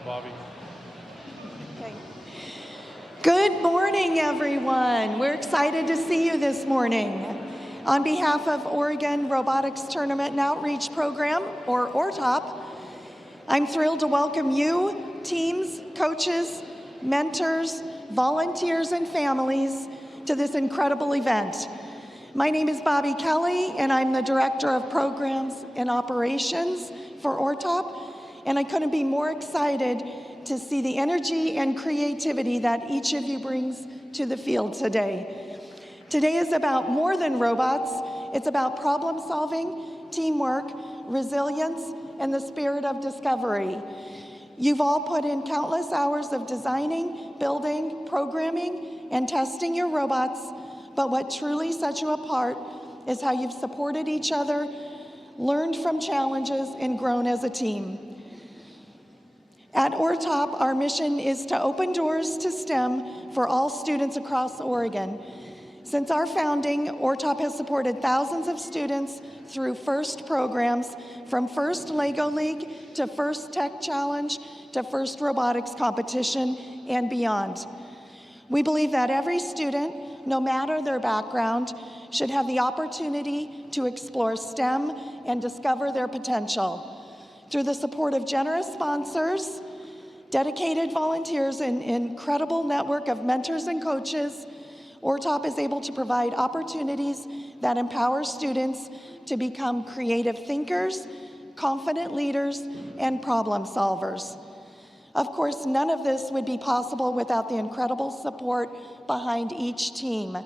Bobby. Okay. Good morning, everyone. We're excited to see you this morning. On behalf of Oregon Robotics Tournament and Outreach Program, or ORTOP, I'm thrilled to welcome you, teams, coaches, mentors, volunteers, and families to this incredible event. My name is Bobby Kelly, and I'm the Director of Programs and Operations for ORTOP, and I couldn't be more excited to see the energy and creativity that each of you brings to the field today. Today is about more than robots. It's about problem solving, teamwork, resilience, and the spirit of discovery. You've all put in countless hours of designing, building, programming, and testing your robots, but what truly sets you apart is how you've supported each other, learned from challenges, and grown as a team. At ORTOP, our mission is to open doors to STEM for all students across Oregon. Since our founding, ORTOP has supported thousands of students through FIRST programs, from FIRST LEGO League to FIRST Tech Challenge to FIRST Robotics Competition and beyond. We believe that every student, no matter their background, should have the opportunity to explore STEM and discover their potential. Through the support of generous sponsors, dedicated volunteers, and an incredible network of mentors and coaches, ORTOP is able to provide opportunities that empower students to become creative thinkers, confident leaders, and problem solvers. Of course, none of this would be possible without the incredible support behind each team.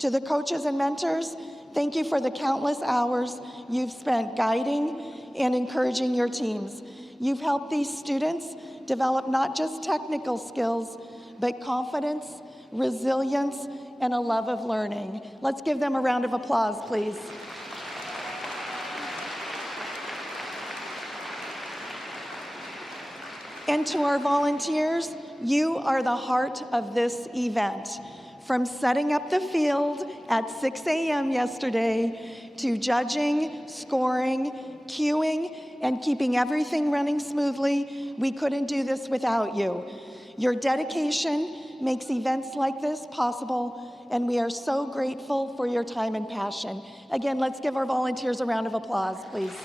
To the coaches and mentors, thank you for the countless hours you've spent guiding and encouraging your teams. You've helped these students develop not just technical skills, but confidence, resilience, and a love of learning. Let's give them a round of applause, please. And to our volunteers, you are the heart of this event. From setting up the field at 6 a.m. yesterday to judging, scoring, queuing, and keeping everything running smoothly, we couldn't do this without you. Your dedication makes events like this possible, and we are so grateful for your time and passion. Again, let's give our volunteers a round of applause, please.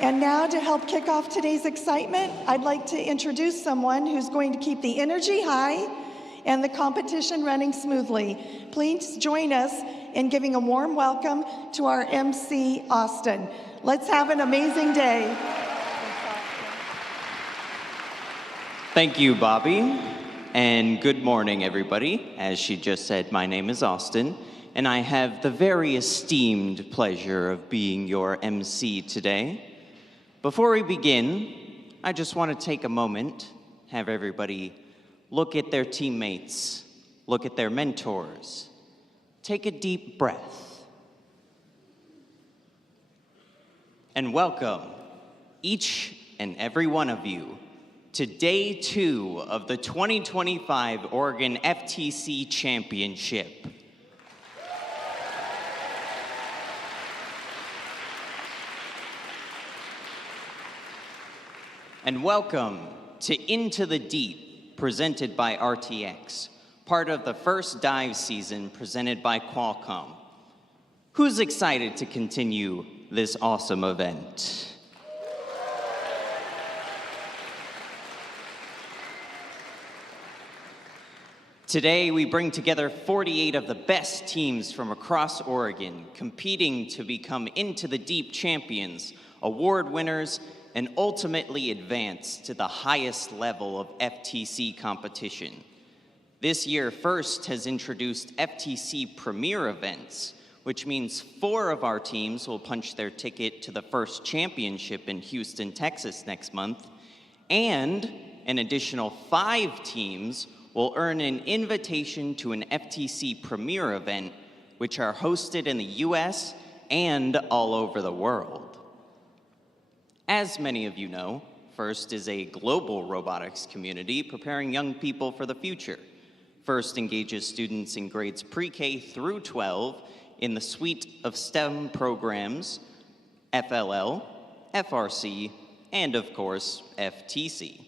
And now, to help kick off today's excitement, I'd like to introduce someone who's going to keep the energy high and the competition running smoothly. Please join us in giving a warm welcome to our MC, Austin. Let's have an amazing day. Thank you, Bobby, and good morning, everybody. As she just said, my name is Austin, and I have the very esteemed pleasure of being your MC today. Before we begin, I just want to take a moment, have everybody look at their teammates, look at their mentors, take a deep breath, and welcome each and every one of you to Day 2 of the 2025 Oregon FTC Championship. And welcome to Into the Deep, presented by RTX, part of the first dive season presented by Qualcomm. Who's excited to continue this awesome event? Today, we bring together 48 of the best teams from across Oregon, competing to become Into the Deep champions, award winners, and ultimately advance to the highest level of FTC competition. This year, FIRST has introduced FTC Premier events, which means 4 of our teams will punch their ticket to the FIRST Championship in Houston, Texas next month, and an additional 5 teams will earn an invitation to an FTC Premier event, which are hosted in the US and all over the world. As many of you know, FIRST is a global robotics community preparing young people for the future. FIRST engages students in grades pre-K through 12 in the suite of STEM programs FLL, FRC, and of course, FTC.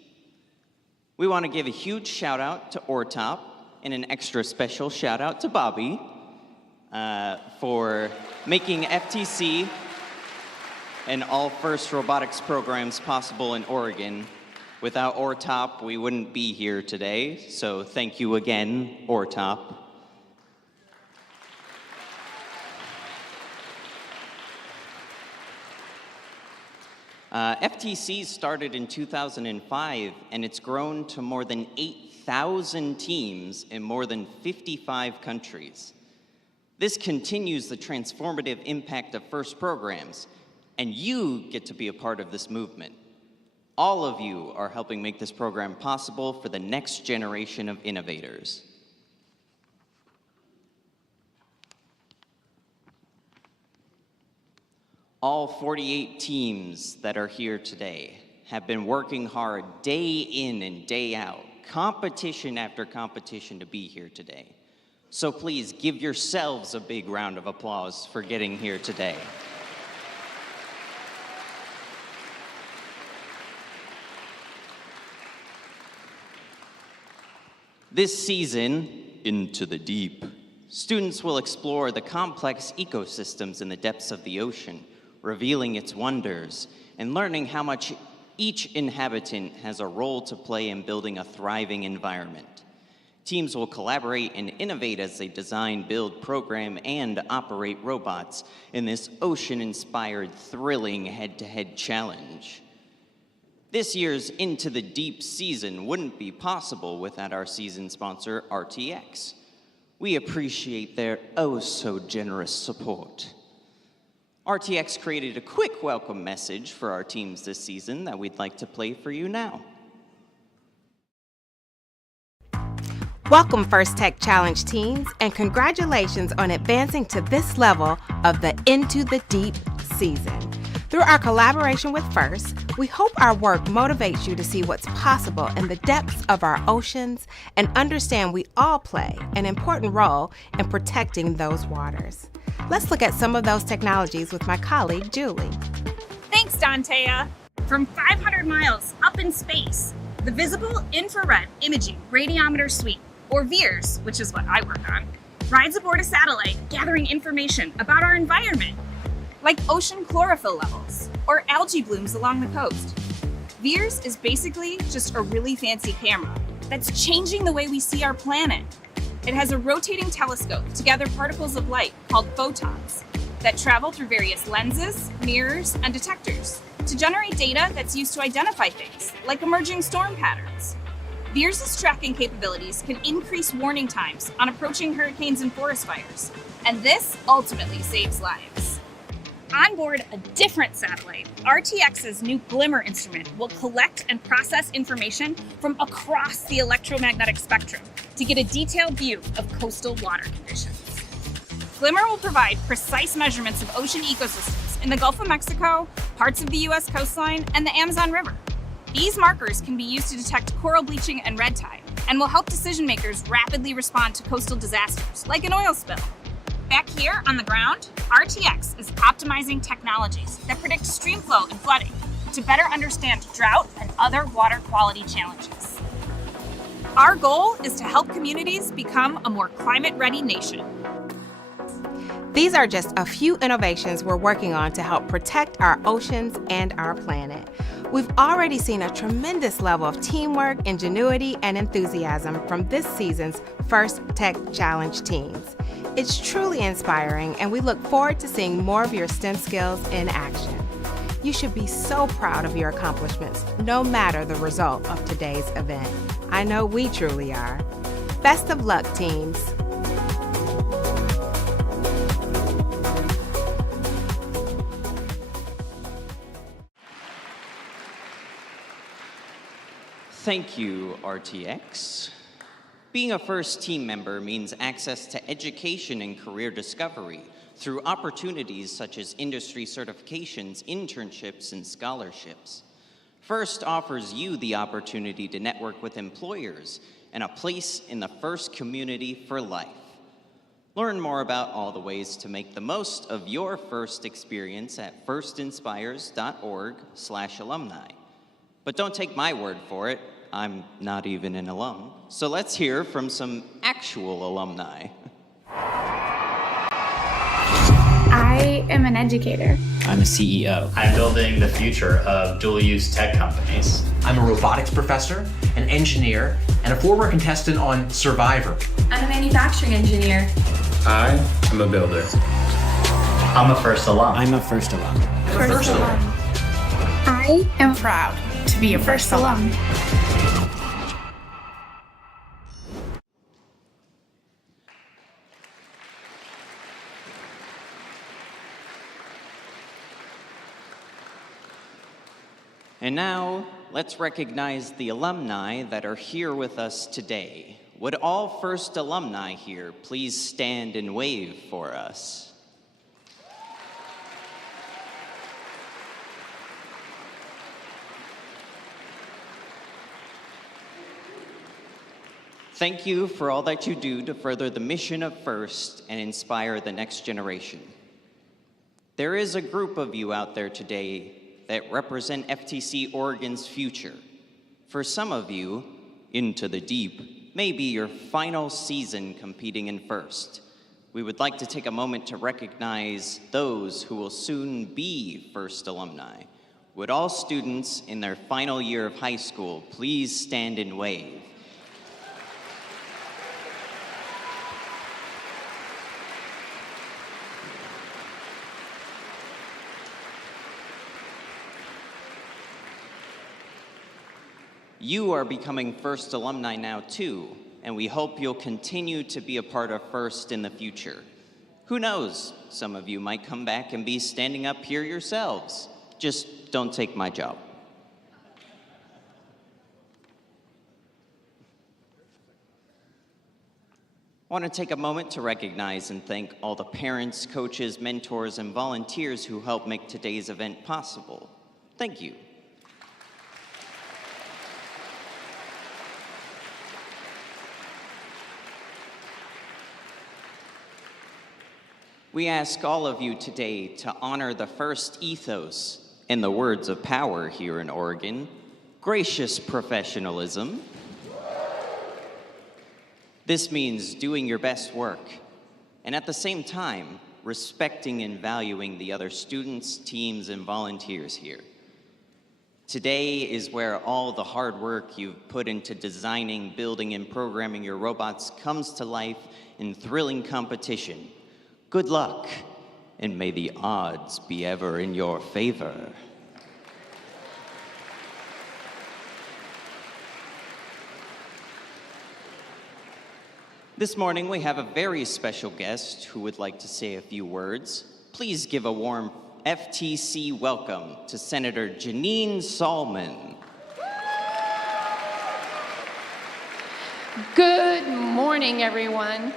We want to give a huge shout out to ORTOP and an extra special shout out to Bobby for making FTC and all FIRST robotics programs possible in Oregon. Without ORTOP, we wouldn't be here today, so thank you again, ORTOP. FTC started in 2005, and it's grown to more than 8,000 teams in more than 55 countries. This continues the transformative impact of FIRST programs, and you get to be a part of this movement. All of you are helping make this program possible for the next generation of innovators. All 48 teams that are here today have been working hard day in and day out, competition after competition to be here today. So please give yourselves a big round of applause for getting here today. This season, Into the Deep, students will explore the complex ecosystems in the depths of the ocean, revealing its wonders, and learning how much each inhabitant has a role to play in building a thriving environment. Teams will collaborate and innovate as they design, build, program, and operate robots in this ocean-inspired, thrilling head-to-head challenge. This year's Into the Deep season wouldn't be possible without our season sponsor, RTX. We appreciate their oh-so-generous support. RTX created a quick welcome message for our teams this season that we'd like to play for you now. Welcome FIRST Tech Challenge teams, and congratulations on advancing to this level of the Into the Deep season. Through our collaboration with FIRST, we hope our work motivates you to see what's possible in the depths of our oceans and understand we all play an important role in protecting those waters. Let's look at some of those technologies with my colleague, Julie. Thanks, Dantea. From 500 miles up in space, the Visible Infrared Imaging Radiometer Suite, or VIIRS, which is what I work on, rides aboard a satellite gathering information about our environment, like ocean chlorophyll levels or algae blooms along the coast. VIIRS is basically just a really fancy camera that's changing the way we see our planet. It has a rotating telescope to gather particles of light called photons that travel through various lenses, mirrors, and detectors to generate data that's used to identify things, like emerging storm patterns. VIIRS's tracking capabilities can increase warning times on approaching hurricanes and forest fires, and this ultimately saves lives. On board a different satellite, RTX's new Glimmer instrument will collect and process information from across the electromagnetic spectrum to get a detailed view of coastal water conditions. Glimmer will provide precise measurements of ocean ecosystems in the Gulf of Mexico, parts of the US coastline, and the Amazon River. These markers can be used to detect coral bleaching and red tide, and will help decision makers rapidly respond to coastal disasters, like an oil spill. Back here on the ground, RTX is optimizing technologies that predict stream flow and flooding to better understand drought and other water quality challenges. Our goal is to help communities become a more climate-ready nation. These are just a few innovations we're working on to help protect our oceans and our planet. We've already seen a tremendous level of teamwork, ingenuity, and enthusiasm from this season's FIRST Tech Challenge teams. It's truly inspiring, and we look forward to seeing more of your STEM skills in action. You should be so proud of your accomplishments, no matter the result of today's event. I know we truly are. Best of luck, teams. Thank you, RTX. Being a FIRST team member means access to education and career discovery through opportunities such as industry certifications, internships, and scholarships. FIRST offers you the opportunity to network with employers and a place in the FIRST community for life. Learn more about all the ways to make the most of your FIRST experience at firstinspires.org/alumni. But don't take my word for it. I'm not even an alum. So let's hear from some actual alumni. I am an educator. I'm a CEO. I'm building the future of dual-use tech companies. I'm a robotics professor, an engineer, and a former contestant on Survivor. I'm a manufacturing engineer. I am a builder. I'm a FIRST alum. I'm a FIRST alum. First alum. I am proud to be a FIRST alum. And now, let's recognize the alumni that are here with us today. Would all FIRST alumni here please stand and wave for us? Thank you for all that you do to further the mission of FIRST and inspire the next generation. There is a group of you out there today that represent FTC Oregon's future. For some of you, Into the Deep may be your final season competing in FIRST. We would like to take a moment to recognize those who will soon be FIRST alumni. Would all students in their final year of high school please stand and wave? You are becoming FIRST alumni now too, and we hope you'll continue to be a part of FIRST in the future. Who knows, some of you might come back and be standing up here yourselves. Just don't take my job. I want to take a moment to recognize and thank all the parents, coaches, mentors, and volunteers who helped make today's event possible. Thank you. We ask all of you today to honor the FIRST ethos and the words of power here in Oregon: gracious professionalism. This means doing your best work, and at the same time, respecting and valuing the other students, teams, and volunteers here. Today is where all the hard work you've put into designing, building, and programming your robots comes to life in thrilling competition. Good luck, and may the odds be ever in your favor. This morning, we have a very special guest who would like to say a few words. Please give a warm FTC welcome to Senator Janine Salmon. Good morning, everyone.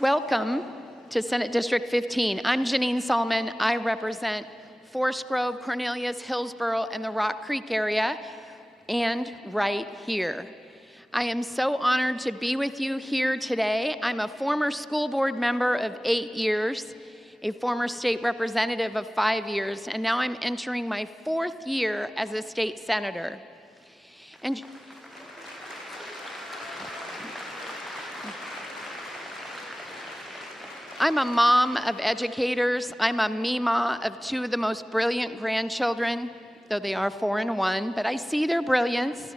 Welcome to Senate District 15. I'm Janine Salmon. I represent Forest Grove, Cornelius, Hillsborough, and the Rock Creek area, and right here. I am so honored to be with you here today. I'm a former school board member of 8 years, a former state representative of 5 years, and now I'm entering my 4th year as a state senator. And I'm a mom of educators. I'm a Mima of 2 of the most brilliant grandchildren, though they are 4 and 1, but I see their brilliance.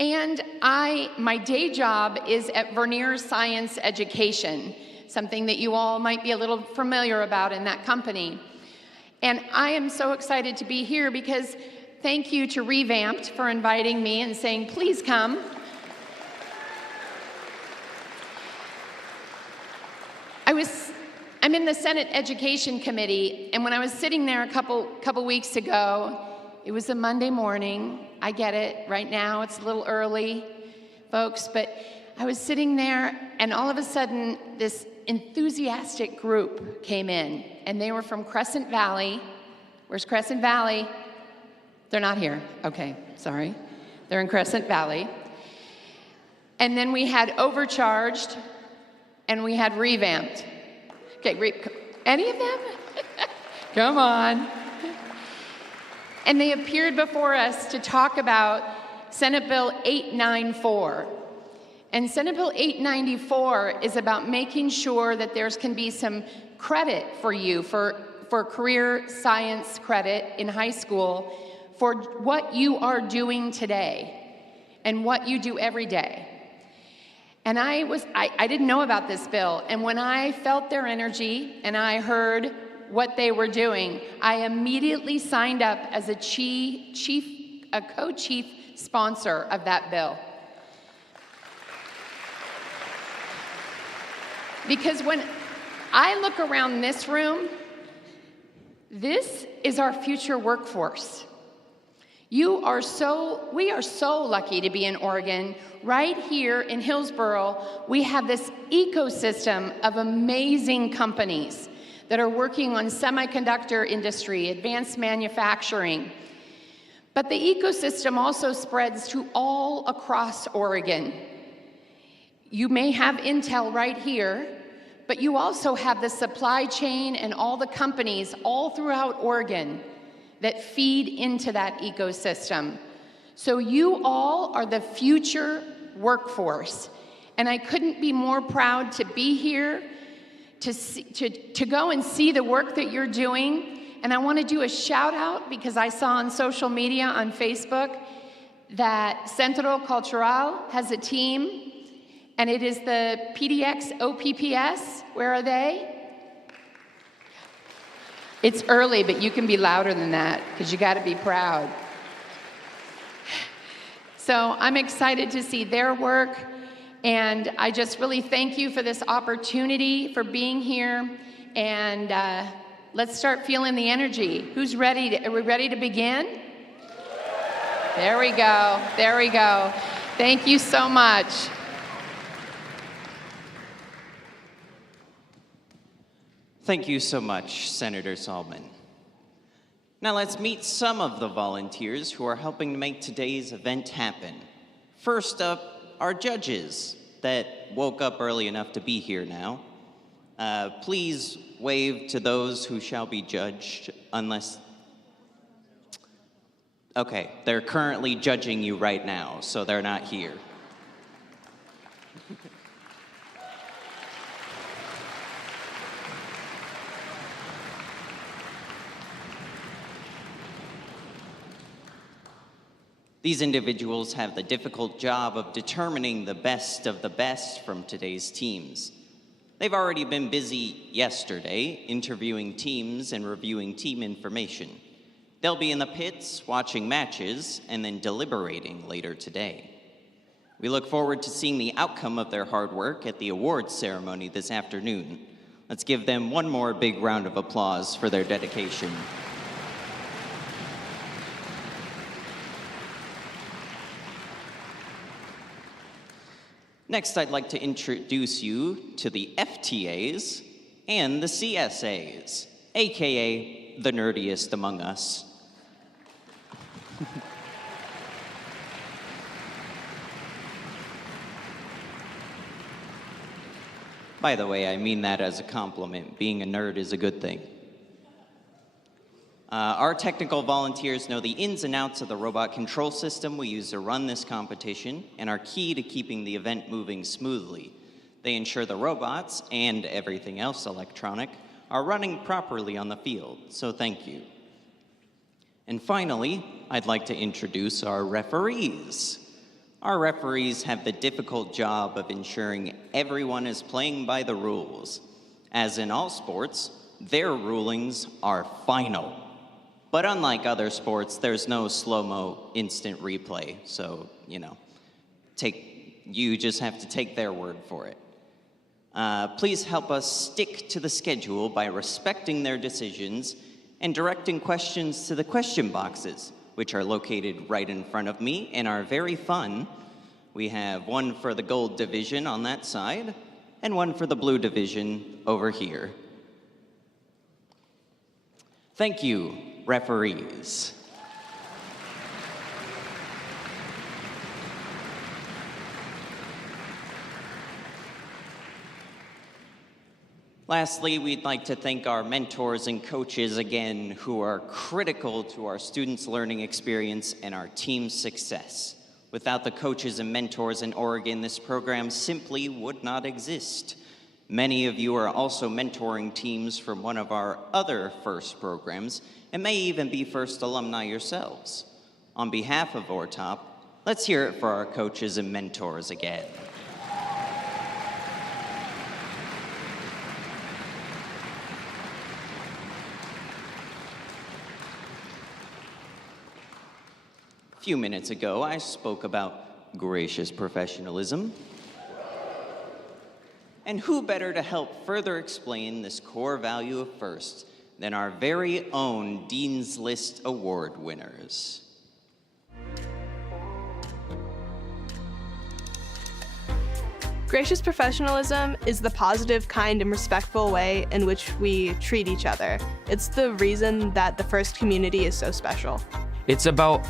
And my day job is at Vernier Science Education, something that you all might be a little familiar about in that company. And I am so excited to be here because thank you to RevAmped for inviting me and saying, please come. I'm in the Senate Education Committee, and when I was sitting there a couple weeks ago, it was a Monday morning. I get it, right now it's a little early, folks, but I was sitting there, and all of a sudden, this enthusiastic group came in, and they were from Crescent Valley. Where's Crescent Valley? They're not here. Okay, sorry. They're in Crescent Valley. And then we had Overcharged, and we had RevAmped. Okay, any of them? Come on. And they appeared before us to talk about Senate Bill 894. And Senate Bill 894 is about making sure that there can be some credit for you for career science credit in high school for what you are doing today and what you do every day. And I didn't know about this bill, and when I felt their energy and I heard what they were doing, I immediately signed up as a co-chief sponsor of that bill. Because when I look around this room, this is our future workforce. We are so lucky to be in Oregon. Right here in Hillsboro, we have this ecosystem of amazing companies that are working on semiconductor industry, advanced manufacturing. But the ecosystem also spreads to all across Oregon. You may have Intel right here, but you also have the supply chain and all the companies all throughout Oregon that feed into that ecosystem. So you all are the future workforce. And I couldn't be more proud to be here, to go and see the work that you're doing. And I want to do a shout out because I saw on social media, on Facebook, that Centro Cultural has a team, and it is the PDX OPPS. Where are they? It's early, but you can be louder than that because you got to be proud. So I'm excited to see their work, and I just really thank you for this opportunity, for being here, and let's start feeling the energy. Who's ready? Are we ready to begin? There we go. There we go. Thank you so much. Thank you so much, Senator Salmon. Now let's meet some of the volunteers who are helping to make today's event happen. First up, our judges that woke up early enough to be here now. Please wave to those who shall be judged unless... Okay, they're currently judging you right now, so they're not here. These individuals have the difficult job of determining the best of the best from today's teams. They've already been busy yesterday interviewing teams and reviewing team information. They'll be in the pits watching matches and then deliberating later today. We look forward to seeing the outcome of their hard work at the awards ceremony this afternoon. Let's give them one more big round of applause for their dedication. Next, I'd like to introduce you to the FTAs and the CSAs, AKA the nerdiest among us. By the way, I mean that as a compliment. Being a nerd is a good thing. Our technical volunteers know the ins and outs of the robot control system we use to run this competition and are key to keeping the event moving smoothly. They ensure the robots and everything else electronic are running properly on the field, so thank you. And finally, I'd like to introduce our referees. Our referees have the difficult job of ensuring everyone is playing by the rules. As in all sports, their rulings are final. But unlike other sports, there's no slow-mo instant replay, so, you just have to take their word for it. Please help us stick to the schedule by respecting their decisions and directing questions to the question boxes, which are located right in front of me and are very fun. We have one for the gold division on that side and one for the blue division over here. Thank you, referees. Lastly, we'd like to thank our mentors and coaches again, who are critical to our students' learning experience and our team's success. Without the coaches and mentors in Oregon, this program simply would not exist. Many of you are also mentoring teams from one of our other FIRST programs and may even be FIRST alumni yourselves. On behalf of ORTOP, let's hear it for our coaches and mentors again. A few minutes ago, I spoke about gracious professionalism. And who better to help further explain this core value of FIRST than our very own Dean's List Award winners? Gracious professionalism is the positive, kind, and respectful way in which we treat each other. It's the reason that the FIRST community is so special. It's about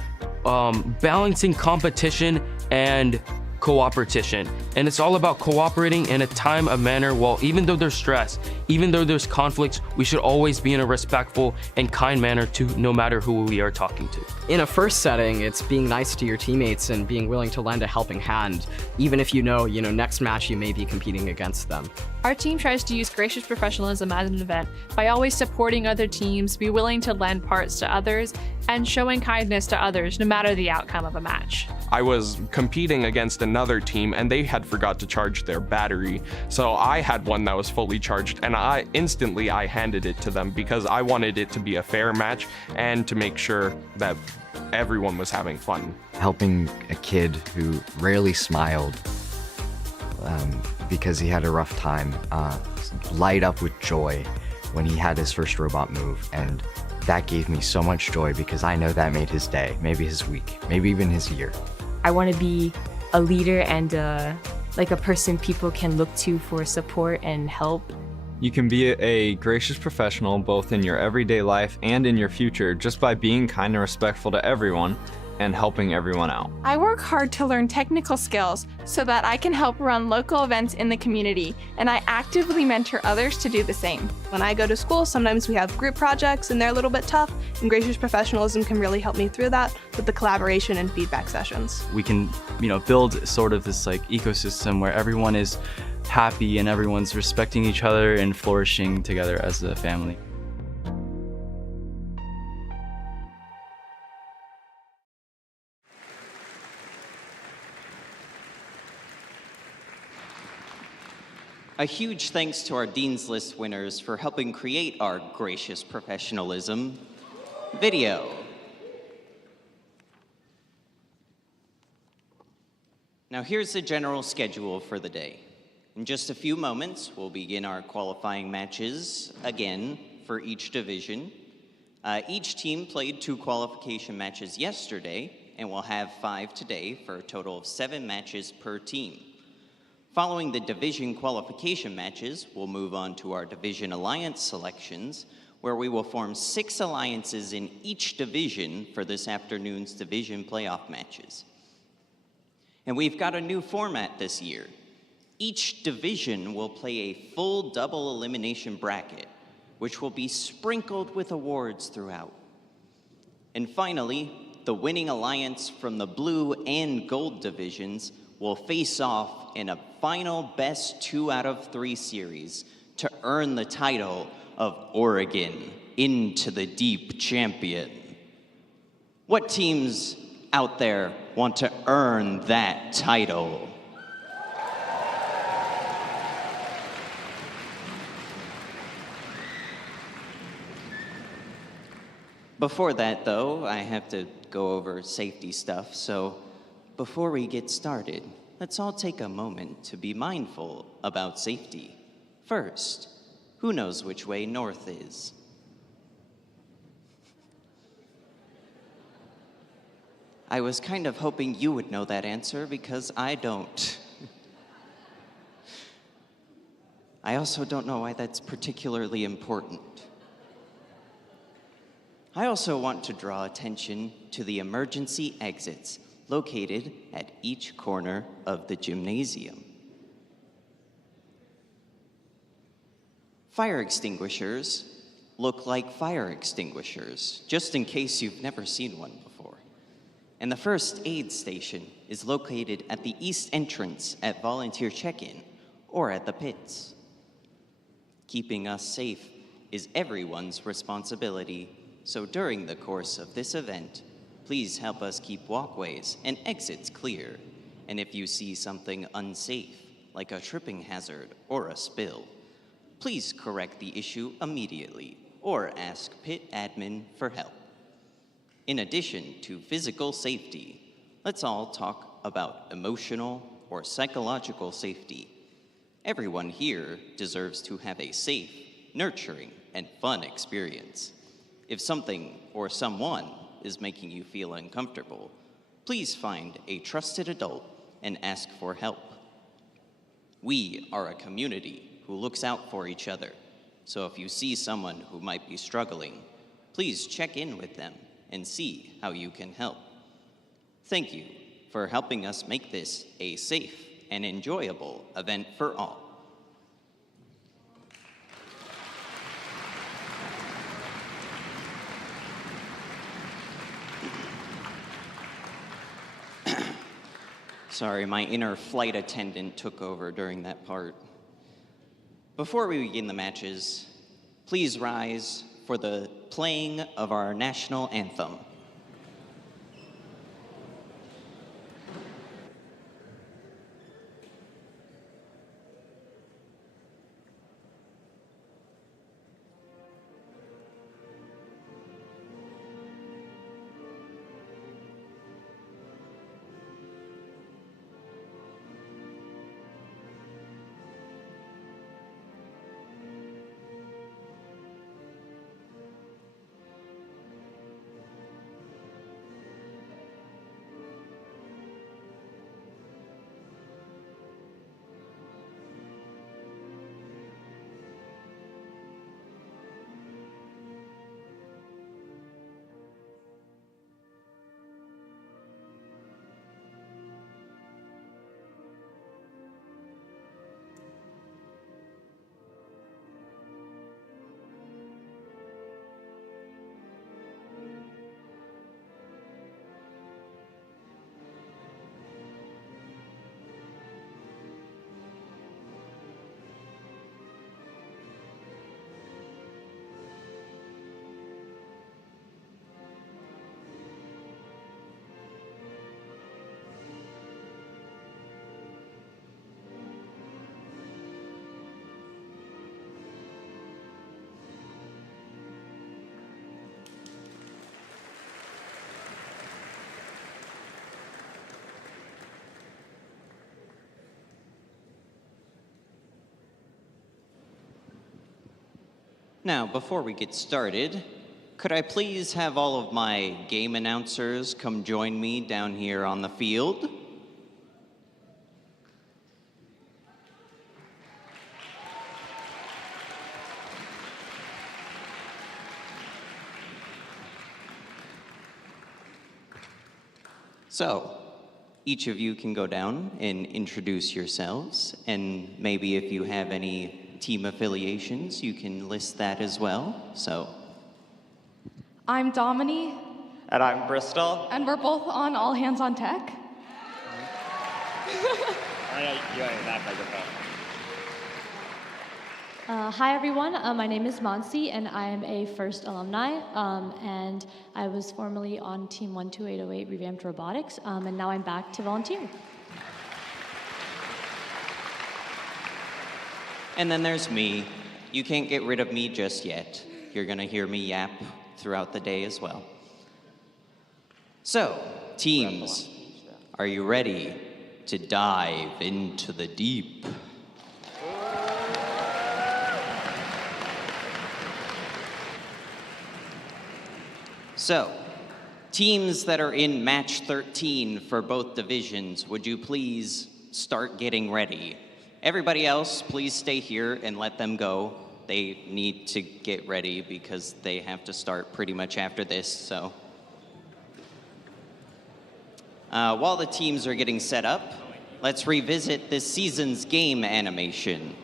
balancing competition and cooperation. And it's all about cooperating in a time of manner. Well, even though there's stress, even though there's conflicts, we should always be in a respectful and kind manner to no matter who we are talking to. In a FIRST setting, it's being nice to your teammates and being willing to lend a helping hand, even if you know, next match you may be competing against them. Our team tries to use gracious professionalism as an event by always supporting other teams, be willing to lend parts to others, and showing kindness to others no matter the outcome of a match. I was competing against another team and they had forgot to charge their battery. So I had one that was fully charged and I handed it to them because I wanted it to be a fair match and to make sure that everyone was having fun. Helping a kid who rarely smiled because he had a rough time light up with joy when he had his first robot move, and that gave me so much joy because I know that made his day, maybe his week, maybe even his year. I want to be a leader and like a person people can look to for support and help. You can be a gracious professional both in your everyday life and in your future just by being kind and respectful to everyone and helping everyone out. I work hard to learn technical skills so that I can help run local events in the community, and I actively mentor others to do the same. When I go to school, sometimes we have group projects and they're a little bit tough, and gracious professionalism can really help me through that with the collaboration and feedback sessions. We can, build sort of this ecosystem where everyone is happy and everyone's respecting each other and flourishing together as a family. A huge thanks to our Dean's List winners for helping create our gracious professionalism video. Now here's the general schedule for the day. In just a few moments, we'll begin our qualifying matches again for each division. Each team played 2 qualification matches yesterday, and we'll have 5 today for a total of 7 matches per team. Following the division qualification matches, we'll move on to our division alliance selections, where we will form 6 alliances in each division for this afternoon's division playoff matches. And we've got a new format this year. Each division will play a full double elimination bracket, which will be sprinkled with awards throughout. And finally, the winning alliance from the blue and gold divisions will face off in a final best 2 out of 3 series to earn the title of Oregon Into the Deep champion. What teams out there want to earn that title? Before that, though, I have to go over safety stuff, so before we get started, let's all take a moment to be mindful about safety. First, who knows which way north is? I was kind of hoping you would know that answer because I don't. I also don't know why that's particularly important. I also want to draw attention to the emergency exits located at each corner of the gymnasium. Fire extinguishers look like fire extinguishers, just in case you've never seen one before. And the first aid station is located at the east entrance at volunteer check-in or at the pits. Keeping us safe is everyone's responsibility, so during the course of this event, please help us keep walkways and exits clear. And if you see something unsafe, like a tripping hazard or a spill, please correct the issue immediately or ask pit admin for help. In addition to physical safety, let's all talk about emotional or psychological safety. Everyone here deserves to have a safe, nurturing, and fun experience. If something or someone is making you feel uncomfortable, please find a trusted adult and ask for help. We are a community who looks out for each other, so if you see someone who might be struggling, please check in with them and see how you can help. Thank you for helping us make this a safe and enjoyable event for all. Sorry, my inner flight attendant took over during that part. Before we begin the matches, please rise for the playing of our national anthem. Now, before we get started, could I please have all of my game announcers come join me down here on the field? So, each of you can go down and introduce yourselves, and maybe if you have any team affiliations, you can list that as well. So, I'm Domini. And I'm Bristol. And we're both on All Hands on Tech. Hi everyone, my name is Monsi and I am a first alumni and I was formerly on Team 12808 Revamped Robotics and now I'm back to volunteer. And then there's me. You can't get rid of me just yet. You're gonna hear me yap throughout the day as well. So, teams, are you ready to dive into the deep? So, teams that are in match 13 for both divisions, would you please start getting ready? Everybody else, please stay here and let them go. They need to get ready because they have to start pretty much after this, so. While the teams are getting set up, let's revisit this season's game animation.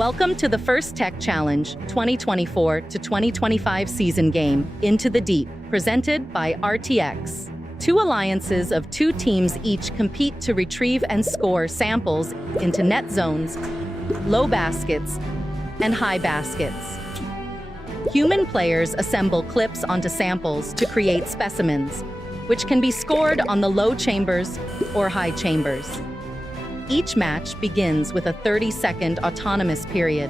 Welcome to the first Tech Challenge 2024 to 2025 season game, Into the Deep, presented by RTX. Two alliances of two teams each compete to retrieve and score samples into net zones, low baskets, and high baskets. Human players assemble clips onto samples to create specimens, which can be scored on the low chambers or high chambers. Each match begins with a 30-second autonomous period.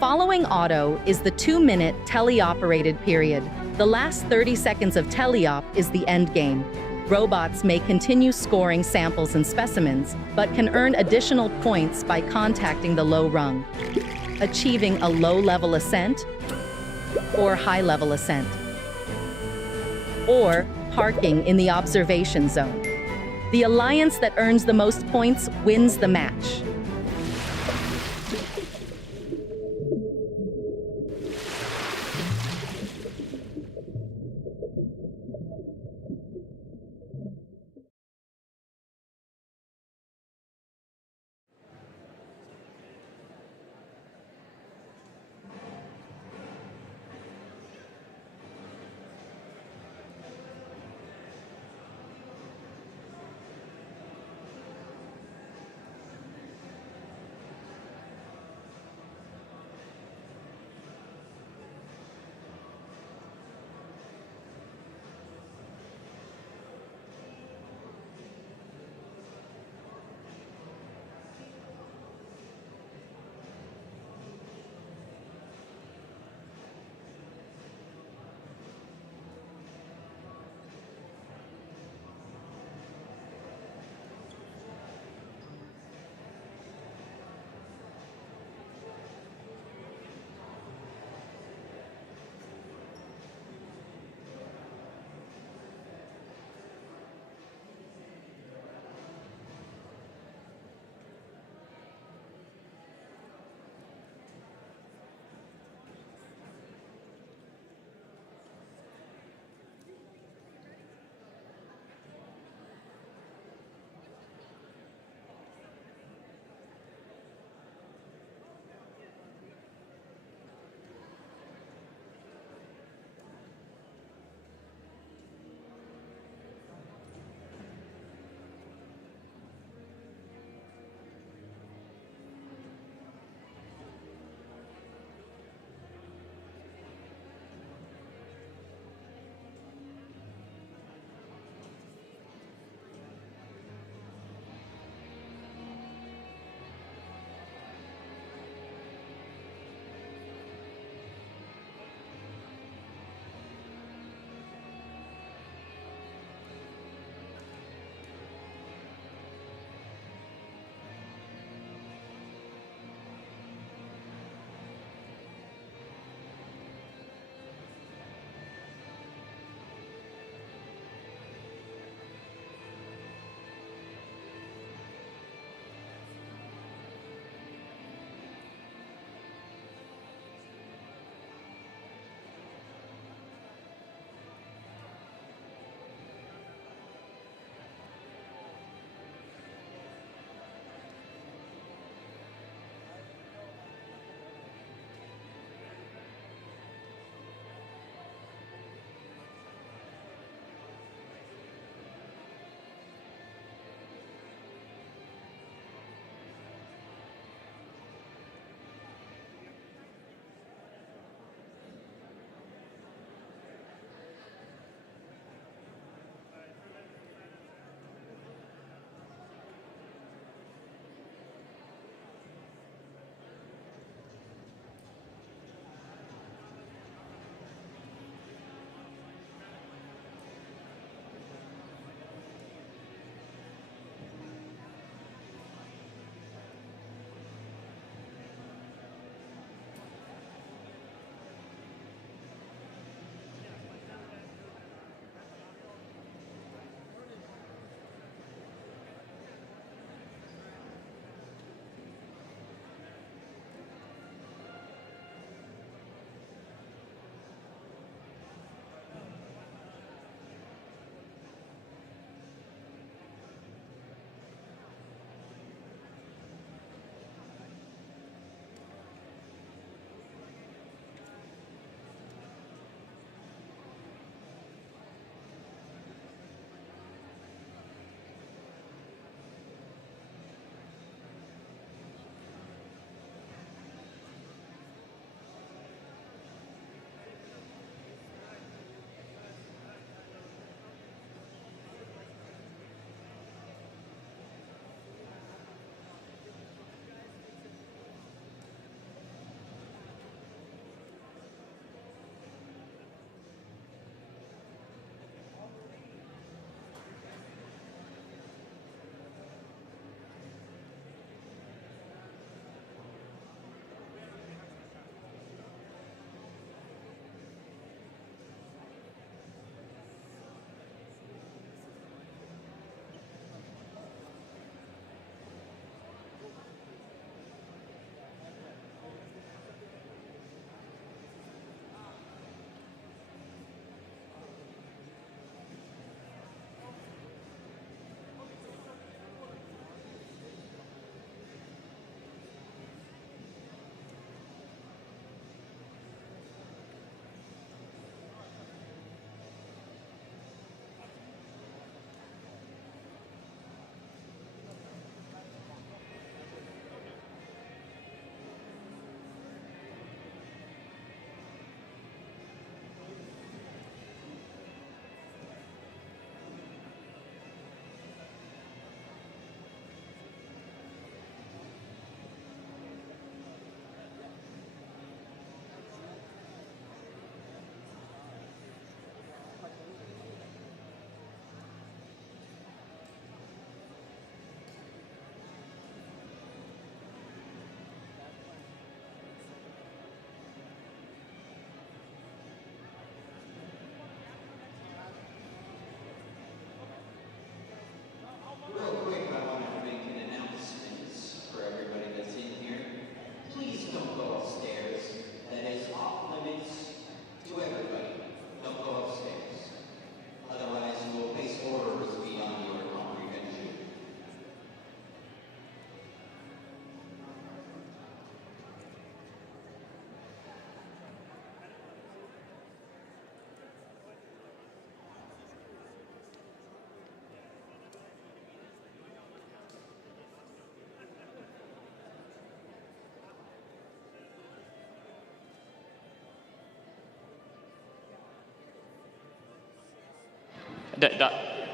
Following auto is the 2-minute teleoperated period. The last 30 seconds of teleop is the end game. Robots may continue scoring samples and specimens, but can earn additional points by contacting the low rung, achieving a low-level ascent or high-level ascent, or parking in the observation zone. The alliance that earns the most points wins the match.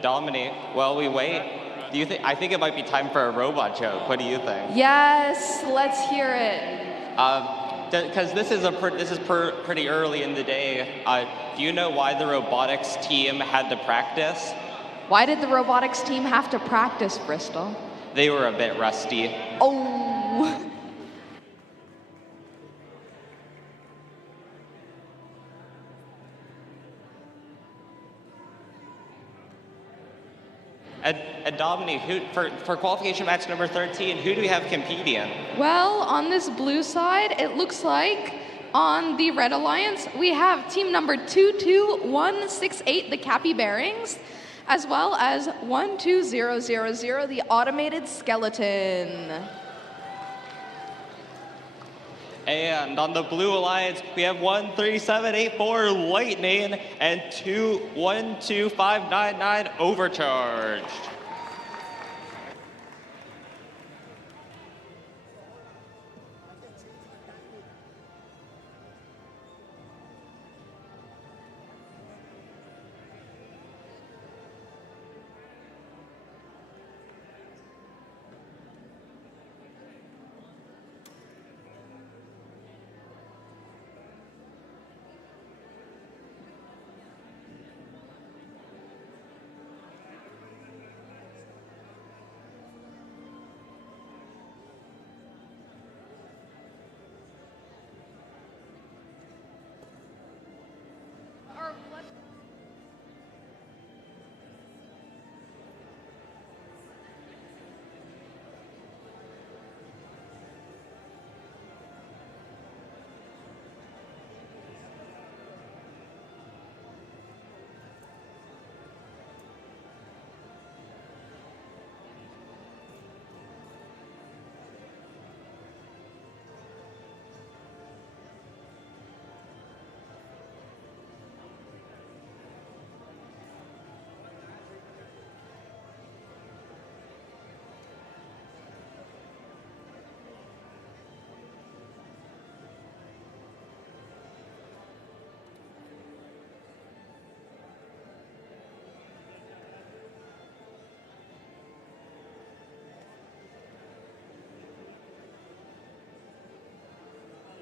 Dominique, while we wait, do you think? I think it might be time for a robot joke. What do you think? Yes, let's hear it. Because this is pretty early in the day. Do you know why the robotics team had to practice? Why did the robotics team have to practice, Bristol? They were a bit rusty. Oh. And Dominique, for qualification match number 13, who do we have competing? Well, on this blue side, it looks like on the Red Alliance, we have team number 22168, the Capybearings, as well as 12000, the Automated Skeleton. And on the Blue Alliance, we have 13784 Lightning and 12599 Overcharged.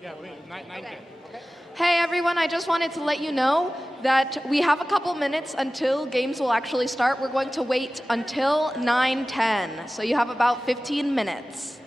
Yeah, wait, 9:10. Hey everyone, I just wanted to let you know that we have a couple minutes until games will actually start. We're going to wait until 9:10, so you have about 15 minutes.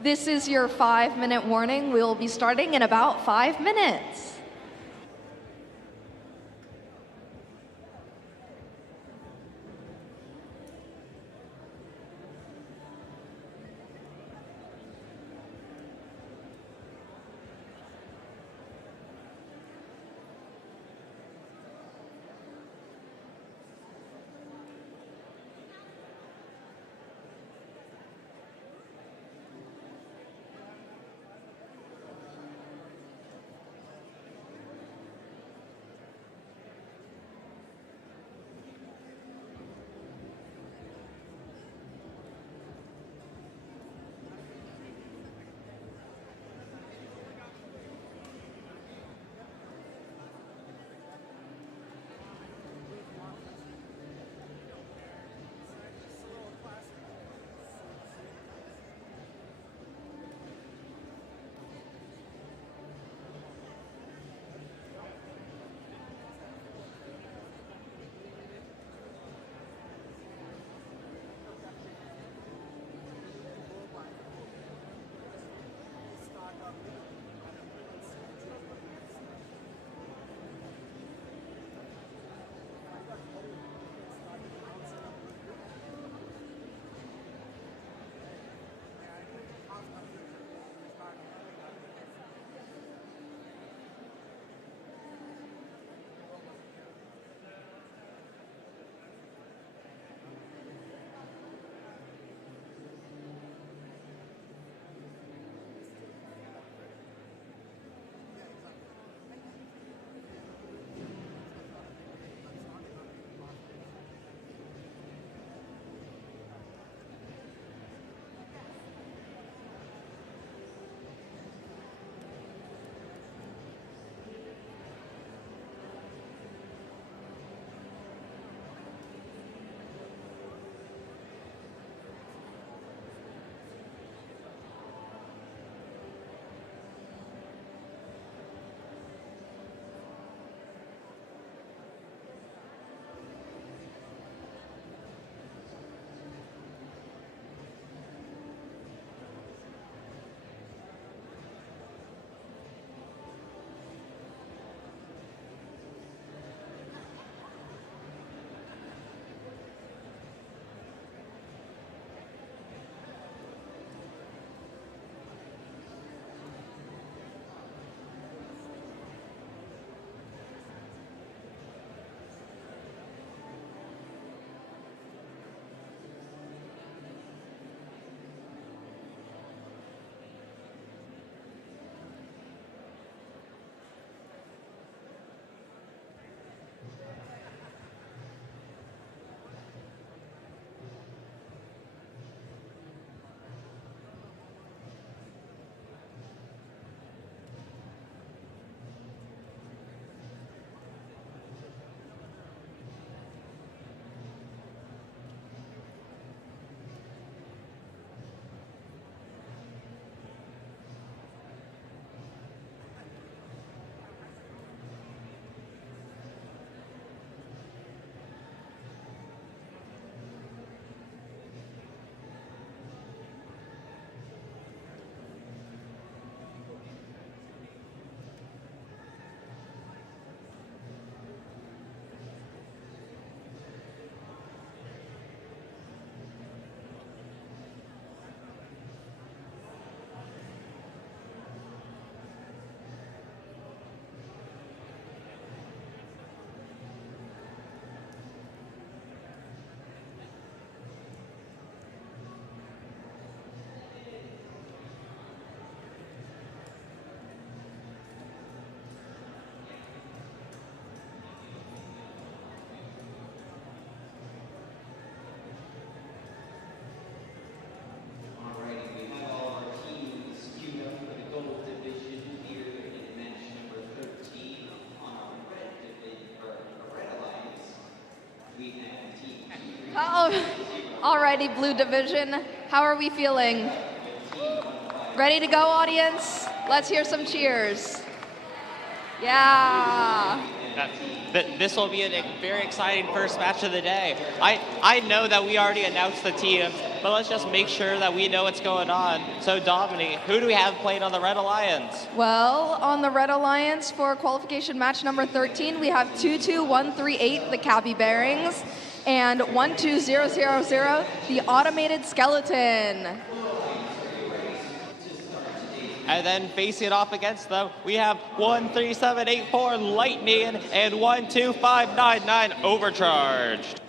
This is your 5-minute warning. We'll be starting in about 5 minutes. Alrighty, Blue Division, how are we feeling? Ready to go, audience? Let's hear some cheers. Yeah. This will be a very exciting first match of the day. I know that we already announced the teams, but let's just make sure that we know what's going on. So Dominique, who do we have playing on the Red Alliance? Well, on the Red Alliance for qualification match number 13, we have 22138, the Capybearings, and 12000, the Automated Skeleton. And then facing off against them, we have 13784 Lightning and 12599 Overcharged.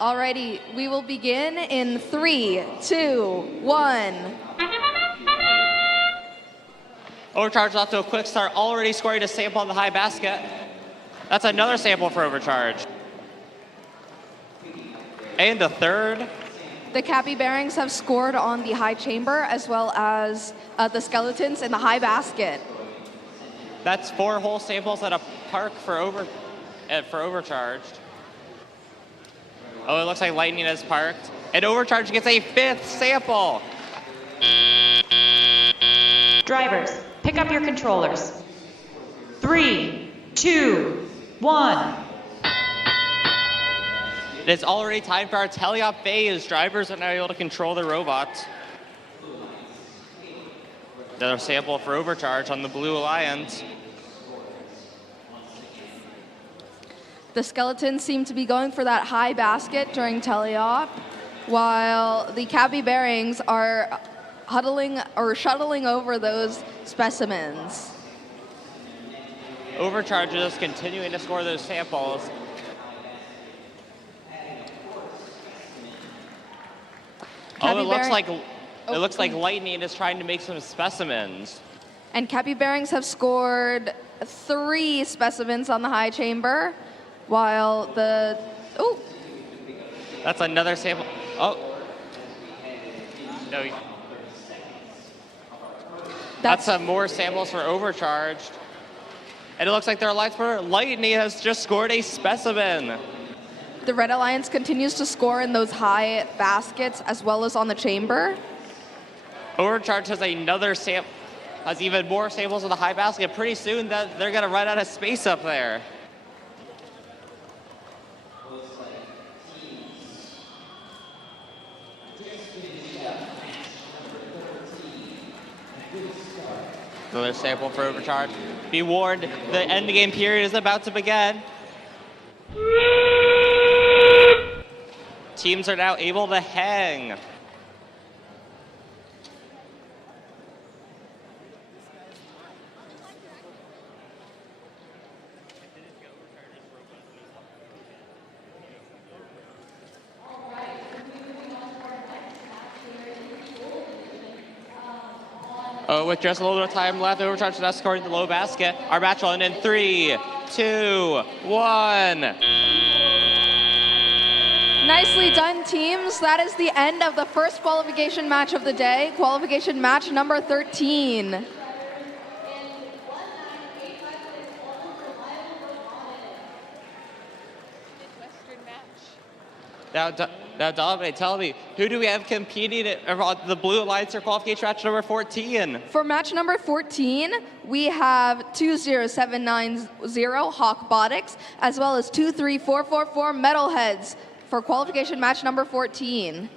Alrighty, we will begin in 3, 2, 1. Overcharged off to a quick start, already scoring a sample on the high basket. That's another sample for Overcharged. And a third. The Capybearings have scored on the high chamber as well as the skeletons in the high basket. That's 4 whole samples at a park for Overcharged. Oh, it looks like Lightning has parked. And Overcharged gets a 5th sample. Drivers, pick up your controllers. 3, 2, 1. It's already time for our teleop phase. Drivers are now able to control the robots. Another sample for Overcharge on the Blue Alliance. The skeletons seem to be going for that high basket during teleop, while the Capybearings are huddling or shuttling over those specimens. Overcharge is continuing to score those samples. Oh, it looks like Lightning is trying to make some specimens. And Capybearings have scored 3 specimens on the high chamber, while the That's another sample. Oh. No. That's some more samples for Overcharged. And it looks like their Alliance for Lightning has just scored a specimen. The Red Alliance continues to score in those high baskets as well as on the chamber. Overcharged has another has even more samples of the high basket. Pretty soon that they're gonna run out of space up there. Another sample for Overcharge. Be warned, the end game period is about to begin. Teams are now able to hang. With just a little bit of time left, Overcharge is now scoring the low basket. Our match will end in 3, 2, 1. Nicely done, teams. That is the end of the first qualification match of the day, qualification match number 13. Now, Dominic, tell me, who do we have competing at the Blue Alliance for qualification match number 14? For match number 14, we have 20790 Robotics, as well as 23444 MetalHeads for qualification match number 14.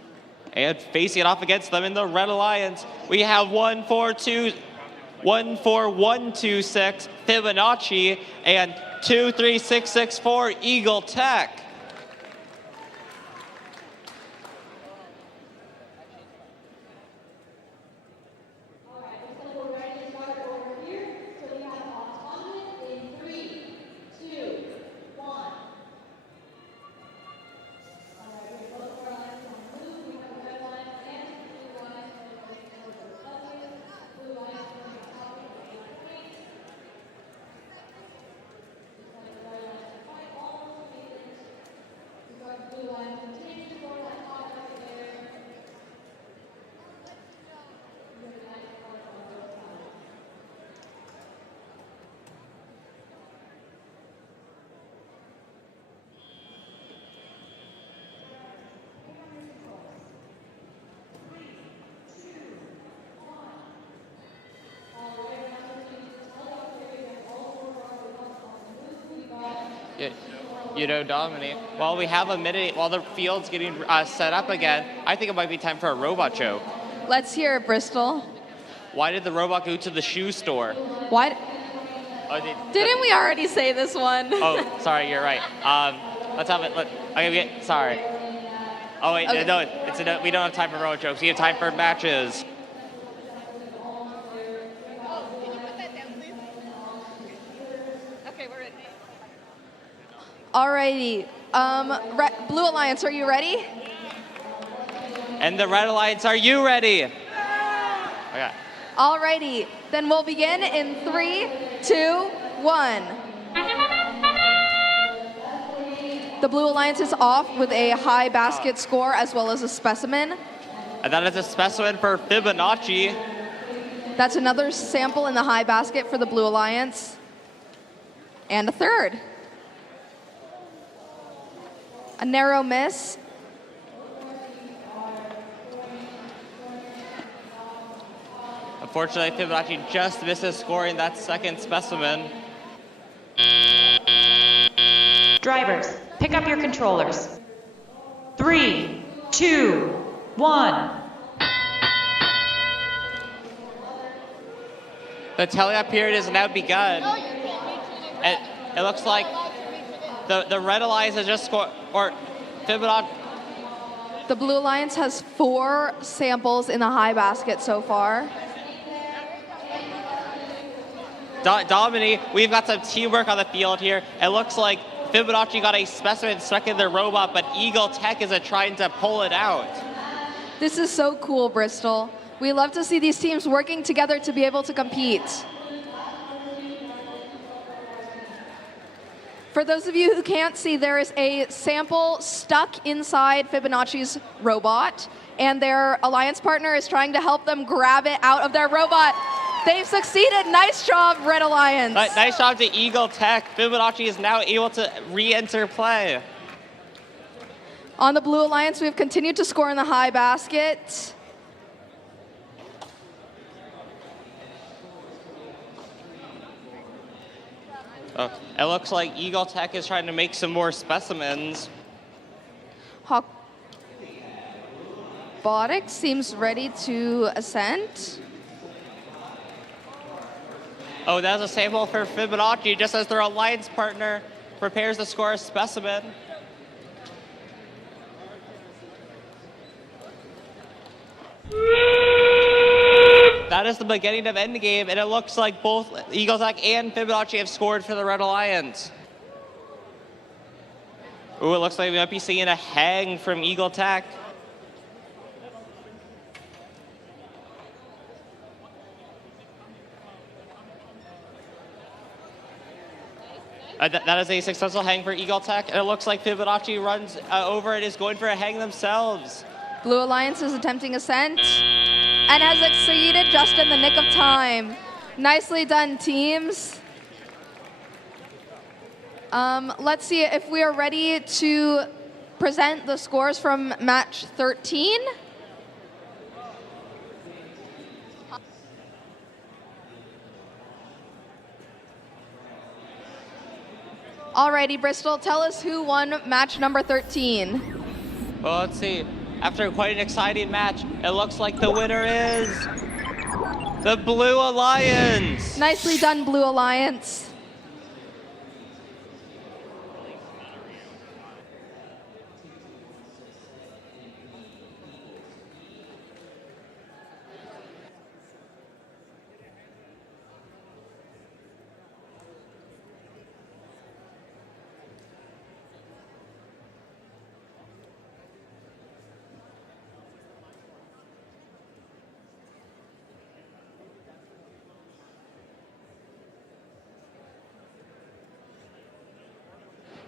And facing off against them in the Red Alliance, we have 14126 Fibonacci and 23664 Eagle Tech. You know, Dominic, while we have a minute, while the field's getting set up again, I think it might be time for a robot joke. Let's hear it, Bristol. Why did the robot go to the shoe store? Why? Oh, Didn't we already say this one? Oh, sorry, you're right. Let's have it. Sorry. Oh wait, Okay. no, we don't have time for robot jokes. We have time for matches. Alrighty. Blue Alliance, are you ready? And the Red Alliance, are you ready? Okay. Alrighty. Then we'll begin in 3, 2, 1. The Blue Alliance is off with a high basket score as well as a specimen. And that is a specimen for Fibonacci. That's another sample in the high basket for the Blue Alliance. And a third. A narrow miss. Unfortunately, Fibonacci just misses scoring that second specimen. Drivers, pick up your controllers. 3, 2, 1. The teleop period has now begun. It looks like the Red Alliance has just scored, or Fibonacci. The Blue Alliance has 4 samples in the high basket so far. Dominic, we've got some teamwork on the field here. It looks like Fibonacci got a specimen stuck in their robot, but Eagle Tech is trying to pull it out. This is so cool, Bristol. We love to see these teams working together to be able to compete. For those of you who can't see, there is a sample stuck inside Fibonacci's robot, and their alliance partner is trying to help them grab it out of their robot. They've succeeded. Nice job, Red Alliance. Nice job to Eagle Tech. Fibonacci is now able to re-enter play. On the Blue Alliance, we've continued to score in the high basket. It looks like Eagle Tech is trying to make some more specimens. Robotics seems ready to ascend. Oh, that's a sample for Fibonacci, just as their alliance partner prepares to score a specimen. That is the beginning of endgame, and it looks like both Eagle Tech and Fibonacci have scored for the Red Alliance. Ooh, it looks like we might be seeing a hang from Eagle Tech. That is a successful hang for Eagle Tech, and it looks like Fibonacci runs over and is going for a hang themselves. Blue Alliance is attempting ascent and has succeeded just in the nick of time. Nicely done, teams. Let's see if we are ready to present the scores from match 13. Alrighty, Bristol, tell us who won match number 13. Well, let's see. After quite an exciting match, it looks like the winner is the Blue Alliance. Nicely done, Blue Alliance.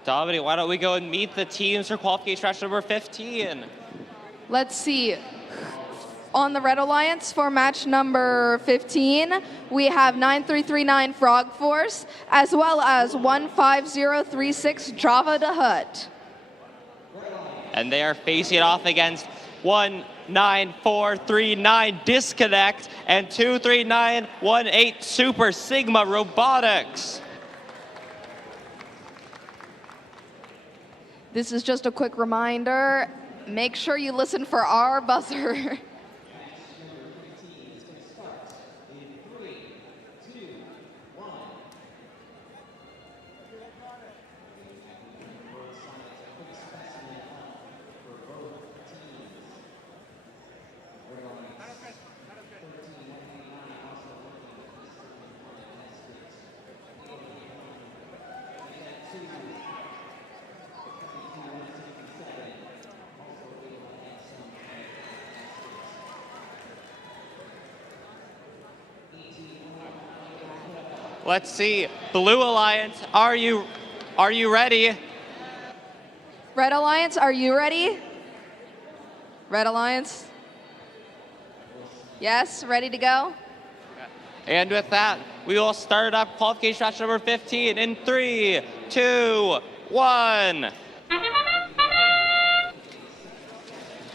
Dominic, why don't we go and meet the teams for qualification match number 15? Let's see. On the Red Alliance for match number 15, we have 9339 Frog Force, as well as 15036 JavaDaHutt. And they are facing off against 19439 Disconnect and 23918 Super Sigma Robotics. This is just a quick reminder. Make sure you listen for our buzzer. Let's see. Blue Alliance, are you ready? Red Alliance, are you ready? Red Alliance? Yes, ready to go? And with that, we will start up qualification match number 15 in 3, 2, 1.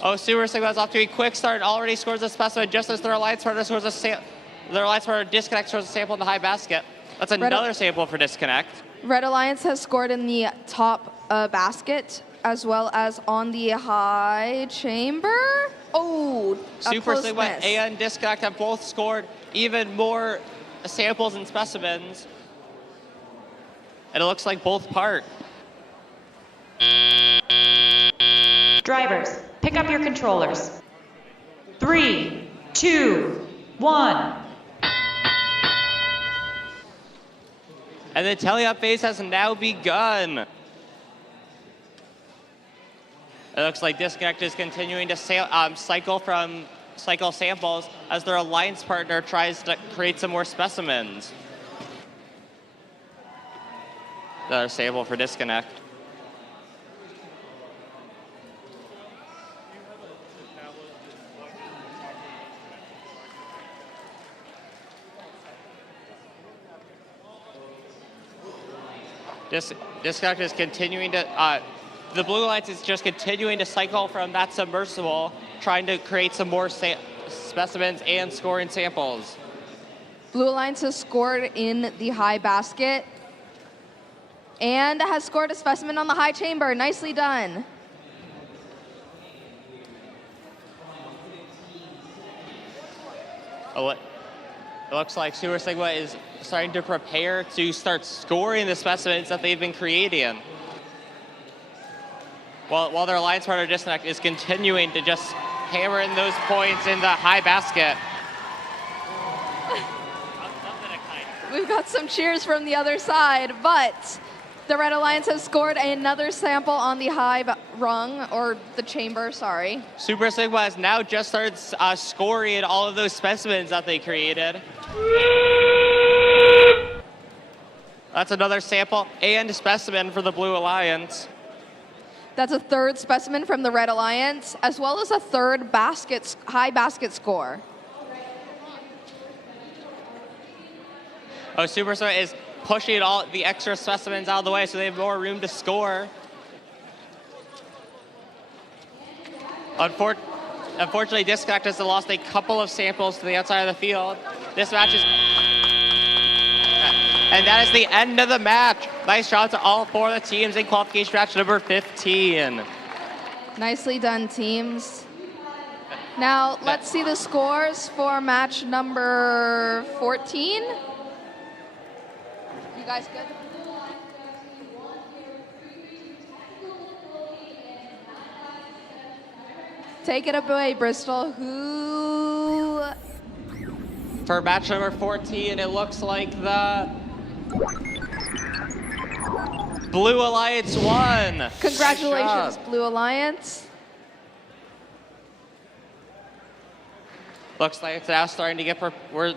Oh, Super Sigma's off to a quick start. Already scores a specimen just as their Alliance partner scores their Alliance partner Disconnect scores a sample in the high basket. That's another sample for Disconnect. Red Alliance has scored in the top basket as well as on the high chamber. Oh, Super Sigma and Disconnect have both scored even more samples and specimens. And it looks like both part. Drivers, pick up your controllers. 3, 2, 1. And the tally-up phase has now begun. It looks like Disconnect is continuing to cycle samples as their Alliance partner tries to create some more specimens. Another sample for Disconnect. Disconnect is continuing to, the Blue Alliance is just continuing to cycle from that submersible, trying to create some more specimens and scoring samples. Blue Alliance has scored in the high basket and has scored a specimen on the high chamber. Nicely done. Oh, it looks like Super Sigma is starting to prepare to start scoring the specimens that they've been creating. While their Alliance partner Disconnect is continuing to just hammer in those points in the high basket. We've got some cheers from the other side, but the Red Alliance has scored another sample on the high rung, or the chamber, sorry. Super Sigma has now just started scoring all of those specimens that they created. That's another sample and specimen for the Blue Alliance. That's a third specimen from the Red Alliance, as well as a third high basket score. Oh, Super Sigma is pushing all the extra specimens out of the way so they have more room to score. Unfortunately, Disconnect has lost a couple of samples to the outside of the field. This match is... And that is the end of the match. Nice job to all four of the teams in qualification match number 15. Nicely done, teams. Now, let's see the scores for match number 14. You guys good? Take it away, Bristol. Who? For match number 14, it looks like the Blue Alliance won. Congratulations, Blue Alliance. Looks like it's now starting to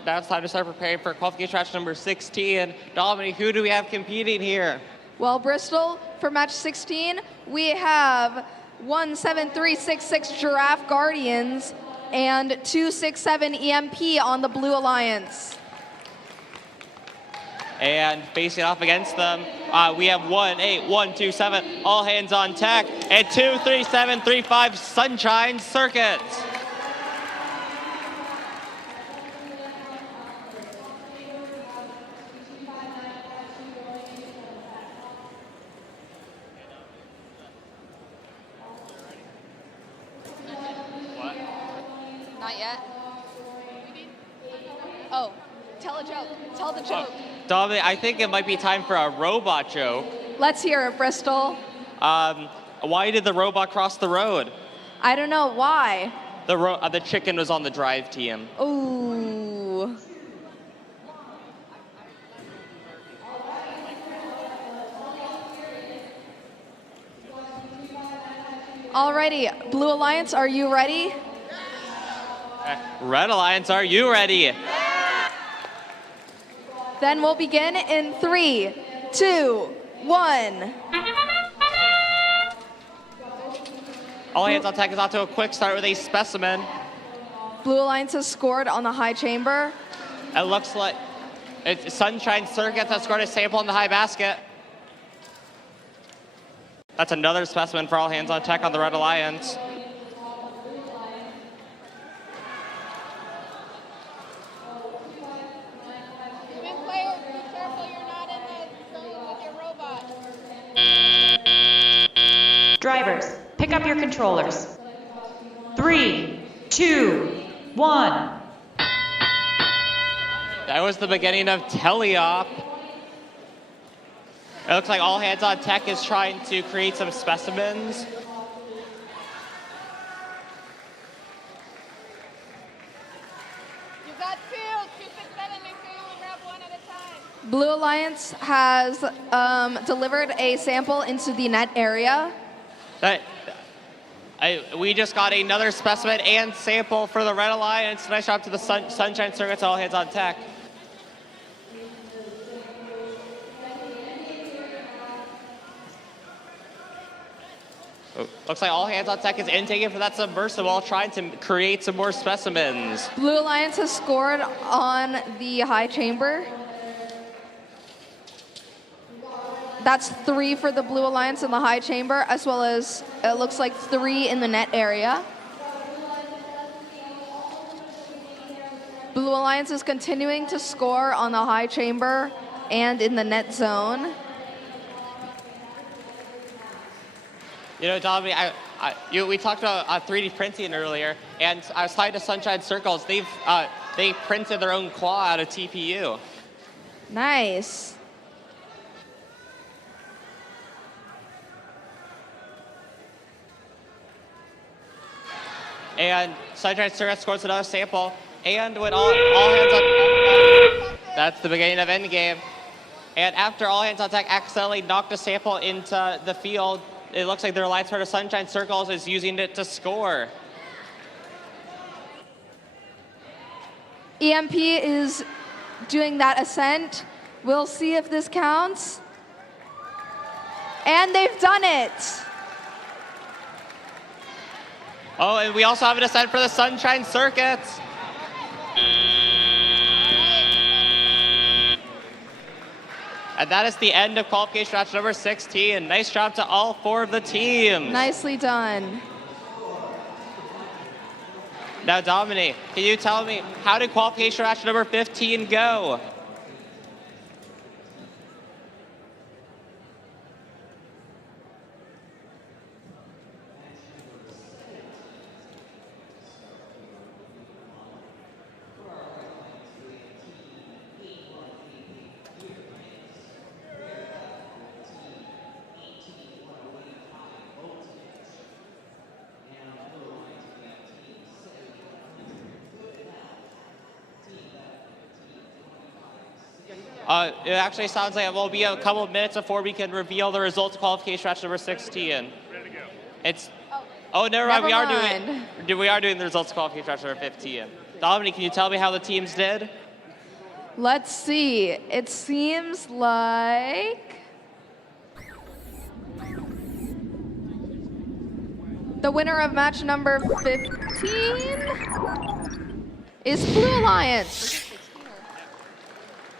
now it's time to start preparing for qualification match number 16. Dominique, who do we have competing here? Well, Bristol, for match 16, we have 17366 Giraffe Guardians and 267 EMP on the Blue Alliance. And facing off against them, we have 18127 All Hands on Tech and 23735 Sunshine Circuits. yet. Oh, tell a joke. Tell the joke. Dominic, I think it might be time for a robot joke. Let's hear it, Bristol. Why did the robot cross the road? I don't know why. The chicken was on the drive team. Ooh. Alrighty, Blue Alliance, are you ready? Red Alliance, are you ready? Then we'll begin in 3, 2, 1. All hands on deck is off to a quick start with a specimen. Blue Alliance has scored on the high chamber. It looks like it's Sunshine Circuits has scored a sample in the high basket. That's another specimen for all hands on deck on the Red Alliance. Drivers, pick up your controllers. 3, 2, 1. That was the beginning of teleop. It looks like all hands on tech is trying to create some specimens. You got 2, 2, 6, 7, make sure you grab one at a time. Blue Alliance has delivered a sample into the net area. We just got another specimen and sample for the Red Alliance. Nice job to the Sunshine Circuits, all hands on tech. Looks like all hands on tech is intaking for that submersible, trying to create some more specimens. Blue Alliance has scored on the high chamber. That's 3 for the Blue Alliance in the high chamber, as well as it looks like 3 in the net area. Blue Alliance is continuing to score on the high chamber and in the net zone. You know, Dominic, we talked about 3D printing earlier, and I was talking to Sunshine Circles. They printed their own claw out of TPU. Nice. And Sunshine Circuits scores another sample, and with all hands on, that's the beginning of endgame. And after all hands on tech accidentally knocked a sample into the field, it looks like their alliance partner Sunshine Circles is using it to score. EMP is doing that ascent. We'll see if this counts. And they've done it. Oh, and we also have an ascent for the Sunshine Circuits. And that is the end of qualification match number 16. Nice job to all 4 of the teams. Nicely done. Now, Dominic, can you tell me, how did qualification match number 15 go? It actually sounds like it will be a couple of minutes before we can reveal the results of qualification match number 16. Ready to go. It's. Oh, never mind. We are doing the results of qualification match number 15. Dominic, can you tell me how the teams did? Let's see. It seems like the winner of match number 15 is Blue Alliance.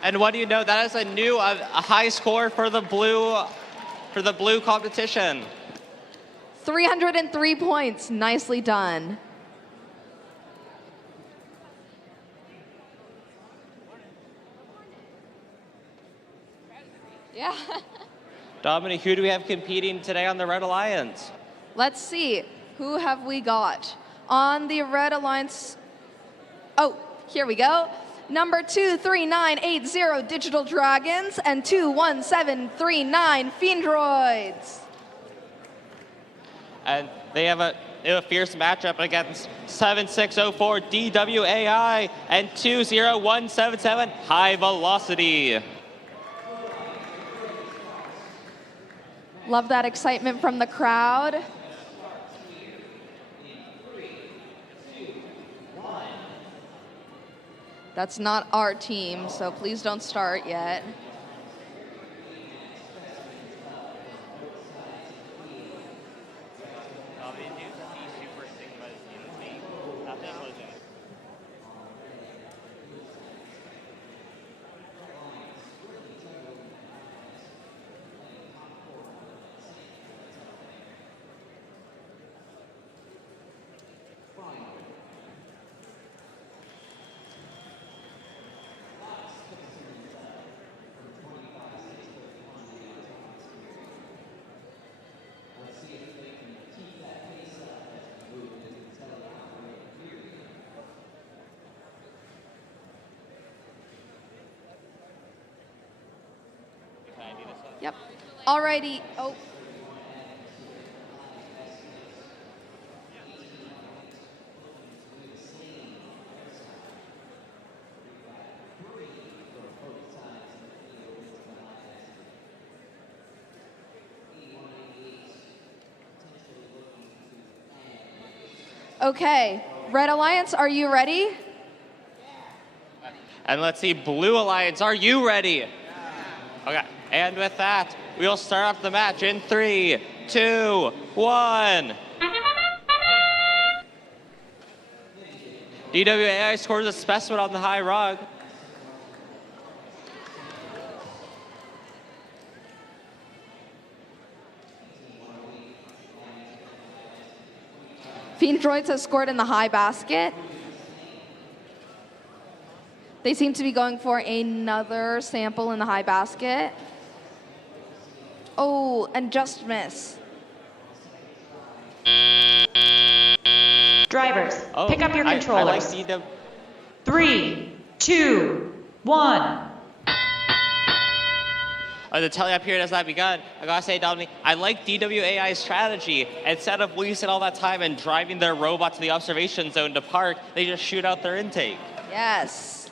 And what do you know? That is a high score for the blue competition. 303 points. Nicely done. Yeah. Dominic, who do we have competing today on the Red Alliance? Let's see. Who have we got? On the Red Alliance Oh, here we go. Number 23980 Digital Dragons and 21739 Fiendriods. And they have a fierce matchup against 7604 DWAI and 20177 High Velocity. Love that excitement from the crowd. That's not our team, so please don't start yet. Yep. Alrighty. Oh. Okay, Red Alliance, are you ready? And let's see, Blue Alliance, are you ready? Okay, and with that, we'll start off the match in 3, 2, 1. DWAI scores a specimen on the high rug. Fiendriods has scored in the high basket. They seem to be going for another sample in the high basket. Oh, and just miss. Drivers, pick up your controllers. I like 3, 2, 1. The tele-up period has not begun. I gotta say, Dominic, I like DWAI's strategy. Instead of wasting all that time and driving their robot to the observation zone to park, they just shoot out their intake. Yes.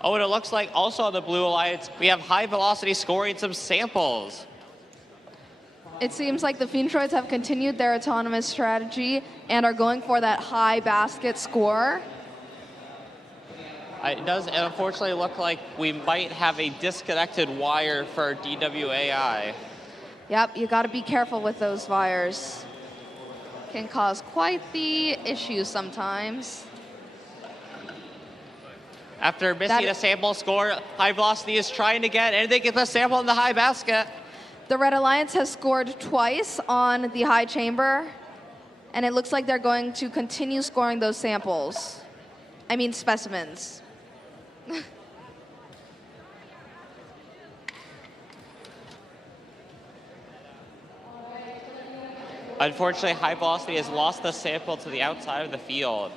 Oh, and it looks like also on the Blue Alliance, we have high velocity scoring some samples. It seems like the Fiendriods have continued their autonomous strategy and are going for that high basket score. It does unfortunately look like we might have a disconnected wire for DWAI. Yep, you got to be careful with those wires. Can cause quite the issue sometimes. After missing a sample score, High Velocity is trying again, and they get the sample in the high basket. The Red Alliance has scored twice on the high chamber, and it looks like they're going to continue scoring those samples. I mean specimens. Unfortunately, High Velocity has lost the sample to the outside of the field.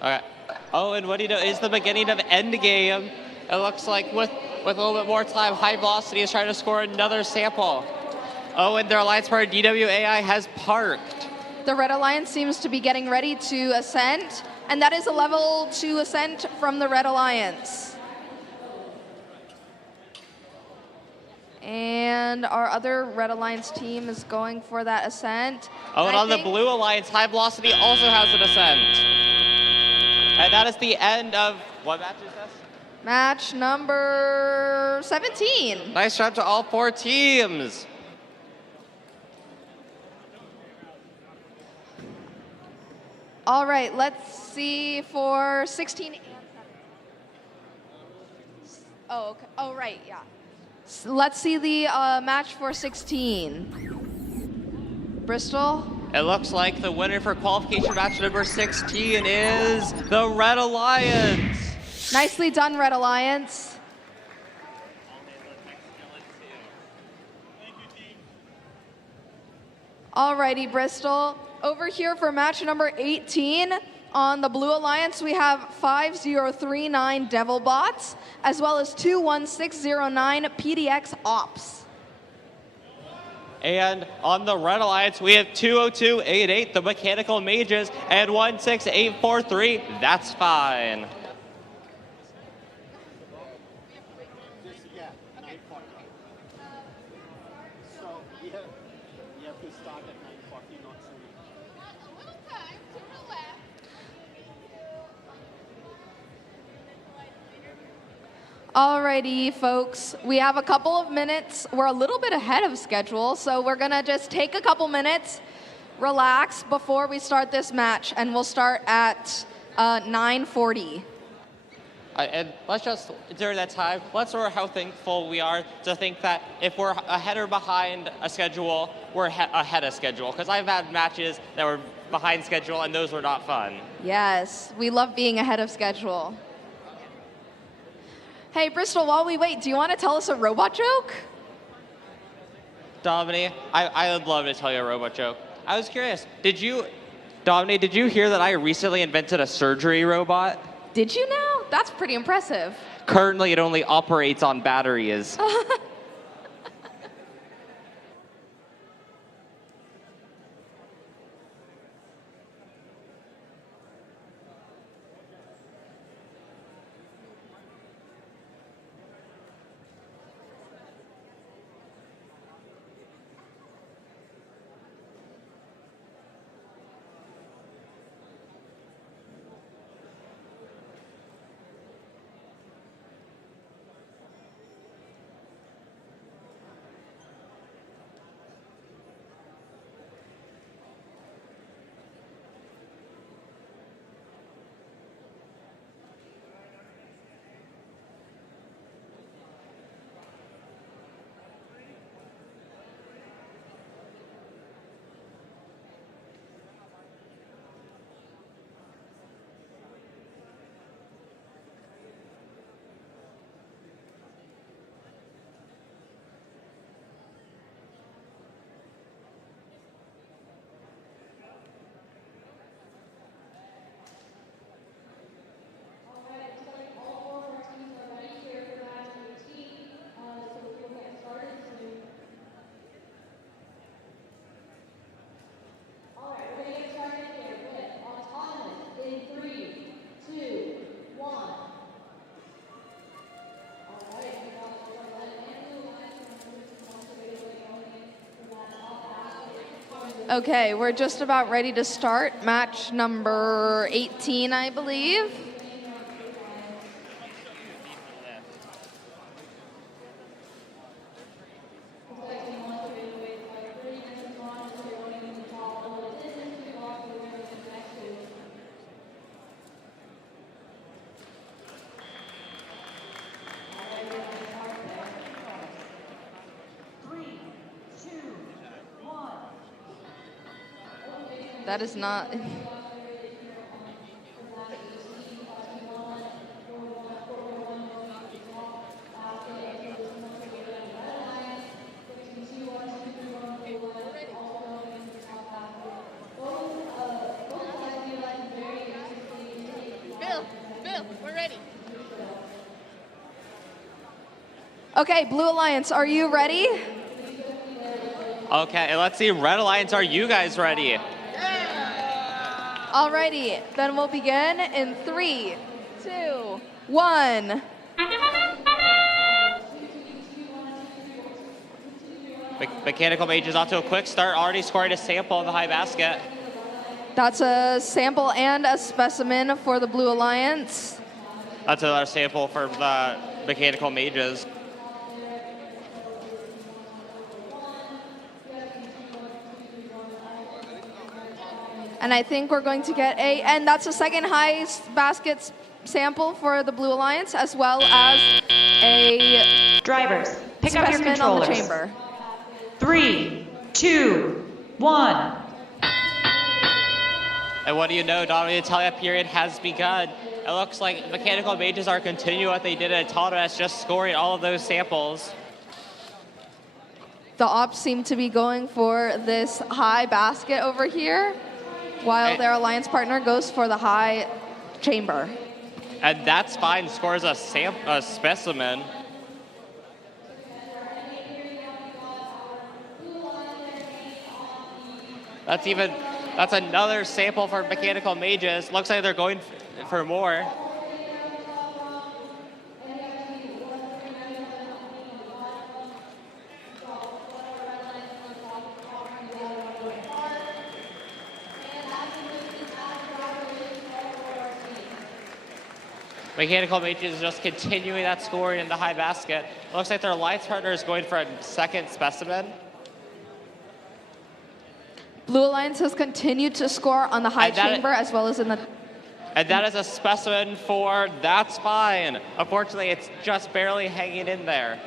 Okay. Oh, and what do you know? Is the beginning of endgame. It looks like with a little bit more time, High Velocity is trying to score another sample. Oh, and their alliance partner DWAI has parked. The Red Alliance seems to be getting ready to ascent, and that is a level 2 ascent from the Red Alliance. And our other Red Alliance team is going for that ascent. Oh, and on the Blue Alliance, High Velocity also has an ascent. And that is the end of, what match is this? Match number 17. Nice job to all 4 teams. All right, let's see for 16 and 17. Oh, okay. Oh, right, yeah. Let's see the match for 16. Bristol? It looks like the winner for qualification match number 16 is the Red Alliance. Nicely done, Red Alliance. Alrighty, Bristol. Over here for match number 18, on the Blue Alliance, we have 5039 DevilBots, as well as 21609 PDX OPPS. And on the Red Alliance, we have 20288, the Mechanical Mages, and 16843, that's fine. Alrighty, folks, we have a couple of minutes. We're a little bit ahead of schedule, so we're gonna just take a couple minutes, relax before we start this match, and we'll start at 9:40. And let's just, during that time, let's remember how thankful we are to think that if we're ahead or behind a schedule, we're ahead of schedule. Because I've had matches that were behind schedule, and those were not fun. Yes, we love being ahead of schedule. Hey, Bristol, while we wait, do you want to tell us a robot joke? Dominique, I would love to tell you a robot joke. I was curious, Dominique, did you hear that I recently invented a surgery robot? Did you now? That's pretty impressive. Currently, it only operates on batteries. Okay, we're just about ready to start match number 18, I believe. That is not... Bill, we're ready. Okay, Blue Alliance, are you ready? Okay, let's see, Red Alliance, are you guys ready? Alrighty, then we'll begin in 3, 2, 1. Mechanical Mages off to a quick start, already scoring a sample in the high basket. That's a sample and a specimen for the Blue Alliance. That's another sample for the Mechanical Mages. And I think we're going to get and that's the second highest basket sample for the Blue Alliance, as well as a drivers, pick up your specimen on the controllers. chamber. 3, 2, 1. And what do you know, Dominic, the tally-up period has begun. It looks like Mechanical Mages are continuing what they did at Autonomous, just scoring all of those samples. The ops seem to be going for this high basket over here, while their alliance partner goes for the high chamber. And that's fine, scores a specimen. That's another sample for Mechanical Mages. Looks like they're going for more. Mechanical Mages is just continuing that scoring in the high basket. Looks like their alliance partner is going for a second specimen. Blue Alliance has continued to score on the high chamber as well as in the... And that is a specimen for That's Fine. Unfortunately, it's just barely hanging in there.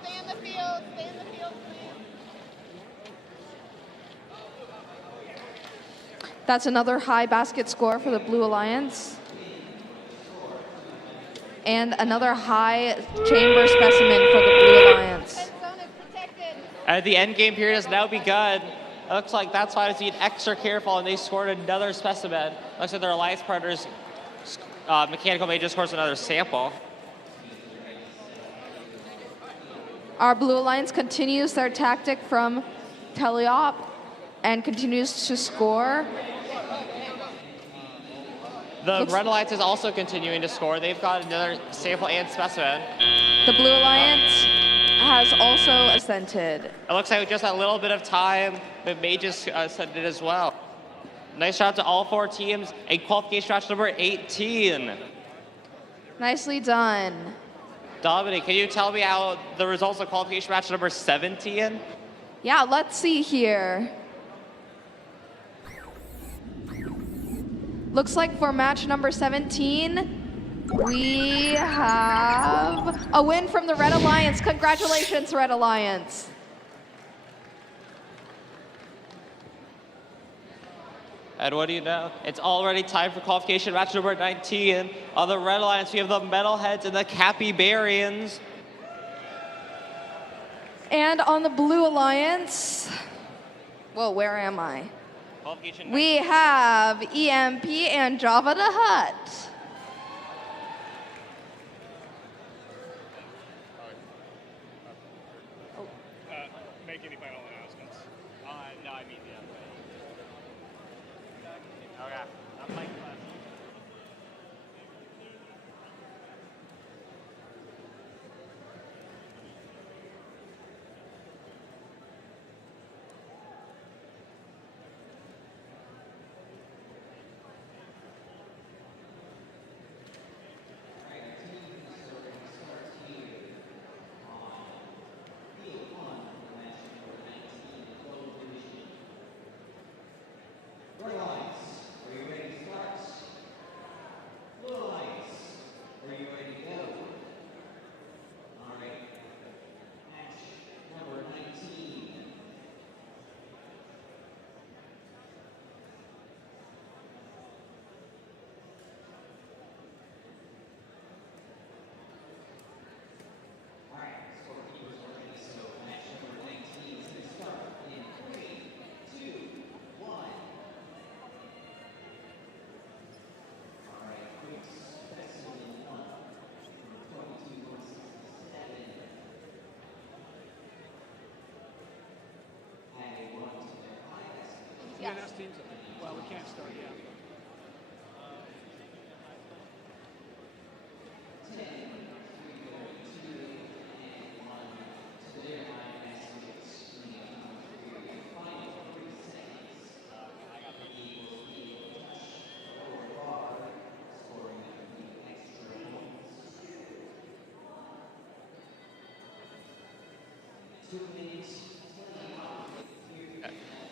Stay in the field, please. That's another high basket score for the Blue Alliance. And another high chamber specimen for the Blue Alliance. And the end game period has now begun. It looks like That's Fine is being extra careful, and they scored another specimen. Looks like their alliance partners, Mechanical Mages, scores another sample. Our Blue Alliance continues their tactic from teleop and continues to score. The Red Alliance is also continuing to score. They've got another sample and specimen. The Blue Alliance has also ascended. It looks like with just a little bit of time, the Mages ascended as well. Nice job to all 4 teams. And qualification match number 18. Nicely done. Dominic, can you tell me how the results of qualification match number 17? Yeah, let's see here. Looks like for match number 17, we have a win from the Red Alliance. Congratulations, Red Alliance. And what do you know? It's already time for qualification match number 19. On the Red Alliance, we have the MetalHeads and the Capybearings. And on the Blue Alliance, whoa, where am I? We have EMP and JavaDaHutt. Make any final announcements? No, I mean, yeah. Okay, I'm like, Yeah, those teams. Well, we can't start yet.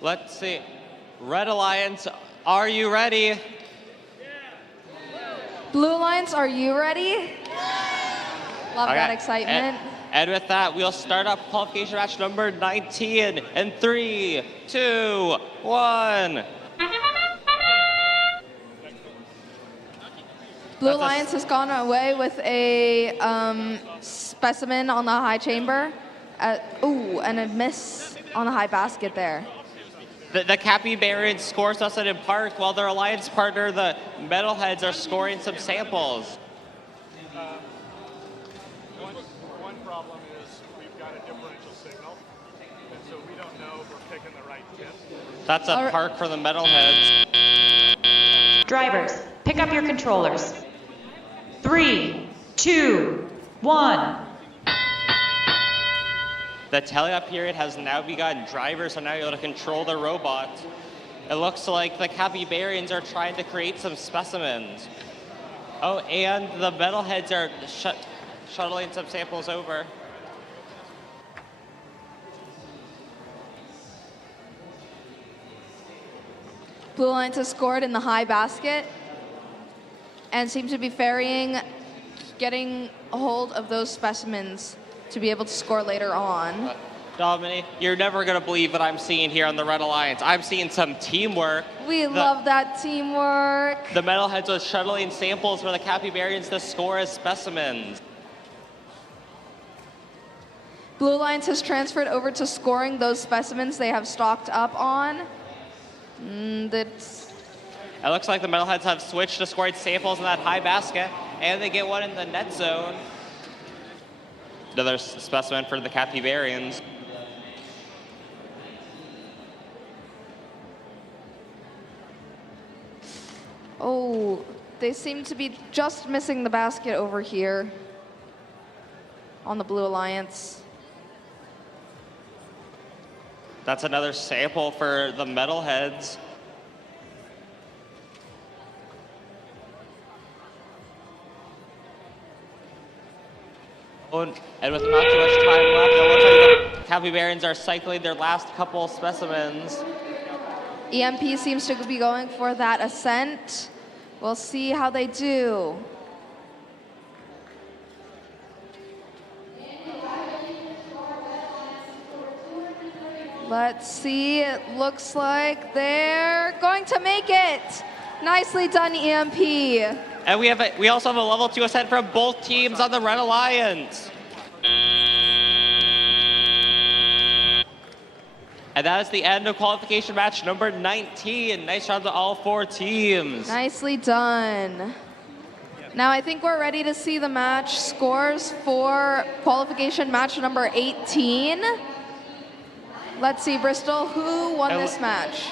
let's see. Red Alliance, are you ready? Blue Alliance, are you ready? Love that excitement. And with that, we'll start up qualification match number 19 in 3, 2, 1. Blue Alliance has gone away with a specimen on the high chamber. Ooh, and a miss on the high basket there. The Capybearings scores us in Park, while their alliance partner, the MetalHeads, are scoring some samples. One problem is we've got a differential signal, and so we don't know if we're picking the right tip. That's a Park for the MetalHeads. Drivers, pick up your controllers. 3, 2, 1. The teleop period has now begun. Drivers are now able to control the robot. It looks like the Capybearings are trying to create some specimens. Oh, and the MetalHeads are shuttling some samples over. Blue Alliance has scored in the high basket and seems to be getting a hold of those specimens to be able to score later on. Dominic, you're never going to believe what I'm seeing here on the Red Alliance. I'm seeing some teamwork. We love that teamwork. The MetalHeads are shuttling samples for the Capybearings to score as specimens. Blue Alliance has transferred over to scoring those specimens they have stocked up on. It looks like the MetalHeads have switched to scoring samples in that high basket, and they get one in the net zone. Another specimen for the Capybearings. Oh, they seem to be just missing the basket over here on the Blue Alliance. That's another sample for the MetalHeads. And with not too much time left, it looks like the Capybearings are cycling their last couple specimens. EMP seems to be going for that ascent. We'll see how they do. Let's see, it looks like they're going to make it. Nicely done, EMP. And we also have a level 2 ascent from both teams on the Red Alliance. And that is the end of qualification match number 19. Nice job to all 4 teams. Nicely done. Now I think we're ready to see the match scores for qualification match number 18. Let's see, Bristol, who won this match?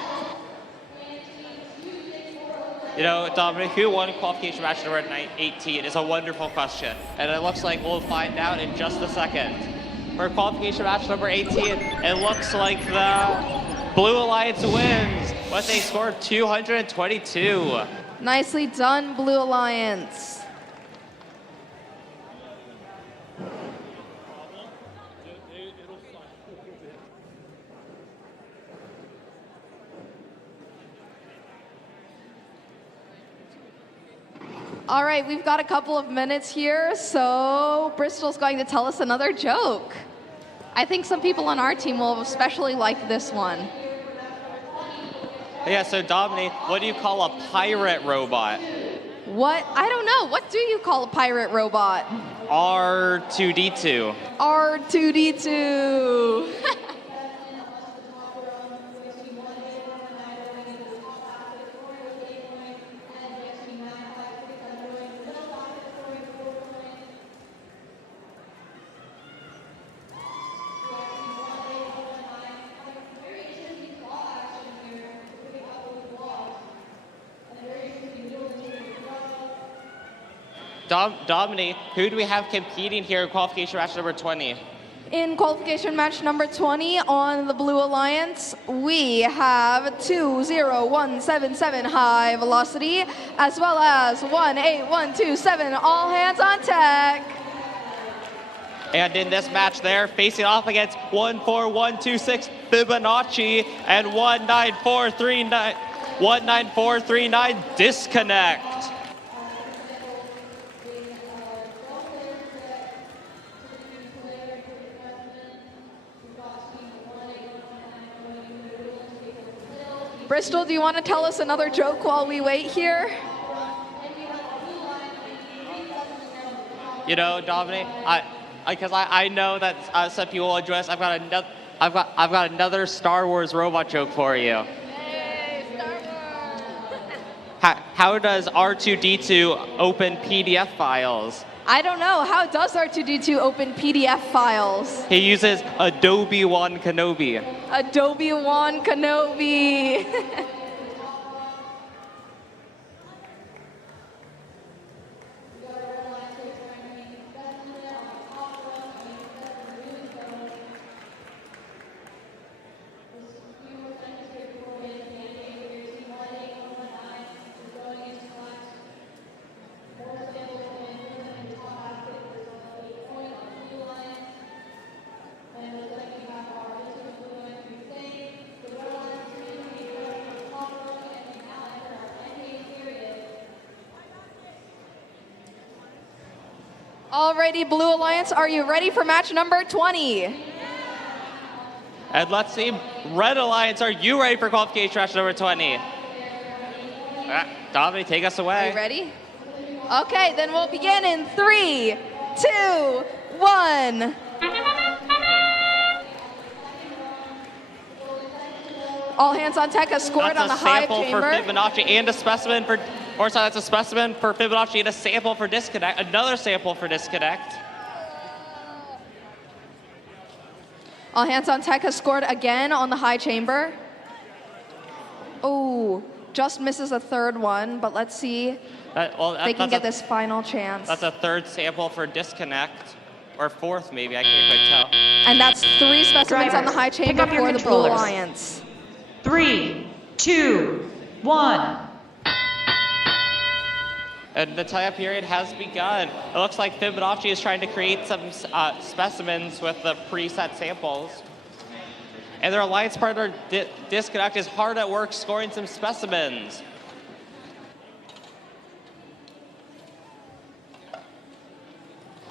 You know, Dominic, who won qualification match number 18 is a wonderful question. And it looks like we'll find out in just a second. For qualification match number 18, it looks like the Blue Alliance wins with a score of 222. Nicely done, Blue Alliance. All right, we've got a couple of minutes here, so Bristol's going to tell us another joke. I think some people on our team will especially like this one. Yeah, so Dominic, what do you call a pirate robot? What? I don't know. What do you call a pirate robot? R2D2. R2D2. Dominic, who do we have competing here in qualification match number 20? In qualification match number 20 on the Blue Alliance, we have 20177 high velocity, as well as 18127 all hands on tech. And in this match, they're facing off against 14126 Fibonacci and 19439 Disconnect. Bristol, do you want to tell us another joke while we wait here? You know, Dominic, because I know that some people will enjoy this. I've got another Star Wars robot joke for you. Hey, Star Wars! How does R2D2 open PDF files? I don't know. How does R2D2 open PDF files? He uses Adobe Wan Kenobi. Adobe Wan Kenobi. Alrighty, Blue Alliance, are you ready for match number 20? And let's see, Red Alliance, are you ready for qualification match number 20? Dominic, take us away. Are you ready? Okay, then we'll begin in 3, 2, 1. All hands on deck has scored on the high chamber. That's a sample for Fibonacci and a specimen for, or sorry, that's a specimen for Fibonacci and a sample for disconnect, another sample for disconnect. All hands on tech has scored again on the high chamber. Oh, just misses a third one, but let's see. They can get this final chance. That's a third sample for disconnect, or fourth maybe, I can't quite tell. And that's 3 specimens on the high chamber for the Blue Alliance. 3, 2, 1. And the tie-up period has begun. It looks like Fibonacci is trying to create some specimens with the preset samples. And their alliance partner, Disconnect, is hard at work scoring some specimens.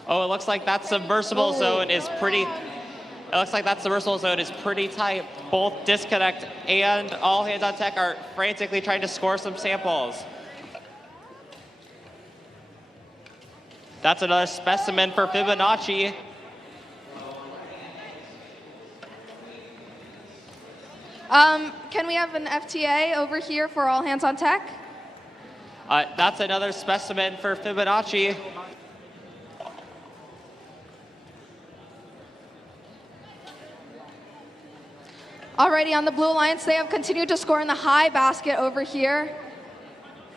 Oh, it looks like that submersible zone is pretty... It looks like that submersible zone is pretty tight. Both Disconnect and All Hands on Tech are frantically trying to score some samples. That's another specimen for Fibonacci. Can we have an FTA over here for All Hands on Tech? That's another specimen for Fibonacci. Alrighty, on the Blue Alliance, they have continued to score in the high basket over here.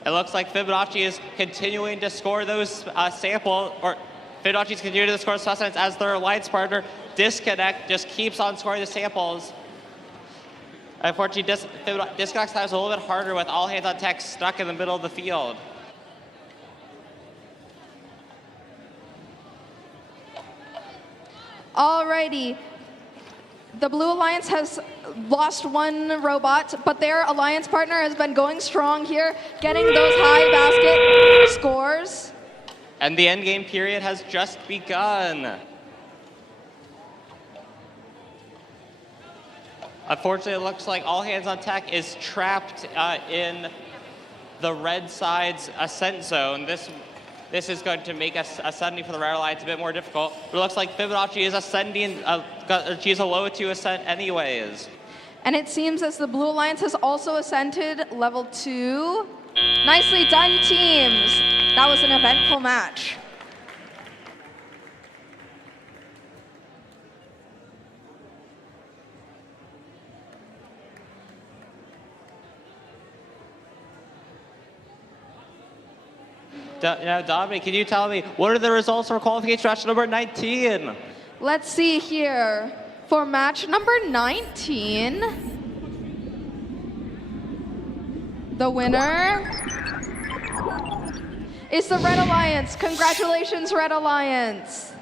It looks like Fibonacci is continuing to score those Fibonacci is continuing to score specimens as their alliance partner, Disconnect, just keeps on scoring the samples. Unfortunately, Disconnect's time is a little bit harder with All Hands on Tech stuck in the middle of the field. Alrighty. The Blue Alliance has lost one robot, but their alliance partner has been going strong here, getting those high basket scores. And the endgame period has just begun. Unfortunately, it looks like All Hands on Tech is trapped in the red side's ascent zone. This is going to make ascending for the Red Alliance a bit more difficult. But it looks like Fibonacci is ascending, she's a low 2 ascent anyways. And it seems as the Blue Alliance has also ascended level 2. Nicely done, teams. That was an eventful match. Now, Dominic, can you tell me, what are the results for qualification match number 19? Let's see here. For match number 19, the winner is the Red Alliance. Congratulations, Red Alliance.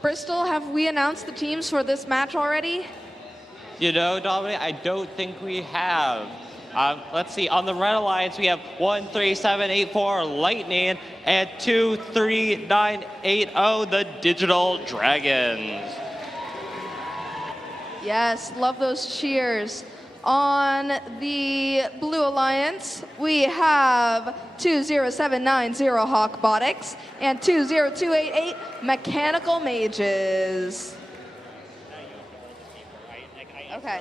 Bristol, have we announced the teams for this match already? You know, Dominic, I don't think we have. Let's see, on the Red Alliance, we have 13784 Lightning and 23980 the Digital Dragons. Yes, love those cheers. On the Blue Alliance, we have 20790 Robotics and 20288 Mechanical Mages. Okay.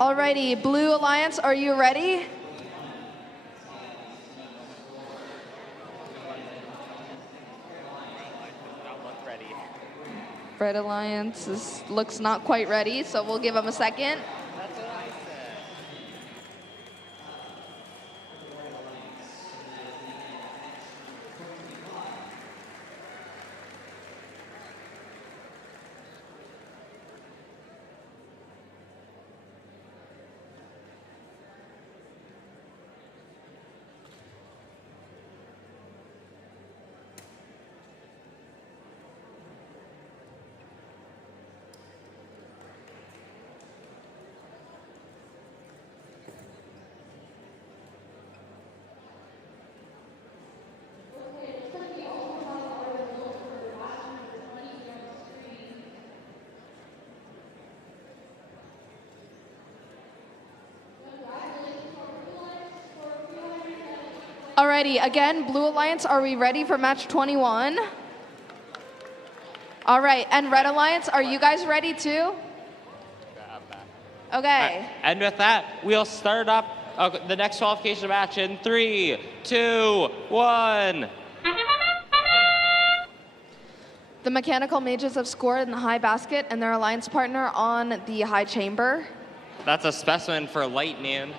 Alrighty, Blue Alliance, are you ready? Red Alliance looks not quite ready, so we'll give them a second. Alrighty, again, Blue Alliance, are we ready for match 21? All right, and Red Alliance, are you guys ready too? Okay. And with that, we'll start up the next qualification match in 3, 2, 1. The Mechanical Mages have scored in the high basket and their alliance partner on the high chamber. That's a specimen for Lightning.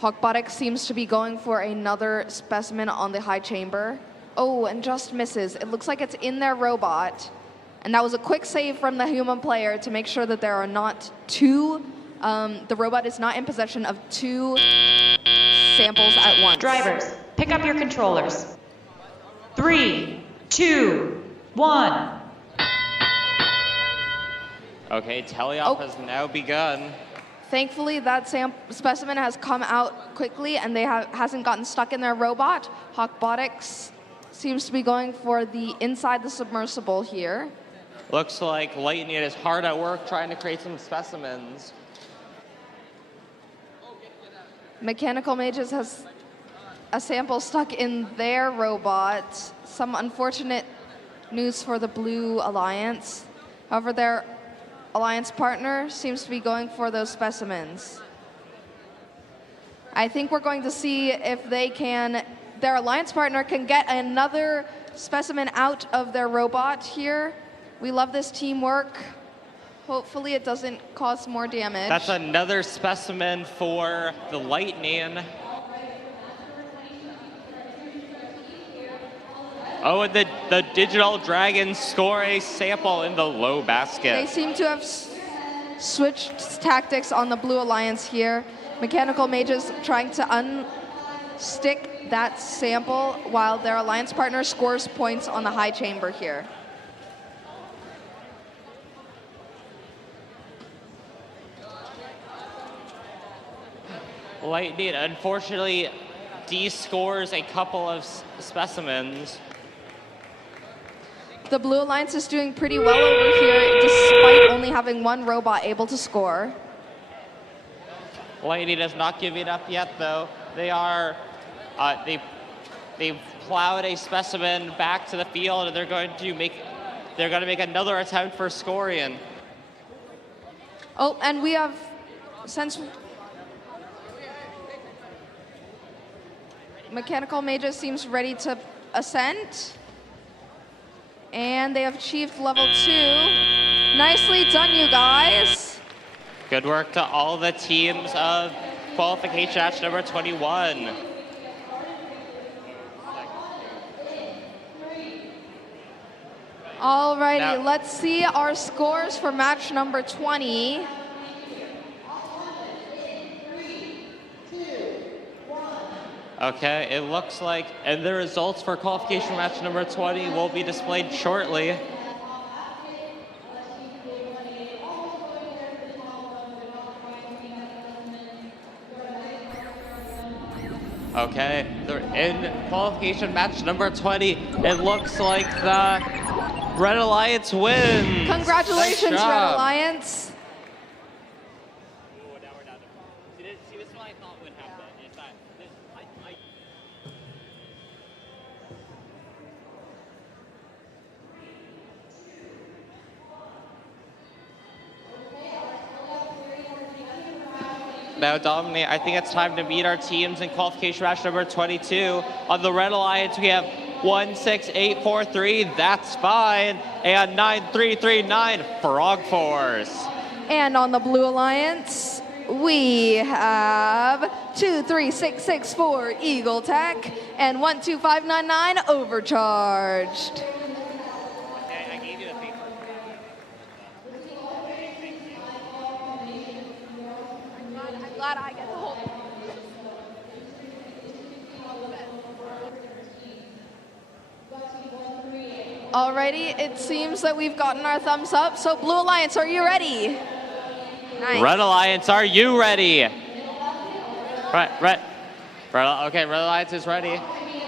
Robotics seems to be going for another specimen on the high chamber. Oh, and just misses. It looks like it's in their robot. And that was a quick save from the human player to make sure that there are not two, the robot is not in possession of two samples at once. Drivers, pick up your controllers. 3, 2, 1. Okay, teleop has now begun. Thankfully, that specimen has come out quickly and they hasn't gotten stuck in their robot. Robotics seems to be going for the inside the submersible here. Looks like Lightning is hard at work trying to create some specimens. Mechanical Mages has a sample stuck in their robot. Some unfortunate news for the Blue Alliance. However, their alliance partner seems to be going for those specimens. I think we're going to see if their alliance partner can get another specimen out of their robot here. We love this teamwork. Hopefully it doesn't cause more damage. That's another specimen for the Lightning. Oh, and the Digital Dragons score a sample in the low basket. They seem to have switched tactics on the Blue Alliance here. Mechanical Mages trying to unstick that sample while their alliance partner scores points on the high chamber here. Lightning, unfortunately, D scores a couple of specimens. The Blue Alliance is doing pretty well over here, despite only having one robot able to score. Lightning is not giving up yet, though. They are, they've plowed a specimen back to the field, and they're going to make another attempt for scoring. Oh, and we have, since Mechanical Mages seems ready to ascend. And they have achieved level 2. Nicely done, you guys. Good work to all the teams of qualification match number 21. Alrighty, Now, let's see our scores for match number 20. Okay, it looks like, and the results for qualification match number 20 will be displayed shortly. Okay, they're in qualification match number 20. It looks like the Red Alliance wins. Congratulations, Nice Red job. Alliance. Now, Dominic, I think it's time to meet our teams in qualification match number 22. On the Red Alliance, we have 16843, that's fine, and 9339, Frog Force. And on the Blue Alliance, we have 23664 Eagle Tech and 12599 Overcharged. I'm glad I get to hold it. Alrighty, it seems that we've gotten our thumbs up. So Blue Alliance, are you ready? Nice. Red Alliance, are you ready? Okay, Red Alliance is ready.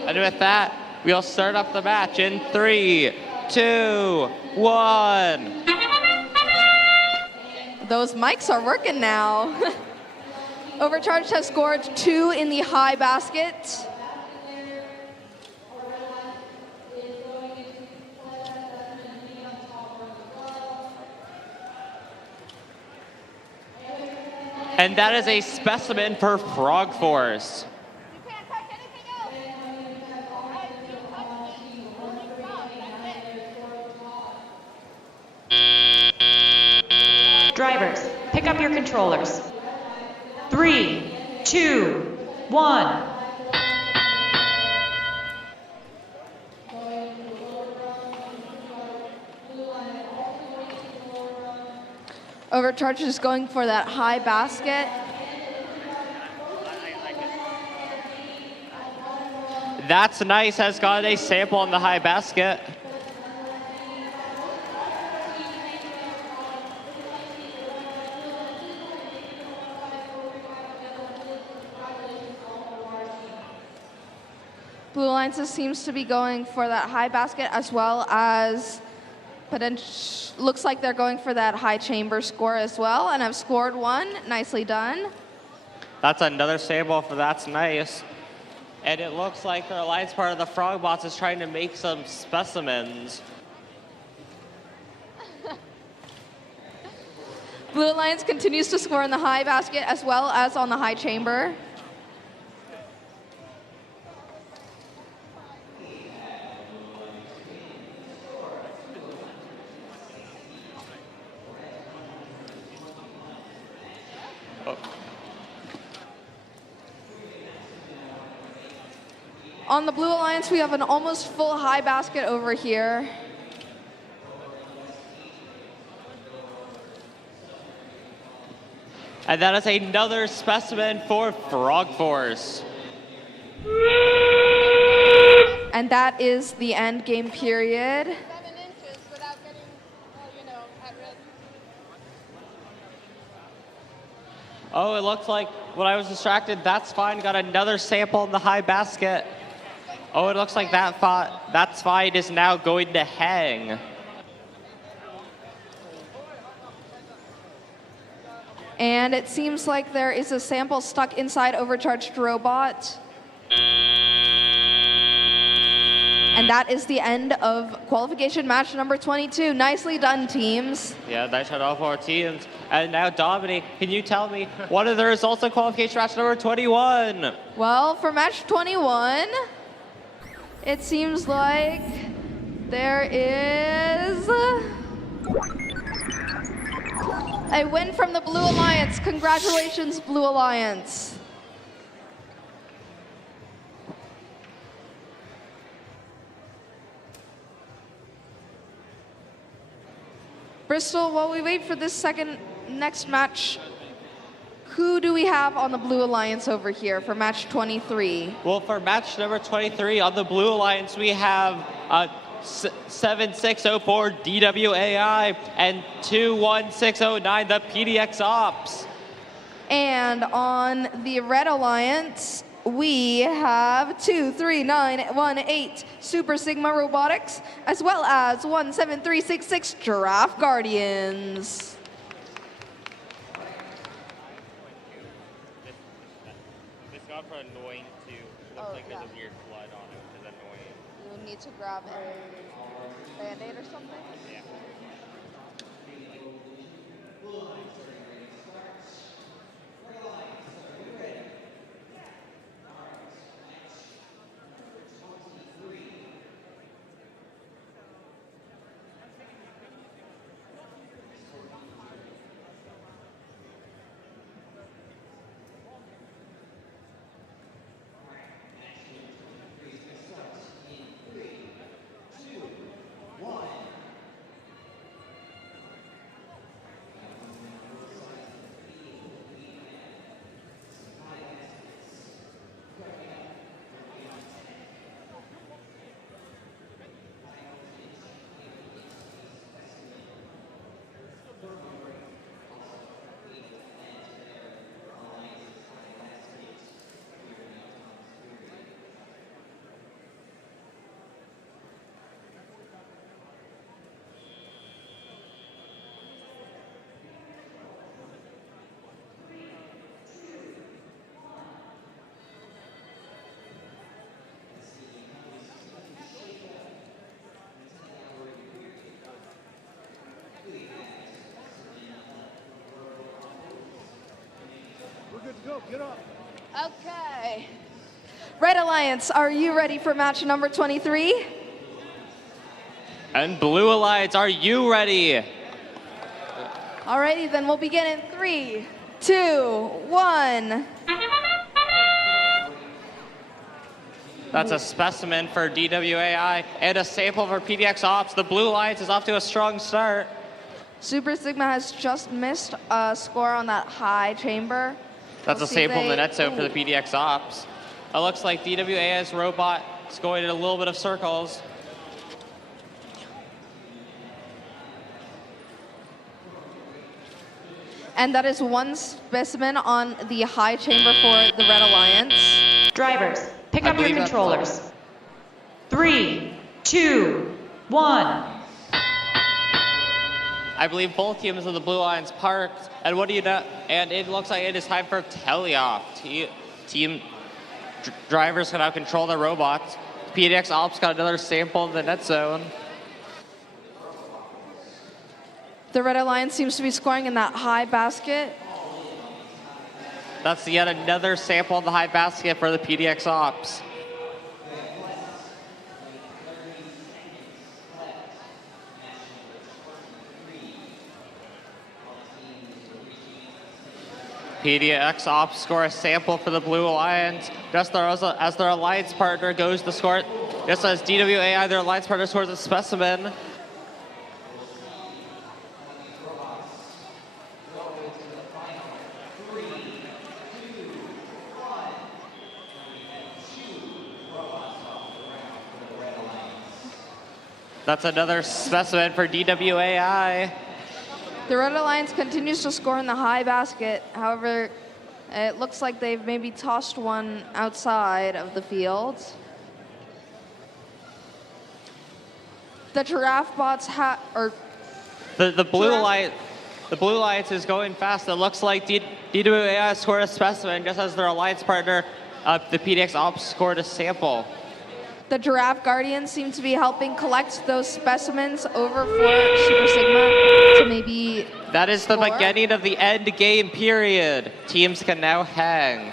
And with that, we'll start up the match in 3, 2, 1. Those mics are working now. Overcharged has scored 2 in the high basket. And that is a specimen for Frog Force. Drivers, pick up your controllers. 3, 2, 1. Overcharged is going for that high basket. That's nice, has got a sample on the high basket. Blue Alliance seems to be going for that high basket as well as looks like they're going for that high chamber score as well, and have scored 1. Nicely done. That's another sample for that's nice. And it looks like the Alliance part of the FrogBots is trying to make some specimens. Blue Alliance continues to score in the high basket as well as on the high chamber. On the Blue Alliance, we have an almost full high basket over here. And that is another specimen for Frog Force. And that is the end game period. 7 inches without getting, at risk. Oh, it looks like when I was distracted, that's fine. Got another sample in the high basket. Oh, it looks like that fight is now going to hang. And it seems like there is a sample stuck inside Overcharged Robot. And that is the end of qualification match number 22. Nicely done, teams. Yeah, nice shot all 4 teams. And now, Dominique, can you tell me what are the results of qualification match number 21? Well, for match 21, it seems like there is a win from the Blue Alliance. Congratulations, Blue Alliance. Bristol, while we wait for this next match, who do we have on the Blue Alliance over here for match 23? Well, for match number 23 on the Blue Alliance, we have 7604 DWAI and 21609 the PDX Ops. And on the Red Alliance, we have 23918 Super Sigma Robotics, as well as 17366 Giraffe Guardians. This got for annoying too. Looks like there's a weird blood on it, which is annoying. You need to grab a Band-Aid or something? Yeah. We're good to go. Get up. Okay. Red Alliance, are you ready for match number 23? And Blue Alliance, are you ready? Alrighty, then we'll begin in 3, 2, 1. That's a specimen for DWAI and a sample for PDX Ops. The Blue Alliance is off to a strong start. Super Sigma has just missed a score on that high chamber. That's Let's a see if sample in the they- net zone for the PDX Ops. It looks like DWAI's robot is going in a little bit of circles. And that is one specimen on the high chamber for the Red Alliance. Drivers, pick up your controllers. 3, 2, 1. I believe both teams of the Blue Alliance parked, and what do you know? And it looks like it is time for teleoff. Team drivers can now control their robots. PDX Ops got another sample in the net zone. The Red Alliance seems to be scoring in that high basket. That's yet another sample in the high basket for the PDX Ops. PDX Ops score a sample for the Blue Alliance, just as their alliance partner goes to score, just as DWAI, their alliance partner, scores a specimen. That's another specimen for DWAI. The Red Alliance continues to score in the high basket. However, it looks like they've maybe tossed one outside of the field. The Giraffe bots The Blue Alliance is going fast. It looks like DWAI scored a specimen just as their alliance partner, the PDX Ops, scored a sample. The Giraffe Guardians seem to be helping collect those specimens over for Super Sigma to maybe That is the score. beginning of the end game period. Teams can now hang.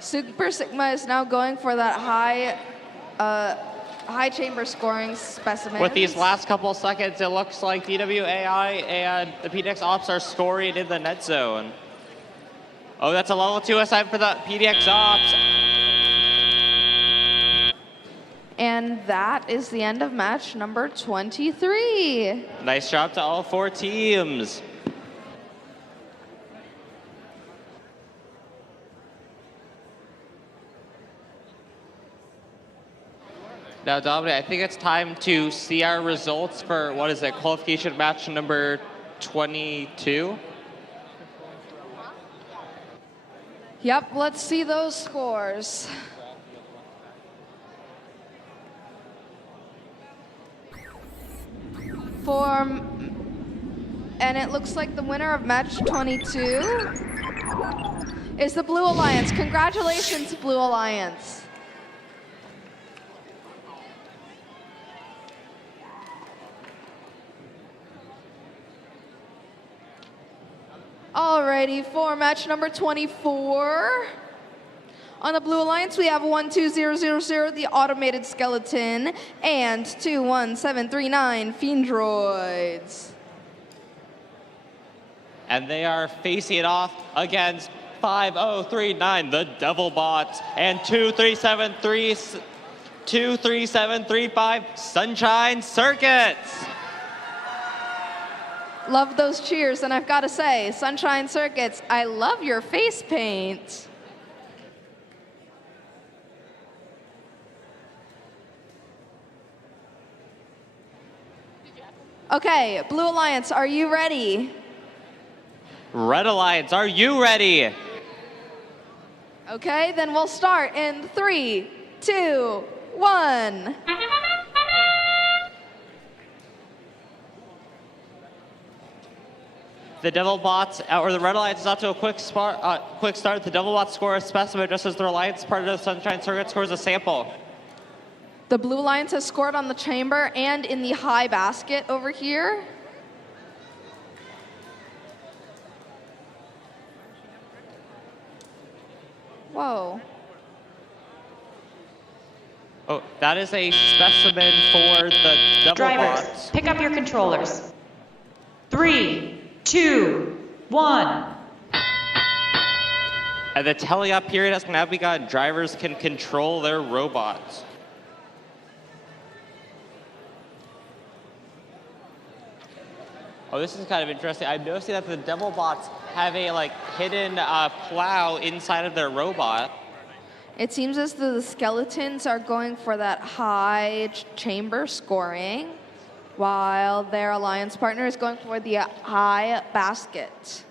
Super Sigma is now going for that high chamber scoring specimen. With these last couple seconds, it looks like DWAI and the PDX Ops are scoring in the net zone. Oh, that's a level 2 aside for the PDX Ops. And that is the end of match number 23. Nice job to all 4 teams. Now, Dominic, I think it's time to see our results for, what is it, qualification match number 22? Yep, let's see those scores. And it looks like the winner of match 22 is the Blue Alliance. Congratulations, Blue Alliance. Alrighty, for match number 24. On the Blue Alliance, we have 12000, the Automated Skeleton, and 21739, Fiendriods. And they are facing off against 5039, the DevilBots, and 23735, Sunshine Circuits. Love those cheers, and I've got to say, Sunshine Circuits, I love your face paint. Okay, Blue Alliance, are you ready? Red Alliance, are you ready? Okay, then we'll start in 3, 2, 1. The DevilBots, or the Red Alliance, is off to a quick start. The DevilBots score a specimen just as their alliance partner, the Sunshine Circuit, scores a sample. The Blue Alliance has scored on the chamber and in the high basket over here. Whoa. Oh, that is a specimen for the DevilBots. Drivers, pick up your controllers. 3, 2, 1. And the tele-op period has now begun. Drivers can control their robots. Oh, this is kind of interesting. I'm noticing that the DevilBots have a hidden plow inside of their robot. It seems as though the skeletons are going for that high chamber scoring, while their alliance partner is going for the high basket.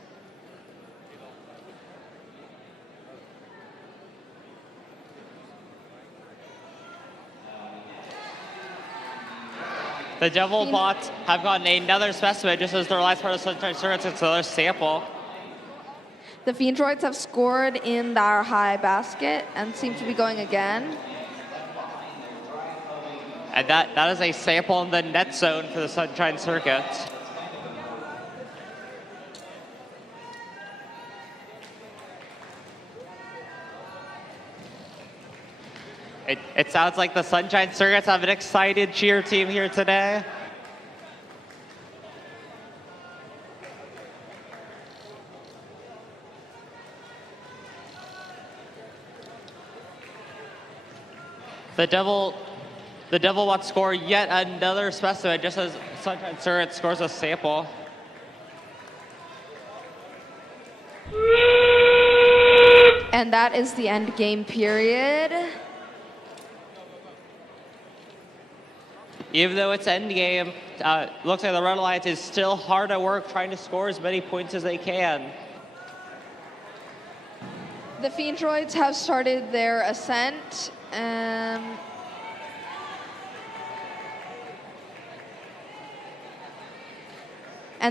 The DevilBots have gotten another specimen just as their alliance partner, Sunshine Circuits, gets another sample. The Fiendriods have scored in their high basket and seem to be going again. And that is a sample in the net zone for the Sunshine Circuits. It sounds like the Sunshine Circuits have an excited cheer team here today. The DevilBots score yet another specimen just as Sunshine Circuits scores a sample. And that is the end game period. Even though it's endgame, looks like the Red Alliance is still hard at work trying to score as many points as they can. The Fiendriods have started their ascent. And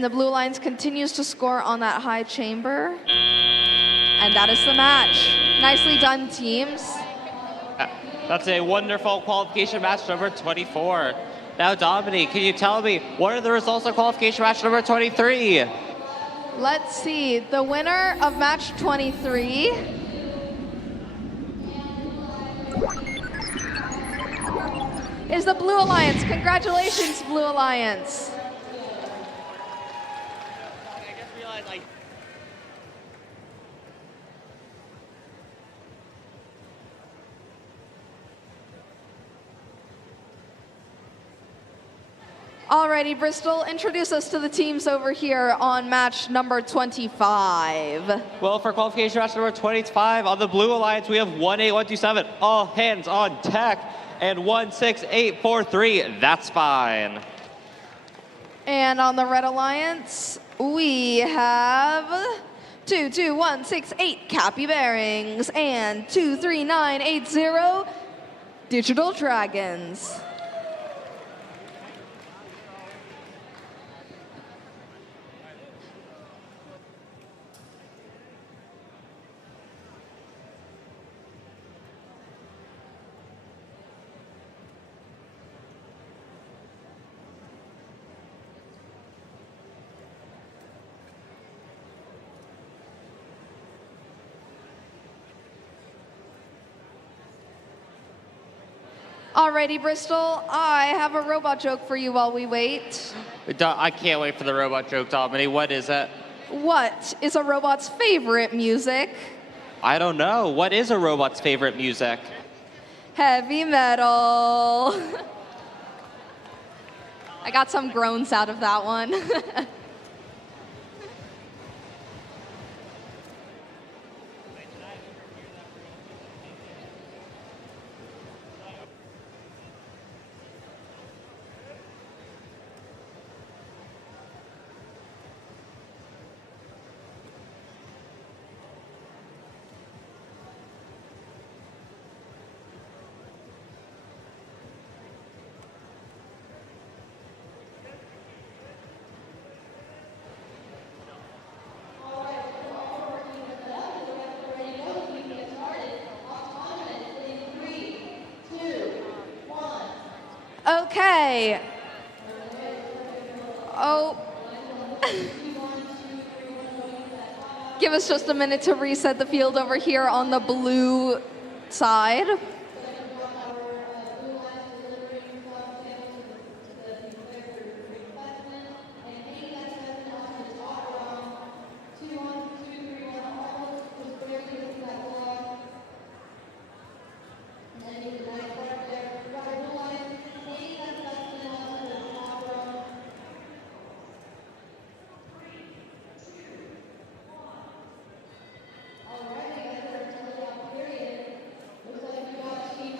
the Blue Alliance continues to score on that high chamber. And that is the match. Nicely done, teams. That's a wonderful qualification match number 24. Now, Dominique, can you tell me what are the results of qualification match number 23? Let's see. The winner of match 23 is the Blue Alliance. Congratulations, Blue Alliance. Alrighty, Bristol, introduce us to the teams over here on match number 25. Well, for qualification match number 25, on the Blue Alliance, we have 18127, all hands on deck, and 16843, that's fine. And on the Red Alliance, we have 22168 Capybearings and 23980 Digital Dragons. Alrighty, Bristol, I have a robot joke for you while we wait. I can't wait for the robot joke, Dominique. What is it? What is a robot's favorite music? I don't know. What is a robot's favorite music? Heavy metal. I got some groans out of that one. Okay. Oh. Give us just a minute to reset the field over here on the blue side.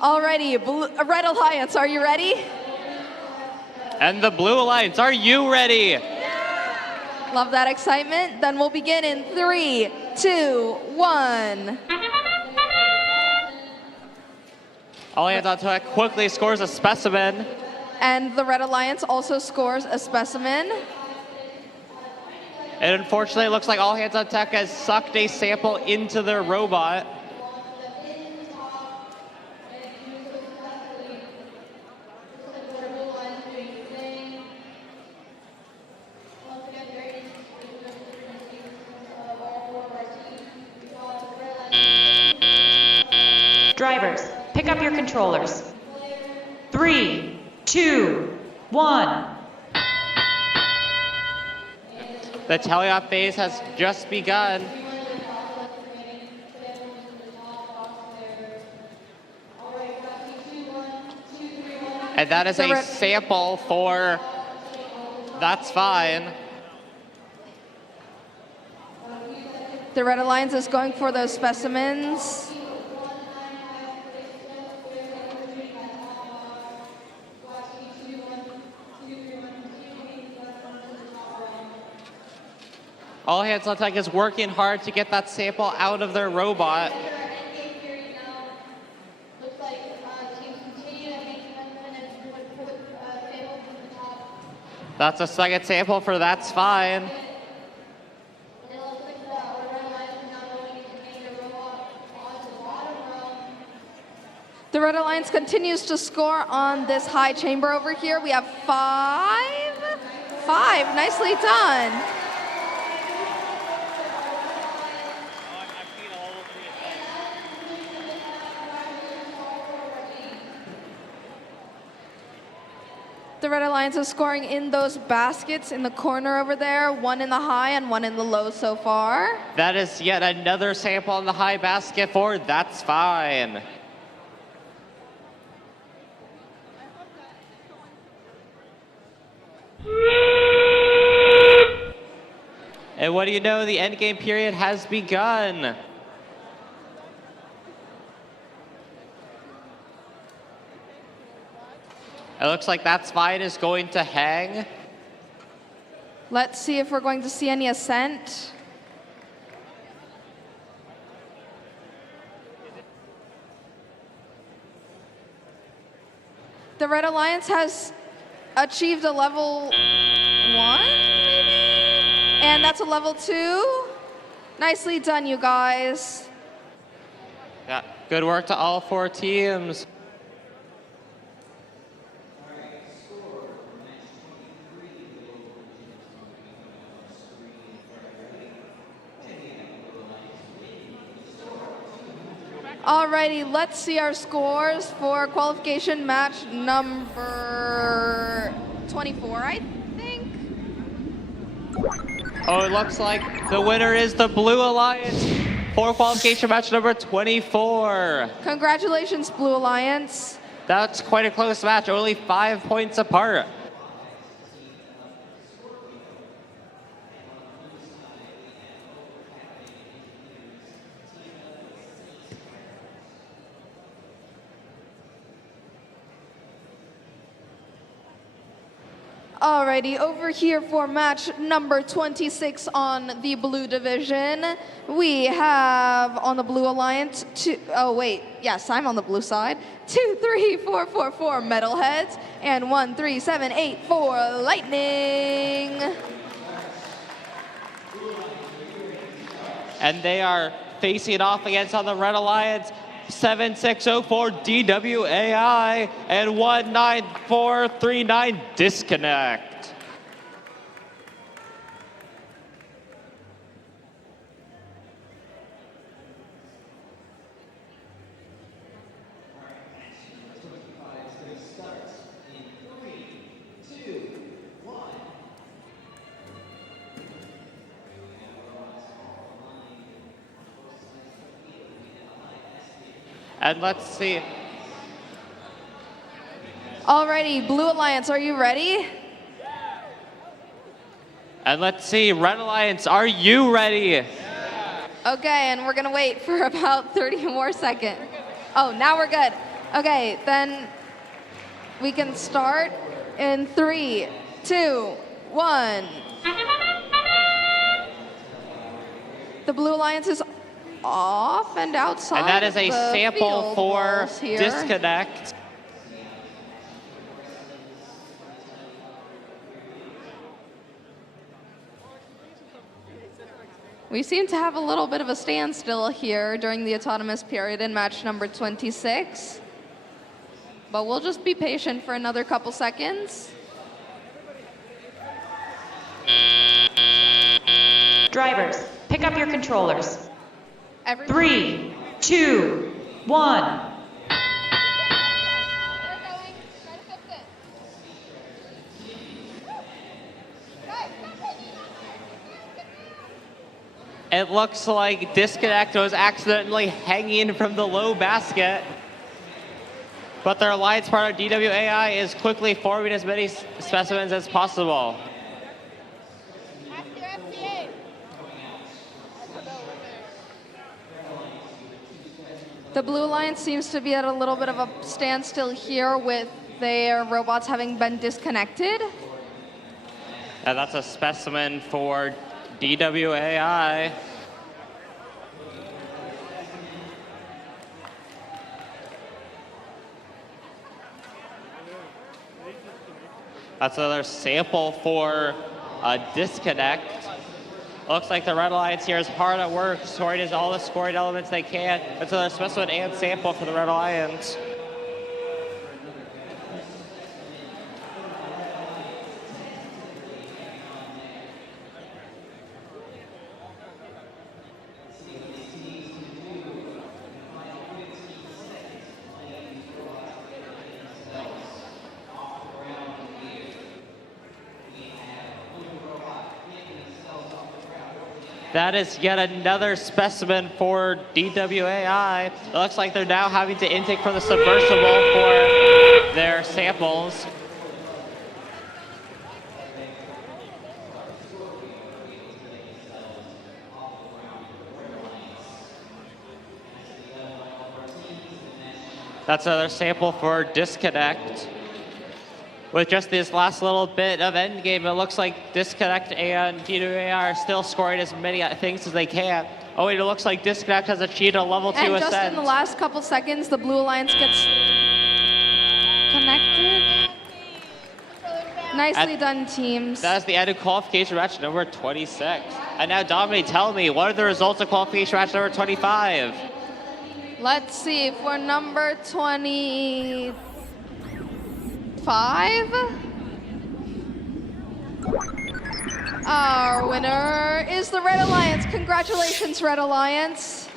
Alrighty, Red Alliance, are you ready? And the Blue Alliance, are you ready? Love that excitement. Then we'll begin in 3, 2, 1. All hands on deck quickly scores a specimen. And the Red Alliance also scores a specimen. And unfortunately, it looks like All Hands on Deck has sucked a sample into their robot. Drivers, pick up your controllers. 3, 2, 1. The teleop phase has just begun. And that is a sample for That's Fine. The Red Alliance is going for those specimens. All hands on deck is working hard to get that sample out of their robot. That's a second sample for That's Fine. The Red Alliance continues to score on this high chamber over here. We have 5. Nicely done. The Red Alliance is scoring in those baskets in the corner over there, 1 in the high and 1 in the low so far. That is yet another sample in the high basket for That's Fine. And what do you know, the endgame period has begun. It looks like That's Fine is going to hang. Let's see if we're going to see any ascent. The Red Alliance has achieved a level 1, maybe? And that's a level 2. Nicely done, you guys. Yeah, good work to all 4 teams. Alrighty, let's see our scores for qualification match number 24, I think. Oh, it looks like the winner is the Blue Alliance for qualification match number 24. Congratulations, Blue Alliance. That's quite a close match, only 5 points apart. Alrighty, over here for match number 26 on the blue division, we have on the Blue Alliance, I'm on the blue side, 2, 3, 4, 4, 4 MetalHeads, and 1, 3, 7, 8, 4 Lightning. And they are facing off against on the Red Alliance, 7604 DWAI and 19439 Disconnect. And let's see. Alrighty, Blue Alliance, are you ready? And let's see, Red Alliance, are you ready? Okay, and we're gonna wait for about 30 more seconds. Oh, now we're good. Okay, then we can start in 3, 2, 1. The Blue Alliance is off and outside. And that is a the sample for Disconnect. We seem to have a little bit of a standstill here during the autonomous period in match number 26. But we'll just be patient for another couple seconds. Drivers, pick up your controllers. 3, 2, 1. It looks like Disconnect was accidentally hanging from the low basket. But their alliance partner DWAI is quickly forming as many specimens as possible. The Blue Alliance seems to be at a little bit of a standstill here with their robots having been disconnected. And that's a specimen for DWAI. That's another sample for a disconnect. Looks like the Red Alliance here is hard at work, sorting all the scoring elements they can. That's another specimen and sample for the Red Alliance. That is yet another specimen for DWAI. It looks like they're now having to intake from the submersible for their samples. That's another sample for disconnect. With just this last little bit of endgame, it looks like Disconnect and DWAI are still scoring as many things as they can. Oh wait, it looks like Disconnect has achieved a level 2 and ascent. just in the last couple seconds, the Blue Alliance gets connected. Nicely done, teams. That is the end of qualification match number 26. And now Dominique, tell me, what are the results of qualification match number 25? Let's see, for number 25. Our winner is the Red Alliance. Congratulations, Red Alliance.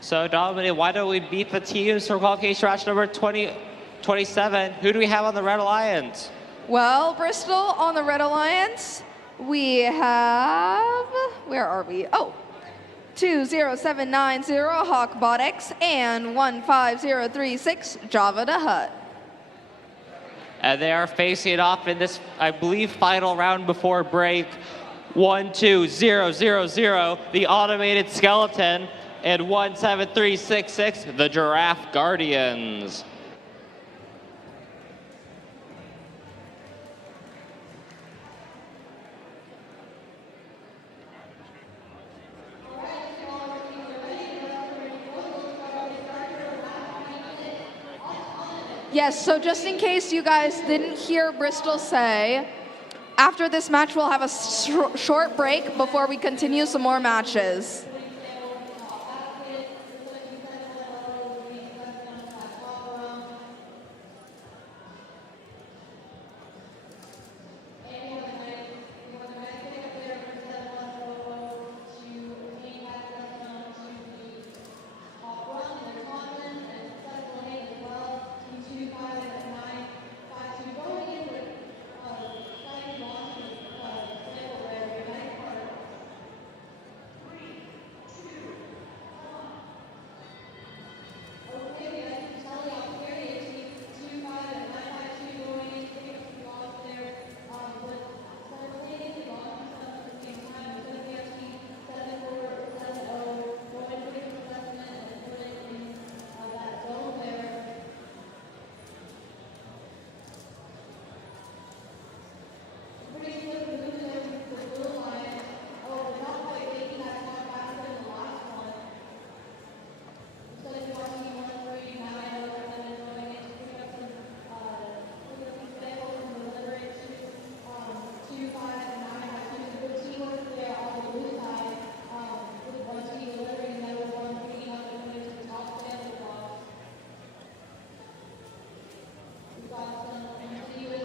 So Dominic, why don't we beat the teams for qualification match number 27? Who do we have on the Red Alliance? Well, Bristol on the Red Alliance, we have, where are we? Oh, 20790 Robotics and 15036 JavaDaHutt. And they are facing off in this, I believe, final round before break. 12000, the automated skeleton, and 17366, the Giraffe Guardians. Yes, so just in case you guys didn't hear Bristol say, after this match we'll have a short break before we continue some more matches.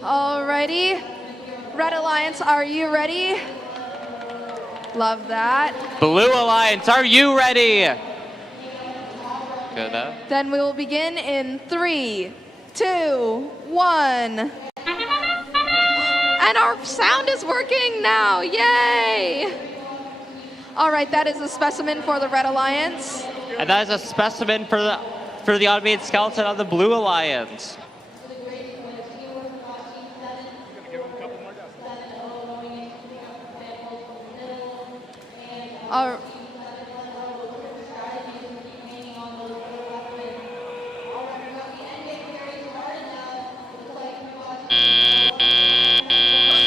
Alrighty, Red Alliance, are you ready? Love that. Blue Alliance, are you ready? Good enough. Then we will begin in 3, 2, 1. And our sound is working now. Yay! All right, that is a specimen for the Red Alliance. And that is a specimen for the automated skeleton on the Blue Alliance.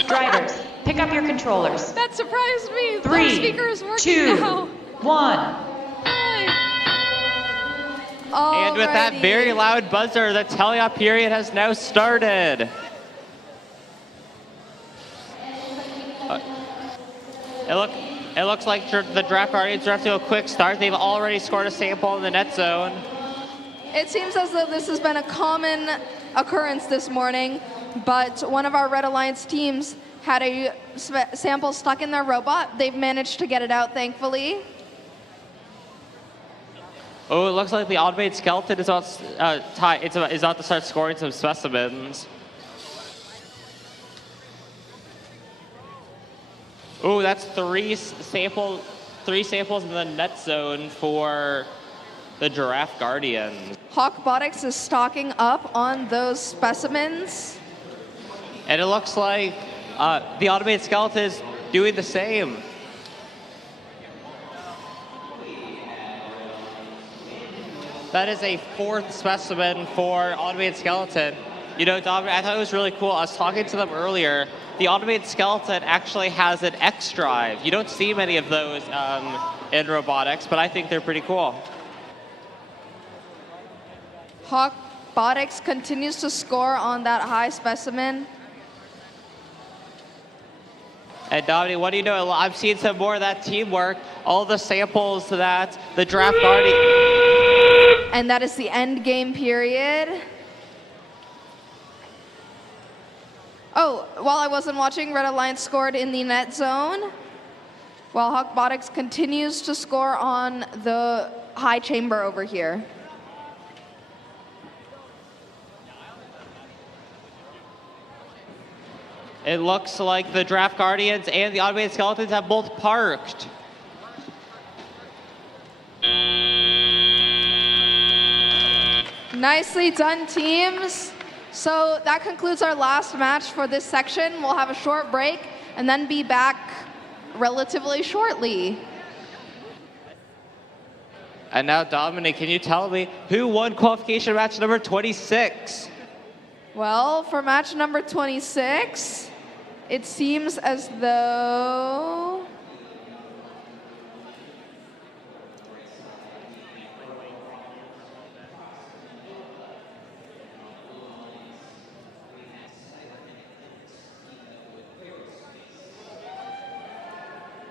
Drivers, pick up your controllers. That surprised me. 3, The speaker is working 2, now. 1. And with that very loud buzzer, the teleop period has now started. It looks like the Draft Guardians are off to a quick start. They've already scored a sample in the net zone. It seems as though this has been a common occurrence this morning, but one of our Red Alliance teams had a sample stuck in their robot. They've managed to get it out, thankfully. Oh, it looks like the automated skeleton is about to start scoring some specimens. Oh, that's three samples in the net zone for the Giraffe Guardians. Robotics is stocking up on those specimens. And it looks like the automated skeleton is doing the same. That is a 4th specimen for automated skeleton. You know, Dominic, I thought it was really cool. I was talking to them earlier. The automated skeleton actually has an X drive. You don't see many of those in robotics, but I think they're pretty cool. Robotics continues to score on that high specimen. And Dominic, what do you know? I've seen some more of that teamwork. All the samples that the Draft Guardian. And that is the end game period. Oh, while I wasn't watching, Red Alliance scored in the net zone, while Robotics continues to score on the high chamber over here. It looks like the Draft Guardians and the automated skeletons have both parked. Nicely done, teams. So that concludes our last match for this section. We'll have a short break and then be back relatively shortly. And now, Dominic, can you tell me who won qualification match number 26? Well, for match number 26, it seems as though...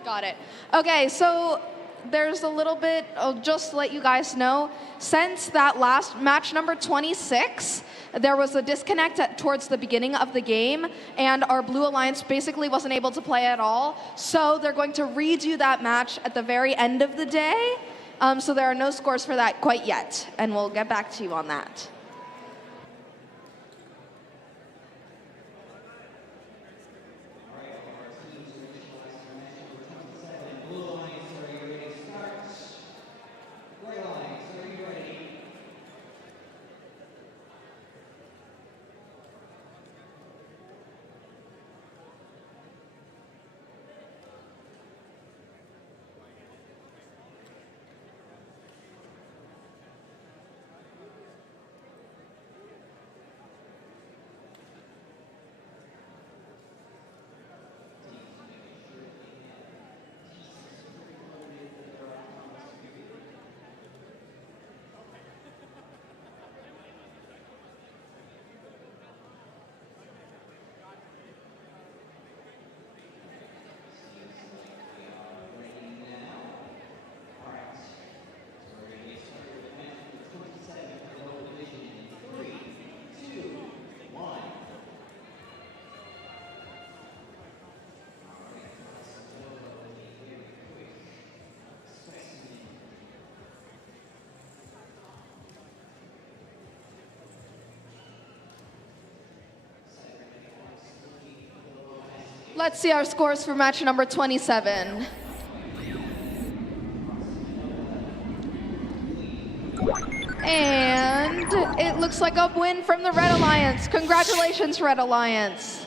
Got it. Okay, so there's a little bit, I'll just let you guys know, since that last match number 26, there was a disconnect towards the beginning of the game, and our Blue Alliance basically wasn't able to play at all. So they're going to redo that match at the very end of the day. So there are no scores for that quite yet, and we'll get back to you on that. Let's see our scores for match number 27. And it looks like a win from the Red Alliance. Congratulations, Red Alliance.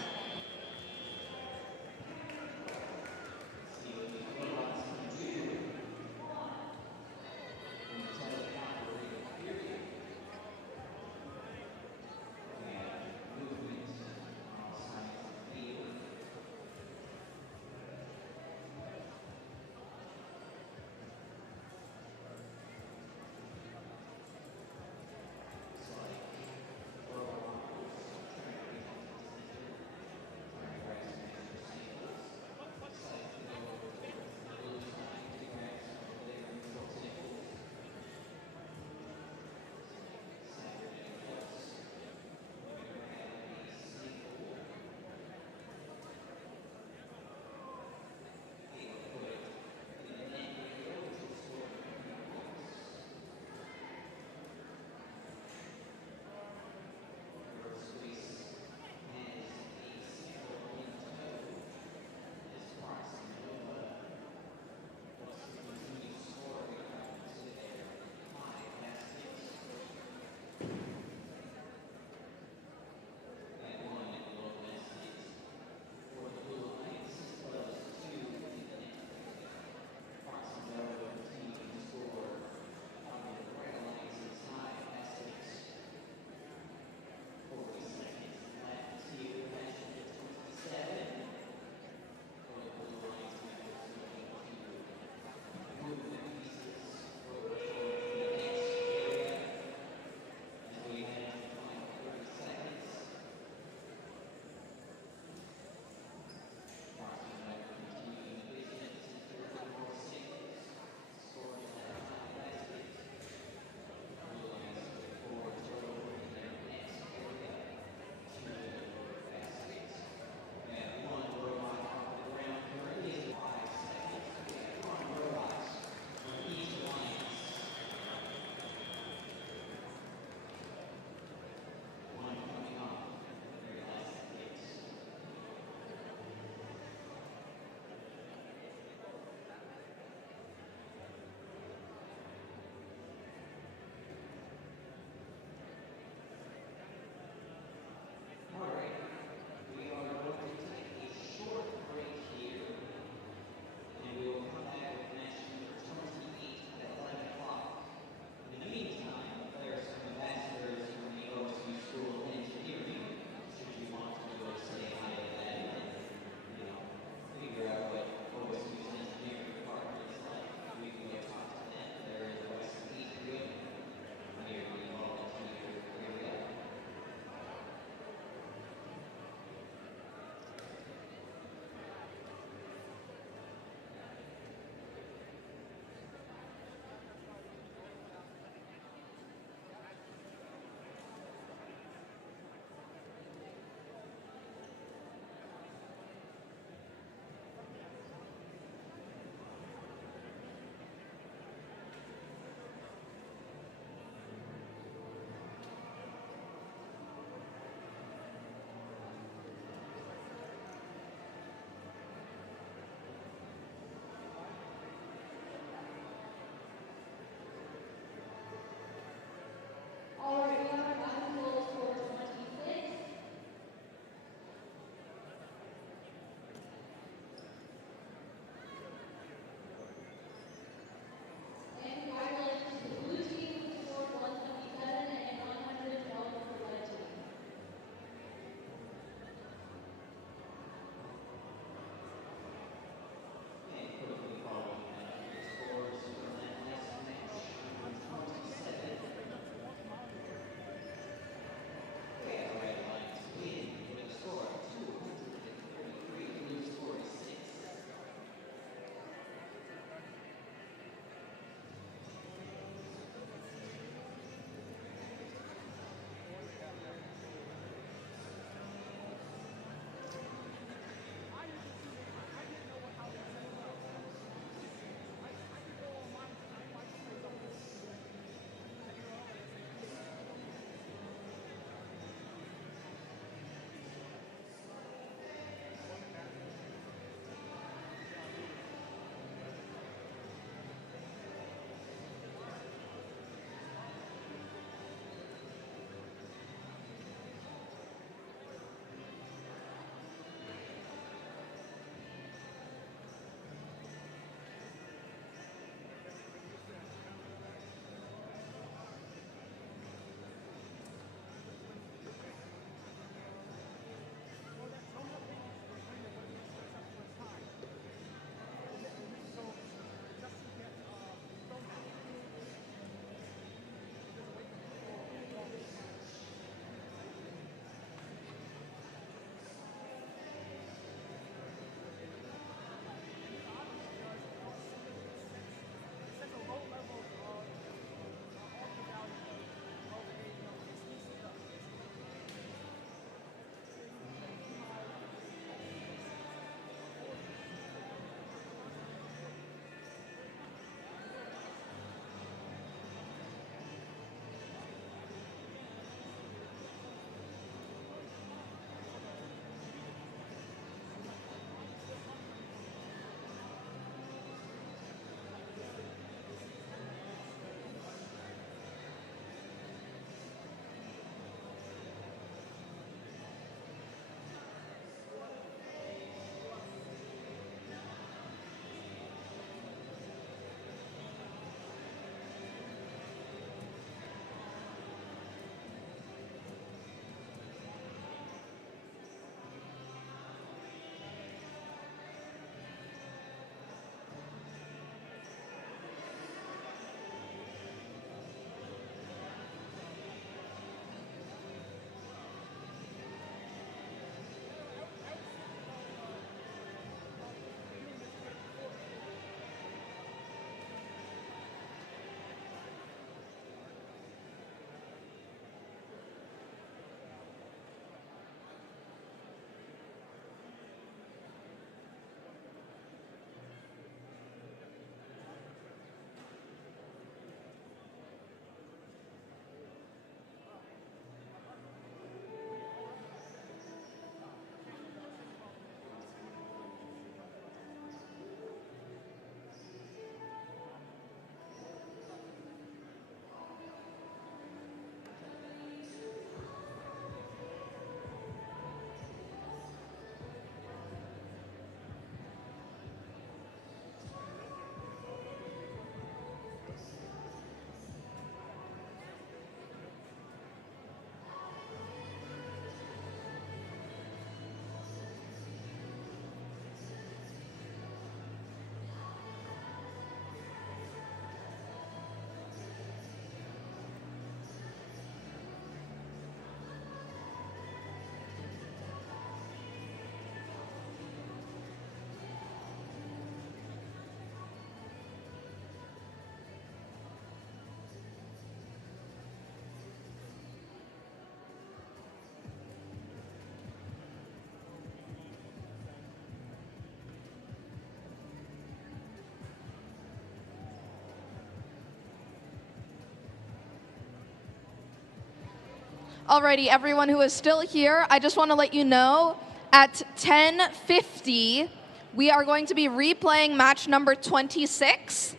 Alrighty, everyone who is still here, I just want to let you know at 10:50, we are going to be replaying match number 26.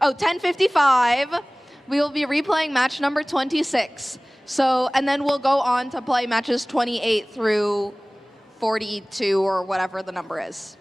Oh, 10:55, we will be replaying match number 26. So, and then we'll go on to play matches 28 through 42 or whatever the number is.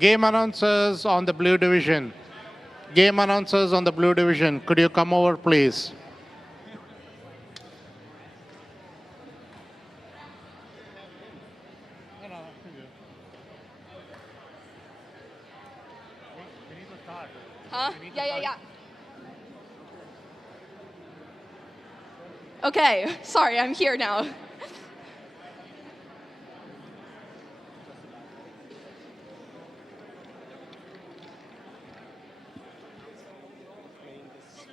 Game announcers on the blue division. Game announcers on the blue division, could you come over, please? Huh? Yeah. Okay, sorry, I'm here now.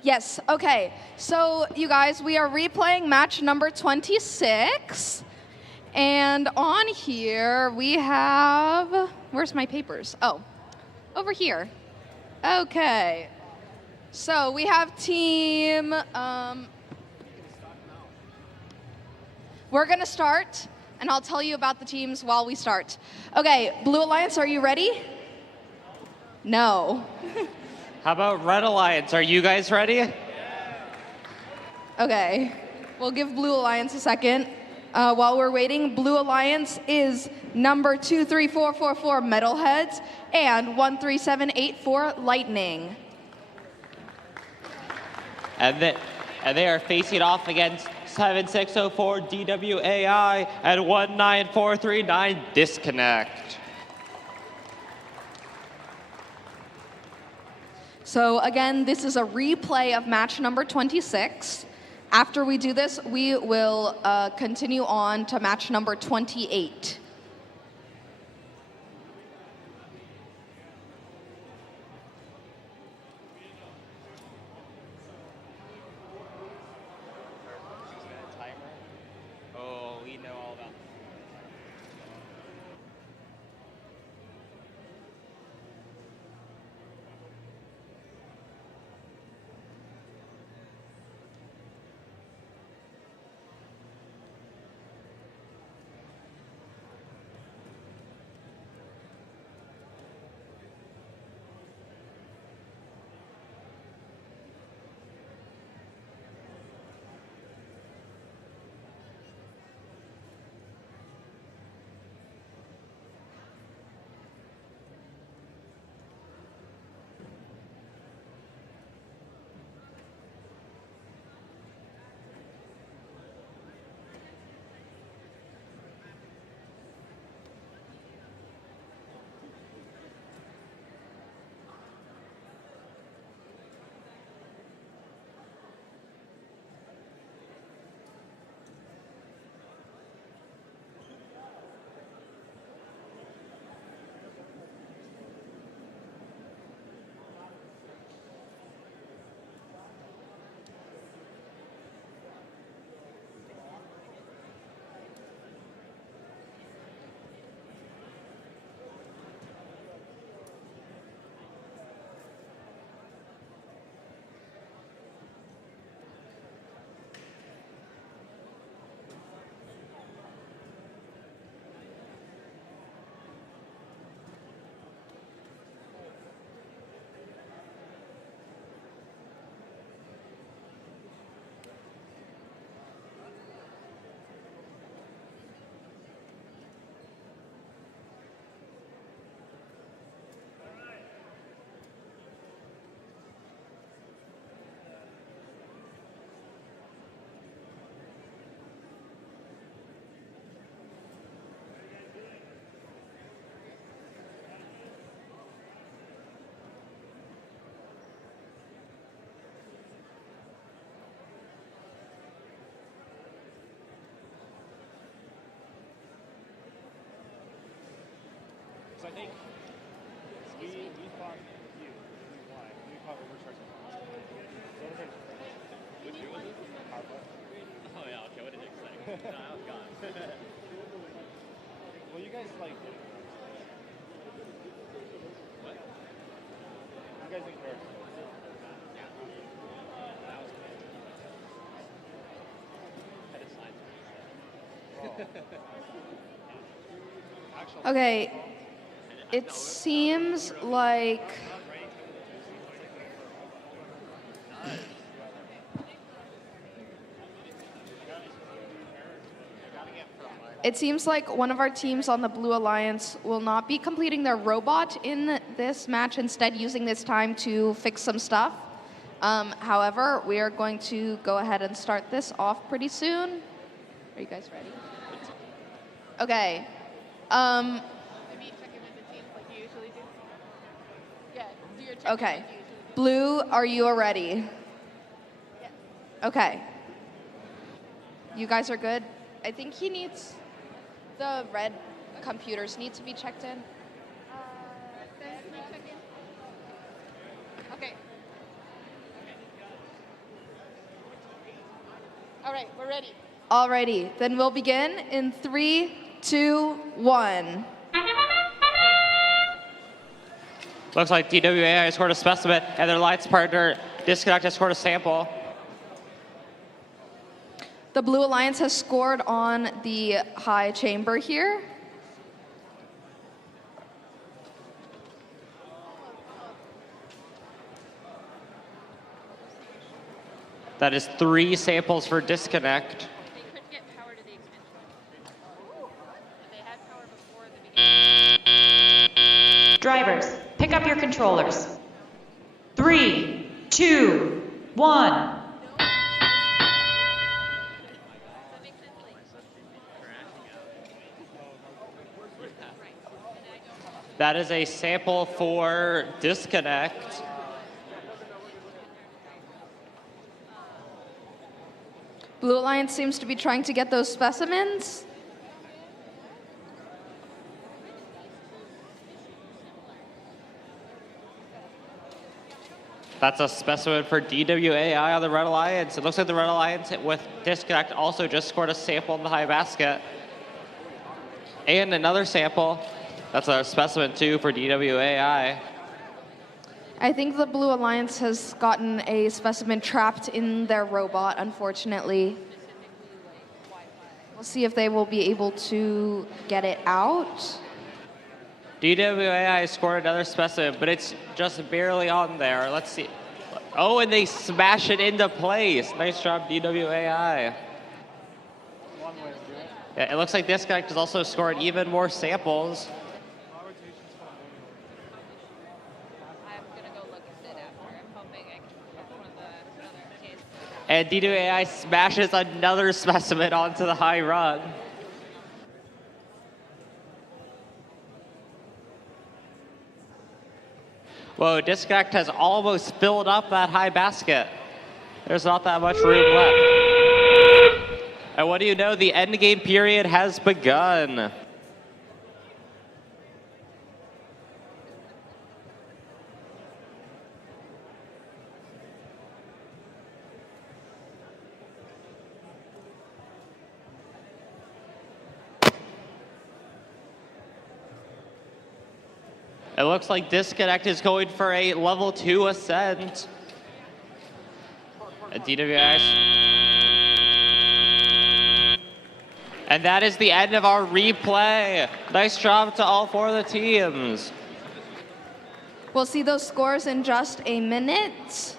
Yes, okay. So, you guys, we are replaying match number 26. And on here, we have... Where's my papers? Oh, over here. Okay. So, we have team... we're going to start, and I'll tell you about the teams while we start. Okay, Blue Alliance, are you ready? No. How about Red Alliance? Are you guys ready? Okay, we'll give Blue Alliance a second. While we're waiting, Blue Alliance is number 23444 MetalHeads and 13784 Lightning. And they are facing off against 7604 DWAI and 19439 Disconnect. So again, this is a replay of match number 26. After we do this, we will continue on to match number 28. Oh, we know all about. I think we thought you. Why? We thought Overcharged. Which year was it? Oh yeah, okay, what did you expect? No, I was gone. Well, you guys like... What? You guys encouraged. Yeah. That was good. Had a sign. Oh. Okay, it seems like... It seems like one of our teams on the Blue Alliance will not be completing their robot in this match, instead using this time to fix some stuff. However, we are going to go ahead and start this off pretty soon. Are you guys ready? Okay. Okay. Blue, are you ready? Okay. You guys are good? I think he needs... The red computers need to be checked in. Okay. All right, we're ready. Alrighty, then we'll begin in 3, 2, 1. Looks like DWAI scored a specimen, and their alliance partner, Disconnect, has scored a sample. The Blue Alliance has scored on the high chamber here. That is 3 samples for Disconnect. Drivers, pick up your controllers. 3, 2, 1. That is a sample for Disconnect. Blue Alliance seems to be trying to get those specimens. That's a specimen for DWAI on the Red Alliance. It looks like the Red Alliance with Disconnect also just scored a sample in the high basket. And another sample. That's a specimen too for DWAI. I think the Blue Alliance has gotten a specimen trapped in their robot, unfortunately. We'll see if they will be able to get it out. DWAI scored another specimen, but it's just barely on there. Let's see. Oh, and they smash it into place. Nice job, DWAI. Yeah, it looks like Disconnect has also scored even more samples. And DWAI smashes another specimen onto the high run. Whoa, Disconnect has almost filled up that high basket. There's not that much room left. And what do you know? The end game period has begun. It looks like Disconnect is going for a level 2 ascent. At DWI. And that is the end of our replay. Nice job to all 4 of the teams. We'll see those scores in just a minute.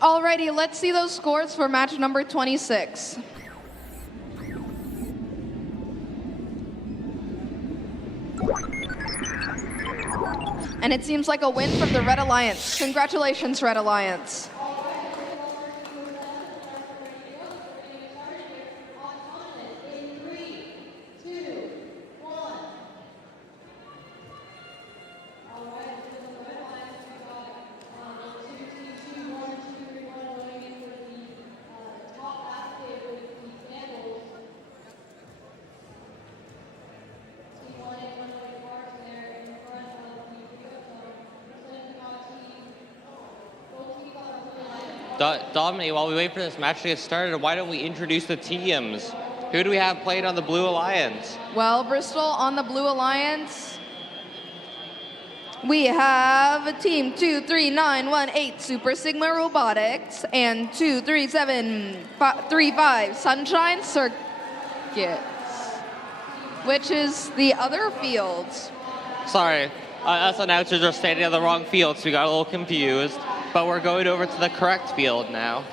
Alrighty, let's see those scores for match number 26. And it seems like a win from the Red Alliance. Congratulations, Red Alliance. Dominique, while we wait for this match to get started, why don't we introduce the teams? Who do we have playing on the Blue Alliance? Well, Bristol on the Blue Alliance, we have Team 23918 Super Sigma Robotics and 23735 Sunshine Circuits, which is the other fields. Sorry, us announcers are standing on the wrong field, so we got a little confused. But we're going over to the correct field now.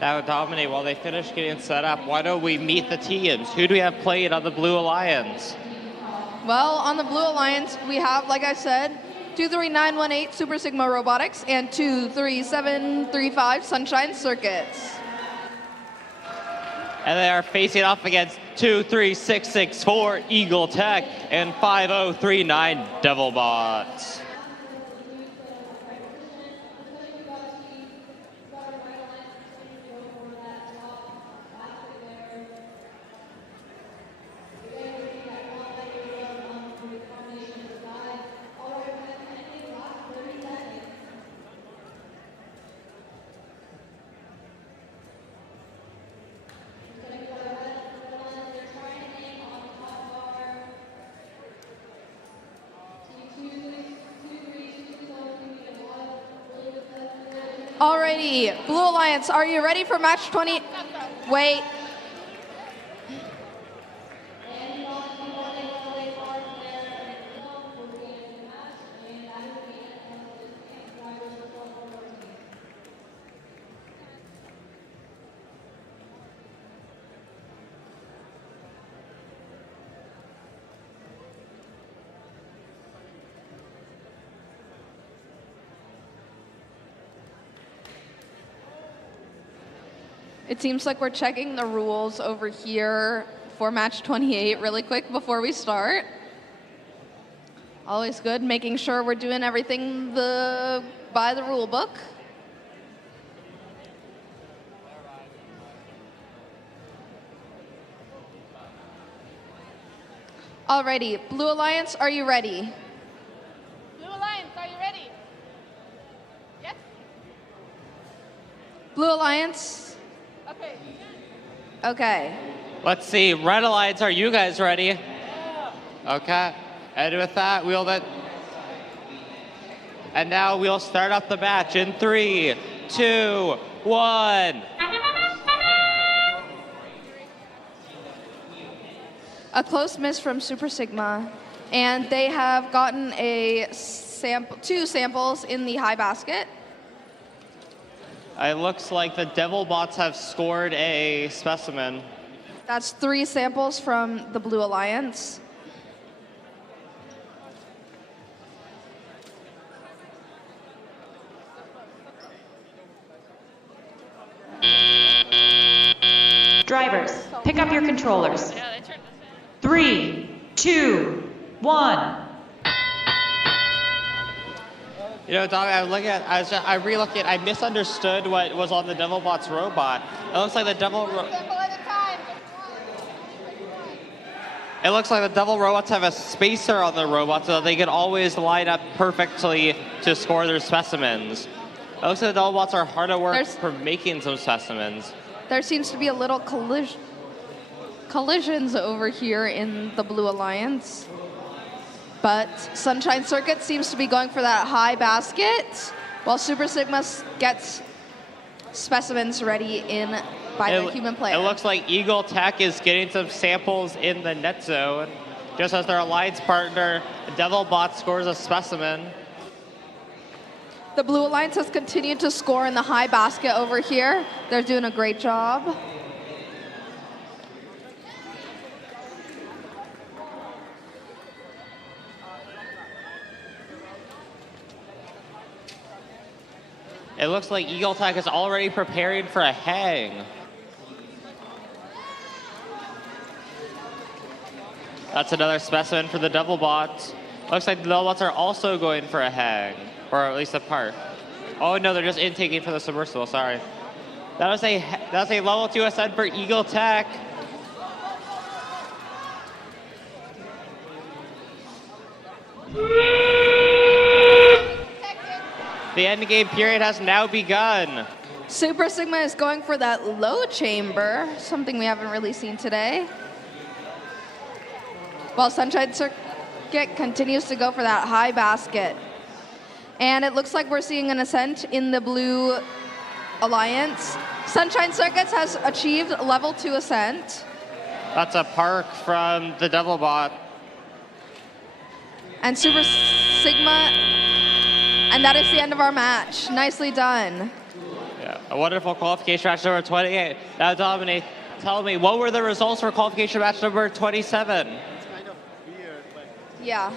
Now, Dominique, while they finish getting set up, why don't we meet the teams? Who do we have playing on the Blue Alliance? Well, on the Blue Alliance, we have, like I said, 23918 Super Sigma Robotics and 23735 Sunshine Circuits. And they are facing off against 23664 Eagle Tech and 5039 DevilBots. Alrighty, Blue Alliance, are you ready for match 20? Wait. It seems like we're checking the rules over here for match 28 really quick before we start. Always good, making sure we're doing everything by the rule book. Alrighty, Blue Alliance, are you ready? Blue Alliance, are you ready? Yes? Blue Alliance? Okay. Okay. Let's see, Red Alliance, are you guys ready? Yeah. Okay, and with that, and now we'll start up the match in 3, 2, 1. A close miss from Super Sigma, and they have gotten two samples in the high basket. It looks like the DevilBots have scored a specimen. That's 3 samples from the Blue Alliance. Drivers, pick up your controllers. 3, 2, 1. You know, Doc, I re-looked at, I misunderstood what was on the DevilBots robot. It looks like the It looks like the Devil Robots have a spacer on their robot so that they can always line up perfectly to score their specimens. looks like the DevilBots are hard at work for making some specimens. There seems to be a little collisions over here in the Blue Alliance. But Sunshine Circuit seems to be going for that high basket, while Super Sigma gets specimens ready in by the human player. It looks like Eagle Tech is getting some samples in the net zone, just as their alliance partner, DevilBots, scores a specimen. The Blue Alliance has continued to score in the high basket over here. They're doing a great job. It looks like Eagle Tech is already preparing for a hang. That's another specimen for the DevilBots. Looks like the DevilBots are also going for a hang, or at least a part. Oh no, they're just intaking for the submersible, sorry. That was a level 2 ascent for Eagle Tech. The end game period has now begun. Super Sigma is going for that low chamber, something we haven't really seen today. While Sunshine Circuit continues to go for that high basket. And it looks like we're seeing an ascent in the Blue Alliance. Sunshine Circuits has achieved level 2 ascent. That's a park from the DevilBot. And Super Sigma, and that is the end of our match. Nicely done. Yeah, a wonderful qualification match number 28. Now, Dominique, tell me, what were the results for qualification match number 27? It's kind of weird, but... Yeah.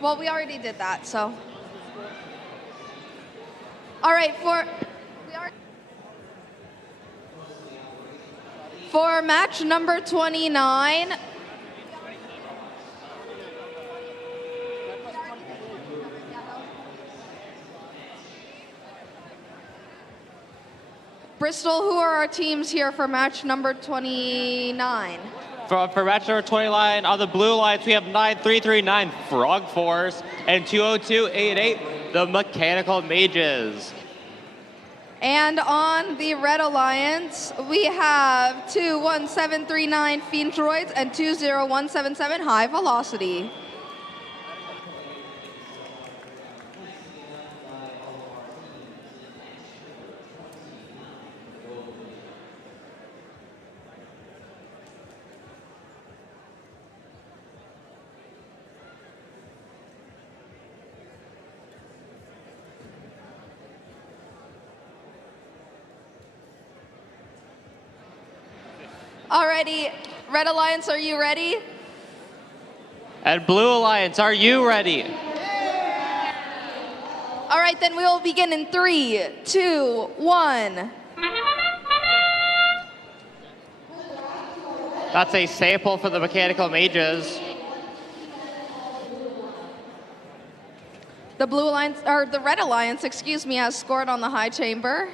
Well, we already did that, so. All right, for match number 29, Bristol, who are our teams here for match number 29? For match number 29, on the Blue Alliance, we have 9339 Frog Force and 20288 the Mechanical Mages. And on the Red Alliance, we have 21739 Fiendriods and 20177 High Velocity. Alrighty, Red Alliance, are you ready? And Blue Alliance, are you ready? All right, then we will begin in 3, 2, 1. That's a sample for the Mechanical Mages. The Blue Alliance, or the Red Alliance, excuse me, has scored on the high chamber.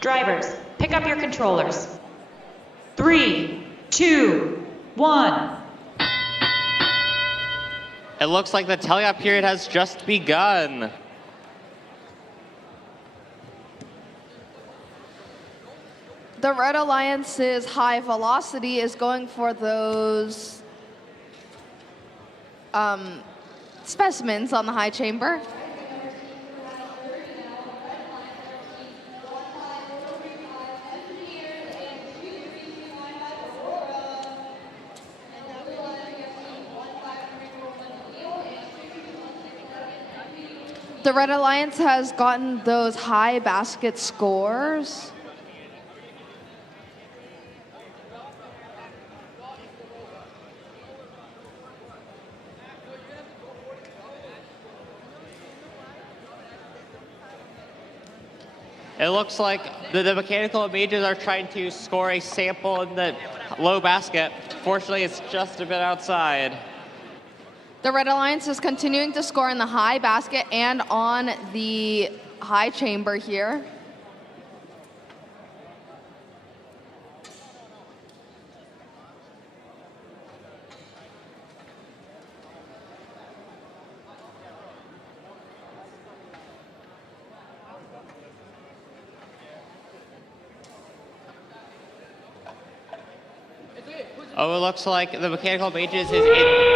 Drivers, pick up your controllers. 3, 2, 1. It looks like the teleop period has just begun. The Red Alliance's High Velocity is going for those specimens on the high chamber. The Red Alliance has gotten those high basket scores. It looks like the Mechanical Mages are trying to score a sample in the low basket. Fortunately, it's just a bit outside. The Red Alliance is continuing to score in the high basket and on the high chamber here. Oh, it looks like the Mechanical Mages is in.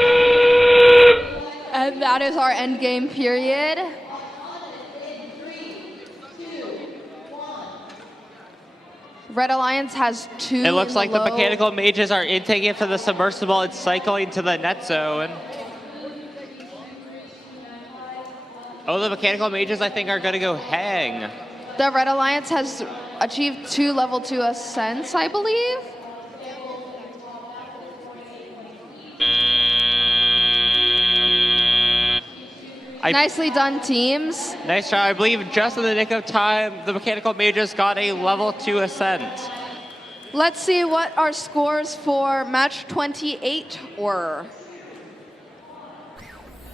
And that is our end game period. Red Alliance has 2. It looks like the low. Mechanical Mages are intaking it for the submersible and cycling to the net zone. Oh, the Mechanical Mages, I think, are going to go hang. The Red Alliance has achieved 2 level 2 ascents, I believe. Nicely done, teams. Nice try. I believe just in the nick of time, the Mechanical Mages got a level 2 ascent. Let's see what our scores for match 28 were.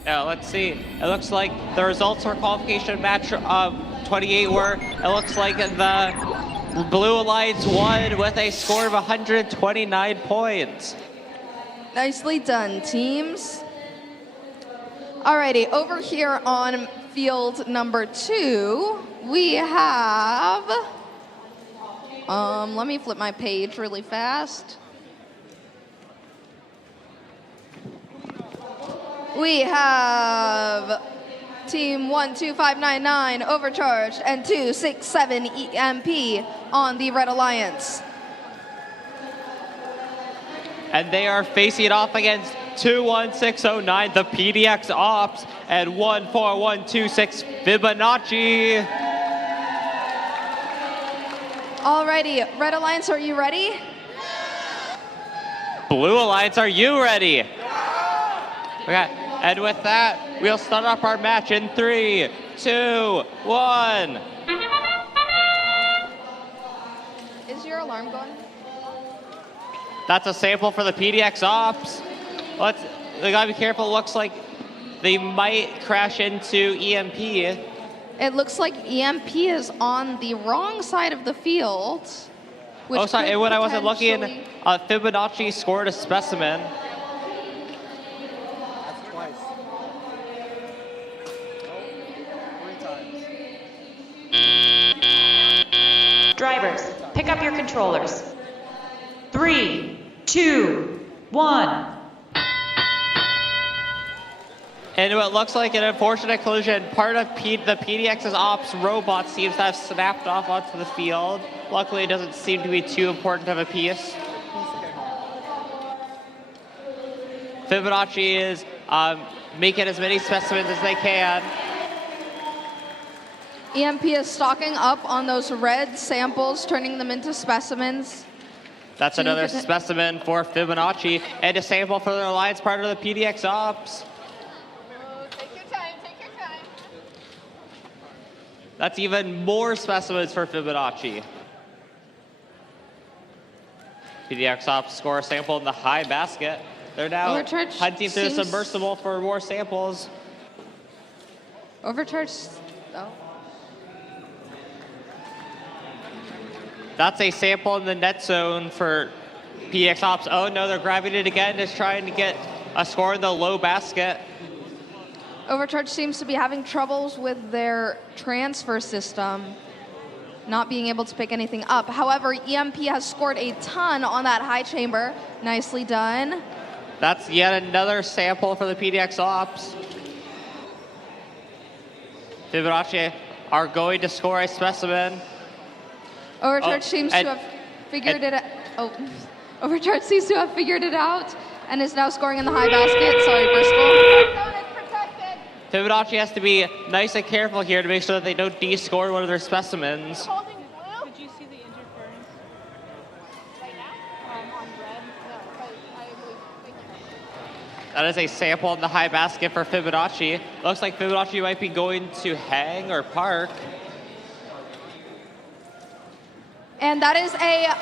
Yeah, let's see. It looks like the results for qualification match 28 were, it looks like the Blue Alliance won with a score of 129 points. Nicely done, teams. Alrighty, over here on field number 2, we have, let me flip my page really fast. We have team 12599 Overcharged and 267 EMP on the Red Alliance. And they are facing it off against 21609, the PDX Ops, and 14126 Fibonacci. Alrighty, Red Alliance, are you ready? Blue Alliance, are you ready? Okay, and with that, we'll start off our match in 3, 2, 1. Is your alarm going? That's a sample for the PDX Ops. They gotta be careful. It looks like they might crash into EMP. It looks like EMP is on the wrong side of the field. Oh, sorry, and when I wasn't looking, Fibonacci scored a specimen. That's twice. 3 times. Drivers, pick up your controllers. 3, 2, 1. And it looks like an unfortunate collision. Part of the PDX's Ops robot seems to have snapped off onto the field. Luckily, it doesn't seem to be too important of a piece. Fibonacci is making as many specimens as they can. EMP is stocking up on those red samples, turning them into specimens. That's another specimen for Fibonacci, and a sample for their Alliance partner, the PDX Ops. Take your time, take your time. That's even more specimens for Fibonacci. PDX Ops score a sample in the high basket. They're now hunting through the submersible for more samples. Overcharged. Oh. That's a sample in the net zone for PDX Ops. Oh no, they're grabbing it again, just trying to get a score in the low basket. Overcharged seems to be having troubles with their transfer system, not being able to pick anything up. However, EMP has scored a ton on that high chamber. Nicely done. That's yet another sample for the PDX Ops. Fibonacci are going to score a specimen. Overcharged seems to have figured it out. Oh, Overcharged seems to have figured it out and is now scoring in the high basket. Sorry, Bristol. Fibonacci has to be nice and careful here to make sure that they don't de-score one of their specimens. Did you see the interference right now on red? No, I believe. That is a sample in the high basket for Fibonacci. Looks like Fibonacci might be going to hang or park. And that is a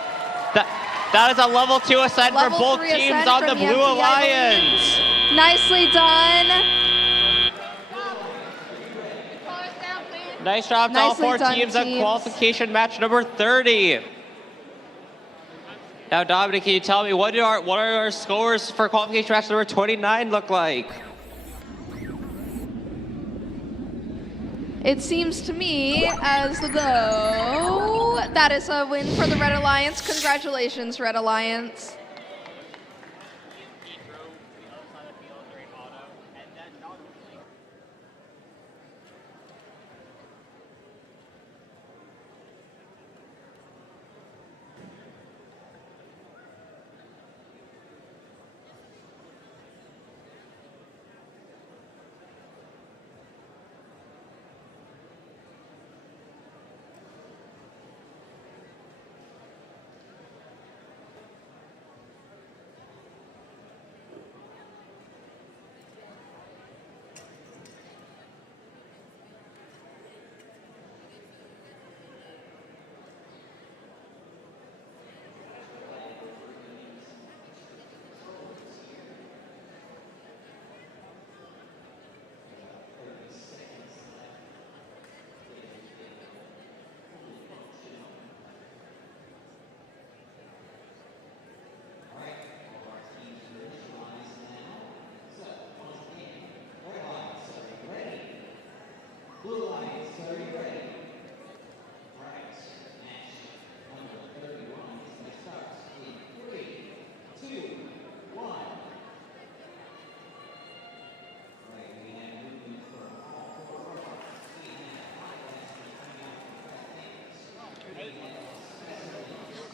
That is a level 2 ascent for Level both 3 teams ascent on the from Blue EMP, I Alliance. Nicely done. Nice job to all Nicely 4 done, teams on teams. qualification match number 30. Now, Dominic, can you tell me what are our scores for qualification match number 29 look like? It seems to me as though that is a win for the Red Alliance. Congratulations, Red Alliance.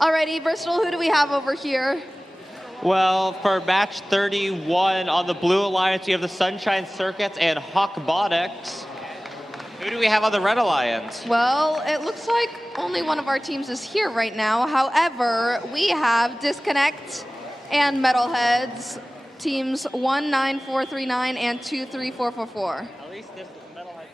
Alrighty, Bristol, who do we have over here? Well, for match 31 on the Blue Alliance, you have the Sunshine Circuits and Robotics. Who do we have on the Red Alliance? Well, it looks like only one of our teams is here right now. However, we have Disconnect and MetalHeads, teams 19439 and 23444. At least this MetalHeads.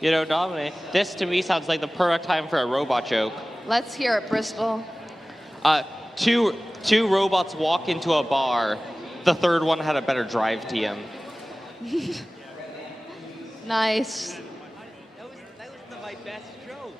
You know, Dominic, this to me sounds like the perfect time for a robot joke. Let's hear it, Bristol. Two robots walk into a bar. The third one had a better drive TM. Nice. That was my best joke.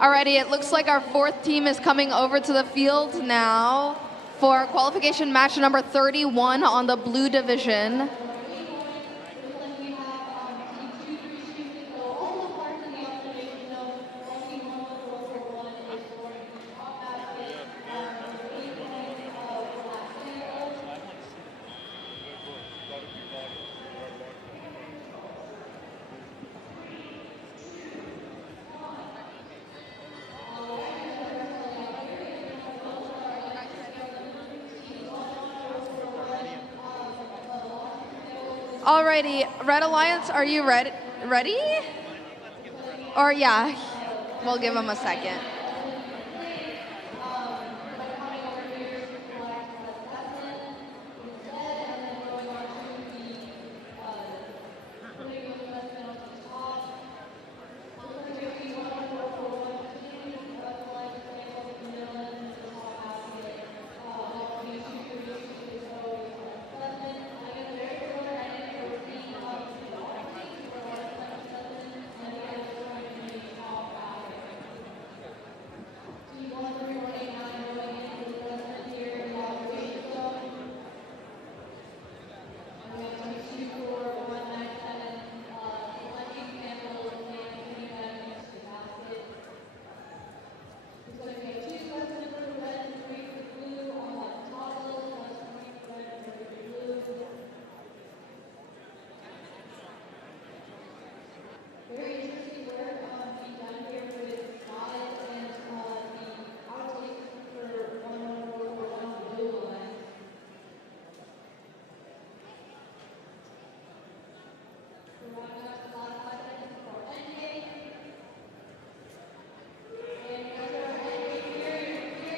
Alrighty, it looks like our fourth team is coming over to the field now for qualification match number 31 on the blue division. Alrighty, Red Alliance, are you ready? Or yeah, we'll give them a second.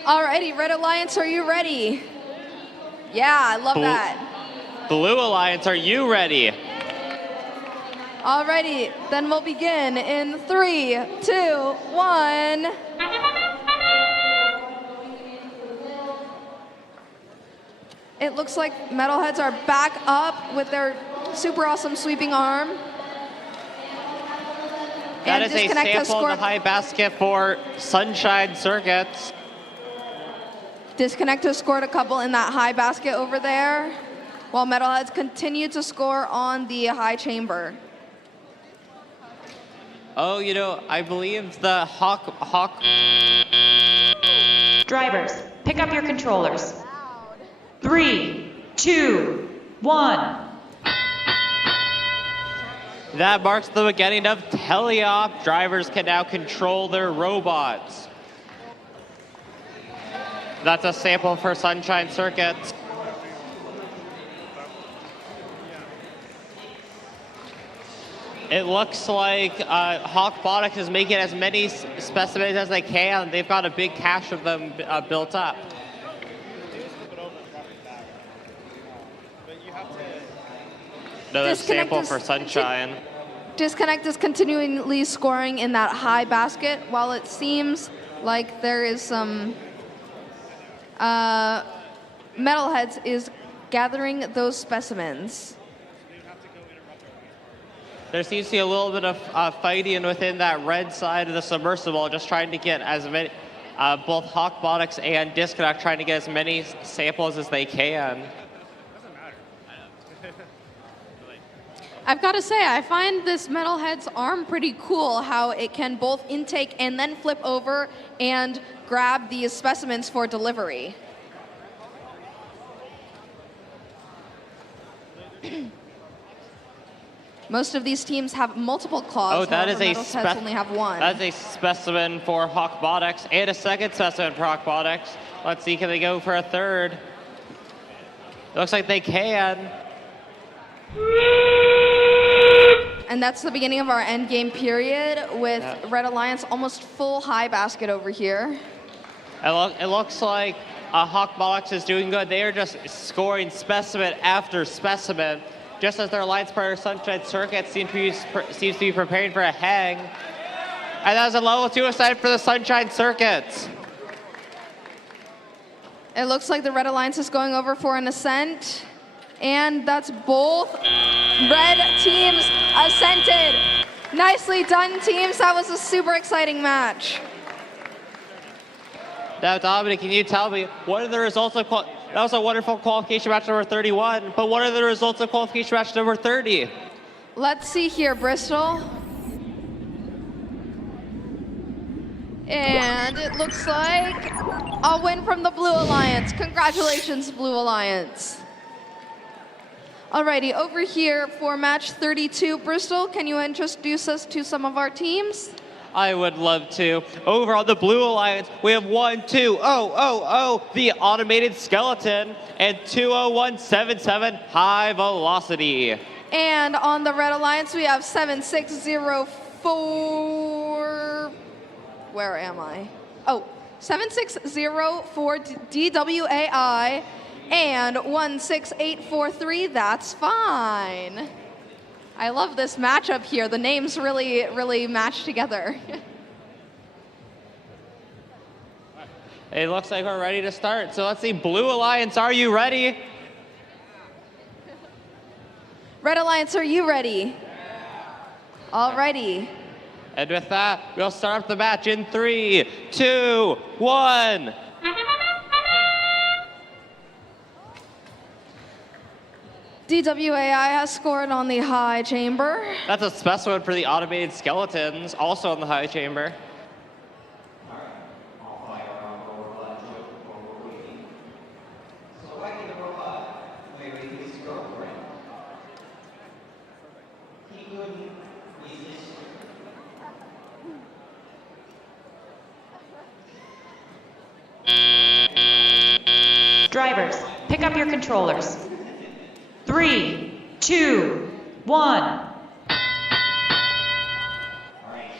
Alrighty, Red Alliance, are you ready? Yeah, I love that. Blue Alliance, are you ready? Alrighty, then we'll begin in 3, 2, 1. It looks like MetalHeads are back up with their super awesome sweeping arm. That is a sample of the high basket for Sunshine Circuits. Disconnect has scored a couple in that high basket over there, while MetalHeads continue to score on the high chamber. Oh, you know, I believe the Hawk. Drivers, pick up your controllers. 3, 2, 1. That marks the beginning of teleop. Drivers can now control their robots. That's a sample for Sunshine Circuits. It looks like Robotics is making as many specimens as they can. They've got a big cache of them built up. Another sample for Sunshine. Disconnect is continually scoring in that high basket, while it seems like there is some MetalHeads is gathering those specimens. There seems to be a little bit of fighting within that red side of the submersible, just trying to get as many, both Robotics and Disconnect trying to get as many samples as they can. I've got to say, I find this MetalHeads arm pretty cool, how it can both intake and then flip over and grab these specimens for delivery. Most of these teams have multiple claws. Oh, that is a MetalHeads only have one. That's a specimen for Robotics and a second specimen for Robotics. Let's see, can they go for a third? Looks like they can. And that's the beginning of our end game period with Red Alliance almost full high basket over here. It looks like Robotics is doing good. They are just scoring specimen after specimen, just as their alliance partner Sunshine Circuit seems to be preparing for a hang. And that was a level 2 aside for the Sunshine Circuits. It looks like the Red Alliance is going over for an ascent. And that's both red teams ascended. Nicely done, teams. That was a super exciting match. Now, Dominic, can you tell me what are the results of that was a wonderful qualification match number 31, but what are the results of qualification match number 30? Let's see here, Bristol. And it looks like a win from the Blue Alliance. Congratulations, Blue Alliance. Alrighty, over here for match 32, Bristol, can you introduce us to some of our teams? I would love to. Over on the Blue Alliance, we have 12000, the Automated Skeleton, and 20177, High Velocity. And on the Red Alliance, we have 7604. Where am I? Oh, 7604 DWAI and 16843. That's fine. I love this matchup here. The names really match together. It looks like we're ready to start. So let's see, Blue Alliance, are you ready? Red Alliance, are you ready? Alrighty. And with that, we'll start up the match in 3, 2, 1. DWAI has scored on the high chamber. That's a specimen for the Automated Skeletons, also on the high chamber. Drivers, pick up your controllers. 3, 2, 1.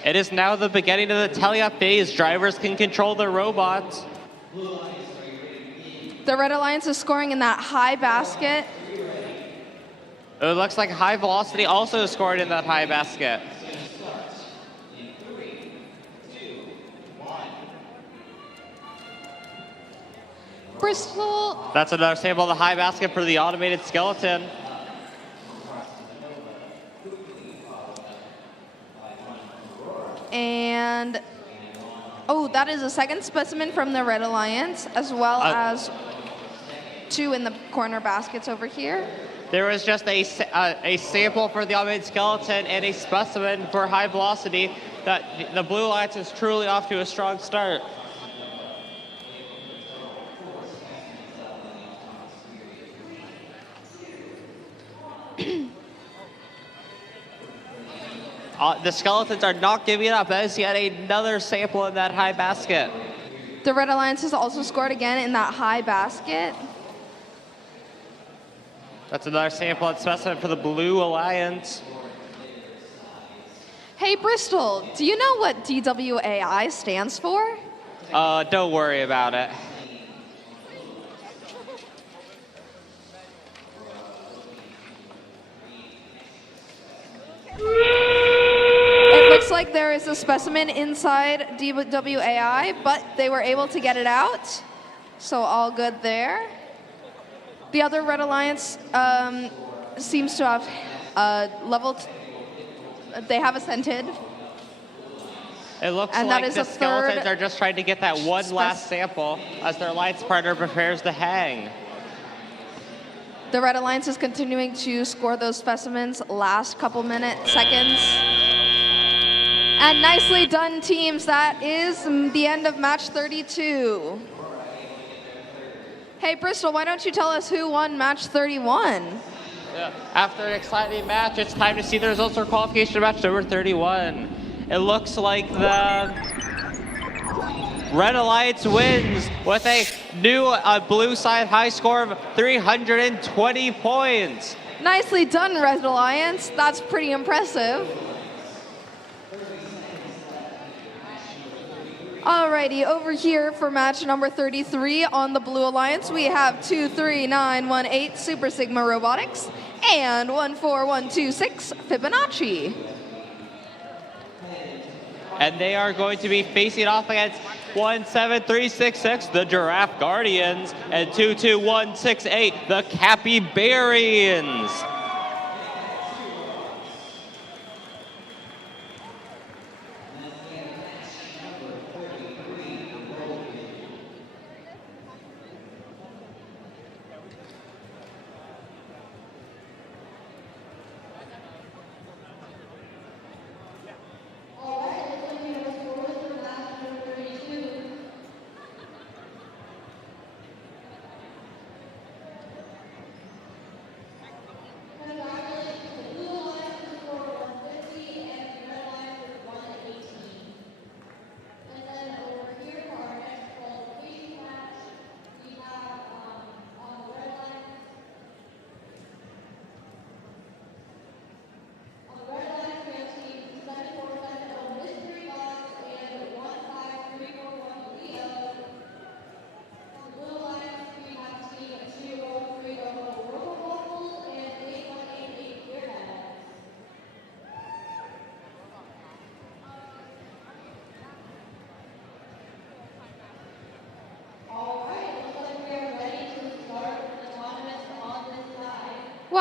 It is now the beginning of the teleop phase. Drivers can control their robots. The Red Alliance is scoring in that high basket. It looks like High Velocity also scored in that high basket. Bristol. That's another sample of the high basket for the Automated Skeleton. And, oh, that is a second specimen from the Red Alliance, as well as 2 in the corner baskets over here. There was just a sample for the Automated Skeleton and a specimen for High Velocity. That the Blue Alliance is truly off to a strong start. The Skeletons are not giving up as yet another sample in that high basket. The Red Alliance has also scored again in that high basket. That's another sample and specimen for the Blue Alliance. Hey, Bristol, do you know what DWAI stands for? Don't worry about it. It looks like there is a specimen inside DWAI, but they were able to get it out. So all good there. The other Red Alliance seems to have leveled. They have ascended. It looks And like that is the a Skeletons third are just trying to get that one last sample as their alliance partner prepares to hang. The Red Alliance is continuing to score those specimens last couple seconds. And nicely done, teams. That is the end of match 32. Hey, Bristol, why don't you tell us who won match 31? Yeah. After an exciting match, it's time to see the results for qualification match number 31. It looks like the Red Alliance wins with a new blue side high score of 320 points. Nicely done, Red Alliance. That's pretty impressive. Alrighty, over here for match number 33 on the Blue Alliance, we have 23918 Super Sigma Robotics and 14126 Fibonacci. And they are going to be facing off against 17366, the Giraffe Guardians, and 22168, the Capybearings.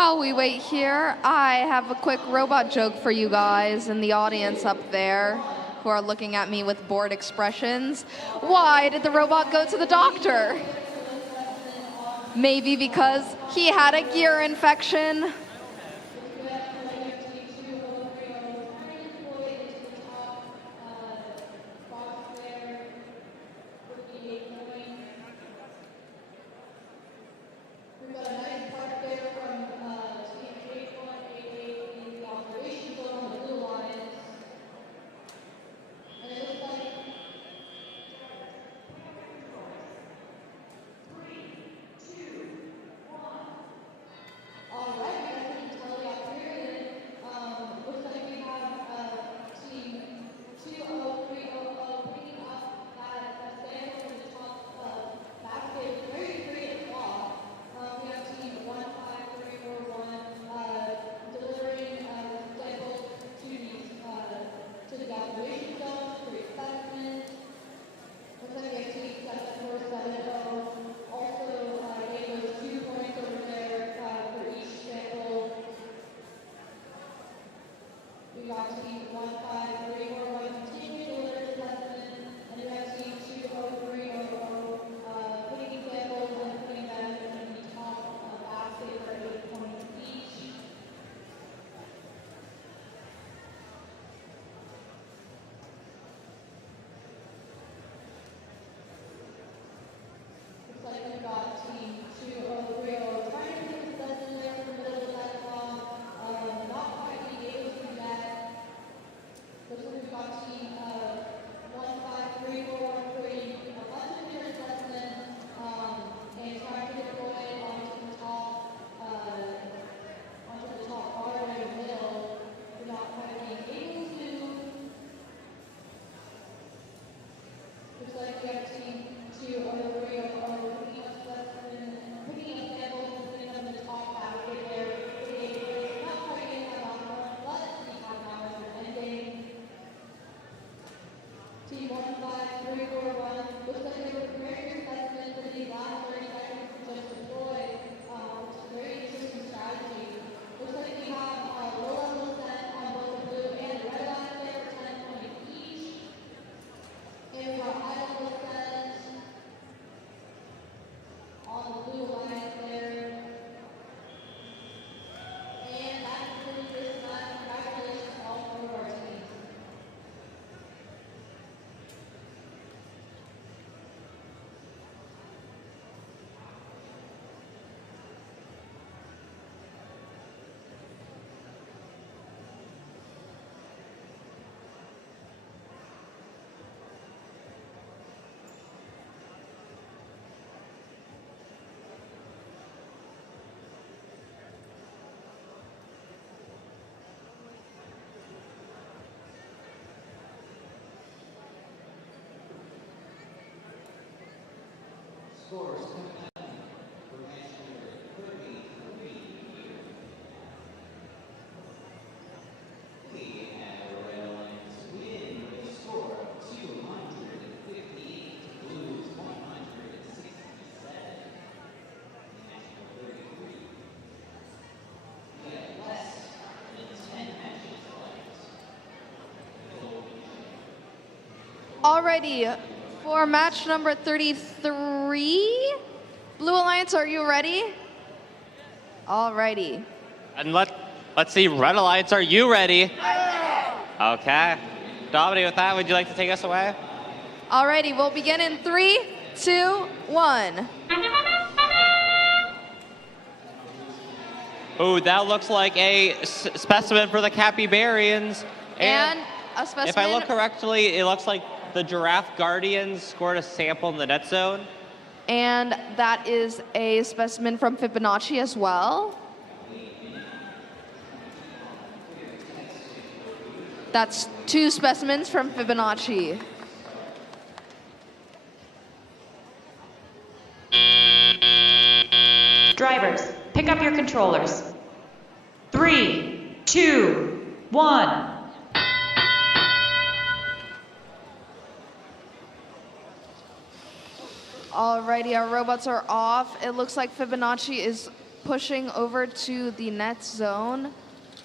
While we wait here, I have a quick robot joke for you guys in the audience up there who are looking at me with bored expressions. Why did the robot go to the doctor? Maybe because he had a gear infection. Alrighty, for match number 33, Blue Alliance, are you ready? Alrighty. And let's see, Red Alliance, are you ready? Okay. Dominic, with that, would you like to take us away? Alrighty, we'll begin in 3, 2, 1. Ooh, that looks like a specimen for the Capybearings. And a specimen. If I look correctly, it looks like the Giraffe Guardians scored a sample in the net zone. And that is a specimen from Fibonacci as well. That's 2 specimens from Fibonacci. Drivers, pick up your controllers. 3, 2, 1. Alrighty, our robots are off. It looks like Fibonacci is pushing over to the net zone,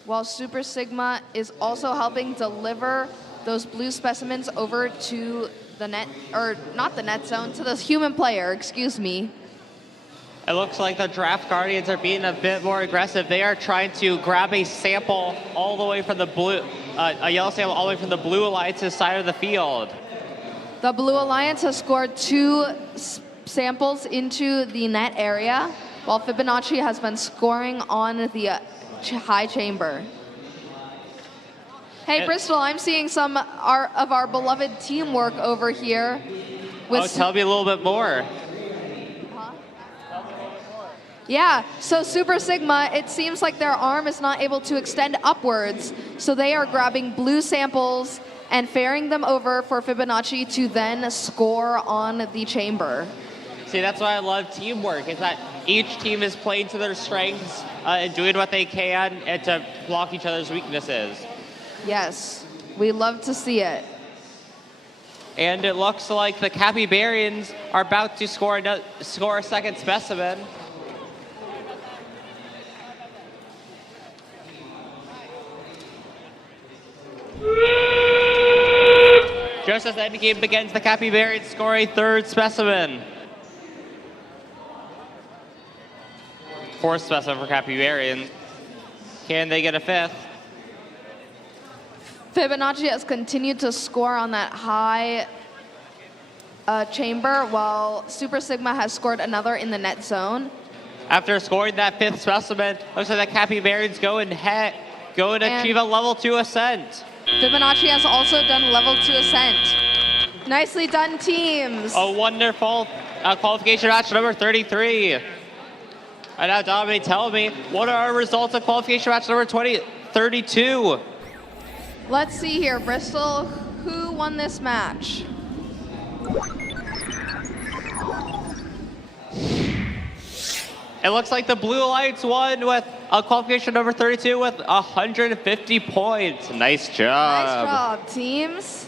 while Super Sigma is also helping deliver those blue specimens over to the net, or not the net zone, to the human player, excuse me. It looks like the Draft Guardians are being a bit more aggressive. They are trying to grab a sample all the way from the blue, a yellow sample all the way from the Blue Alliance's side of the field. The Blue Alliance has scored 2 samples into the net area, while Fibonacci has been scoring on the high chamber. Hey, Bristol, I'm seeing some of our beloved teamwork over here. Tell me a little bit more. Yeah, so Super Sigma, it seems like their arm is not able to extend upwards, so they are grabbing blue samples and ferrying them over for Fibonacci to then score on the chamber. See, that's why I love teamwork, is that each team is playing to their strengths and doing what they can and to block each other's weaknesses. Yes, we love to see it. And it looks like the Capybearings are about to score a second specimen. Just as the end game begins, the Capybearings score a third specimen. Fourth specimen for Capybearings. Can they get a fifth? Fibonacci has continued to score on that high chamber, while Super Sigma has scored another in the net zone. After scoring that fifth specimen, looks like the Capybearings go and achieve a level 2 ascent. Fibonacci has also done level 2 ascent. Nicely done, teams. A wonderful qualification match number 33. And now, Dominic, tell me, what are our results of qualification match number 32? Let's see here, Bristol. Who won this match? It looks like the Blue Alliance won with qualification number 32 with 150 points. Nice job. Nice job, teams.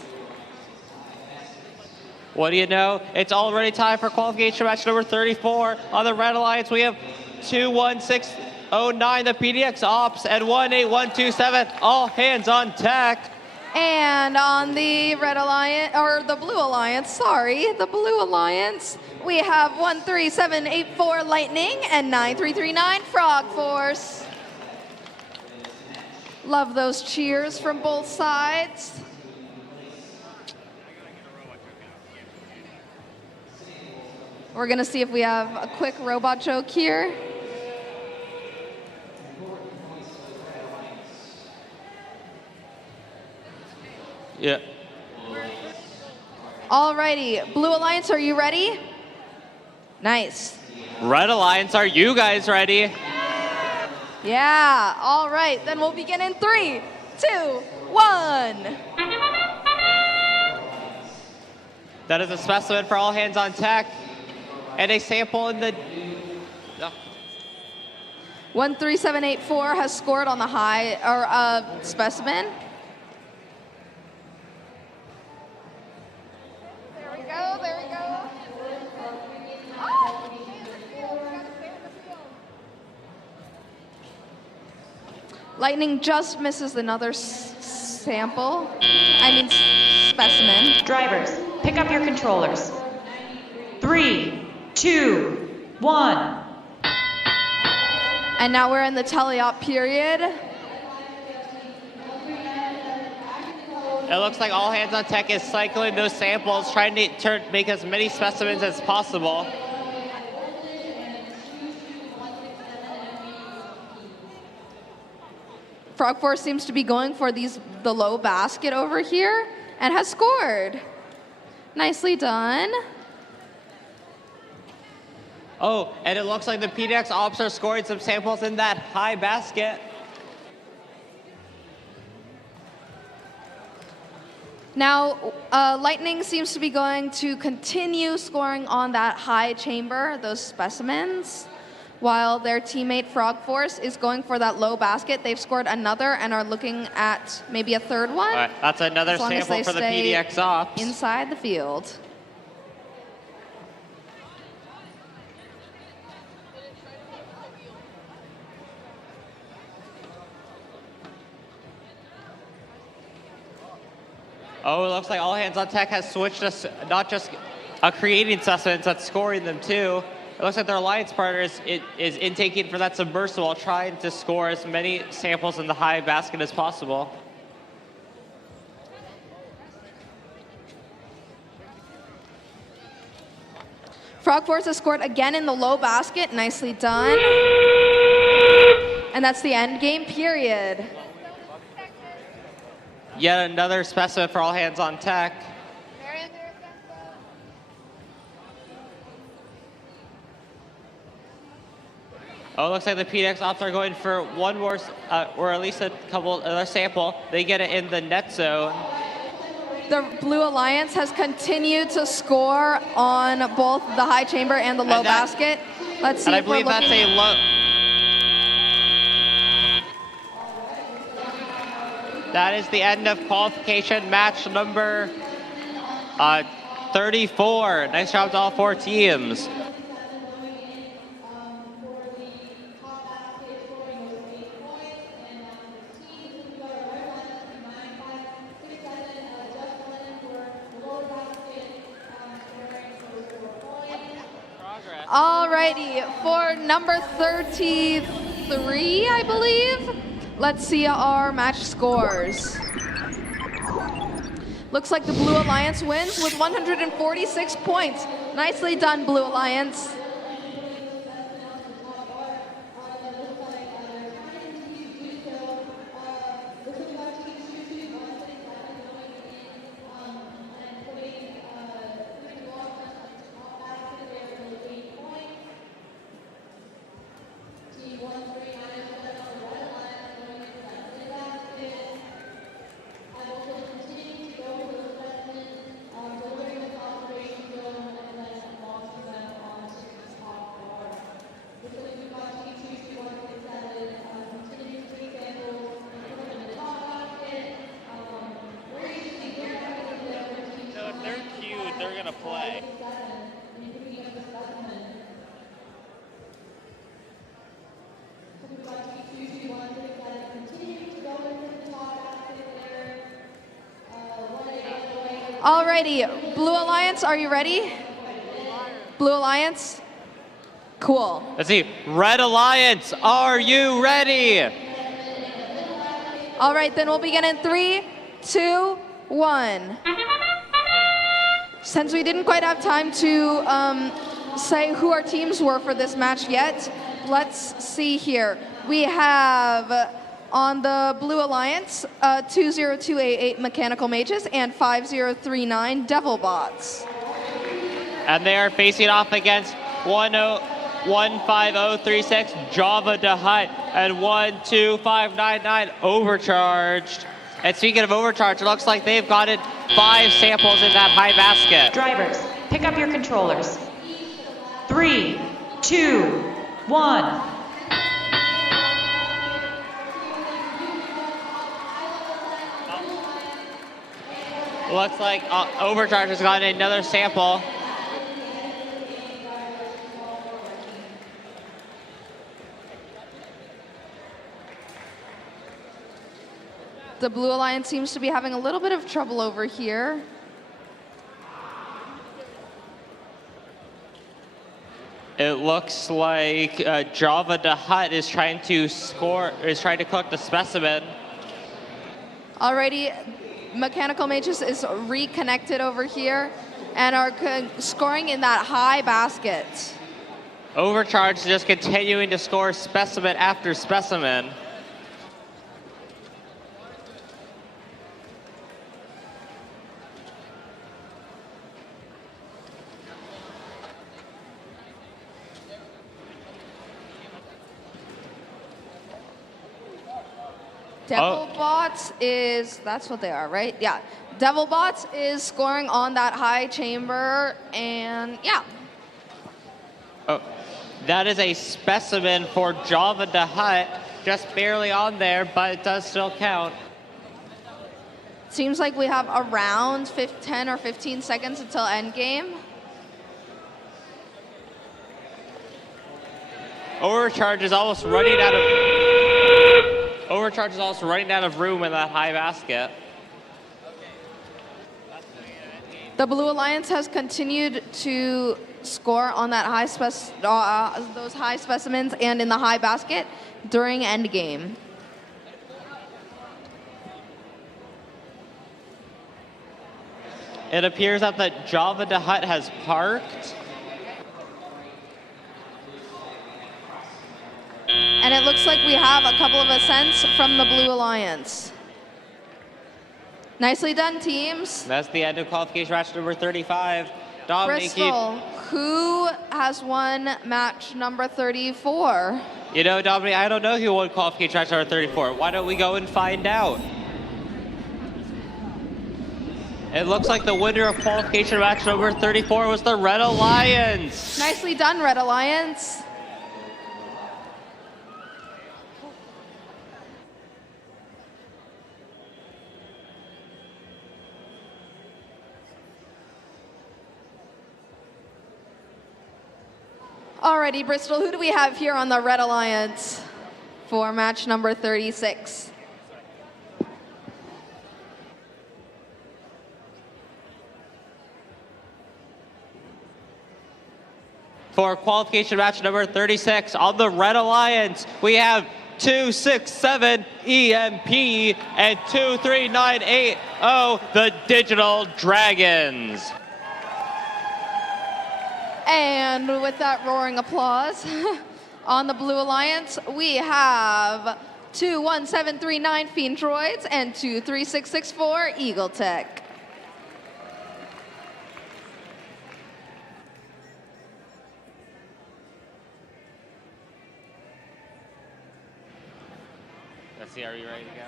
What do you know? It's already time for qualification match number 34. On the Red Alliance, we have 21609, the PDX Ops, and 18127, all hands on deck. And on the Red Alliance, or the Blue Alliance, sorry, the Blue Alliance, we have 13784 Lightning and 9339 Frog Force. Love those cheers from both sides. We're gonna see if we have a quick robot joke here. Yeah. Alrighty, Blue Alliance, are you ready? Nice. Red Alliance, are you guys ready? Yeah, all right, then we'll begin in 3, 2, 1. That is a specimen for all hands on deck. And a sample in the... 13784 has scored on the high, or specimen. There we go, there we go. Oh! Lightning just misses another sample. I mean, specimen. Drivers, pick up your controllers. 3, 2, 1. And now we're in the teleop period. It looks like all hands on deck is cycling those samples, trying to make as many specimens as possible. Frog Force seems to be going for the low basket over here and has scored. Nicely done. Oh, and it looks like the PDX Ops are scoring some samples in that high basket. Now, Lightning seems to be going to continue scoring on that high chamber, those specimens, while their teammate Frog Force is going for that low basket. They've scored another and are looking at maybe a third one. All right, that's another as long as sample they for the stay PDX Ops. inside the field. Oh, it looks like All Hands on Tech has switched us, not just creating specimens, but scoring them too. It looks like their alliance partner is intaking for that submersible, trying to score as many samples in the high basket as possible. Frog Force has scored again in the low basket. Nicely done. And that's the end game period. Yet another specimen for All Hands on Tech. Oh, it looks like the PDX ops are going for one more, or at least a couple, another sample. They get it in the net zone. The Blue Alliance has continued to score on both the high chamber and the low basket. Let's see. And I believe that's a low. That is the end of qualification match number 34. Nice job to all four teams. Alrighty, for number 33, I believe. Let's see our match scores. Looks like the Blue Alliance wins with 146 points. Nicely done, Blue Alliance. Alrighty, Blue Alliance, are you ready? Blue Alliance? Cool. Let's see, Red Alliance, are you ready? All right, then we'll begin in 3, 2, 1. Since we didn't quite have time to say who our teams were for this match yet, let's see here. We have on the Blue Alliance, 20288 Mechanical Mages and 5039 DevilBots. And they are facing off against 15036 JavaDaHutt and 12599 Overcharged. And speaking of Overcharged, it looks like they've gotten 5 samples in that high basket. Drivers, pick up your controllers. 3, 2, 1. Looks like Overcharged has gotten another sample. The Blue Alliance seems to be having a little bit of trouble over here. It looks like JavaDaHutt is trying to collect the specimen. Alrighty, Mechanical Mages is reconnected over here and are scoring in that high basket. Overcharged just continuing to score specimen after specimen. DevilBots is, that's what they are, right? Yeah. DevilBots is scoring on that high chamber, and yeah. Oh, that is a specimen for JavaDaHutt, just barely on there, but it does still count. Seems like we have around 10 or 15 seconds until endgame. Overcharge is almost running out of room in that high basket. The Blue Alliance has continued to score on that those high specimens and in the high basket during endgame. It appears that the JavaDaHutt has parked. And it looks like we have a couple of ascents from the Blue Alliance. Nicely done, teams. That's the end of qualification match number 35. Dominic, Bristol, who has won match number 34? you know, Dominic, I don't know who won qualification match number 34. Why don't we go and find out? It looks like the winner of qualification match number 34 was the Red Alliance. Nicely done, Red Alliance. Alrighty, Bristol, who do we have here on the Red Alliance for match number 36? For qualification match number 36 on the Red Alliance, we have 267 EMP and 23980 the Digital Dragons. And with that roaring applause, on the Blue Alliance, we have 21739 Fiendriods and 23664 Eagle Tech. Let's see, are you ready to go?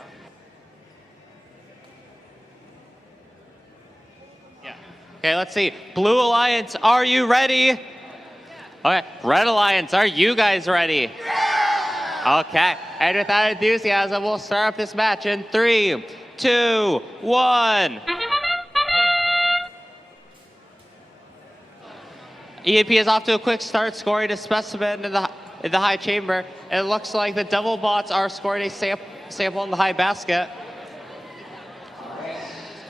Yeah. Okay, let's see. Blue Alliance, are you ready? Okay, Red Alliance, are you guys ready? Yeah! Okay, and with that enthusiasm, we'll start up this match in 3, 2, 1. EMP is off to a quick start, scoring a specimen in the high chamber. It looks like the DevilBots are scoring a sample in the high basket.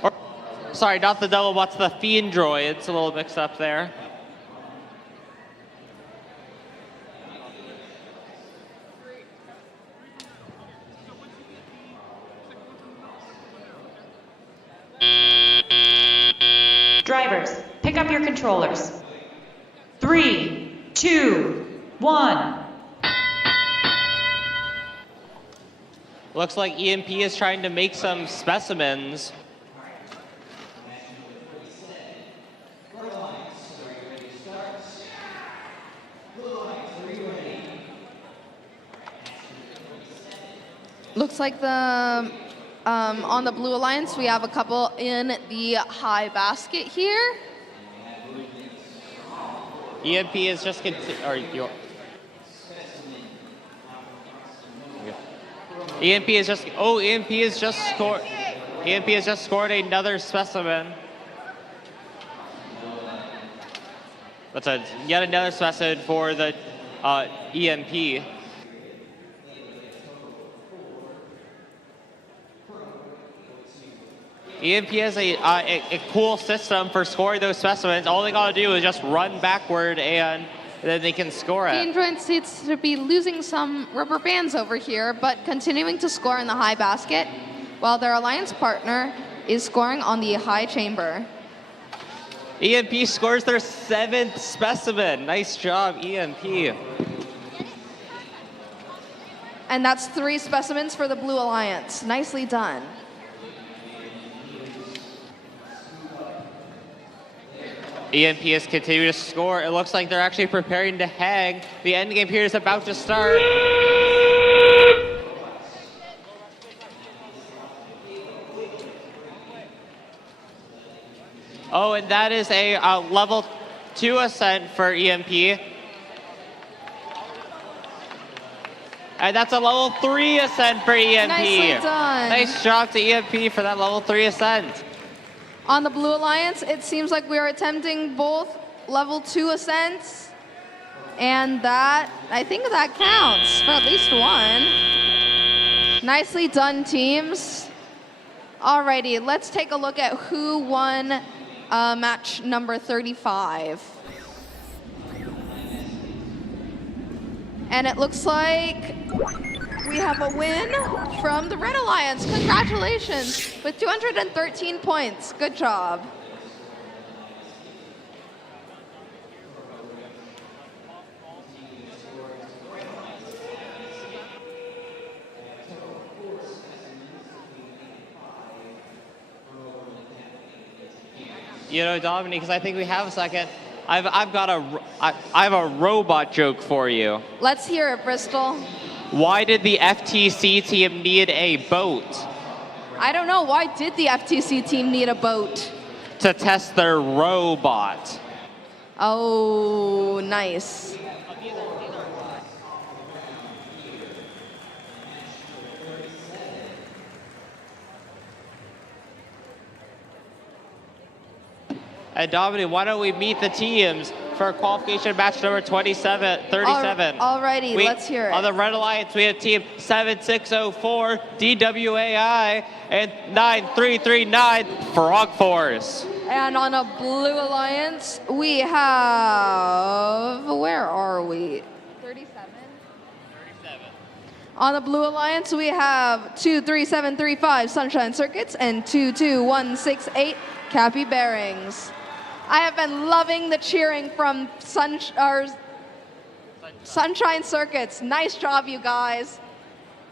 Or, sorry, not the DevilBots, the Fiendriods. A little mixed up there. Drivers, pick up your controllers. 3, 2, 1. Looks like EMP is trying to make some specimens. Looks like the on the Blue Alliance, we have a couple in the high basket here. EMP is just EMP is just EMP has just scored another specimen. That's yet another specimen for the EMP. EMP has a cool system for scoring those specimens. All they gotta do is just run backward and then they can score it. Fiendriods seems to be losing some rubber bands over here, but continuing to score in the high basket, while their alliance partner is scoring on the high chamber. EMP scores their 7th specimen. Nice job, EMP. And that's 3 specimens for the Blue Alliance. Nicely done. EMP is continuing to score. It looks like they're actually preparing to hang. The end game here is about to start. Oh, and that is a level 2 ascent for EMP. And that's a level 3 ascent for EMP. Nicely done. Nice job to EMP for that level 3 ascent. On the Blue Alliance, it seems like we are attempting both level 2 ascents, and that, I think that counts for at least one. Nicely done, teams. Alrighty, let's take a look at who won match number 35. And it looks like we have a win from the Red Alliance. Congratulations with 213 points. Good job. You know, Dominique, because I think we have a second. I have a robot joke for you. Let's hear it, Bristol. Why did the FTC team need a boat? I don't know. Why did the FTC team need a boat? To test their robot. Oh, nice. And Dominic, why don't we meet the teams for qualification match number 37. Alrighty, let's hear it. On the Red Alliance, we have team 7604, DWAI, and 9339, Frog Force. And on a Blue Alliance, we have, where are we? 37? On the Blue Alliance, we have 23735 Sunshine Circuits and 22168 Capybearings. I have been loving the cheering from Sunshine Circuits. Nice job, you guys.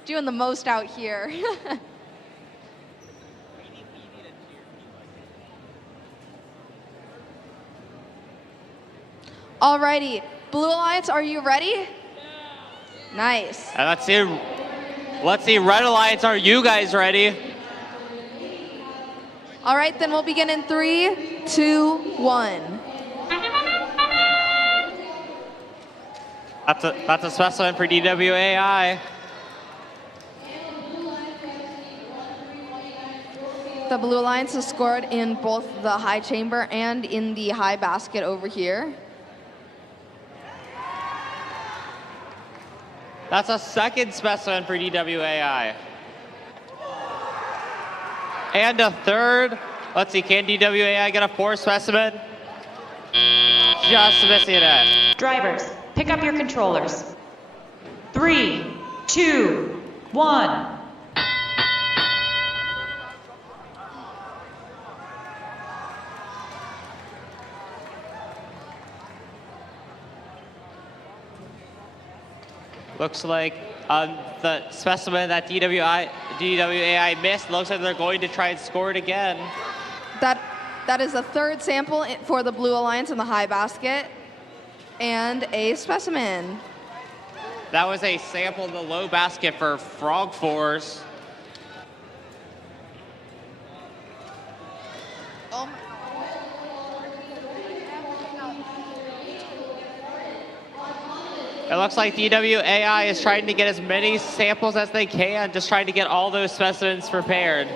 Doing the most out here. Alrighty, Blue Alliance, are you ready? Nice. And let's see, Red Alliance, are you guys ready? All right, then we'll begin in 3, 2, 1. That's a specimen for DWAI. The Blue Alliance has scored in both the high chamber and in the high basket over here. That's a second specimen for DWAI. And a third. Let's see, can DWAI get a fourth specimen? Just missing it. Drivers, pick up your controllers. 3, 2, 1. Looks like the specimen that DWAI missed, looks like they're going to try and score it again. That is a third sample for the Blue Alliance in the high basket and a specimen. That was a sample in the low basket for Frog Force. It looks like DWAI is trying to get as many samples as they can, just trying to get all those specimens prepared.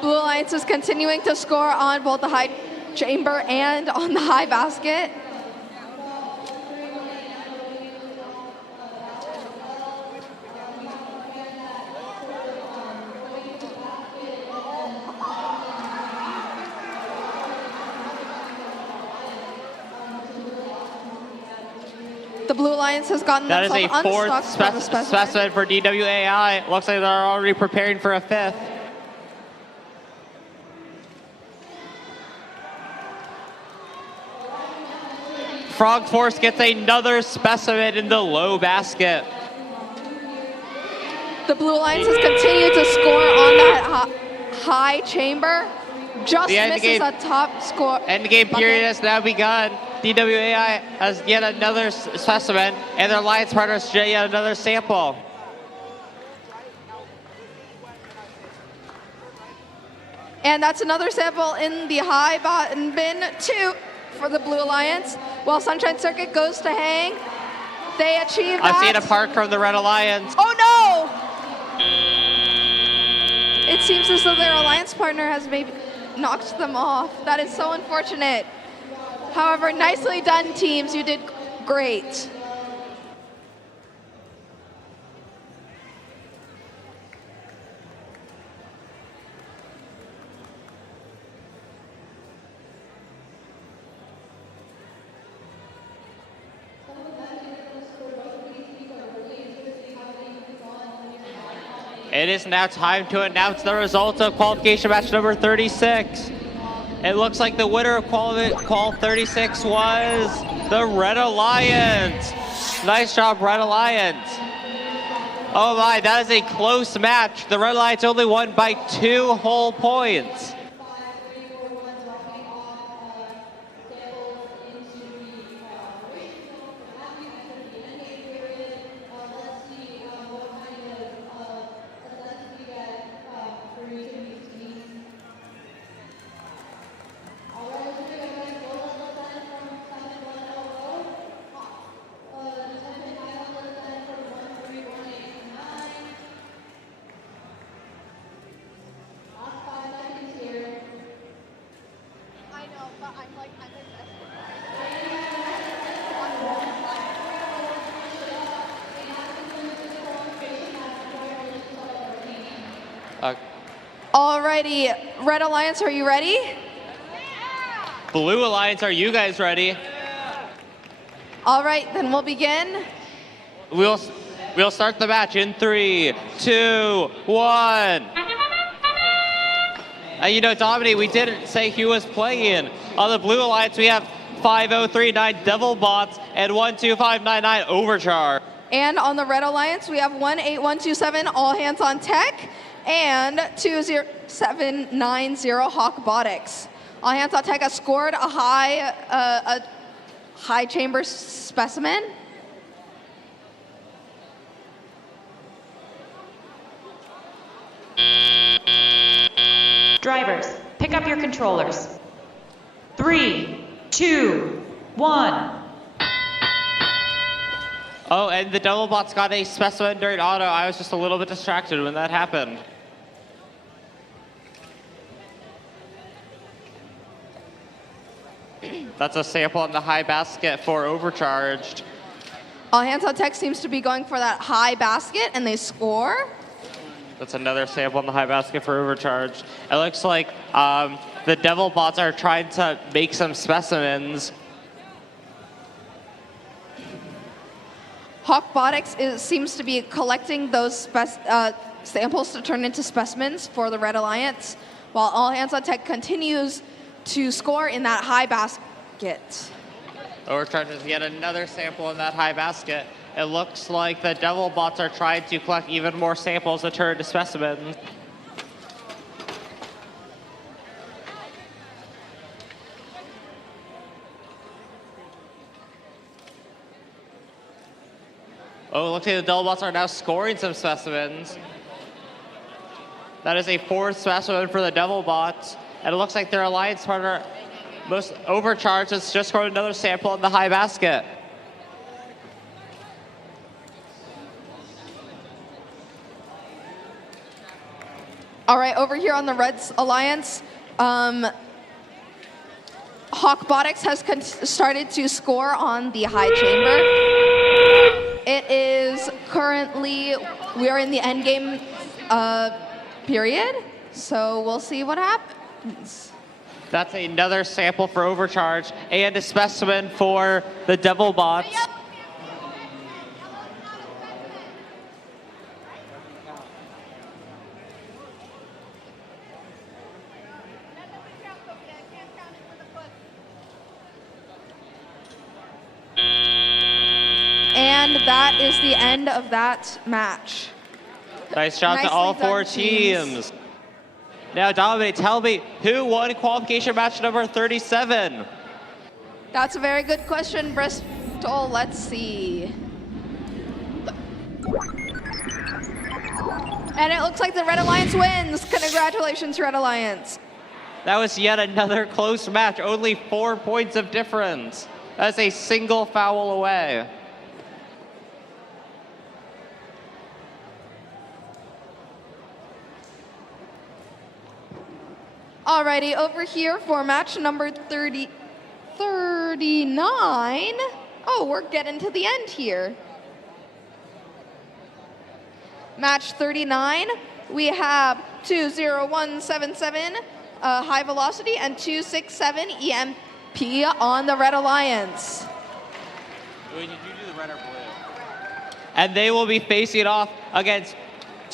Blue Alliance is continuing to score on both the high chamber and on the high basket. The Blue Alliance has gotten that is a themselves fourth unstuck from the specimen for DWAI. Looks like they're already preparing for a fifth. Frog Force gets another specimen in the low basket. The Blue Alliance has continued to score on that high chamber. Just misses a top score. End game period has now begun. DWAI has yet another specimen, and their alliance partners yet another sample. And that's another sample in the high bottom bin 2 for the Blue Alliance. While Sunshine Circuit goes to hang, they achieve that. I'm seeing a park from the Red Alliance. Oh no! It seems as though their alliance partner has maybe knocked them off. That is so unfortunate. However, nicely done, teams. You did great. It is now time to announce the results of qualification match number 36. It looks like the winner of qual 36 was the Red Alliance. Nice job, Red Alliance. Oh my, that is a close match. The Red Alliance only won by 2 whole points. Alrighty, Red Alliance, are you ready? Blue Alliance, are you guys ready? All right, then we'll begin. We'll start the match in 3, 2, 1. You know, Dominique, we didn't say who was playing. On the Blue Alliance, we have 5039 DevilBots and 12599 Overcharged. And on the Red Alliance, we have 18127 All Hands on Tech and 20790 Robotics. All Hands on Tech has scored a high chamber specimen. Drivers, pick up your controllers. 3, 2, 1. Oh, and the DevilBots got a specimen during auto. I was just a little bit distracted when that happened. That's a sample on the high basket for Overcharged. All Hands on Tech seems to be going for that high basket, and they score. That's another sample on the high basket for Overcharged. It looks like the DevilBots are trying to make some specimens. Robotics seems to be collecting those samples to turn into specimens for the Red Alliance, while All Hands on Tech continues to score in that high basket. Overcharged is yet another sample in that high basket. It looks like the DevilBots are trying to collect even more samples to turn into specimens. Oh, it looks like the DevilBots are now scoring some specimens. That is a 4th specimen for the DevilBots. And it looks like their alliance partner, most Overcharged, has just scored another sample in the high basket. All right, over here on the Red Alliance, Robotics has started to score on the high chamber. It is currently, we are in the end game period, so we'll see what happens. That's another sample for Overcharge and a specimen for the DevilBots. And that is the end of that match. Nice job to all 4 teams. Now, Dominic, tell me, who won qualification match number 37? That's a very good question, Bristol. Let's see. And it looks like the Red Alliance wins. Congratulations, Red Alliance. That was yet another close match, only 4 points of difference. That's a single foul away. Alrighty, over here for match number 39. Oh, we're getting to the end here. Match 39, we have 20177 high velocity and 267 EMP on the Red Alliance. Did you do the red or blue? And they will be facing off against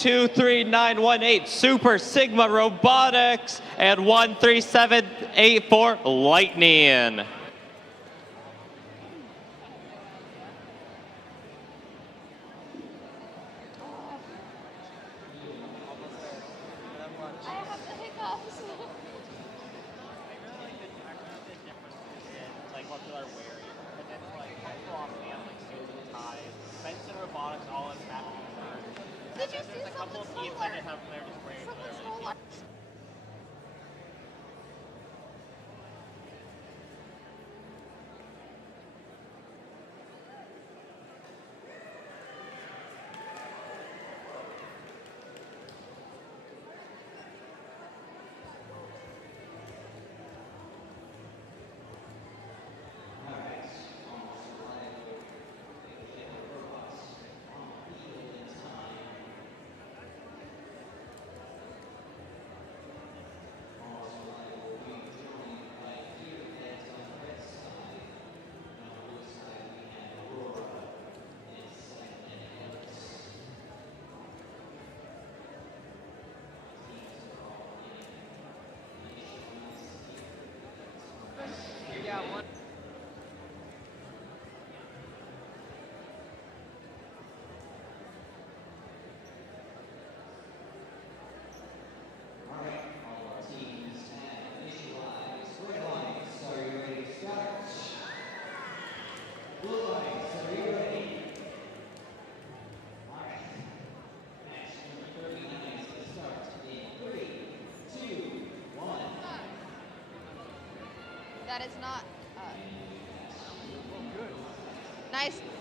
23918 Super Sigma Robotics, and 13784 Lightning. Did you see something solar? That is not.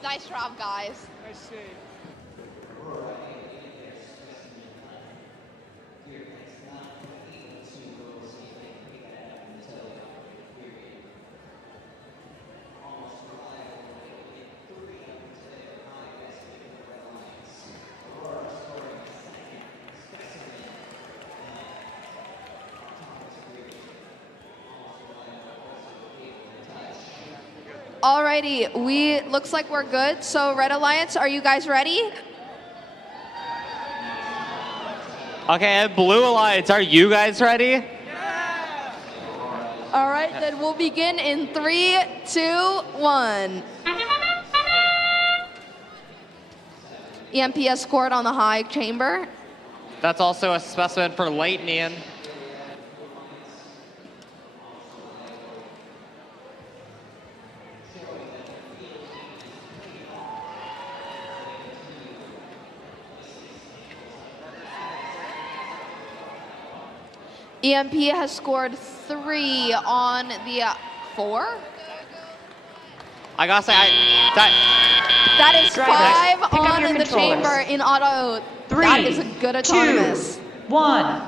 Nice job, guys. Nice save. Alrighty, looks like we're good. So Red Alliance, are you guys ready? Okay, and Blue Alliance, are you guys ready? All right, then we'll begin in 3, 2, 1. EMP has scored on the high chamber. That's also a specimen for Lightning. EMP has scored 3 on the 4. I gotta say, That is 5 on the chamber in auto. 3, that is a good autonomous. 2, 1.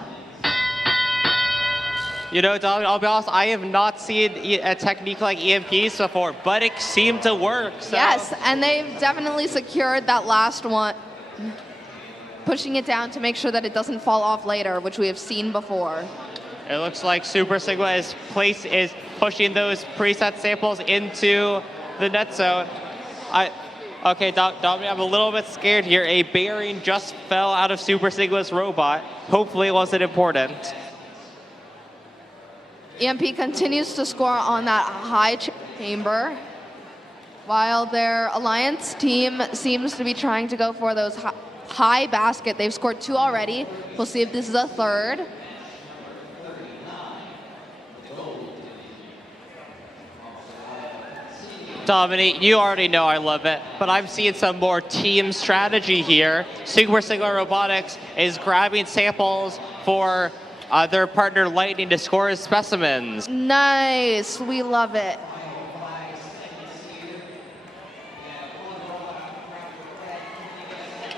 You know, I'll be honest, I have not seen a technique like EMPs before, but it seemed to work. So. Yes, and they've definitely secured that last one, pushing it down to make sure that it doesn't fall off later, which we have seen before. It looks like Super Sigma is pushing those preset samples into the net zone. Okay, Dominic, I'm a little bit scared here. A bearing just fell out of Super Sigma's robot. Hopefully it wasn't important. EMP continues to score on that high chamber, while their Alliance team seems to be trying to go for those high basket. They've scored 2 already. We'll see if this is a third. Dominic, you already know I love it, but I'm seeing some more team strategy here. Super Sigma Robotics is grabbing samples for their partner Lightning to score as specimens. Nice, we love it.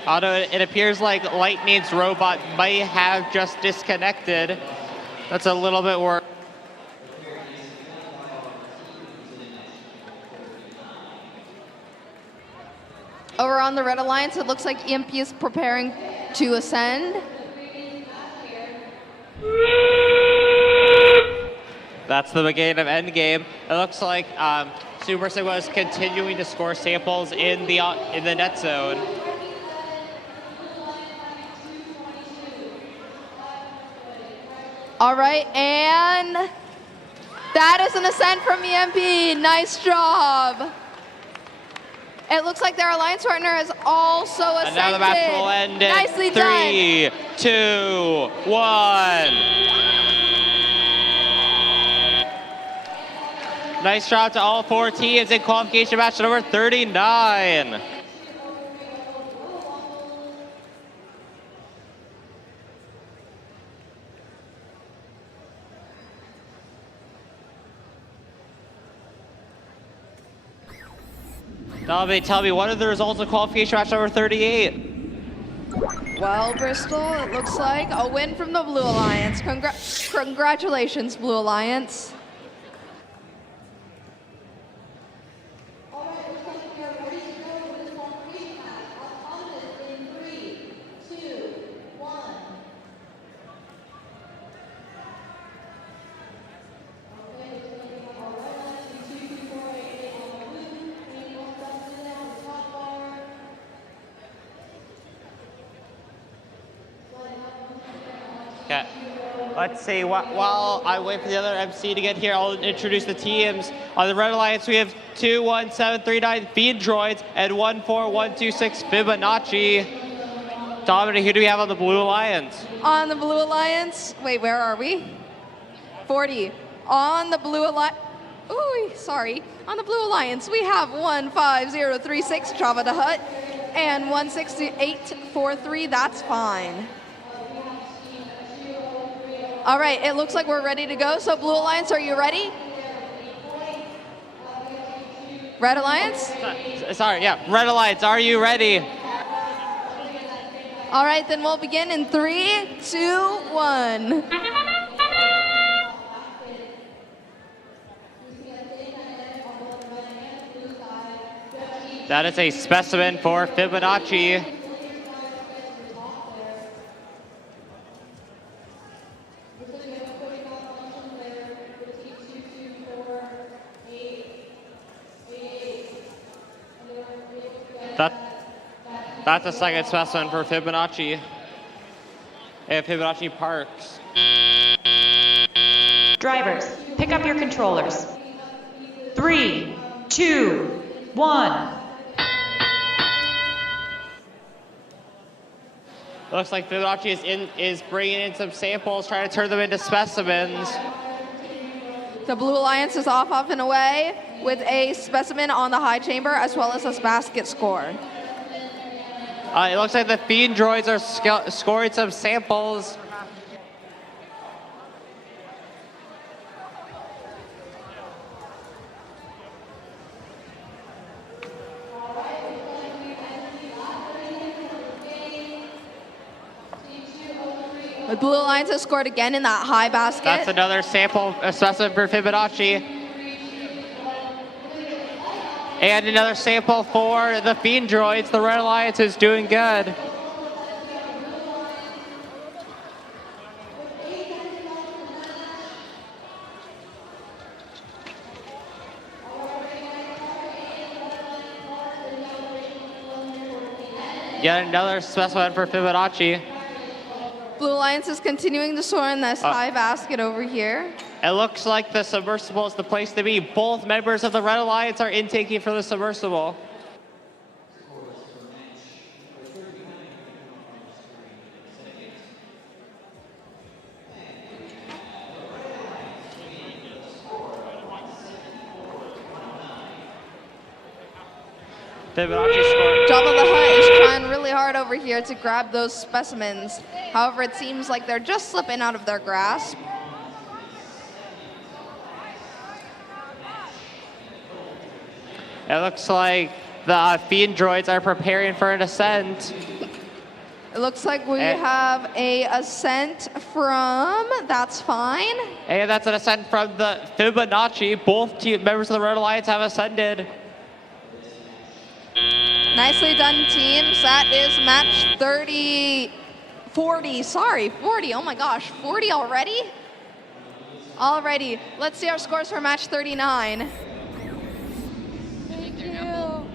Although it appears like Lightning's robot might have just disconnected. That's a little bit worse. Over on the Red Alliance, it looks like EMP is preparing to ascend. That's the beginning of endgame. It looks like Super Sigma is continuing to score samples in the net zone. All right, and that is an ascent from EMP. Nice job. It looks like their alliance partner has also ascended. And now the match will end in Nicely 3, 2, 1. Nice job to all 4 teams in qualification match number 39. Dominic, tell me, what are the results of qualification match number 38? Well, Bristol, it looks like a win from the Blue Alliance. Congratulations, Blue Alliance. Okay. Let's see, while I wait for the other MC to get here, I'll introduce the teams. On the Red Alliance, we have 21739 Fiendriods and 14126 Fibonacci. Dominic, who do we have on the Blue Alliance? On the Blue Alliance, wait, where are we? 40. On the Blue Alliance, ooh, sorry. On the Blue Alliance, we have 15036 JavaDaHutt and 16843, that's fine. All right, it looks like we're ready to go. So Blue Alliance, are you ready? Red Alliance? Sorry, yeah, Red Alliance, are you ready? All right, then we'll begin in 3, 2, 1. That is a specimen for Fibonacci. That's a second specimen for Fibonacci. And Fibonacci Parks. Drivers, pick up your controllers. 3, 2, 1. Looks like Fibonacci is bringing in some samples, trying to turn them into specimens. The Blue Alliance is off and away with a specimen on the high chamber as well as a basket score. It looks like the Fiendriods are scoring some samples. The Blue Alliance has scored again in that high basket. That's another sample specimen for Fibonacci. And another sample for the Fiendriods. The Red Alliance is doing good. Yet another specimen for Fibonacci. Blue Alliance is continuing to soar in this high basket over here. It looks like the submersible is the place to be. Both members of the Red Alliance are intaking for the submersible. JavaDaHutt is trying really hard over here to grab those specimens. However, it seems like they're just slipping out of their grasp. It looks like the Fiendriods are preparing for an ascent. It looks like we have a ascent from, that's fine. And that's an ascent from the Fibonacci. Both members of the Red Alliance have ascended. Nicely done, teams. That is match 40, oh my gosh, 40 already? Alrighty, let's see our scores for match 39. Thank you. Oh,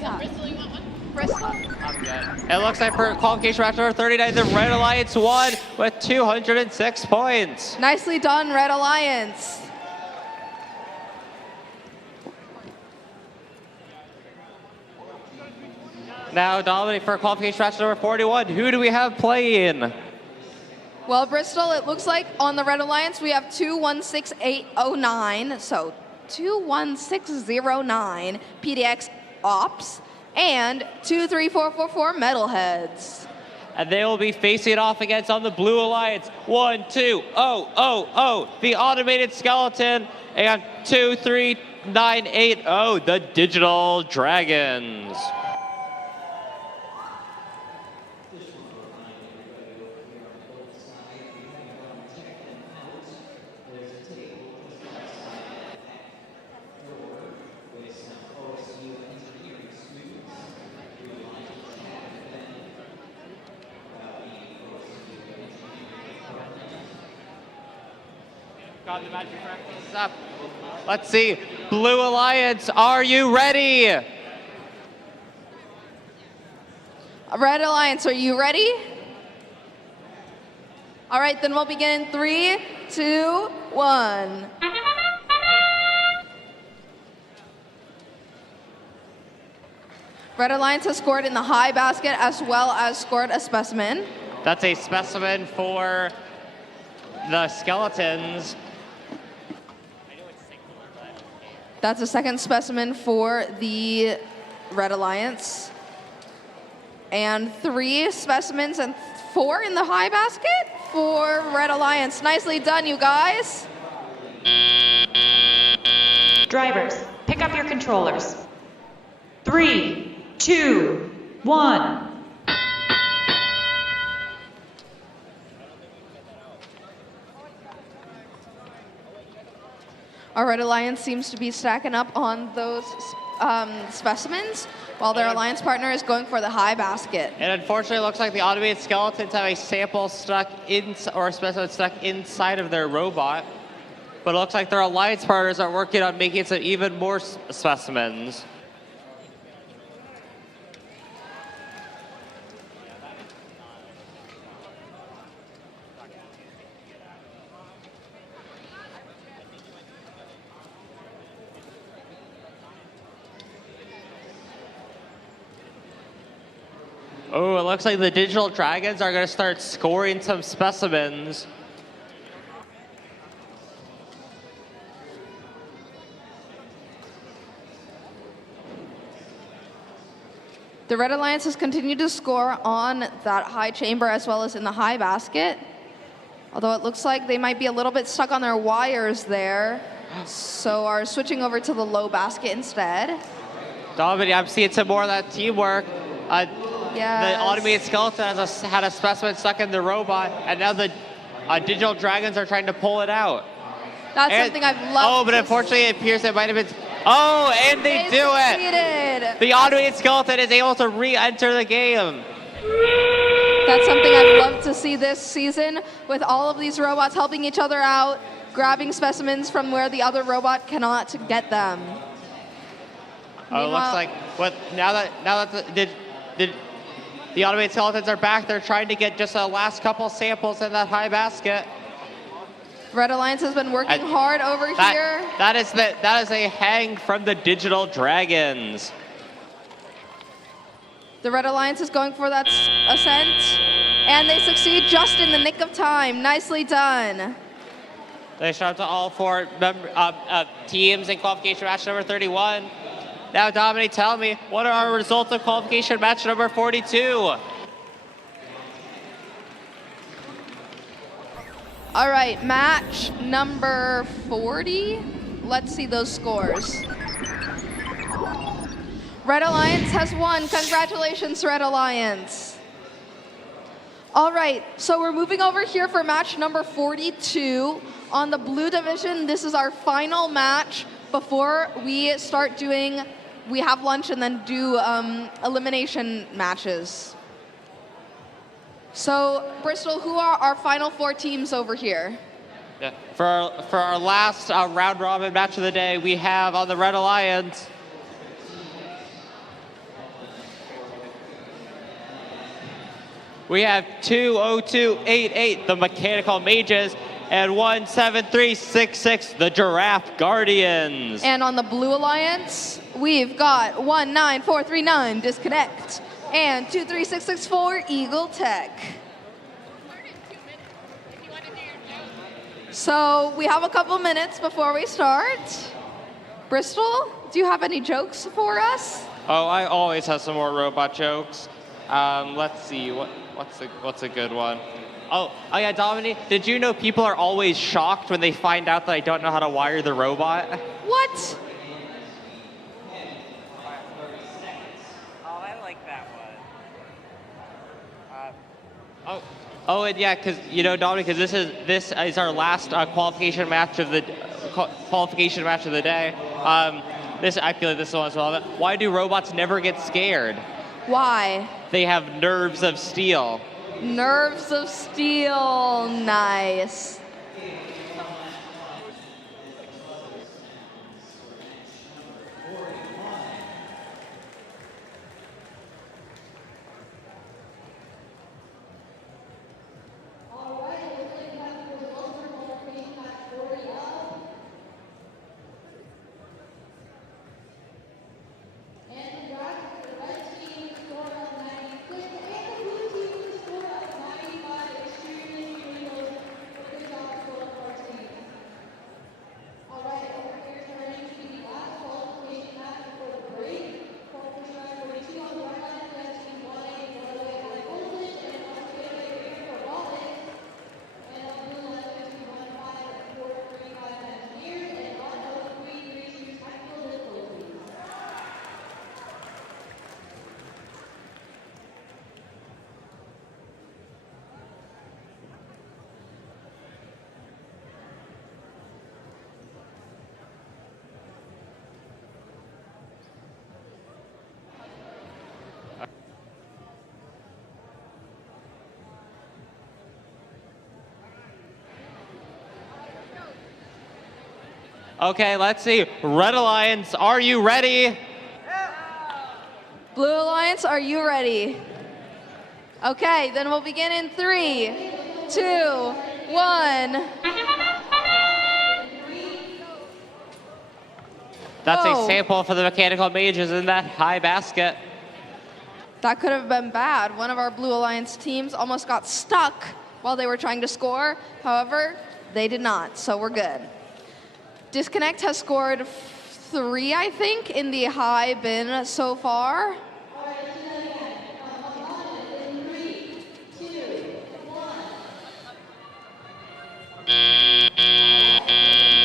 yeah. Bristol, you want one? Bristol? It looks like for qualification match number 39, the Red Alliance won with 206 points. Nicely done, Red Alliance. Now Dominic for qualification match number 41. Who do we have playing? Well, Bristol, it looks like on the Red Alliance we have 216809, so 21609 PDX OPPS and 23444 MetalHeads. And they will be facing off against on the Blue Alliance 12000, the Automated Skeleton, and 23980, the Digital Dragons. Got the magic practice up. Let's see. Blue Alliance, are you ready? Red Alliance, are you ready? All right, then we'll begin in 3, 2, 1. Red Alliance has scored in the high basket as well as scored a specimen. That's a specimen for the Skeletons. That's a second specimen for the Red Alliance. And 3 specimens and 4 in the high basket for Red Alliance. Nicely done, you guys. Drivers, pick up your controllers. 3, 2, 1. Our Red Alliance seems to be stacking up on those specimens, while their alliance partner is going for the high basket. And unfortunately, it looks like the Automated Skeletons have a sample stuck in, or a specimen stuck inside of their robot. But it looks like their alliance partners are working on making some even more specimens. Oh, it looks like the Digital Dragons are going to start scoring some specimens. The Red Alliance has continued to score on that high chamber as well as in the high basket. Although it looks like they might be a little bit stuck on their wires there. So are switching over to the low basket instead. Dominic, I'm seeing some more of that teamwork. Yes. The Automated Skeleton had a specimen stuck in the robot, and now the Digital Dragons are trying to pull it out. That's something I've loved. Oh, but unfortunately it appears it might have been... Oh, and they do succeeded. it! The Automated Skeleton is able to re-enter the game. That's something I've loved to see this season, with all of these robots helping each other out, grabbing specimens from where the other robot cannot get them. Oh, it looks like now that the Automated Skeletons are back, they're trying to get just the last couple samples in that high basket. Red Alliance has been working hard over here. That is a hang from the Digital Dragons. The Red Alliance is going for that ascent, and they succeed just in the nick of time. Nicely done. They shout out to all 4 teams in qualification match number 31. Now, Dominic, tell me, what are our results of qualification match number 42? All right, match number 40. Let's see those scores. Red Alliance has won. Congratulations, Red Alliance. All right, so we're moving over here for match number 42. On the blue division, this is our final match before we start doing, we have lunch and then do elimination matches. So, Bristol, who are our final 4 teams over here? Yeah. For our last round robin match of the day, we have on the Red Alliance We have 20288, the Mechanical Mages, and 17366, the Giraffe Guardians. And on the Blue Alliance, we've got 19439, Disconnect, and 23664, Eagle Tech. So we have a couple minutes before we start. Bristol, do you have any jokes for us? Oh, I always have some more robot jokes. Let's see, what's a good one? Oh yeah, Dominique, did you know people are always shocked when they find out that I don't know how to wire the robot? What? Oh, I like that one. Oh, and yeah, because Dominic, because this is our last qualification match of the day. I feel like this one as well. Why do robots never get scared? Why? They have nerves of steel. Nerves of steel, nice. Okay, let's see. Red Alliance, are you ready? Blue Alliance, are you ready? Okay, then we'll begin in 3, 2, 1. That's Whoa. a sample for the Mechanical Mages in that high basket. That could have been bad. One of our Blue Alliance teams almost got stuck while they were trying to score. However, they did not, so we're good. Disconnect has scored 3, I think, in the high bin so far.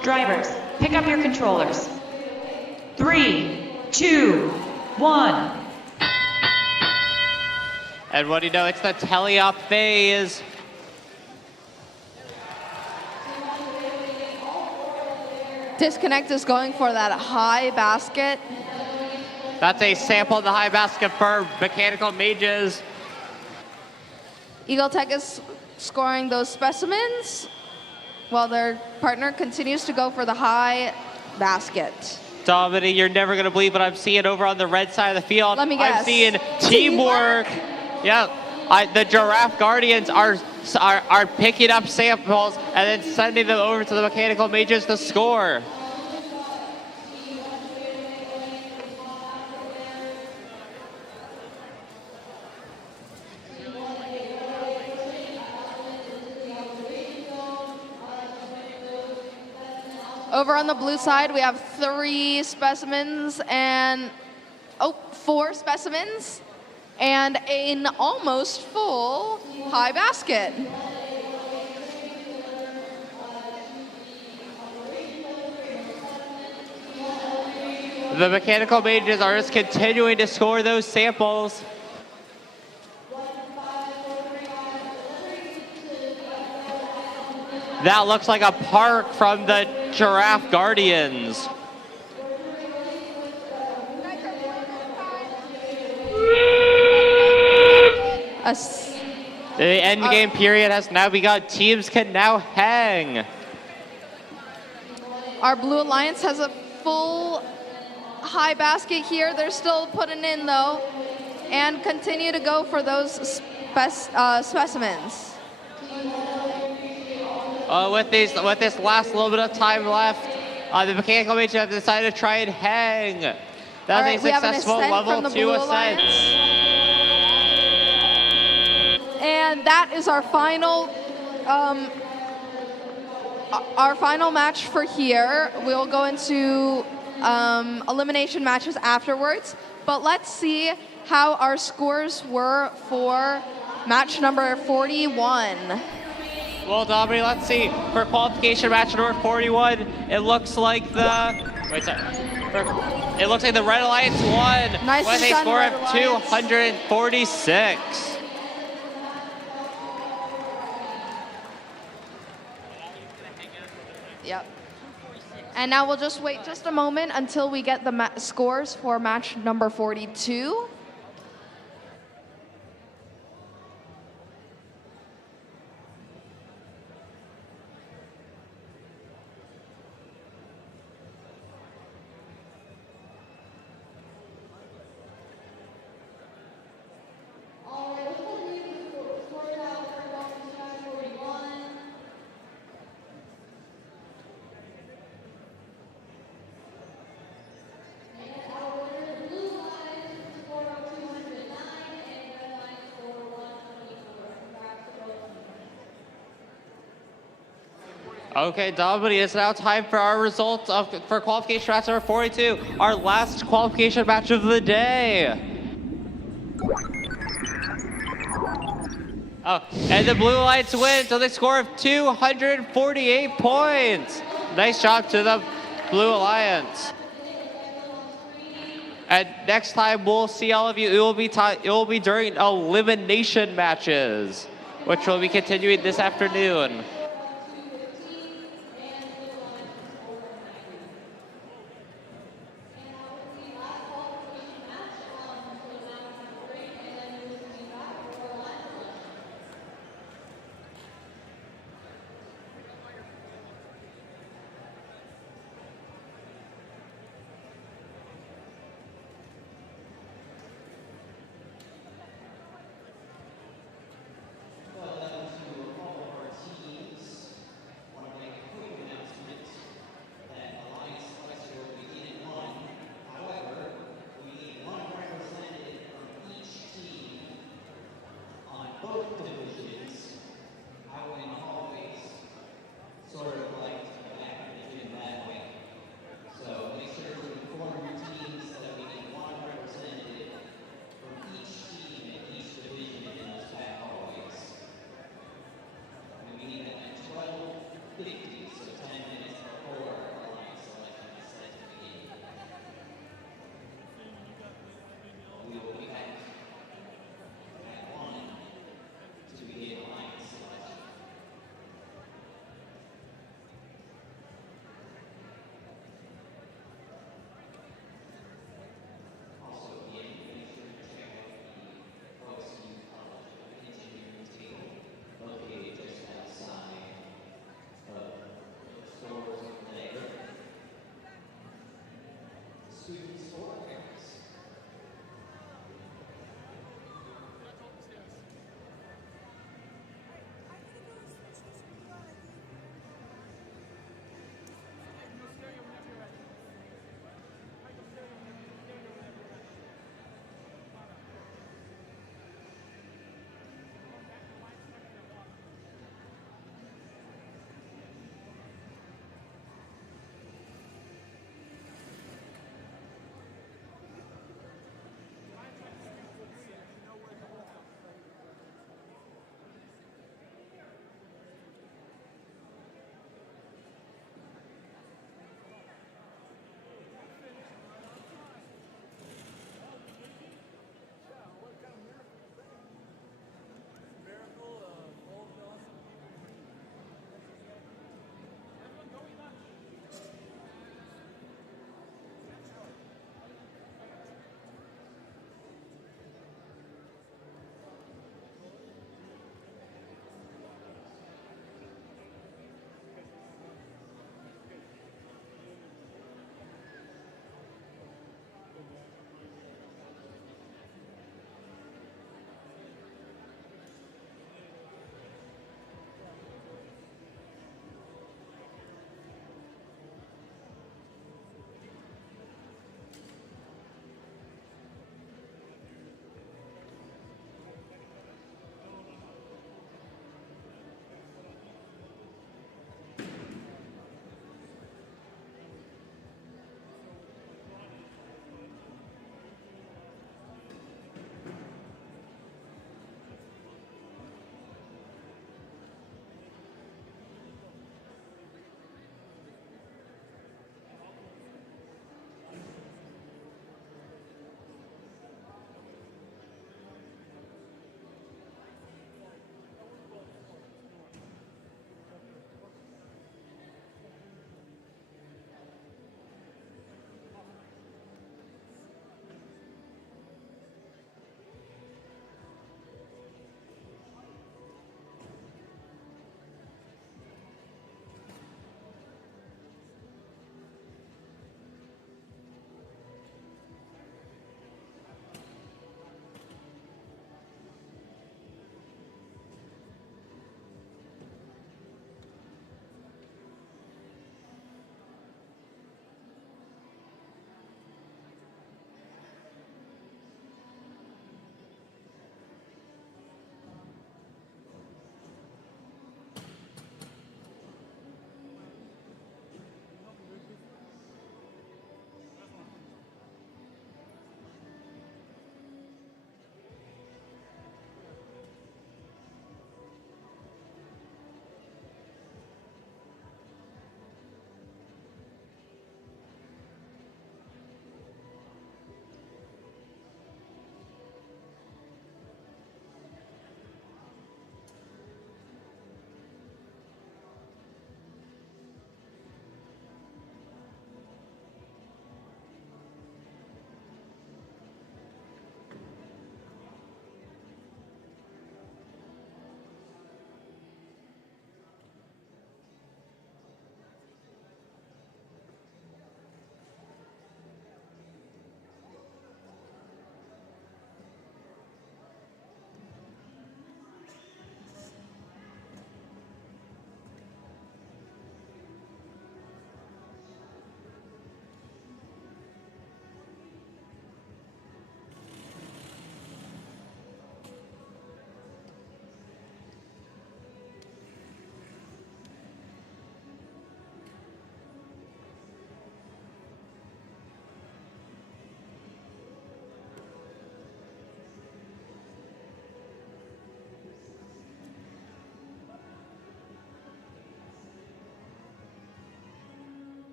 Drivers, pick up your controllers. 3, 2, 1. And what do you know? It's the tele-op phase. Disconnect is going for that high basket. That's a sample of the high basket for Mechanical Mages. Eagle Tech is scoring those specimens while their partner continues to go for the high basket. Dominic, you're never going to believe what I'm seeing over on the red side of the field. Let me guess. I'm seeing teamwork. Yeah, the Giraffe Guardians are picking up samples and then sending them over to the Mechanical Mages to score. Over on the blue side, we have 3 specimens and, 4 specimens and an almost full high basket. The Mechanical Mages are just continuing to score those samples. That looks like a park from the Giraffe Guardians. The end game period has now begun. Teams can now hang. Our Blue Alliance has a full high basket here. They're still putting in though, and continue to go for those specimens. With this last little bit of time left, the mechanical mages have decided to try and hang. That's a successful level 2 ascent. And that is our final match for here. We'll go into elimination matches afterwards, but let's see how our scores were for match number 41. Well, Dominic, let's see. For qualification match number 41, it looks like the Red Alliance won with a score of 246. Yep. And now we'll just wait just a moment until we get the scores for match number 42. Okay, Dominic, it's now time for our results for qualification match number 42, our last qualification match of the day. Oh, and the Blue Alliance wins with a score of 248 points. Nice job to the Blue Alliance. And next time we'll see all of you, it will be during elimination matches, which will be continuing this afternoon.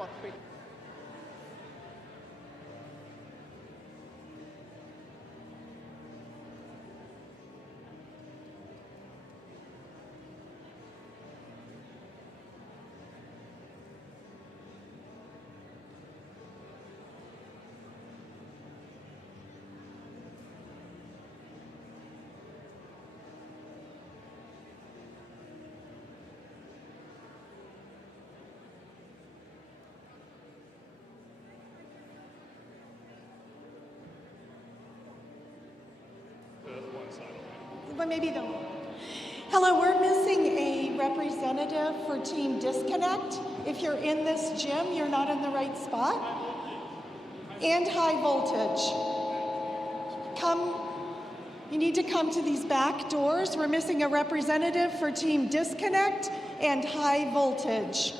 for quick. But maybe the. Hello, we're missing a representative for Team Disconnect. If you're in this gym, you're not in the right spot. And high voltage. You need to come to these back doors. We're missing a representative for Team Disconnect and high voltage.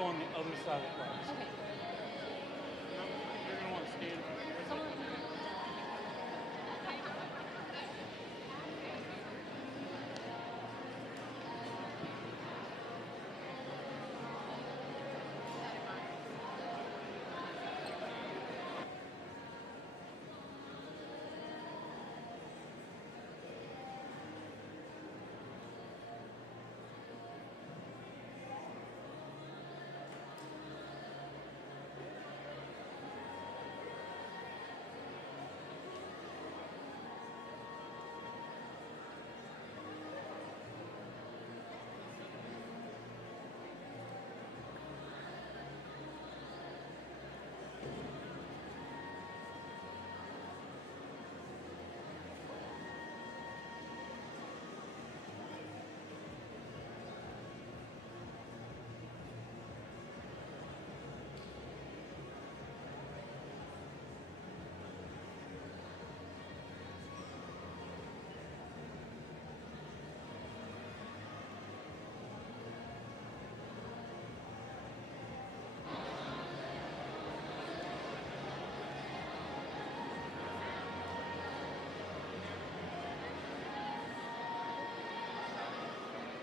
go on the other side of the class. Okay. You're going to want to stand.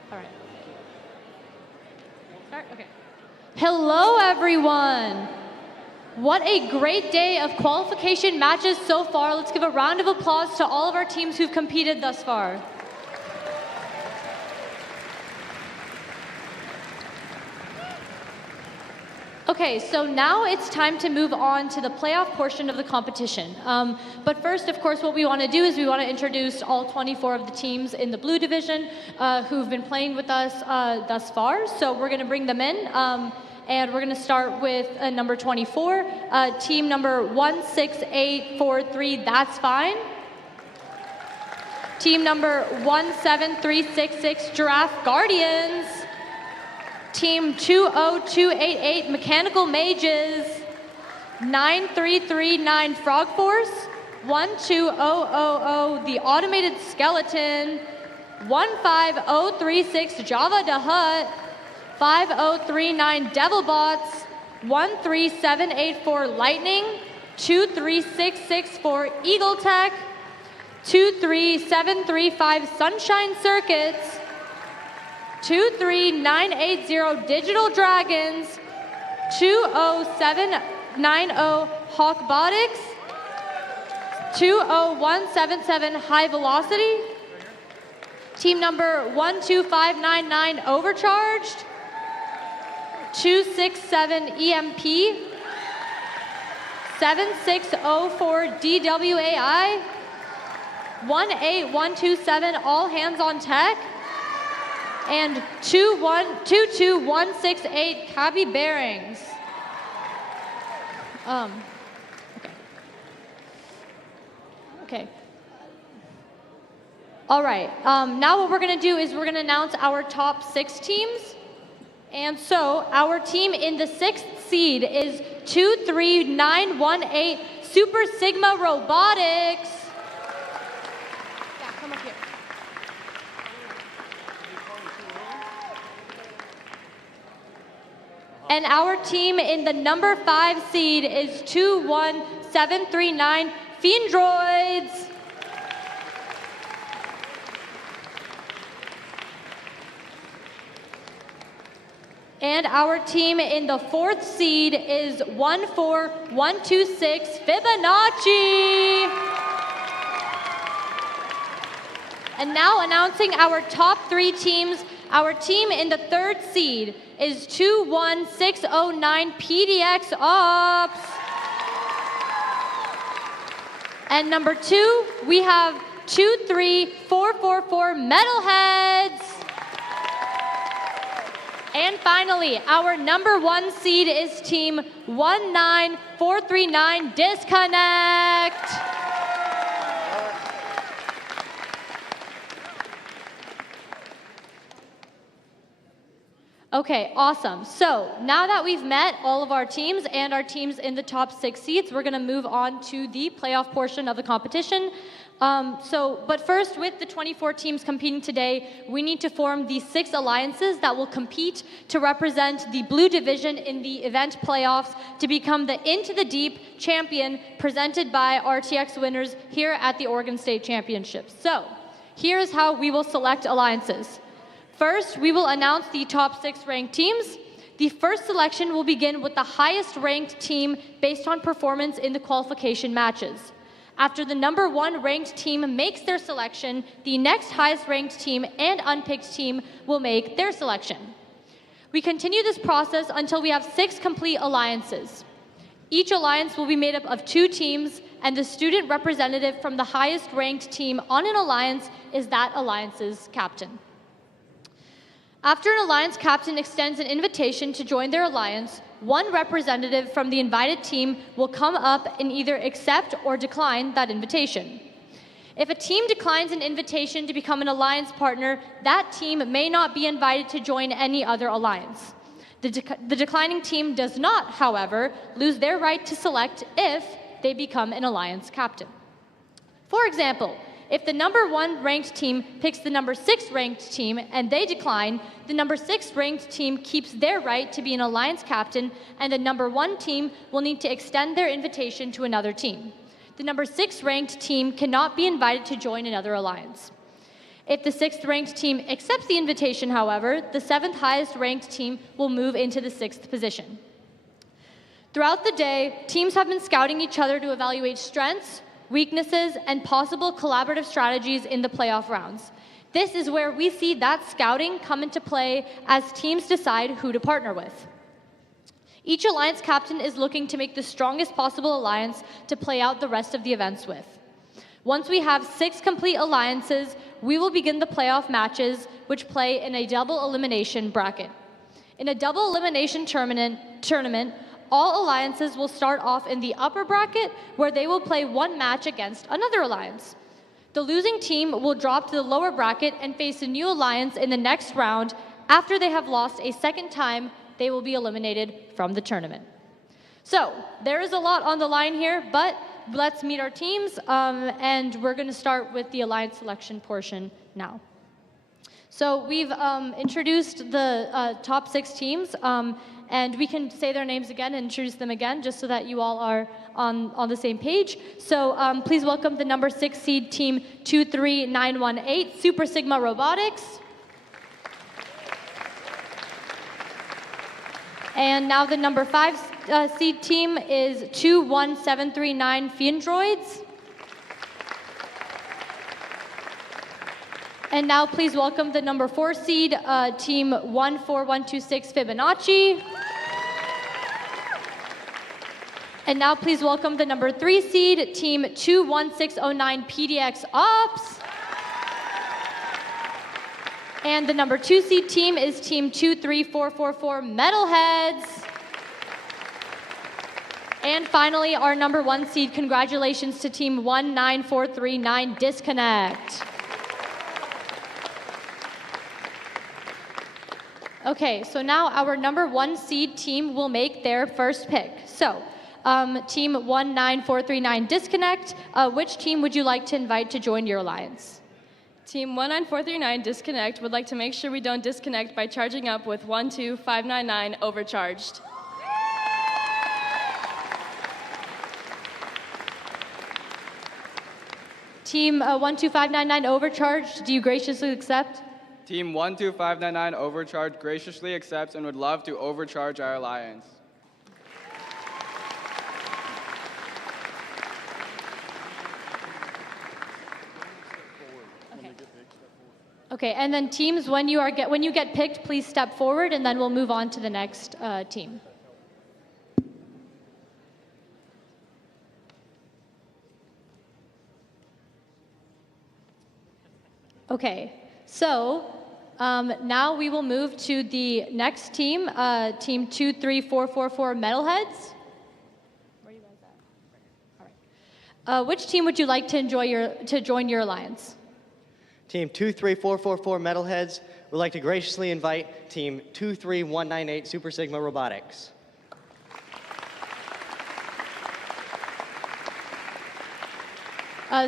All right. Start? Okay. Hello, everyone. What a great day of qualification matches so far. Let's give a round of applause to all of our teams who've competed thus far. Okay, so now it's time to move on to the playoff portion of the competition. But first, of course, what we want to do is we want to introduce all 24 of the teams in the blue division who've been playing with us thus far. So we're going to bring them in, and we're going to start with number 24, team number 16843, that's fine. Team number 17366, Giraffe Guardians. Team 20288, Mechanical Mages. 9339, Frog Force. 12000, the Automated Skeleton. 15036, JavaDaHutt. 5039, DevilBots. 13784, Lightning. 23664, Eagle Tech. 23735, Sunshine Circuits. 23980, Digital Dragons. 20790, Hawkbotics. 20177, High Velocity. Team number 12599, Overcharged. 267 EMP. 7604, DWAI. 18127, All Hands on Tech. And 22168, Capybearings. Okay. All right. Now what we're going to do is we're going to announce our top 6 teams. And so our team in the 6th seed is 23918, Super Sigma Robotics. Yeah, come up here. And our team in the number 5 seed is 21739, Fiendriods. And our team in the 4th seed is 14126, Fibonacci. And now announcing our top 3 teams. Our team in the 3rd seed is 21609, PDX OPPS. And number 2, we have 23444, MetalHeads. And finally, our number 1 seed is team 19439, Disconnect. Okay, awesome. So now that we've met all of our teams and our teams in the top 6 seeds, we're going to move on to the playoff portion of the competition. But first, with the 24 teams competing today, we need to form the 6 alliances that will compete to represent the blue division in the event playoffs to become the Into the Deep champion presented by RTX winners here at the Oregon State Championships. So here's how we will select alliances. First, we will announce the top 6 ranked teams. The first selection will begin with the highest ranked team based on performance in the qualification matches. After the number 1 ranked team makes their selection, the next highest ranked team and unpicked team will make their selection. We continue this process until we have 6 complete alliances. Each alliance will be made up of 2 teams, and the student representative from the highest ranked team on an alliance is that alliance's captain. After an alliance captain extends an invitation to join their alliance, one representative from the invited team will come up and either accept or decline that invitation. If a team declines an invitation to become an alliance partner, that team may not be invited to join any other alliance. The declining team does not, however, lose their right to select if they become an alliance captain. For example, if the number 1 ranked team picks the number 6 ranked team and they decline, the number 6 ranked team keeps their right to be an alliance captain, and the number 1 team will need to extend their invitation to another team. The number 6 ranked team cannot be invited to join another alliance. If the 6th ranked team accepts the invitation, however, the 7th highest ranked team will move into the 6th position. Throughout the day, teams have been scouting each other to evaluate strengths, weaknesses, and possible collaborative strategies in the playoff rounds. This is where we see that scouting come into play as teams decide who to partner with. Each alliance captain is looking to make the strongest possible alliance to play out the rest of the events with. Once we have 6 complete alliances, we will begin the playoff matches, which play in a double elimination bracket. In a double elimination tournament, all alliances will start off in the upper bracket, where they will play 1 match against another alliance. The losing team will drop to the lower bracket and face a new alliance in the next round. After they have lost a 2nd time, they will be eliminated from the tournament. So there is a lot on the line here, but let's meet our teams, and we're going to start with the alliance selection portion now. So we've introduced the top 6 teams, and we can say their names again and introduce them again, just so that you all are on the same page. So please welcome the number 6 seed team 23918, Super Sigma Robotics. And now the number 5 seed team is 21739 Fiendriods. And now please welcome the number 4 seed, team 14126 Fibonacci. And now please welcome the number 3 seed, team 21609 PDX OPPS. And the number 2 seed team is team 23444 MetalHeads. And finally, our number 1 seed, congratulations to team 19439 Disconnect. Okay, so now our number 1 seed team will make their first pick. So, team 19439 Disconnect, which team would you like to invite to join your alliance? Team 19439 Disconnect would like to make sure we don't disconnect by charging up with 12599 Overcharged. Team 12599 Overcharged, do you graciously accept? Team 12599 Overcharged graciously accepts and would love to overcharge our alliance. Okay, and then teams, when you get picked, please step forward, and then we'll move on to the next team. Okay, so now we will move to the next team, team 23444 MetalHeads. Where are you guys at? All right. Which team would you like to join your alliance? Team 23444 MetalHeads would like to graciously invite Team 23198 Super Sigma Robotics.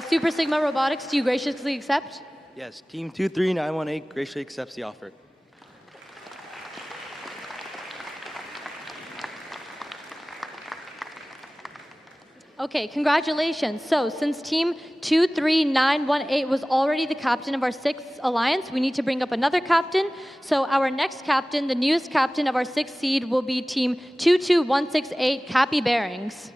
Super Sigma Robotics, do you graciously accept? Yes, Team 23918 graciously accepts the offer. Okay, congratulations. So since team 23918 was already the captain of our 6th alliance, we need to bring up another captain. So our next captain, the newest captain of our 6th seed, will be team 22168 Capybearings.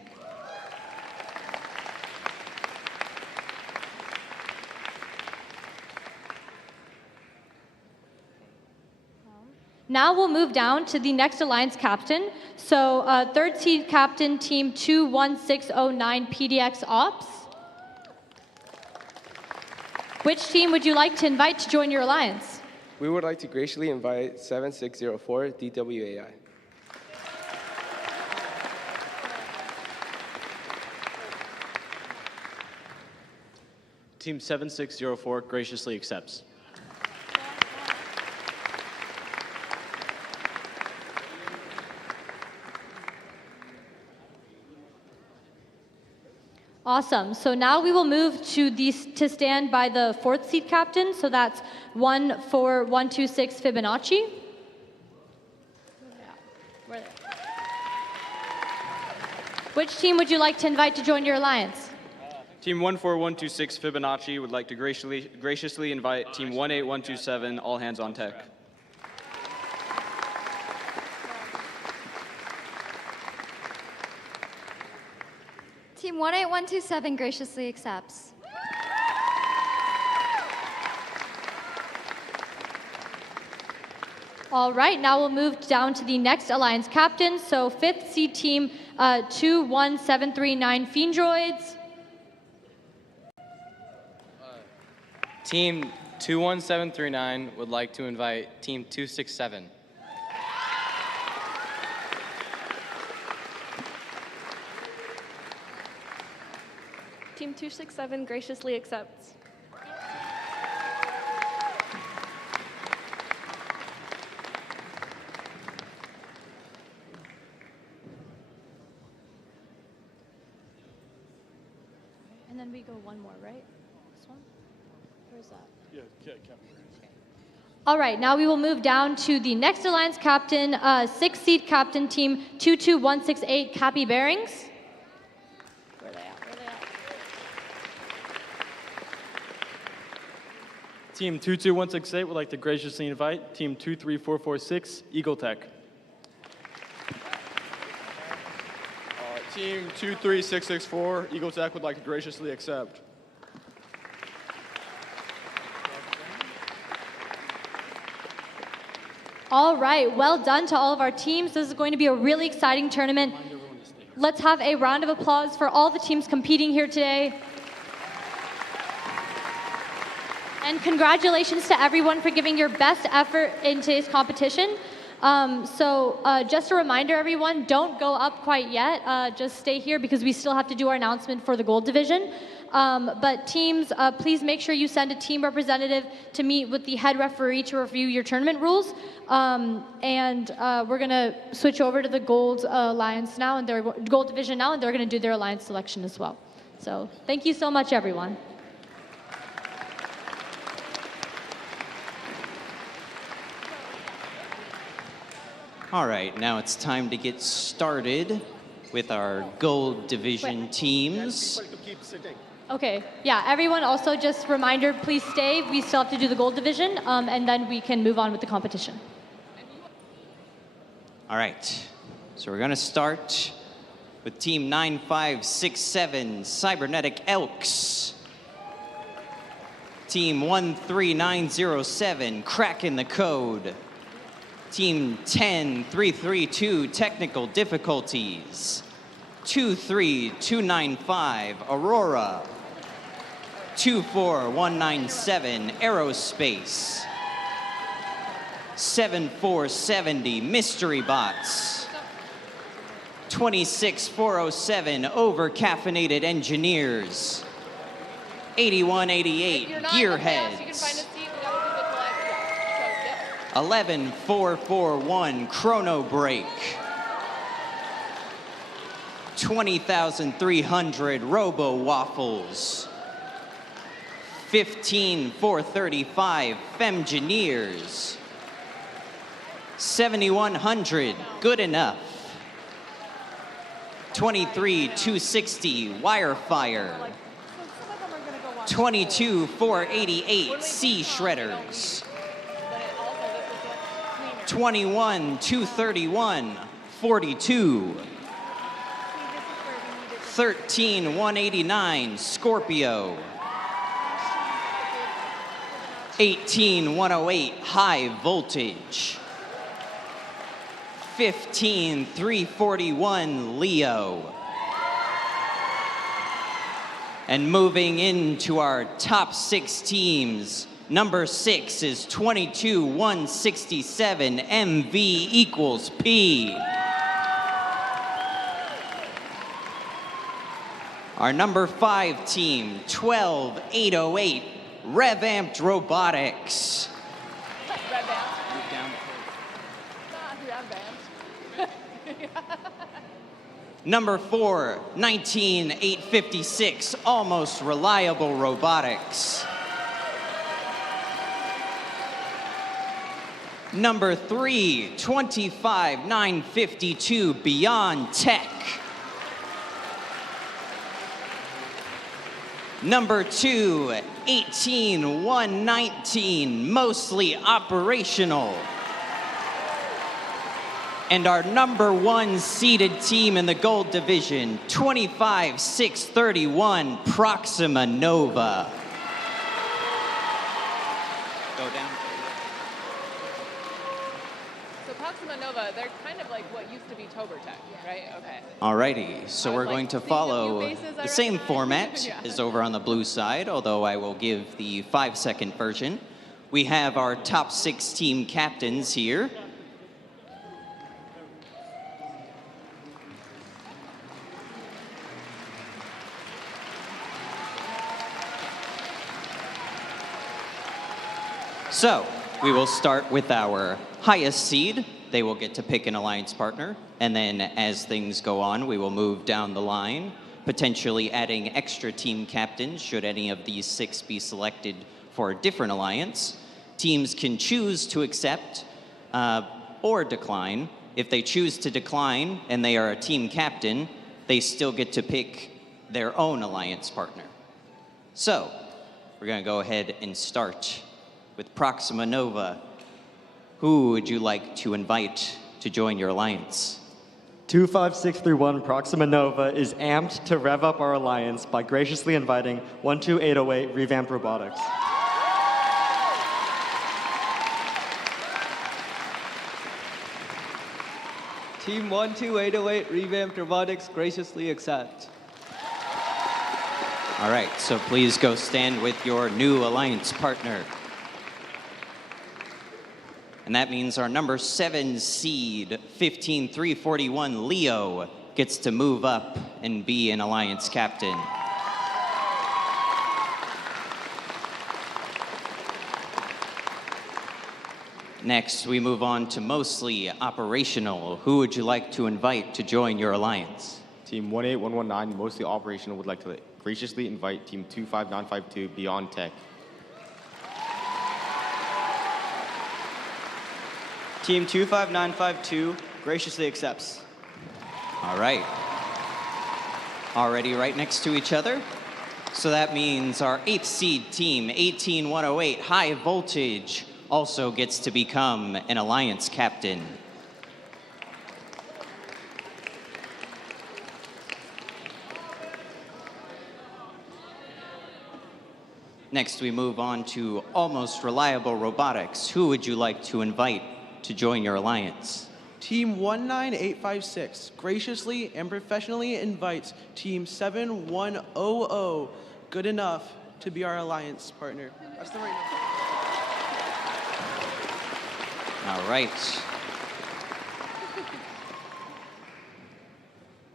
Now we'll move down to the next alliance captain. So 3rd seed captain, team 21609 PDX Ops. Which team would you like to invite to join your alliance? We would like to graciously invite 7604 DWAI. Team 7604 graciously accepts. Awesome. So now we will move to stand by the 4th seed captain. So that's 14126 Fibonacci. Which team would you like to invite to join your alliance? Team 14126 Fibonacci would like to graciously invite Team 18127 All Hands on Tech. Team 18127 graciously accepts. All right, now we'll move down to the next alliance captain. So 5th seed team 21739 Fiendriods. Team 21739 would like to invite Team 267. Team 267 graciously accepts. And then we go one more, right? This one? Where's that? Yeah, Capybearings. All right, now we will move down to the next alliance captain, 6th seed captain team 22168 Capybearings. Team 22168 would like to graciously invite Team 23446 Eagle Tech. Team 23664 Eagle Tech would like to graciously accept. All right, well done to all of our teams. This is going to be a really exciting tournament. Let's have a round of applause for all the teams competing here today. And congratulations to everyone for giving your best effort in today's competition. Just a reminder, everyone, don't go up quite yet. Just stay here because we still have to do our announcement for the gold division. But teams, please make sure you send a team representative to meet with the head referee to review your tournament rules. We're going to switch over to the gold alliance now, and their gold division now, and they're going to do their alliance selection as well. So thank you so much, everyone. All right, now it's time to get started with our gold division teams. Okay, yeah, everyone also just reminder, please stay. We still have to do the gold division, and then we can move on with the competition. All right, so we're gonna start with team 9567 Cybernetic Elks. Team 13907 Cracking the Code. Team 10332 Technical Difficulties. 23295 Aurora. 24197 Aerospace. 7470 Mystery Bots. 26407 Overcaffeinated Engineers. 8188 Gearheads. You can find a seat, and that will be the collect. Yeah. So, yep. 11441 Chrono Break. 20,300 Robo Waffles. 15,435 Femgineers. 7,100 Good Enough. 23,260 Wirefire. 22,488 Sea Shredders. 21,231 42. 13,189 Scorpio. 18,108 High Voltage. 15,341 Leo. And moving into our top 6 teams, number 6 is 22,167 MV equals P. Our number 5 team, 12,808 RevAmped Robotics. Number 4, 19,856 Almost Reliable Robotics. Number 3, 25,952 Beyond Tech. Number 2, 18,119 Mostly Operational. And our number 1 seeded team in the gold division, 25,631 Proxima Nova. Go down. So Proxima Nova, they're kind of like what used to be Tobertech, right? Okay. Alrighty, so we're going to follow the same format as over on the blue side, although I will give the 5-second version. We have our top 6 team captains here. So, we will start with our highest seed. They will get to pick an alliance partner. And then as things go on, we will move down the line, potentially adding extra team captains should any of these 6 be selected for a different alliance. Teams can choose to accept or decline. If they choose to decline and they are a team captain, they still get to pick their own alliance partner. So, we're going to go ahead and start with Proxima Nova. Who would you like to invite to join your alliance? 25631 Proxima Nova is amped to rev up our alliance by graciously inviting 12808 Revamped Robotics. Team 12808 Revamped Robotics graciously accept. All right, so please go stand with your new alliance partner. And that means our number 7 seed, 15,341 Leo, gets to move up and be an alliance captain. Next, we move on to mostly operational. Who would you like to invite to join your alliance? Team 18119, mostly operational, would like to graciously invite Team 25952 Beyond Tech. Team 25952 graciously accepts. All right. Already right next to each other. So that means our 8th seed team, 18108 High Voltage, also gets to become an alliance captain. Next, we move on to Almost Reliable Robotics. Who would you like to invite to join your alliance? Team 19856 graciously and professionally invites Team 7100 Good Enough to be our alliance partner. That's the right number. All right.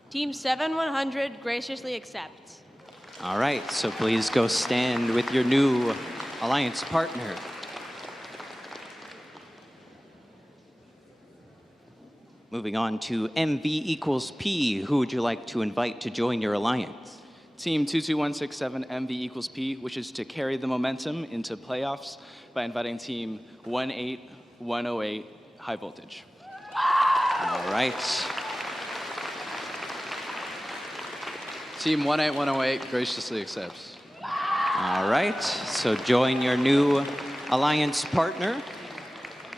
Team 7100 graciously accepts. All right, so please go stand with your new alliance partner. Moving on to MV equals P, who would you like to invite to join your alliance? Team 22167 MV equals P wishes to carry the momentum into playoffs by inviting team 18108 High Voltage. All right. Team 18108 graciously accepts. All right, so join your new alliance partner,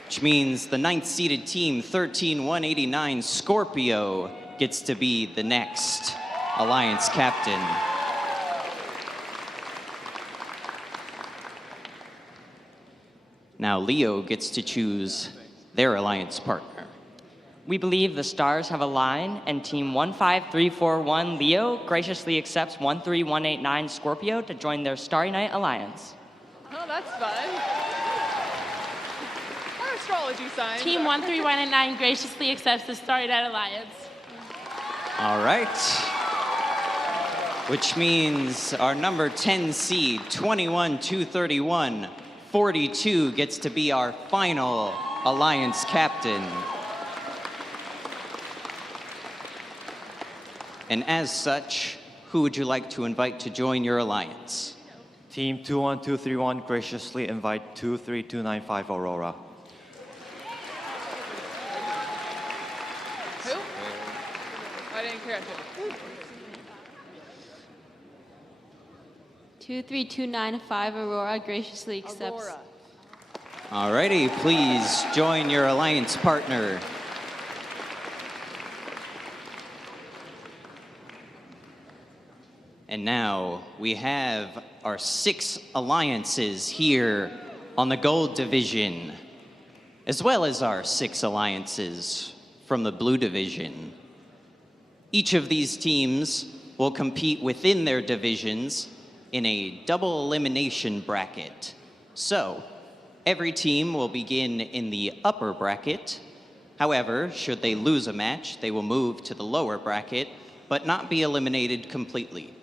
which means the 9th seeded team 13189 Scorpio gets to be the next alliance captain. Now Leo gets to choose their alliance partner. We believe the stars have aligned, and Team 15341 Leo graciously accepts 13189 Scorpio to join their Starry Night Alliance. Oh, that's fun. Our astrology sign. Team 13189 graciously accepts the Starry Night Alliance. All right. Which means our number 10 seed, 21231, 42 gets to be our final alliance captain. And as such, who would you like to invite to join your alliance? Team 21231 graciously invite 23295 Aurora. Who? I didn't catch it. 23295 Aurora graciously accepts. Aurora. All righty, please join your alliance partner. And now we have our 6 alliances here on the gold division, as well as our 6 alliances from the blue division. Each of these teams will compete within their divisions in a double elimination bracket. So, every team will begin in the upper bracket. However, should they lose a match, they will move to the lower bracket, but not be eliminated completely.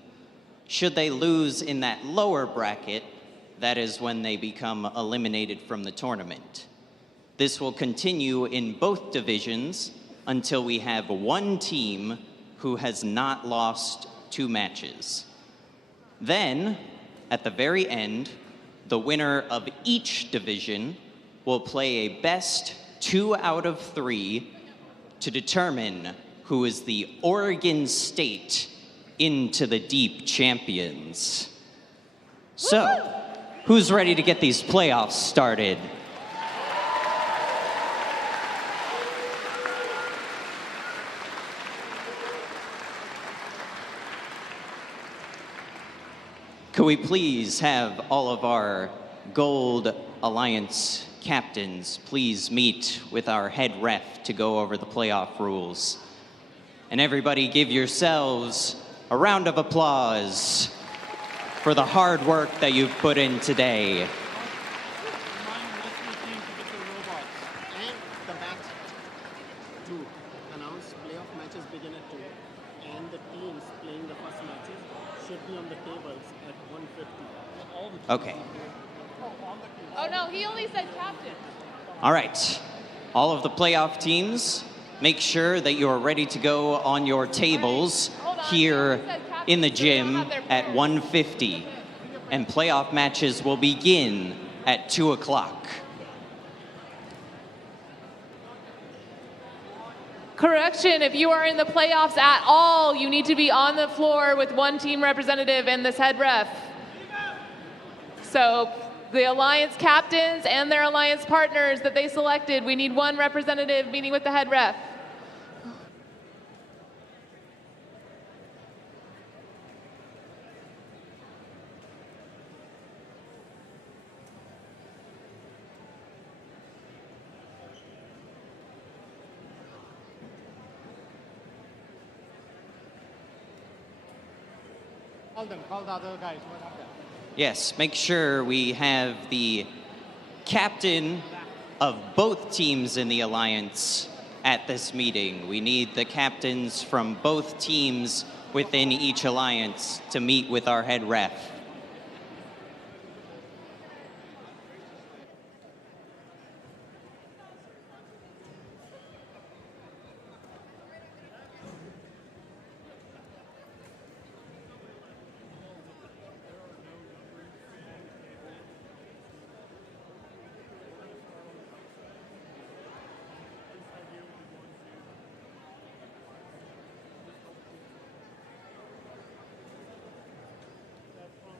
Should they lose in that lower bracket, that is when they become eliminated from the tournament. This will continue in both divisions until we have one team who has not lost 2 matches. Then, at the very end, the winner of each division will play a best 2 out of 3 to determine who is the Oregon State Into the Deep champions. So, who's ready to get these playoffs started? Could we please have all of our Gold Alliance captains please meet with our head ref to go over the playoff rules? And everybody give yourselves a round of applause for the hard work that you've put in today. And the match 2 announced playoff matches begin at 2, and the teams playing the first matches should be on the tables at 1:50. Okay. Oh no, he only said captain. All right. All of the playoff teams, make sure that you're ready to go on your tables here in the gym at 1:50. And playoff matches will begin at 2 o'clock. Correction, if you are in the playoffs at all, you need to be on the floor with one team representative and this head ref. So the alliance captains and their alliance partners that they selected, we need one representative meeting with the head ref. Call the other guys. What happened? Yes, make sure we have the captain of both teams in the alliance at this meeting. We need the captains from both teams within each alliance to meet with our head ref. That's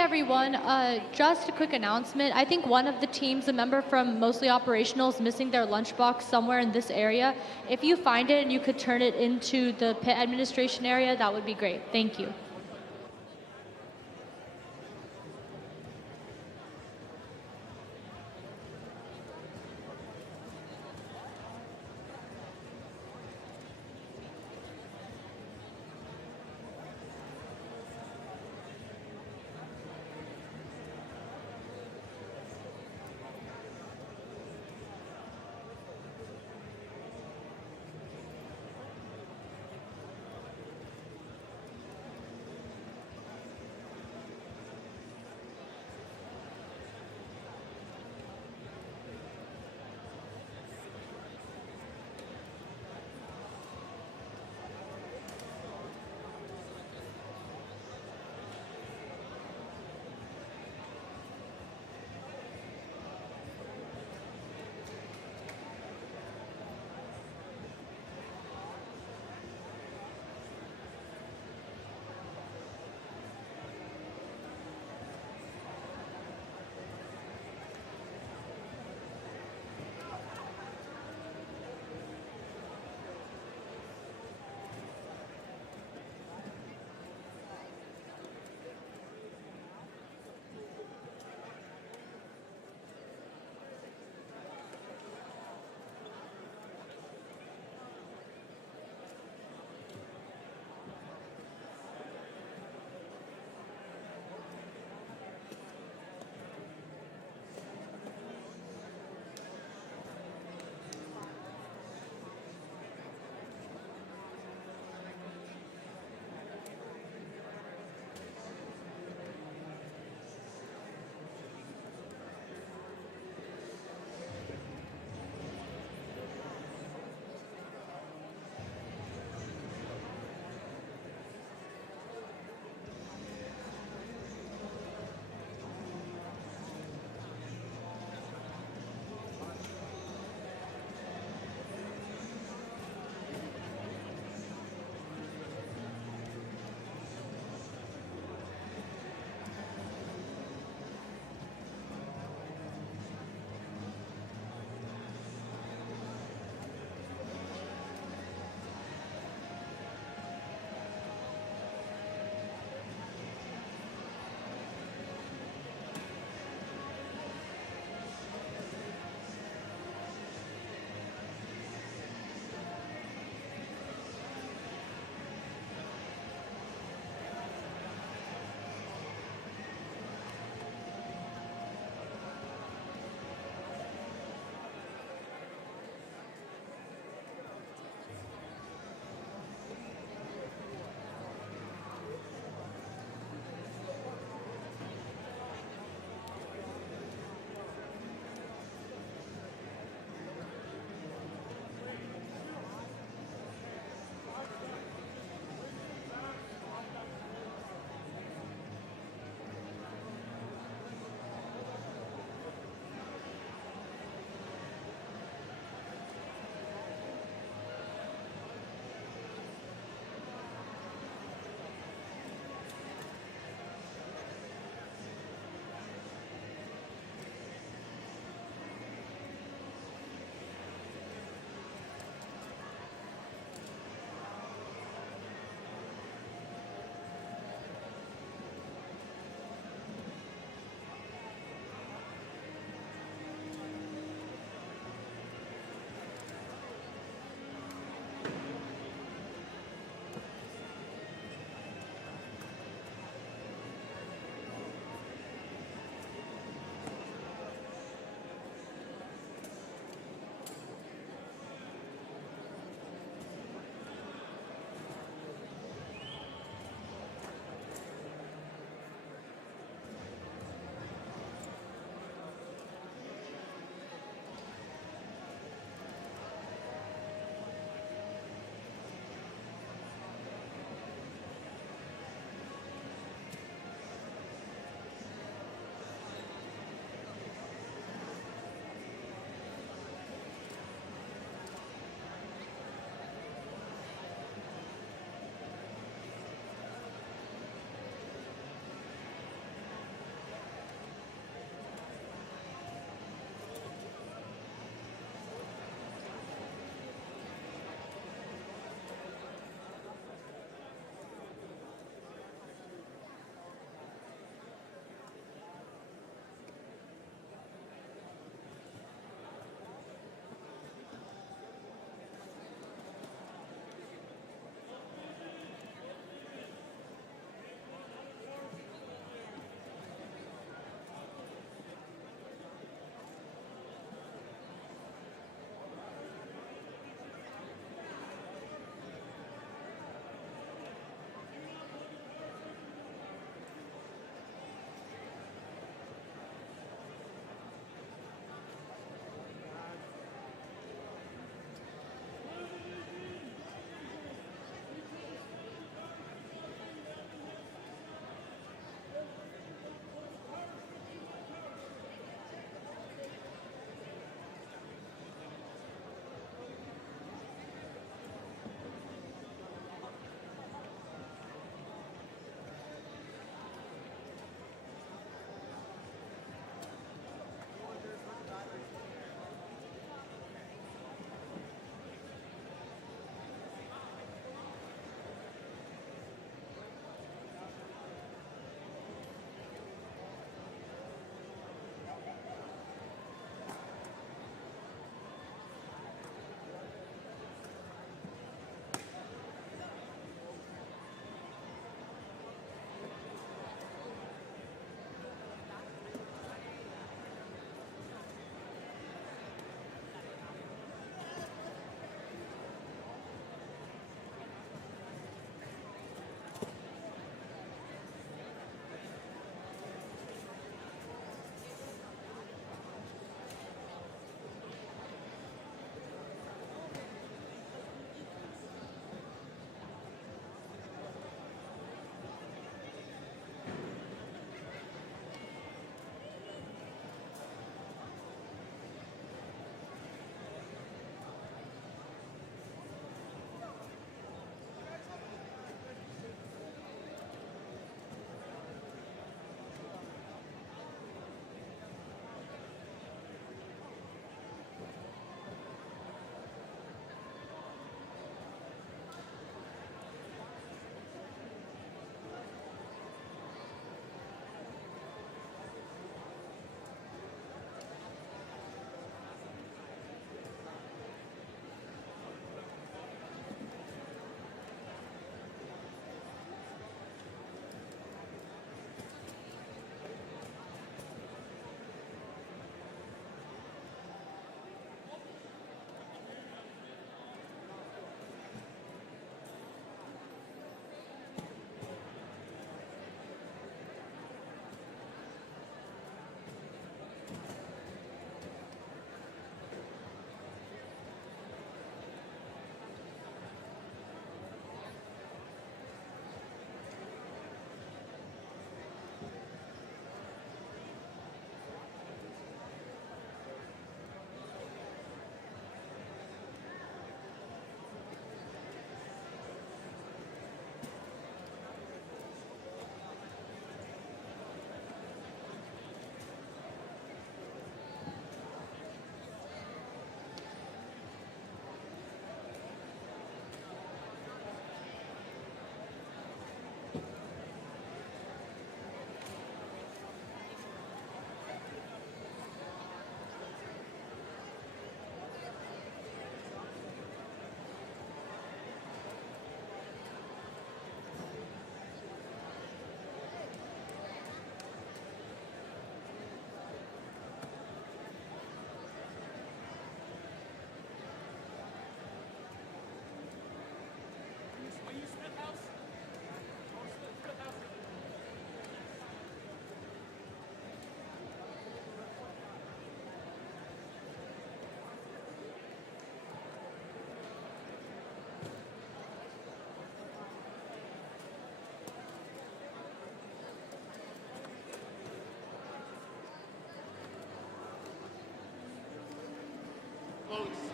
everyone. Just a quick announcement. I think one of the teams, a member from Mostly Operational, is missing their lunchbox somewhere in this area. If you find it and you could turn it into the pit administration area, that would be great. Thank you.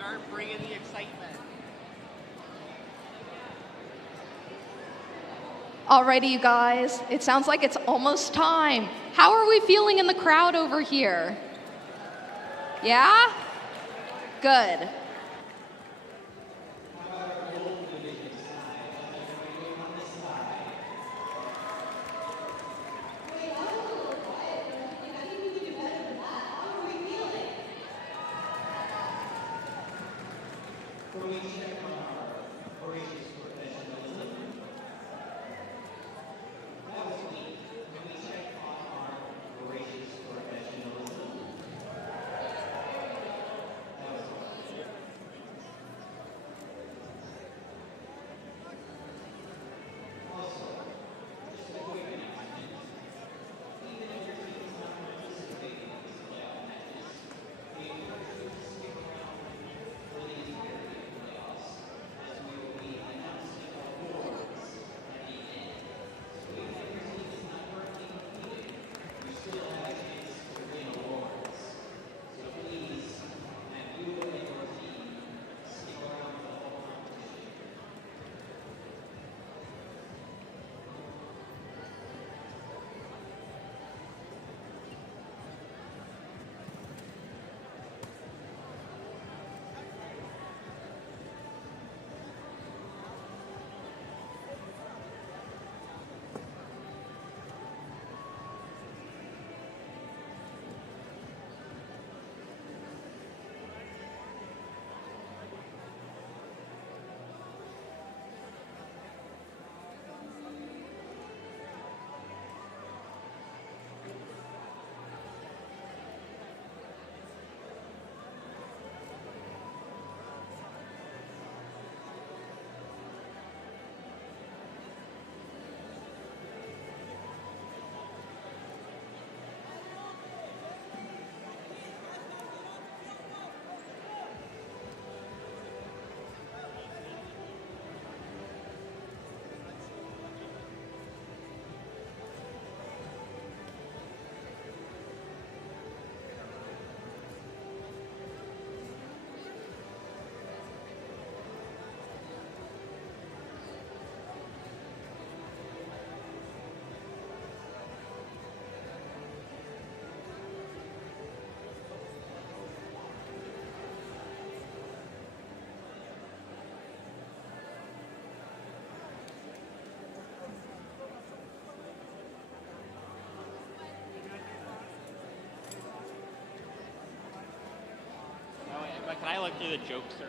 Start bringing the excitement. Alrighty, you guys. It sounds like it's almost time. How are we feeling in the crowd over here? Yeah? Good. Can I look through the jokes or?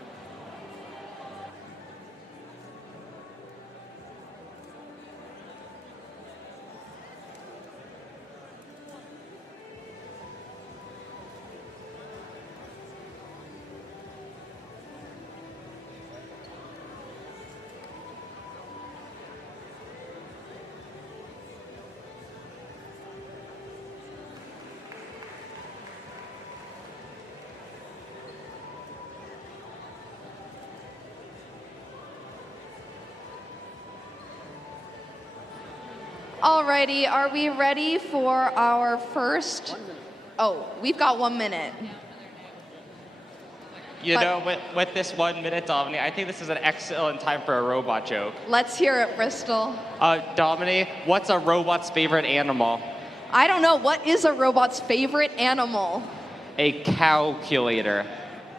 Alrighty, are we ready for our first? Oh, we've got 1 minute. You know, with this 1 minute, Dominique, I think this is an excellent time for a robot joke. Let's hear it, Bristol. Dominique, what's a robot's favorite animal? I don't know. What is a robot's favorite animal? A calculator.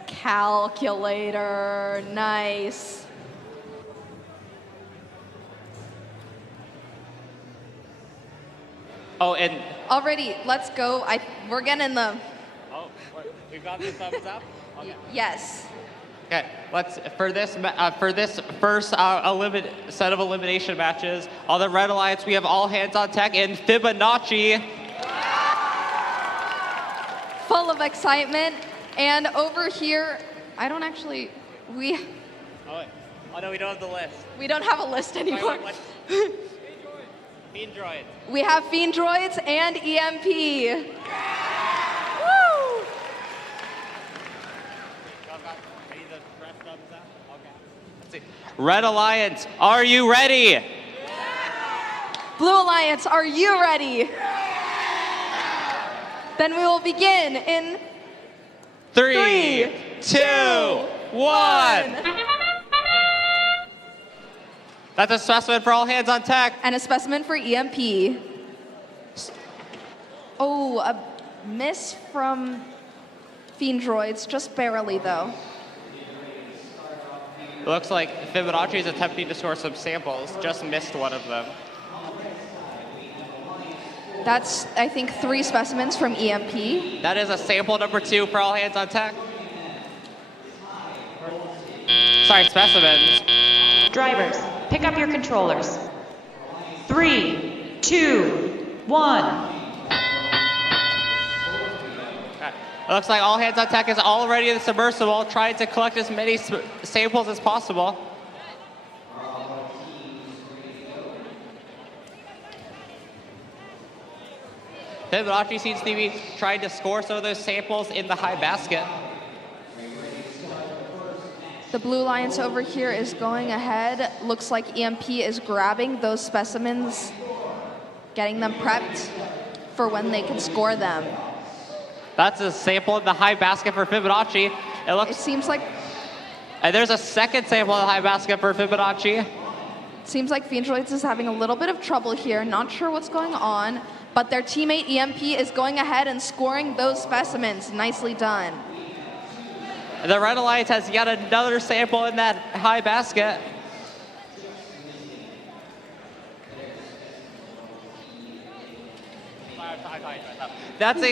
Calculator. Nice. Oh, and Alrighty, let's go. We're getting the. Oh, we've got the thumbs up. Okay. Yes. Okay, let's for this first set of elimination matches on the Red Alliance, we have all hands on deck in Fibonacci. Full of excitement, and over here, I don't actually. Oh no, we don't have the list. We don't have a list anymore. Fiendriods. We have Fiendriods and EMP. Woo! Red Alliance, are you ready? Blue Alliance, are you ready? Then we will begin in 3, 2, 1. That's a specimen for all hands on tech. And a specimen for EMP. Oh, a miss from Fiendriods, just barely though. It looks like Fibonacci is attempting to score some samples, just missed one of them. That's, I think, 3 specimens from EMP. That is a sample number 2 for all hands on tech. Sorry, specimens. Drivers, pick up your controllers. 3, 2, 1. It looks like all hands on tech is already in the submersible, trying to collect as many samples as possible. Fibonacci seems to be trying to score some of those samples in the high basket. The Blue Alliance over here is going ahead. Looks like EMP is grabbing those specimens, getting them prepped for when they can score them. That's a sample in the high basket for Fibonacci. It seems like... And there's a second sample in the high basket for Fibonacci. Seems like Fiendriods is having a little bit of trouble here. Not sure what's going on, but their teammate EMP is going ahead and scoring those specimens. Nicely done. The Red Alliance has yet another sample in that high basket. That's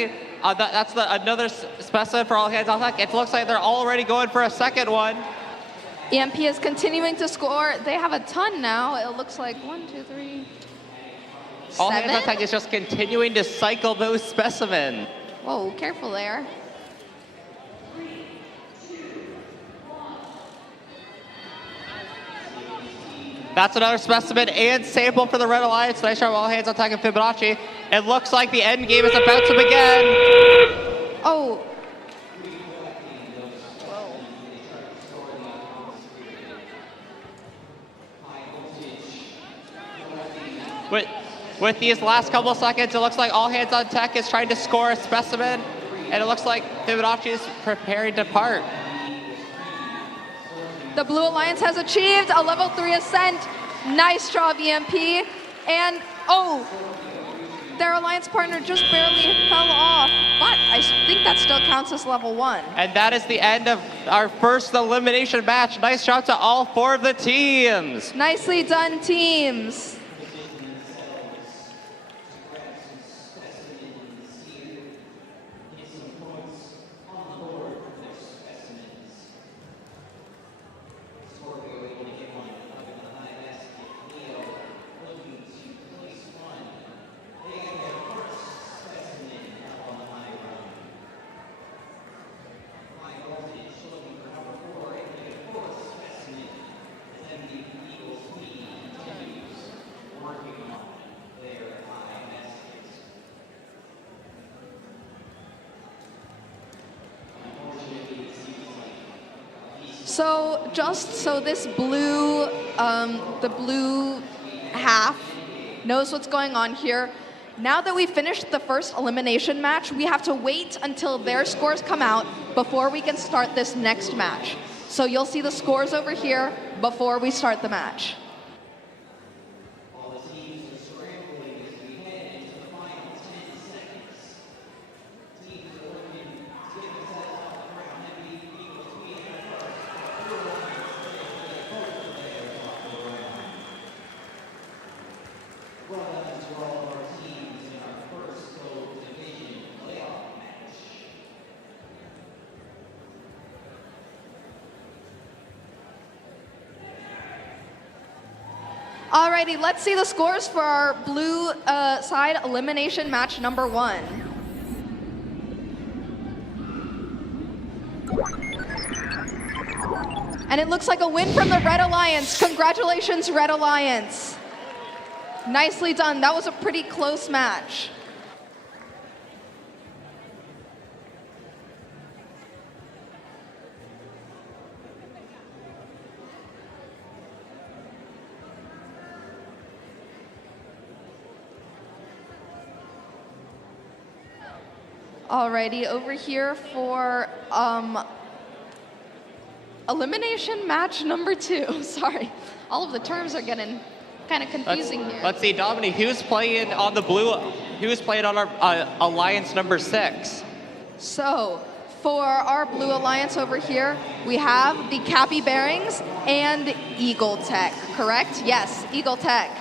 another specimen for all hands on deck. It looks like they're already going for a second one. EMP is continuing to score. They have a ton now. It looks like 1, 2, 3, All 7. hands on deck is just continuing to cycle those specimens. Whoa, careful there. That's another specimen and sample for the Red Alliance. Nice job, all hands on deck and Fibonacci. It looks like the end game is about to begin. Oh. With these last couple of seconds, it looks like all hands on tech is trying to score a specimen, and it looks like Fibonacci is preparing to part. The Blue Alliance has achieved a level 3 ascent. Nice job, EMP. And, oh, their alliance partner just barely fell off, but I think that still counts as level 1. And that is the end of our first elimination match. Nice job to all 4 of the teams. Nicely done, teams. So just so this blue, the blue half knows what's going on here, now that we finished the first elimination match, we have to wait until their scores come out before we can start this next match. So you'll see the scores over here before we start the match. Alrighty, let's see the scores for our blue side elimination match number 1. And it looks like a win from the Red Alliance. Congratulations, Red Alliance. Nicely done. That was a pretty close match. Alrighty, over here for Elimination match number 2. Sorry, all of the terms are getting kind of confusing here. Let's see, Dominique, who's playing on the blue? Who's playing on our alliance number 6? So, for our blue alliance over here, we have the Capybearings and Eagle Tech, correct? Yes, Eagle Tech.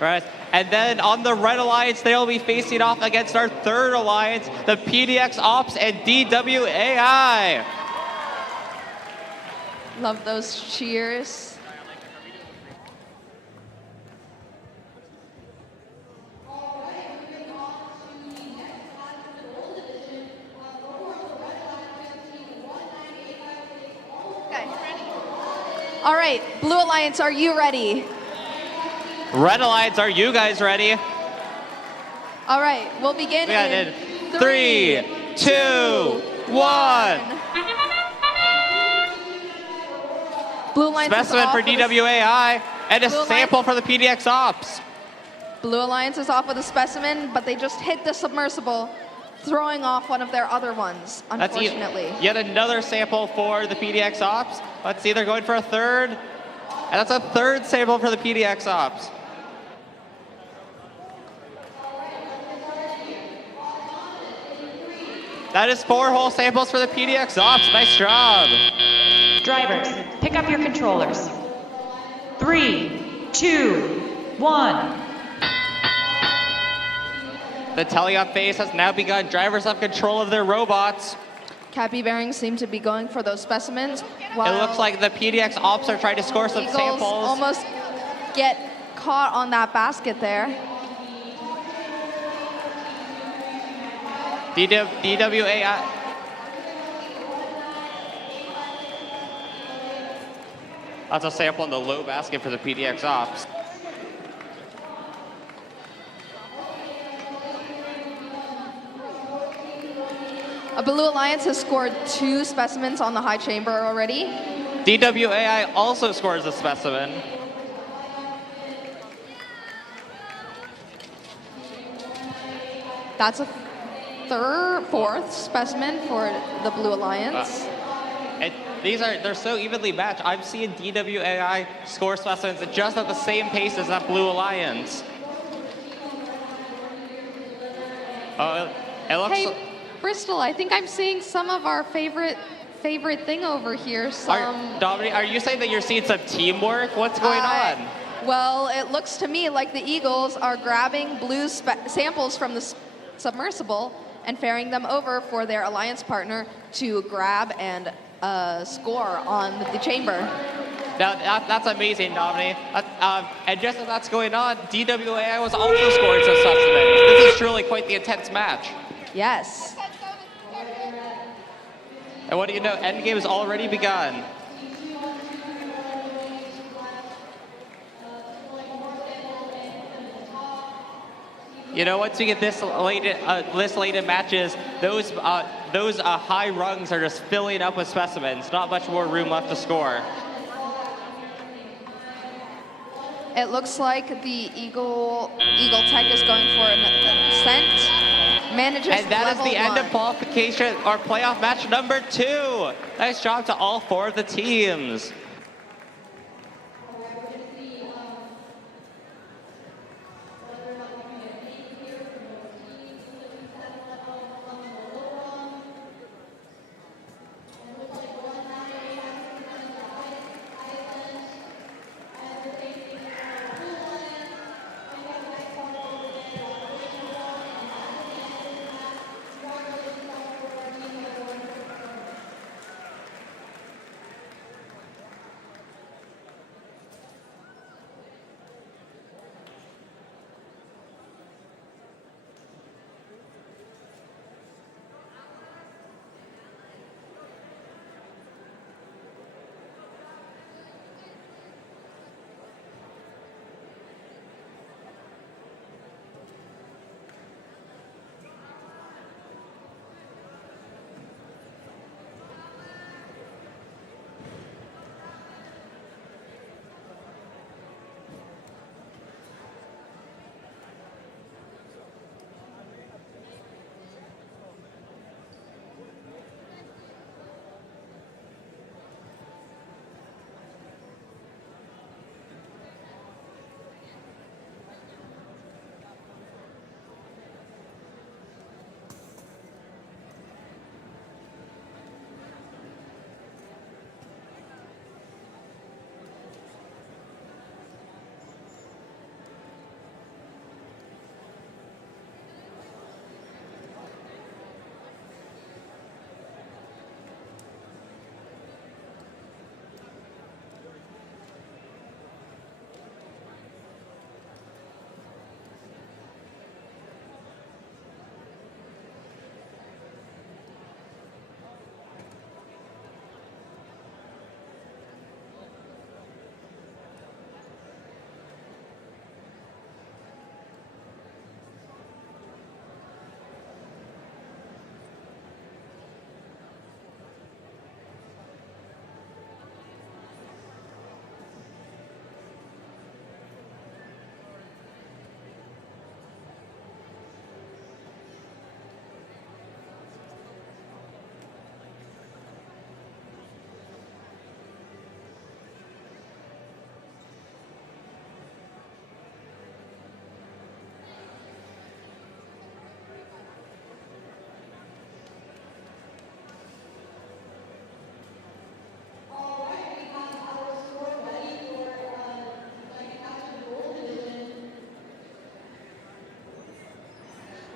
Right. And then on the red alliance, they'll be facing off against our third alliance, the PDX Ops and DWAI. Love those cheers. All right, Blue Alliance, are you ready? Red Alliance, are you guys ready? All right, we'll begin in 3, 2, 1. Blue Alliance Specimen for DWAI and a Blue sample for the PDX Ops. Blue Alliance is off with a specimen, but they just hit the submersible, throwing off one of their other ones, unfortunately. That's yet another sample for the PDX Ops. Let's see, they're going for a third. And that's a third sample for the PDX Ops. That is 4 whole samples for the PDX Ops. Nice job. Drivers, pick up your controllers. 3, 2, 1. The teleop phase has now begun. Drivers have control of their robots. Capybearings seem to be going for those specimens. While It looks like the PDX Ops are trying to score some Eagles samples. almost get caught on that basket there. DWAI. That's a sample in the low basket for the PDX Ops. A Blue Alliance has scored 2 specimens on the high chamber already. DWAI also scores a specimen. That's a fourth specimen for the Blue Alliance. They're so evenly matched. I'm seeing DWAI score specimens just at the same pace as that Blue Alliance. It looks. Hey, Bristol, I think I'm seeing some of our favorite thing over here. Dominique, are you saying that you're seeing some teamwork? What's going on? Well, it looks to me like the Eagles are grabbing blue samples from the submersible and ferrying them over for their alliance partner to grab and score on the chamber. Now, that's amazing, Dominique. And just as that's going on, DWAI was also scoring some specimens. This is truly quite the intense match. Yes. And what do you know? Endgame has already begun. You know, once you get this late in matches, those high rungs are just filling up with specimens. Not much more room left to score. It looks like the Eagle Tech is going for an ascent. Manages and that is level the end of 1. qualification or playoff match number 2. Nice job to all 4 of the teams.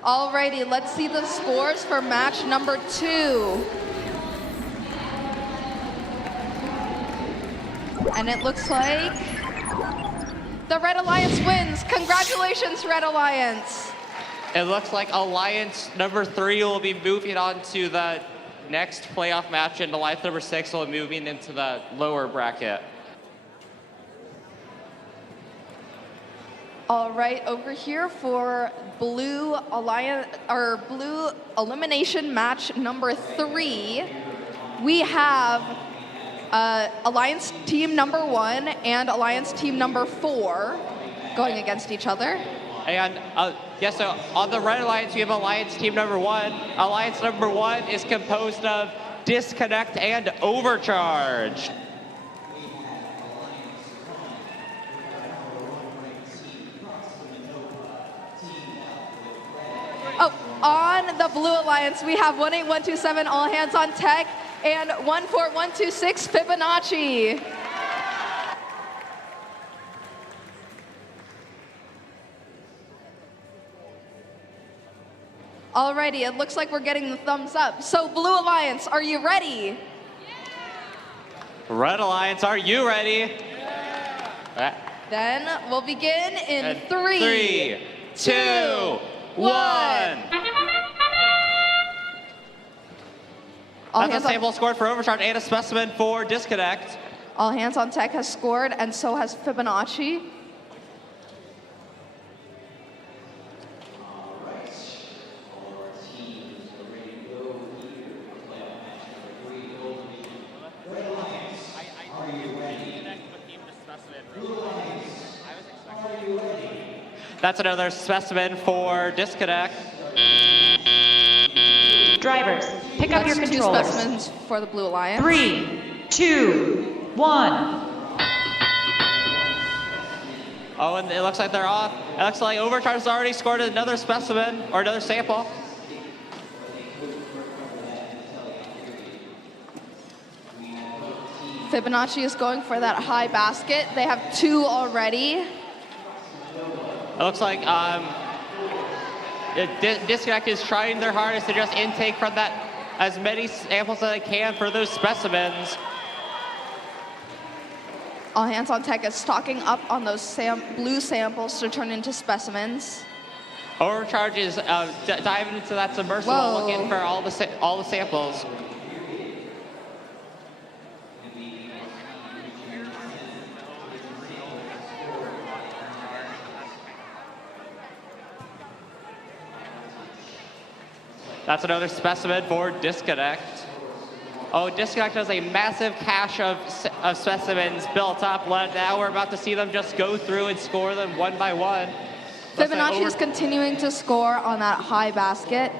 Alrighty, let's see the scores for match number 2. And it looks like the Red Alliance wins. Congratulations, Red Alliance. It looks like Alliance number 3 will be moving on to the next playoff match, and Alliance number 6 will be moving into the lower bracket. All right, over here for Blue Alliance or Blue elimination match number 3, we have Alliance team number 1 and Alliance team number 4 going against each other. And yeah, so on the Red Alliance, we have Alliance team number 1. Alliance number 1 is composed of Disconnect and Overcharged. Oh, on the Blue Alliance, we have 18127 All Hands on Tech and 14126 Fibonacci. Alrighty, it looks like we're getting the thumbs up. So Blue Alliance, are you ready? Red Alliance, are you ready? Then we'll begin in And 3, 2, 1. That's a sample scored for Overcharged and a specimen for Disconnect. All Hands on Tech has scored, and so has Fibonacci. That's another specimen for Disconnect. Drivers, pick up your That's controllers. 2 specimens for the Blue Alliance. 3, 2, 1. Oh, and it looks like they're off. It looks like Overcharged has already scored another specimen or another sample. Fibonacci is going for that high basket. They have 2 already. It looks like Disconnect is trying their hardest to just intake from that as many samples as they can for those specimens. All Hands on Tech is stocking up on those blue samples to turn into specimens. Overcharge is diving into that submersible, Whoa. looking for all the samples. That's another specimen for Disconnect. Oh, Disconnect has a massive cache of specimens built up. Now we're about to see them just go through and score them one by one. Fibonacci is continuing to score on that high basket.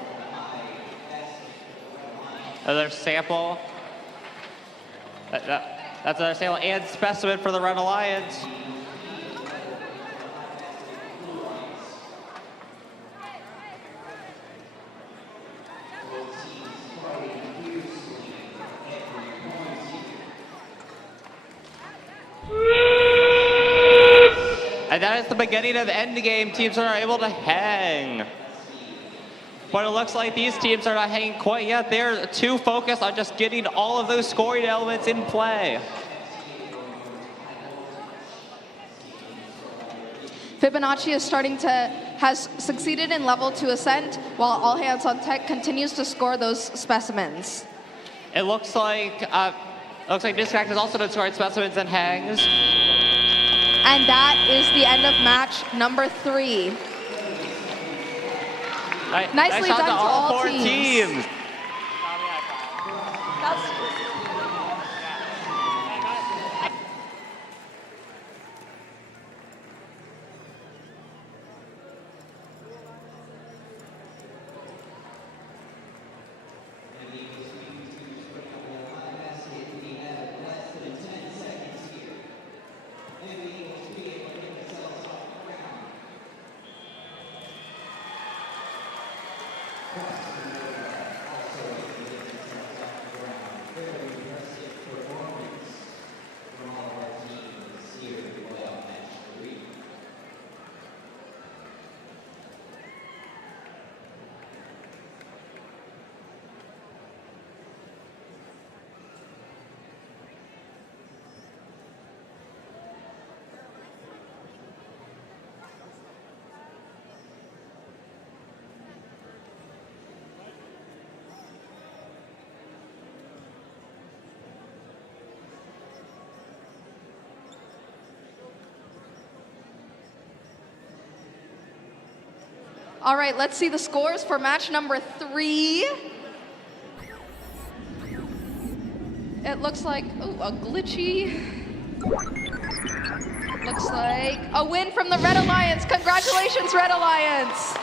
Another sample. That's another sample and specimen for the Red Alliance. And that is the beginning of the end game. Teams are able to hang. But it looks like these teams are not hanging quite yet. They're too focused on just getting all of those scoring elements in play. Fibonacci has succeeded in level 2 ascent, while All Hands on Tech continues to score those specimens. It looks like Disconnect has also done scoring specimens and hangs. And that is the end of match number 3. Nicely shot done to to all all 4 teams. All right, let's see the scores for match number 3. It looks like, ooh, a glitchy. Looks like a win from the Red Alliance. Congratulations, Red Alliance.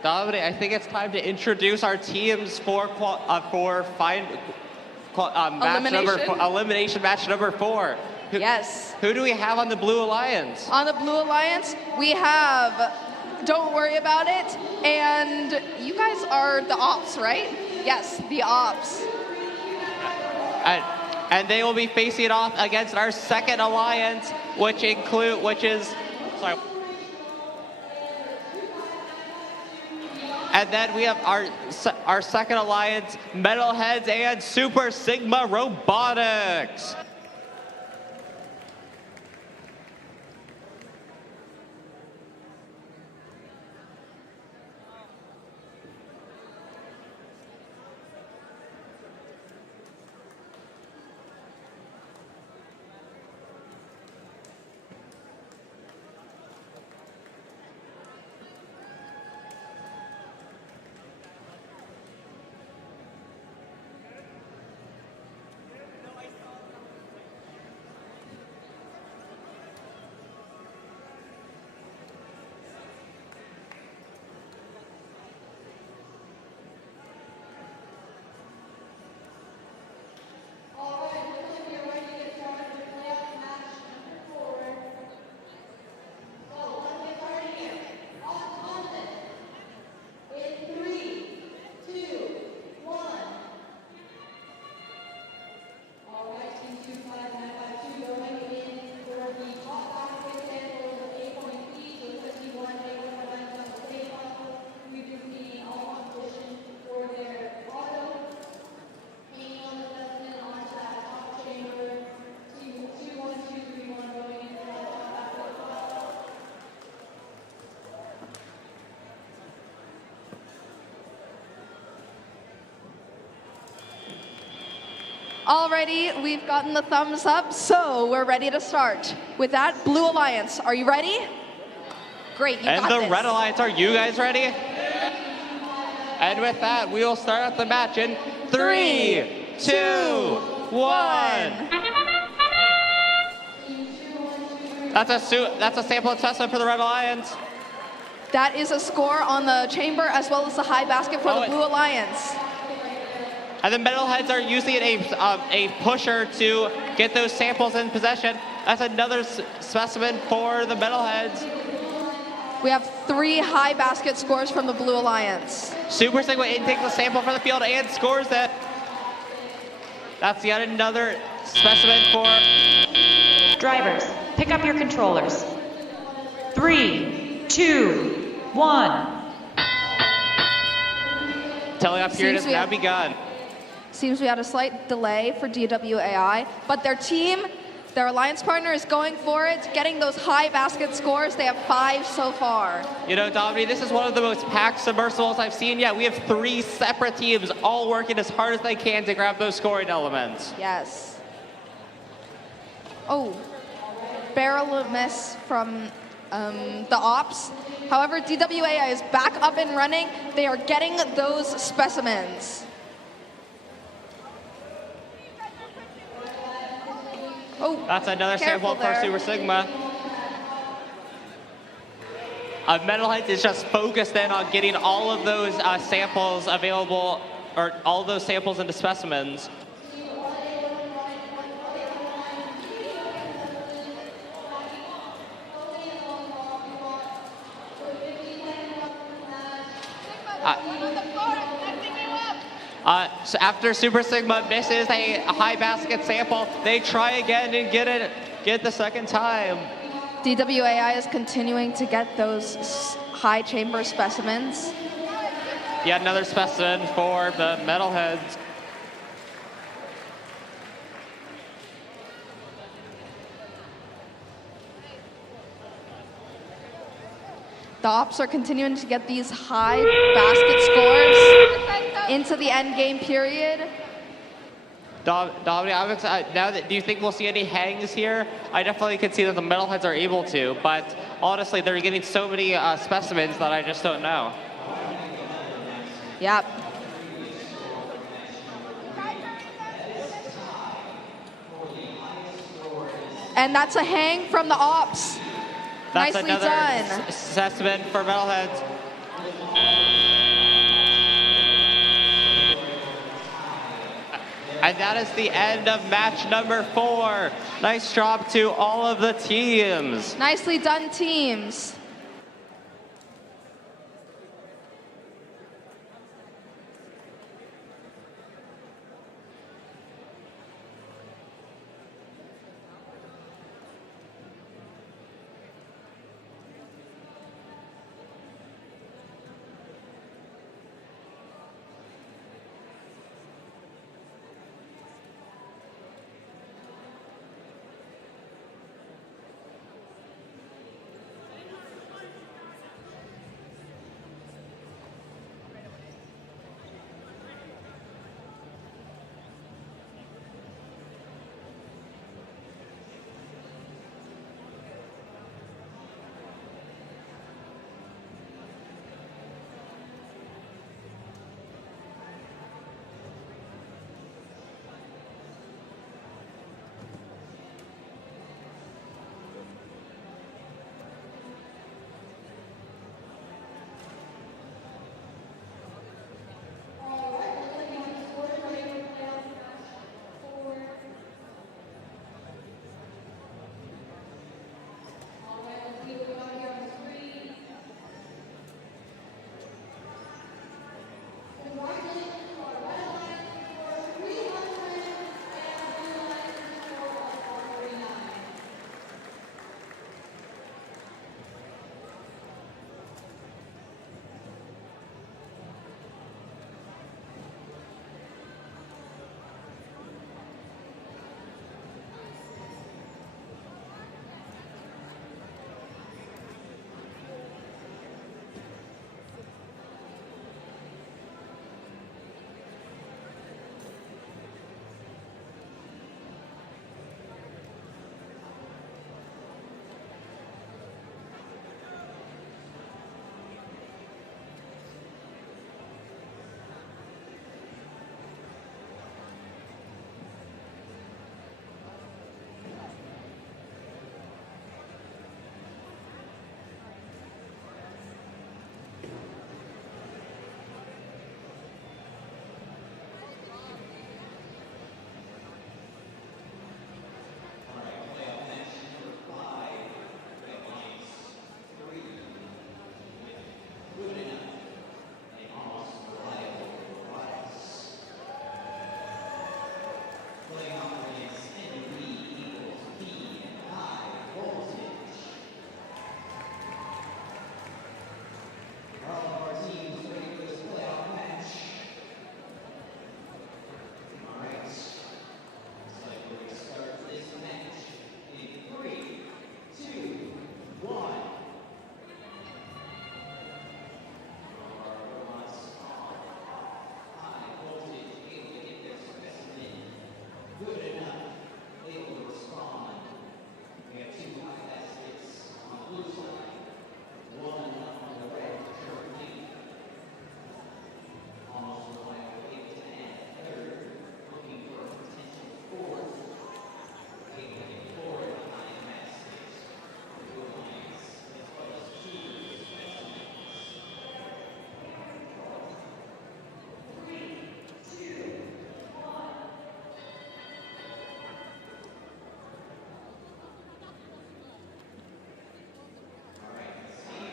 Dominic, I think it's time to introduce our teams for elimination match number 4. Yes. Who do we have on the Blue Alliance? On the Blue Alliance, we have Don't Worry About It, and you guys are the Ops, right? Yes, the Ops. And they will be facing off against our second alliance, and then we have our second alliance, MetalHeads and Super Sigma Robotics. Alrighty, we've gotten the thumbs up, so we're ready to start. With that, Blue Alliance, are you ready? Great, you got this. And the Red Alliance, are you guys ready? And with that, we will start the match in 3, 2, 1. That's a sample assessment for the Red Alliance. That is a score on the chamber as well as the high basket for the Blue Alliance. And the MetalHeads are using a pusher to get those samples in possession. That's another specimen for the MetalHeads. We have 3 high basket scores from the Blue Alliance. Super Sigma takes the sample from the field and scores it. That's yet another specimen for... Drivers, pick up your controllers. 3, 2, 1. Teleops period has now begun. Seems we had a slight delay for DWAI, but their team Their alliance partner is going for it, getting those high basket scores. They have 5 so far. You know, Dominique, this is one of the most packed submersibles I've seen yet. We have 3 separate teams all working as hard as they can to grab those scoring elements. Yes. Oh, barrel miss from the OPPS. However, DWAI is back up and running. They are getting those specimens. Oh, that's another sample for there. Super Sigma. MetalHeads is just focused in on getting all of those samples available, or all of those samples into specimens. So after Super Sigma misses a high basket sample, they try again and get it the second time. DWAI is continuing to get those high chamber specimens. Yet another specimen for the MetalHeads. The OPPS are continuing to get these high basket scores into the end game period. Dominic, I'm excited. Do you think we'll see any hangs here? I definitely can see that the MetalHeads are able to, but honestly, they're getting so many specimens that I just don't know. Yep. And that's a hang from the OPPS. That's Nicely another done. specimen for MetalHeads. And that is the end of match number 4. Nice job to all of the teams. Nicely done, teams.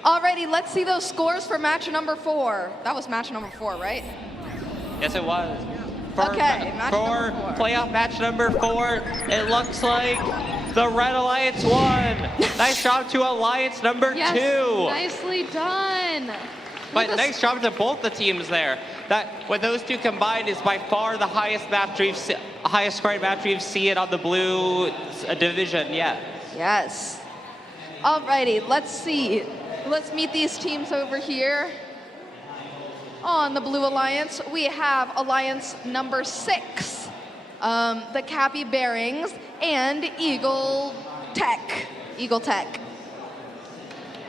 Alrighty, let's see those scores for match number 4. That was match number 4, right? Yes, it was. Okay, match for number 4. playoff match number 4, it looks like the Red Alliance won. Nice job to Alliance number 2. Nicely done. But nice job to both the teams there. That with those two combined is by far the highest highest scoring match we've seen on the blue division yet. Yes. Alrighty, let's see. Let's meet these teams over here. On the Blue Alliance, we have Alliance number 6, the Capybearings, and Eagle Tech.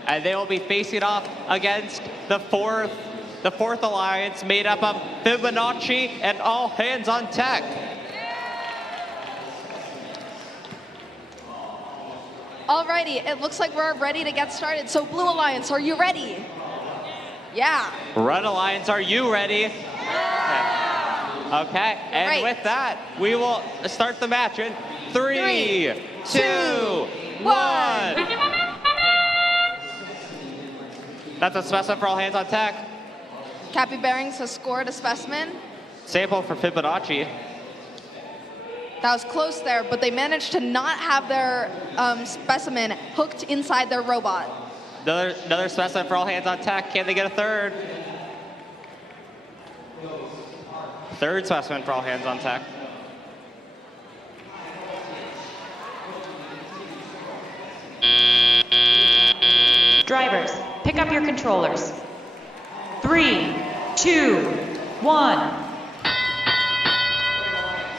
And they will be facing off against the fourth alliance made up of Fibonacci and All Hands on Tech. Alrighty, it looks like we're ready to get started. So Blue Alliance, are you ready? Yeah. Red Alliance, are you ready? Yeah. Okay, and Great. with that, we will start the match in 3, 2, 1. That's a specimen for All Hands on Tech. Capybearings has scored a specimen. Sample for Fibonacci. That was close there, but they managed to not have their specimen hooked inside their robot. Another specimen for All Hands on Tech. Can they get a third? Third specimen for All Hands on Tech. Drivers, pick up your controllers. 3, 2, 1.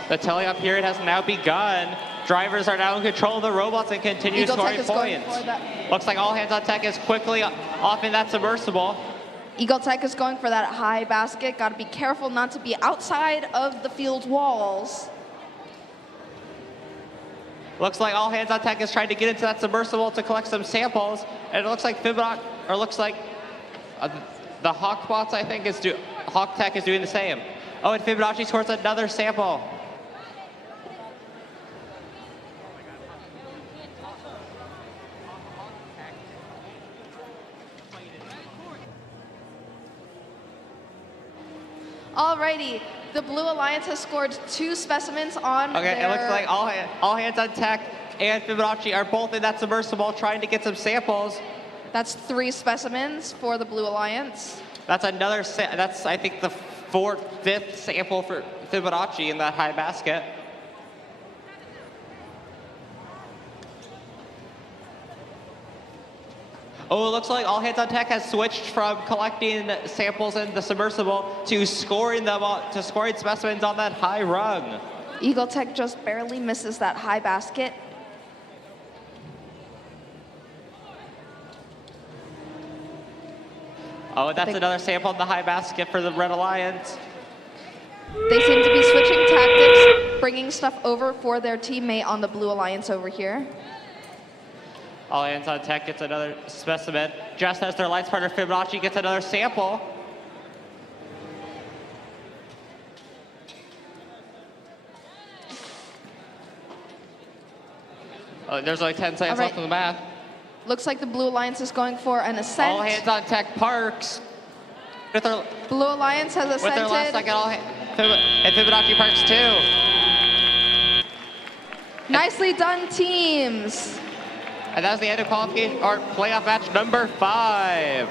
The teleop period has now begun. Drivers are now in control of the robots and continue Eagle scoring Tech is going points. for that. Looks like All Hands on Tech is quickly off in that submersible. Eagle Tech is going for that high basket. Got to be careful not to be outside of the field walls. Looks like All Hands on Tech is trying to get into that submersible to collect some samples, and it looks like the Hawkbots, I think, Hawk Tech is doing the same. Oh, and Fibonacci scores another sample. Alrighty, the Blue Alliance has scored 2 specimens on Okay, it looks like All Hands on Tech and Fibonacci are both in that submersible trying to get some samples. That's 3 specimens for the Blue Alliance. That's another, that's I think the 5th sample for Fibonacci in that high basket. Oh, it looks like All Hands on Tech has switched from collecting samples in the submersible to scoring specimens on that high rung. Eagle Tech just barely misses that high basket. Oh, and that's another sample in the high basket for the Red Alliance. They seem to be switching tactics, bringing stuff over for their teammate on the Blue Alliance over here. All Hands on Tech gets another specimen, just as their alliance partner Fibonacci gets another sample. Oh, there's only 10 seconds left on the map. Looks like the Blue Alliance is going for an ascent. All Hands on Tech parks. With their, Blue Alliance has ascended. with their last second, and Fibonacci parks too. Nicely done, teams. And that's the end of qualification or playoff match number 5.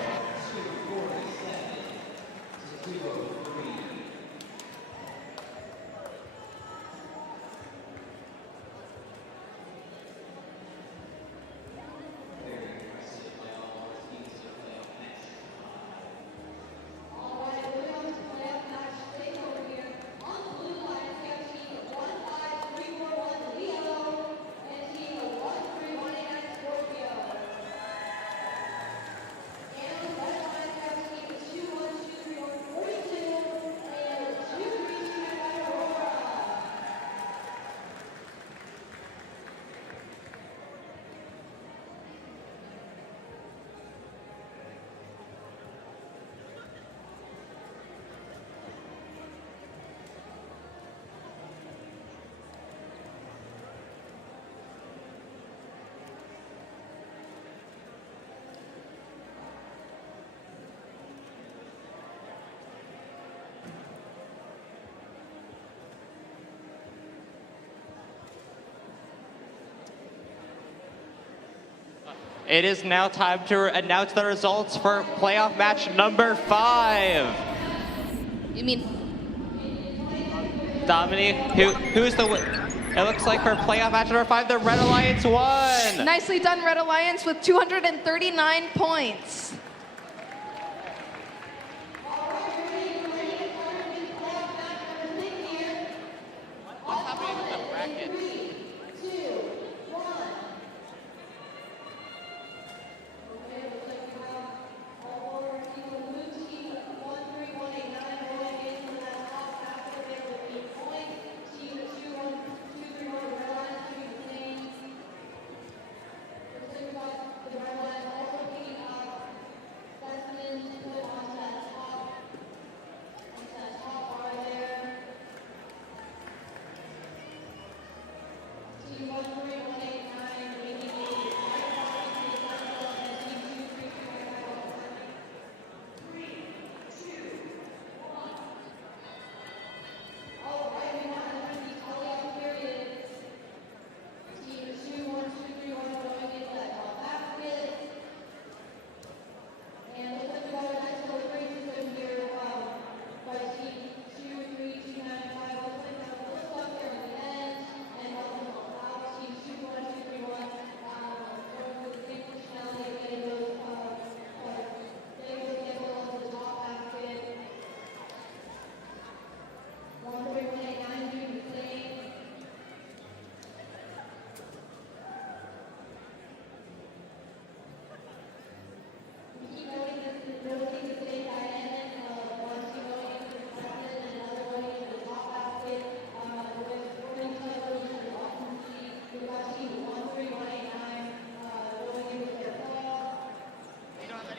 It is now time to announce the results for playoff match number 5. You mean Dominique, who's the it looks like for playoff match number 5, the Red Alliance won. nicely done, Red Alliance, with 239 points.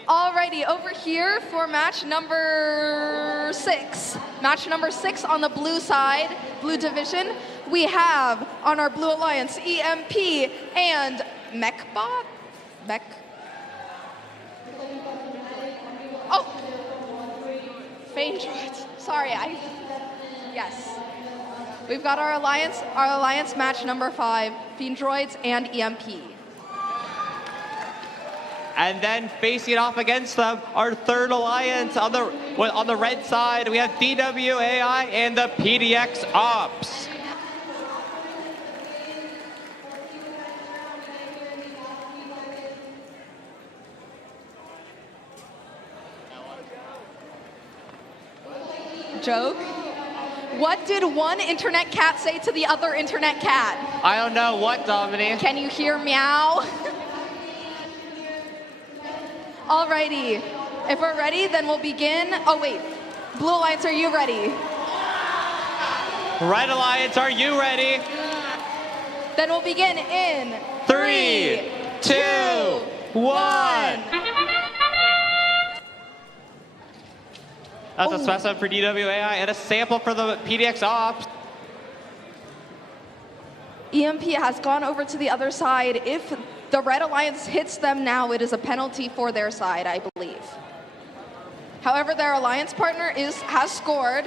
Alrighty, over here for match number 6. Match number 6 on the blue side, blue division. We have on our Blue Alliance EMP and MechBot. Oh, Fiendriods. Sorry, yes. We've got our alliance match number 5, Fiendriods and EMP. And then facing off against them, our third alliance on the red side, we have DWAI and the PDX OPPS. Joke? What did one internet cat say to the other internet cat? I don't know what, Dominique. Can you hear meow? Alrighty, if we're ready, then we'll begin. Oh wait, Blue Alliance, are you ready? Red Alliance, are you ready? Then we'll begin in 3, 2, 1. That's a specimen for DWAI and a sample for the PDX OPPS. EMP has gone over to the other side. If the Red Alliance hits them now, it is a penalty for their side, I believe. However, their alliance partner has scored,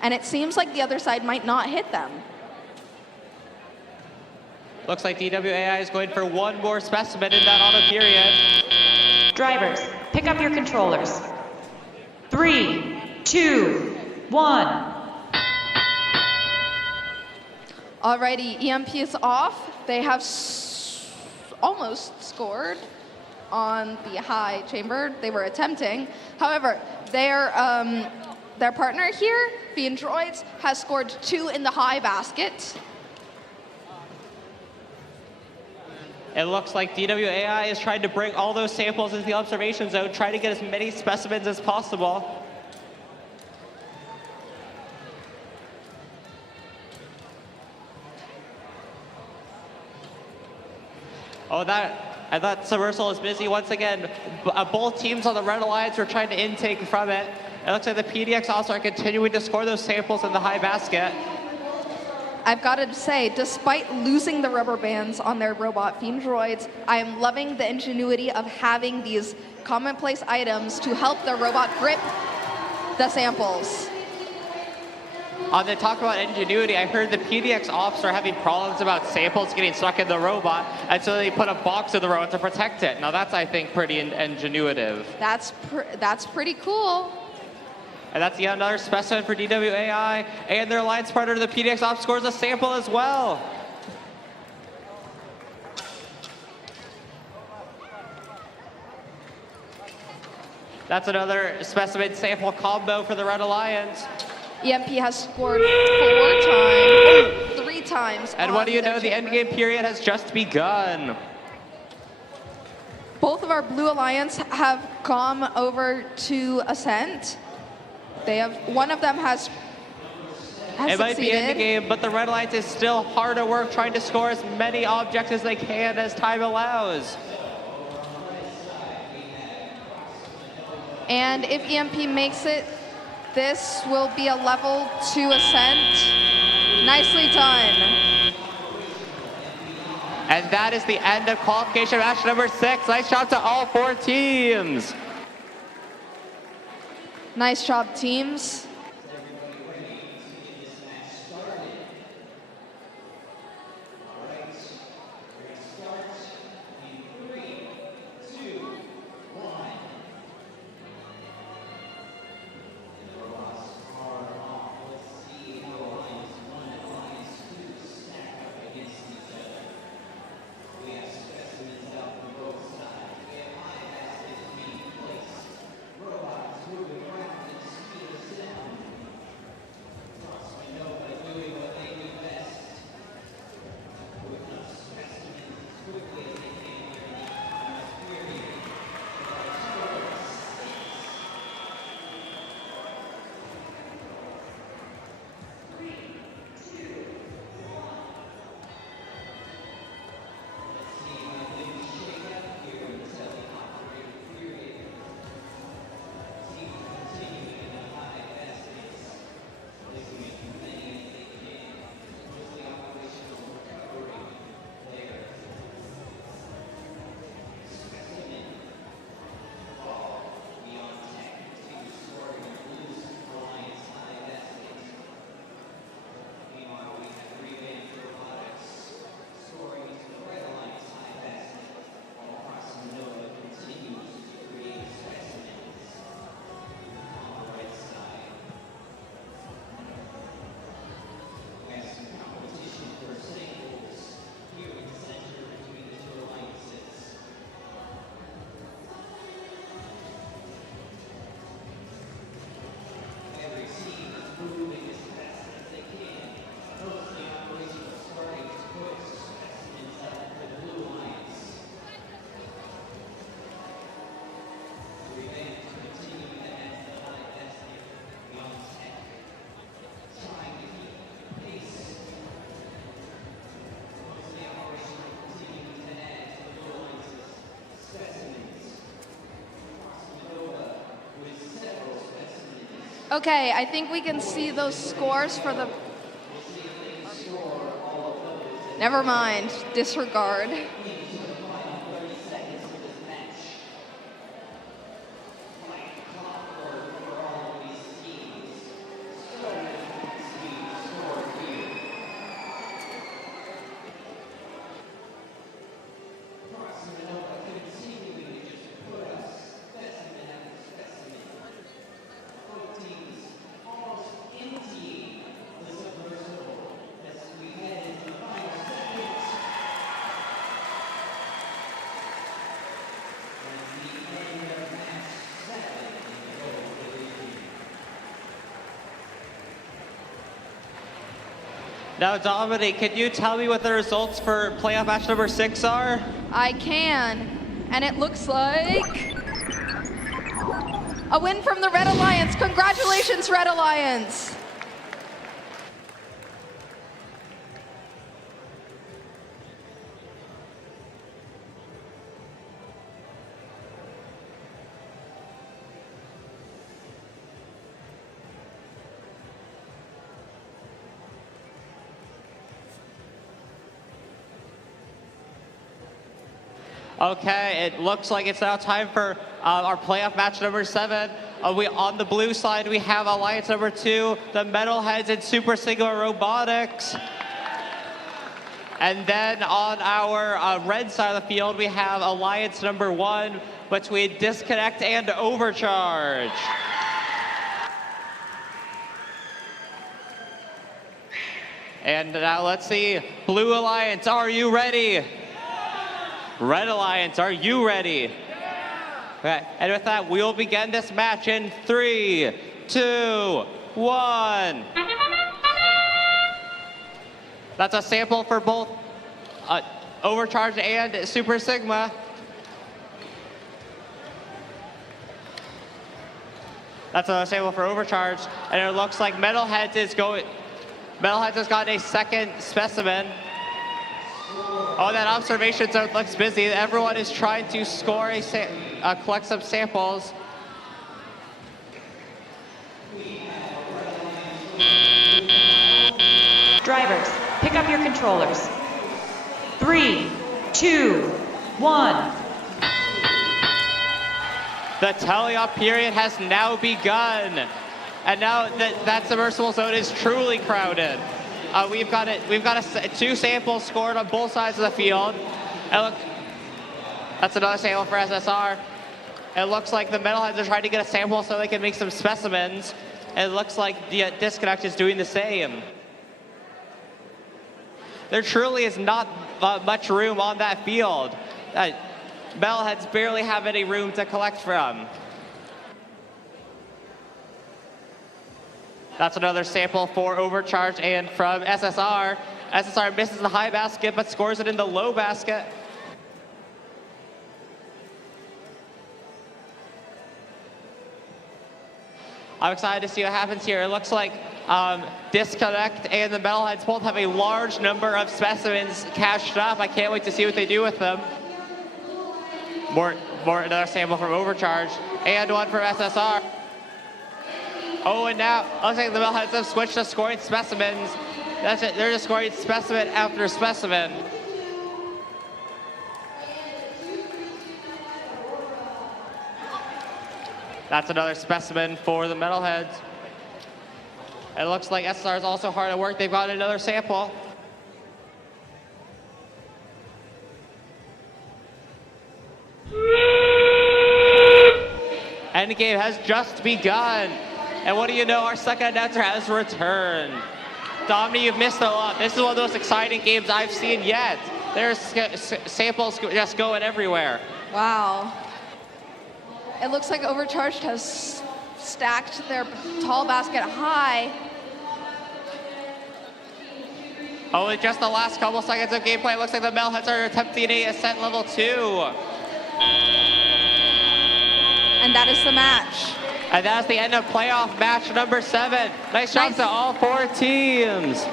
and it seems like the other side might not hit them. Looks like DWAI is going for one more specimen in that auto period. Drivers, pick up your controllers. 3, 2, 1. Alrighty, EMP is off. They have almost scored on the high chamber. They were attempting. However, their partner here, Fiendriods, has scored 2 in the high basket. It looks like DWAI is trying to bring all those samples into the observation zone, trying to get as many specimens as possible. Oh, that submersible is busy once again. Both teams on the Red Alliance are trying to intake from it. It looks like the PDX also are continuing to score those samples in the high basket. I've got to say, despite losing the rubber bands on their robot Fiendriods, I am loving the ingenuity of having these commonplace items to help the robot grip the samples. They talk about ingenuity. I heard the PDX ops are having problems about samples getting stuck in the robot, and so they put a box in the robot to protect it. Now that's, I think, pretty ingenuitive. That's pretty cool. And that's yet another specimen for DWAI, and their alliance partner, the PDX ops, scores a sample as well. That's another specimen sample combo for the Red Alliance. EMP has scored 3 times. And what do you know, the endgame period has just begun. Both of our Blue Alliance have come over to Ascent. One of them has It might be succeeded. endgame, but the Red Alliance is still hard at work trying to score as many objects as they can as time allows. And if EMP makes it, this will be a level 2 Ascent. Nicely done. And that is the end of qualification match number 6. Nice job to all 4 teams. Nice job, teams. Okay, I think we can see those scores for the... Never mind, disregard. Now, Dominic, can you tell me what the results for playoff match number 6 are? I can, and it looks like a win from the Red Alliance. Congratulations, Red Alliance. Okay, it looks like it's now time for our playoff match number 7. On the blue side, we have Alliance number 2, the MetalHeads and Super Sigma Robotics. And then on our red side of the field, we have Alliance number 1 between Disconnect and Overcharged. And now let's see, Blue Alliance, are you ready? Red Alliance, are you ready? Okay. And with that, we will begin this match in 3, 2, 1. That's a sample for both Overcharged and Super Sigma. That's a sample for Overcharged. And it looks like MetalHeads has gotten a second specimen. Oh, that observation zone looks busy. Everyone is trying to score collect some samples. Drivers, pick up your controllers. 3, 2, 1. The teleop period has now begun. And now that submersible zone is truly crowded. We've got 2 samples scored on both sides of the field. And look, that's another sample for SSR. It looks like the MetalHeads are trying to get a sample so they can make some specimens. And it looks like the Disconnect is doing the same. There truly is not much room on that field. MetalHeads barely have any room to collect from. That's another sample for Overcharged and from SSR. SSR misses the high basket but scores it in the low basket. I'm excited to see what happens here. It looks like Disconnect and the MetalHeads both have a large number of specimens cached up. I can't wait to see what they do with them. Another sample from Overcharged and one from SSR. Oh, and now looks like the MetalHeads have switched to scoring specimens. That's it. They're just scoring specimen after specimen. That's another specimen for the MetalHeads. It looks like SSR is also hard at work. They've got another sample. Endgame has just begun. And what do you know, our second announcer has returned. Dominic, you've missed a lot. This is one of the most exciting games I've seen yet. There's samples just going everywhere. Wow. It looks like Overcharged has stacked their tall basket high. Oh, in just the last couple seconds of gameplay, it looks like the MetalHeads are attempting a ascent level 2. And that is the match. And that's the end of playoff match number 7. Nice job to all 4 teams.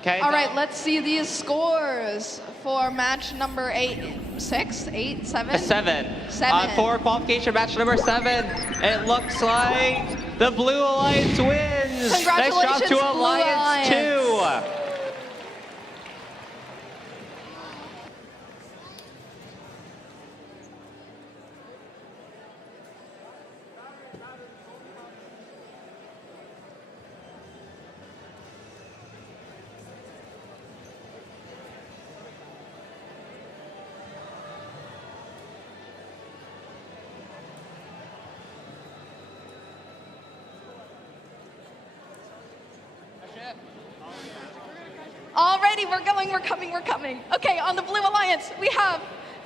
Okay. All right, let's see these scores for match number 8, 6, 8, 7? 7. 7. For qualification match number 7, it looks like the Blue Alliance wins. Nice job Congratulations, to Blue Alliance 2. Alrighty, we're coming. Okay, on the Blue Alliance, we have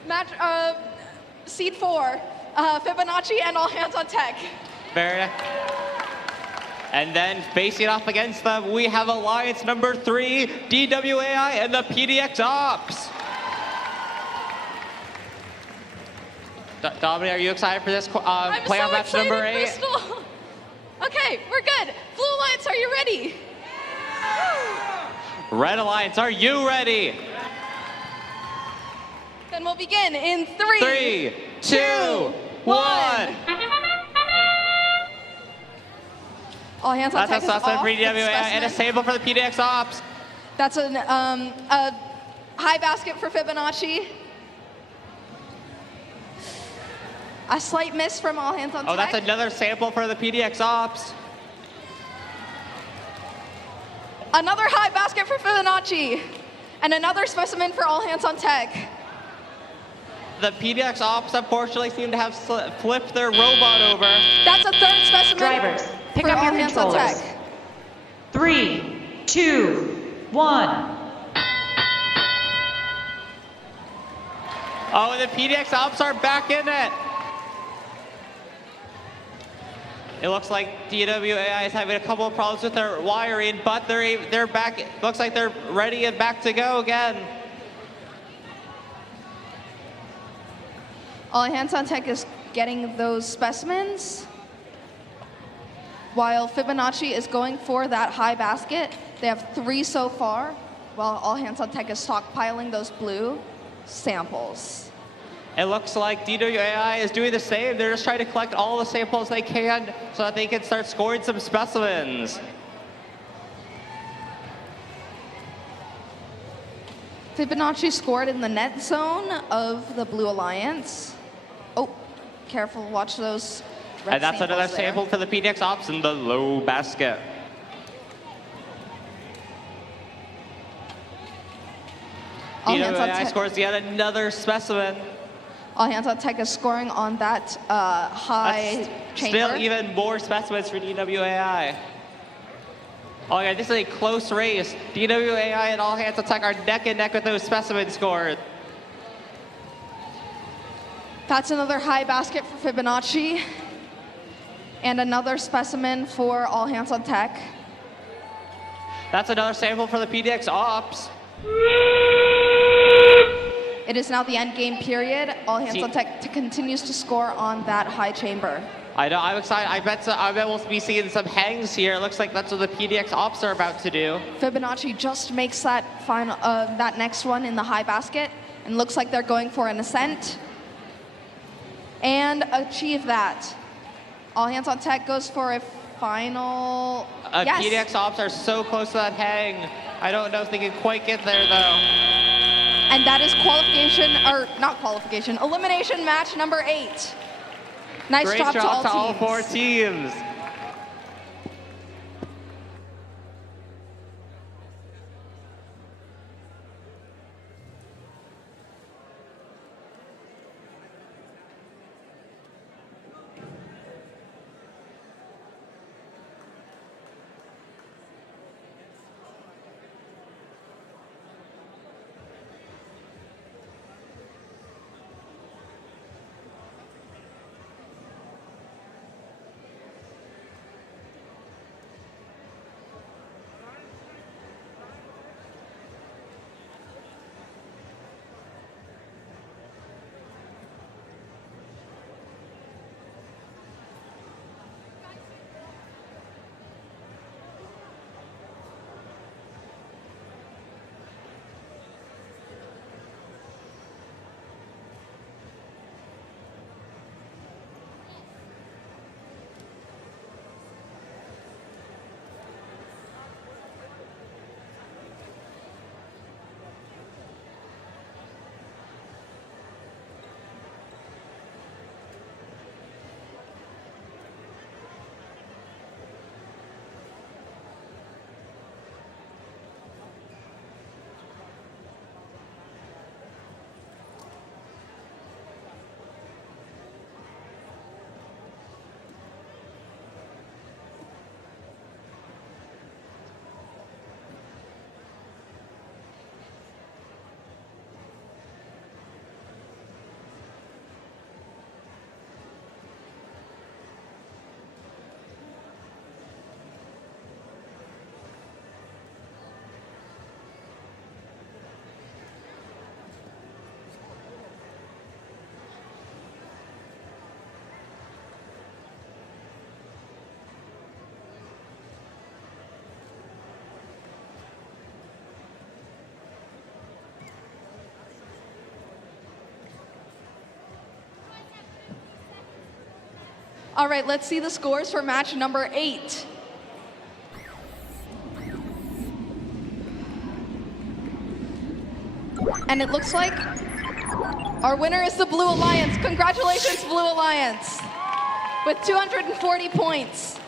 match seed 4, Fibonacci and All Hands on Tech. Very nice. And then facing off against them, we have Alliance number 3, DWAI and the PDX Ops. Dominic, are you excited for this playoff match number 8? Crystal. Okay, we're good. Blue Alliance, are you ready? Red Alliance, are you ready? Then we'll begin in 3, 2, 1. All hands on That's tech a is specimen off for with DWAI and a specimen. sable for the PDX Ops. That's a high basket for Fibonacci. A slight miss from All Hands on Oh, Tech. that's another sample for the PDX Ops. Another high basket for Fibonacci. And another specimen for All Hands on Tech. The PDX Ops unfortunately seem to have flipped their robot over. That's a third specimen Drivers, pick for up All your Hands on controllers. Tech. 3, 2, 1. Oh, and the PDX Ops are back in it. It looks like DWAI is having a couple of problems with their wiring, but they're back. It looks like they're ready and back to go again. All Hands on Tech is getting those specimens, while Fibonacci is going for that high basket. They have 3 so far, while All Hands on Tech is stockpiling those blue samples. It looks like DWAI is doing the same. They're just trying to collect all the samples they can so that they can start scoring some specimens. Fibonacci scored in the net zone of the Blue Alliance. Oh, careful, watch those red And that's samples another there. sample for the PDX Ops in the low basket. All Hands on DWAI Tech. scores yet another specimen. All Hands on Tech is scoring on that high chamber. Still even more specimens for DWAI. Oh yeah, this is a close race. DWAI and All Hands on Tech are neck and neck with those specimen scores. That's another high basket for Fibonacci. And another specimen for All Hands on Tech. That's another sample for the PDX Ops. It is now the end game period. All Hands on Tech continues to score on that high chamber. I know, I'm excited. I bet we'll be seeing some hangs here. It looks like that's what the PDX Ops are about to do. Fibonacci just makes that final, that next one in the high basket, and looks like they're going for an ascent. And achieve that. All Hands on Tech goes for a final. Yes. PDX Ops are so close to that hang. I don't know if they can quite get there though. And that is qualification, or not qualification, elimination match number 8. Nice Great job to all to all teams. 4 teams. All right, let's see the scores for match number 8. And it looks like our winner is the Blue Alliance. Congratulations, Blue Alliance, with 240 points.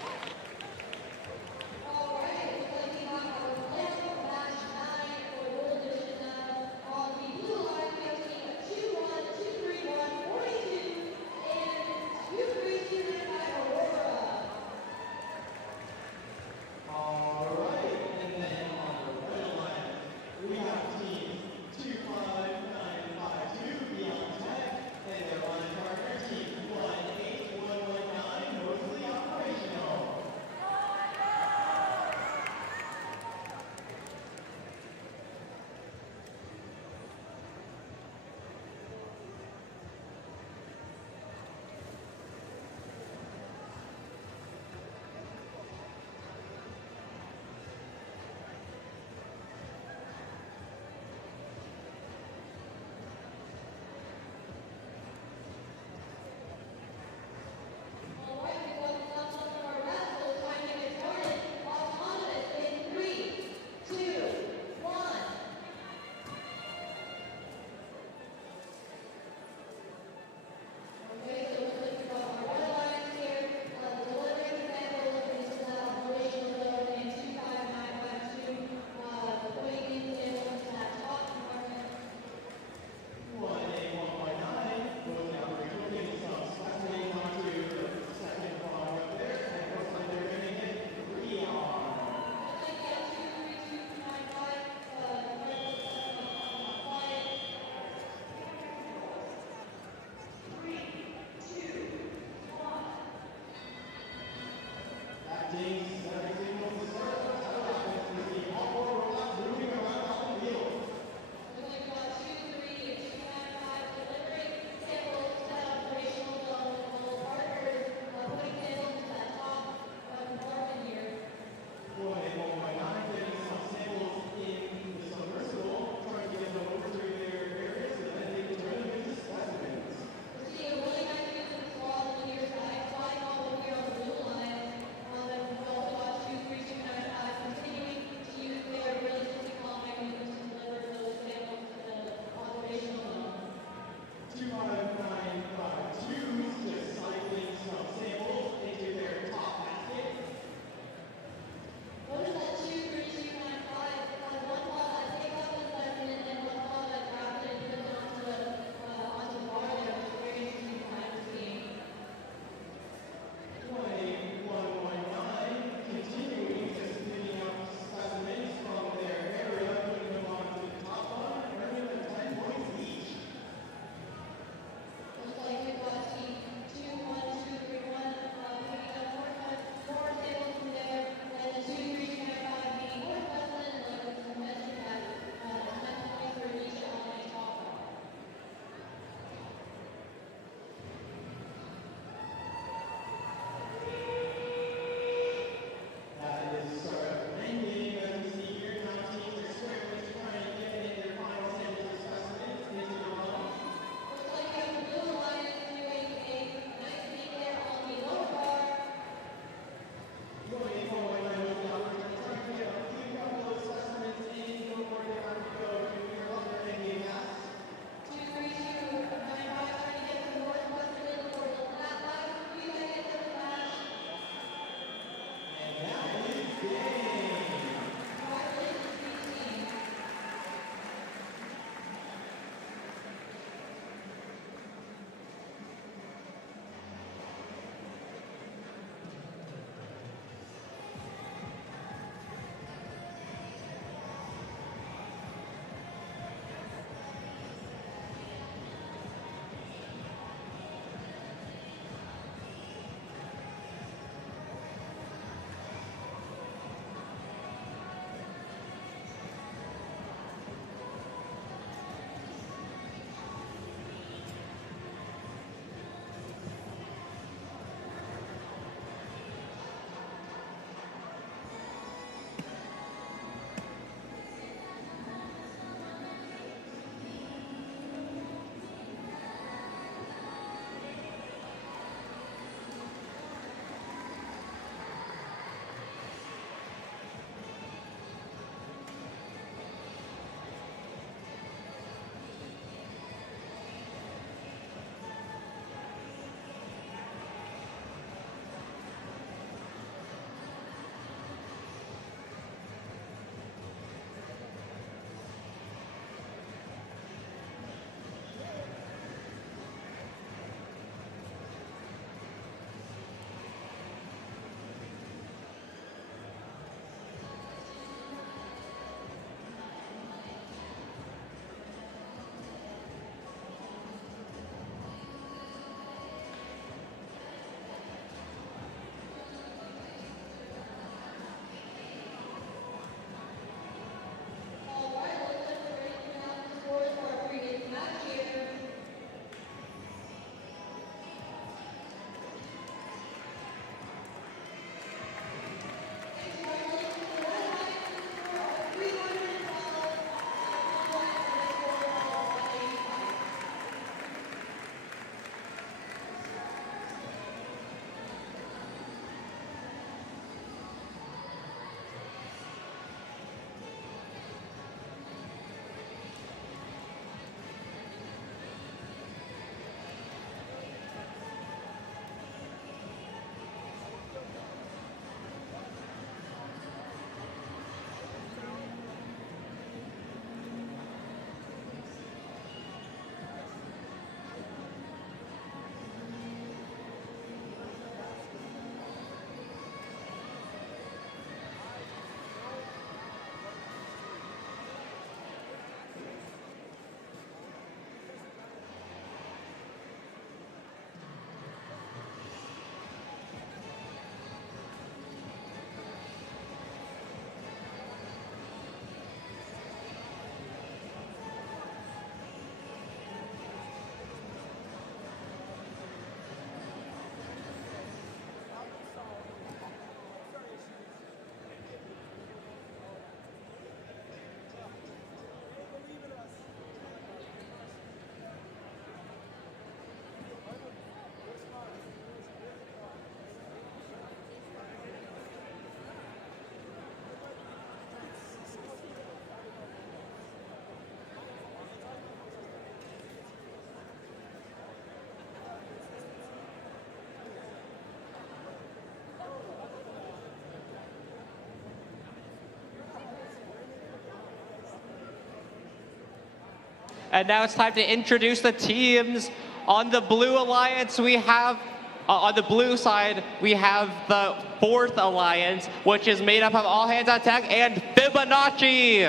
And now it's time to introduce the teams. On the Blue Alliance, we have, on the blue side, we have the 4th Alliance, which is made up of All Hands on Deck and Fibonacci.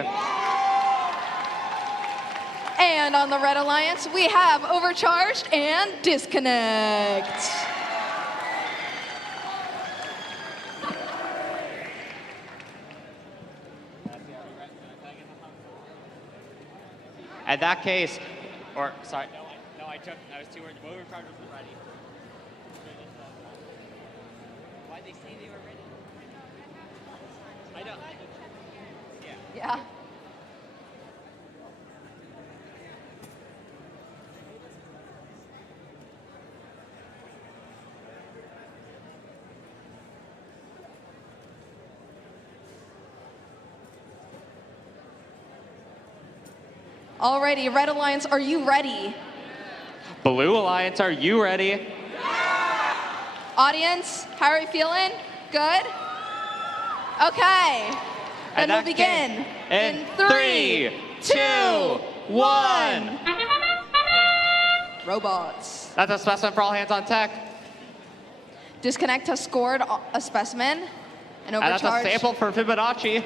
And on the Red Alliance, we have Overcharged and Disconnect. In that case, or sorry, no, I was too worried. Overcharged was ready. Why'd they say they were ready? I know. Yeah. Alrighty, Red Alliance, are you ready? Blue Alliance, are you ready? Audience, how are you feeling? Good? Okay. Then we'll begin. In 3, 2, 1. Robots. That's a specimen for All Hands on Tech. Disconnect has scored a specimen. And And that's a Overcharged. sample for Fibonacci.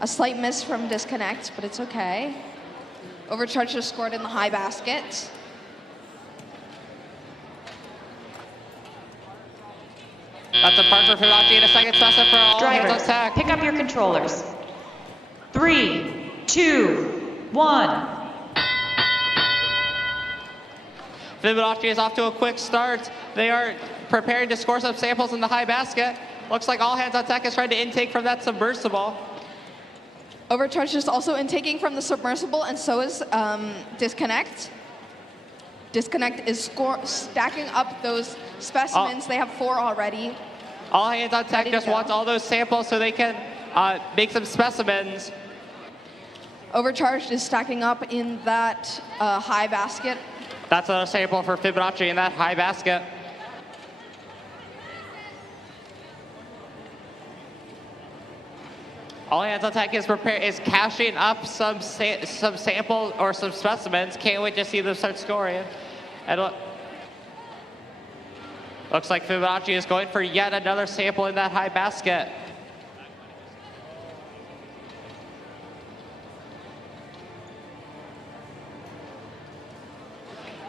A slight miss from Disconnect, but it's okay. Overcharged has scored in the high basket. That's a part for Fibonacci and a second specimen for All Hands on Drivers, Tech. pick up your controllers. 3, 2, 1. Fibonacci is off to a quick start. They are preparing to score some samples in the high basket. Looks like All Hands on Tech is trying to intake from that submersible. Overcharged is also intaking from the submersible, and so is Disconnect. Disconnect is stacking up those specimens. They have 4 already. All Hands on Tech Ready to just go. wants all those samples so they can make some specimens. Overcharged is stacking up in that high basket. That's another sample for Fibonacci in that high basket. All Hands on Tech is caching up some samples or some specimens. Can't wait to see them start scoring. And looks like Fibonacci is going for yet another sample in that high basket.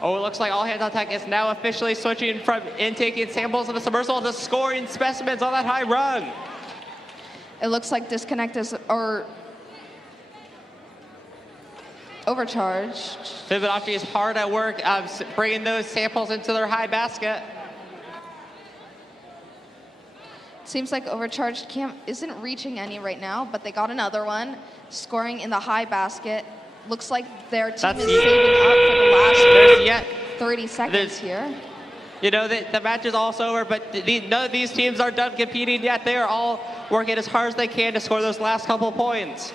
Oh, it looks like All Hands on Tech is now officially switching from intaking samples of the submersible to scoring specimens on that high run. It looks like Disconnect is, or Overcharged. Fibonacci is hard at work bringing those samples into their high basket. Seems like Overcharged isn't reaching any right now, but they got another one, scoring in the high basket. Looks like their team is saving up for the last 30 seconds here. You know, the match is also over, but none of these teams are done competing yet. They are all working as hard as they can to score those last couple points.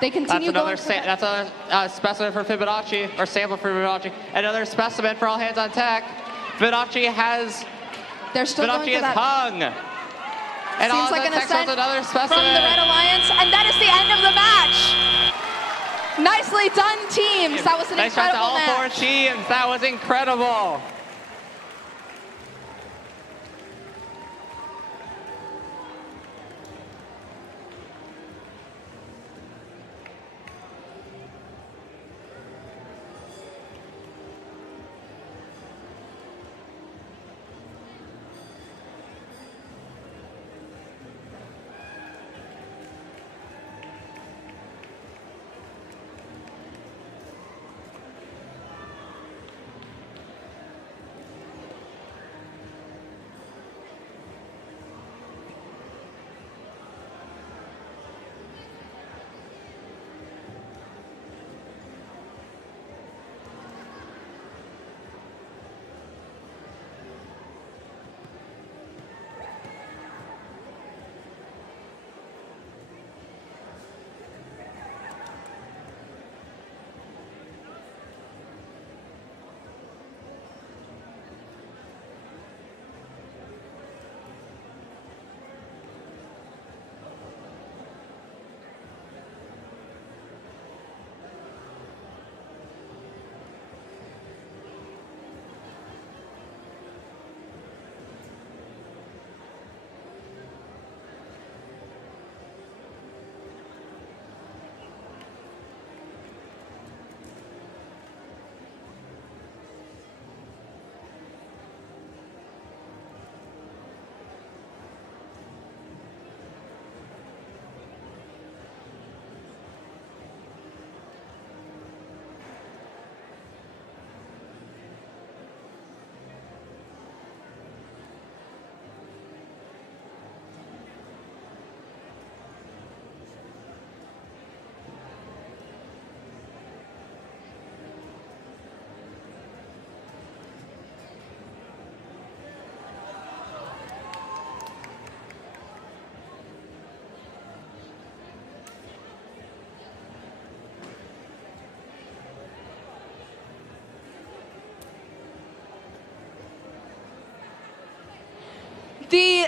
They continue going for That's another specimen for Fibonacci, or sample for Fibonacci. Another specimen for All Hands on Tech. Fibonacci has, They're still Fibonacci going for is that. hung. And Seems All like Hands an on Tech ascent was another from specimen. the Red Alliance, and that is the end of the match. Nicely done, teams. That was an Nice shot to incredible all match. 4 teams. That was incredible.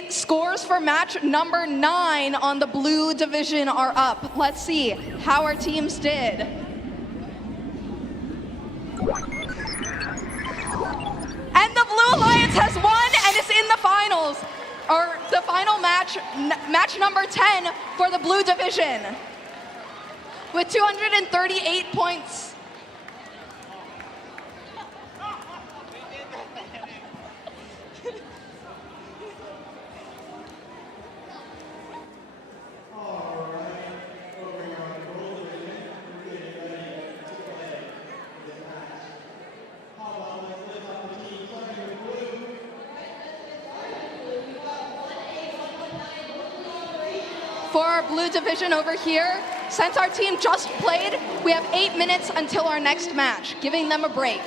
scores for match number 9 on the blue division are up. Let's see how our teams did. And the Blue Alliance has won and is in the finals, or the final match, match number 10 for the blue division, with 238 points. For our blue division over here, since our team just played, we have 8 minutes until our next match, giving them a break.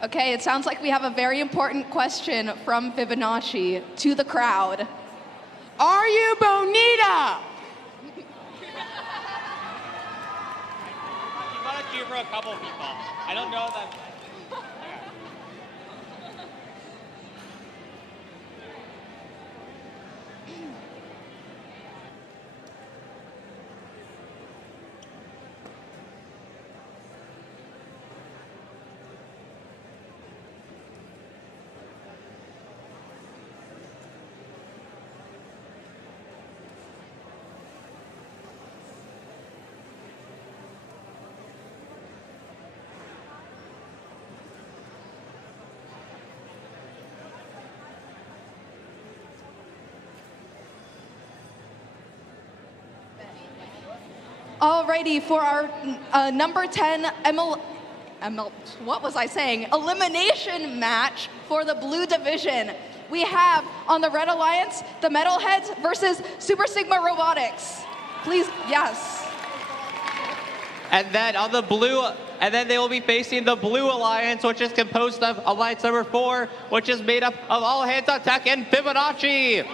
Okay, it sounds like we have a very important question from Fibonacci to the crowd. Are you Bonita? You gotta cheer for a couple people. I don't know that. Alrighty, for our number 10 what was I saying? Elimination match for the blue division. We have on the Red Alliance, the MetalHeads versus Super Sigma Robotics. Please, yes. And then on the blue, and then they will be facing the Blue Alliance, which is composed of Alliance number 4, which is made up of All Hands on Deck and Fibonacci.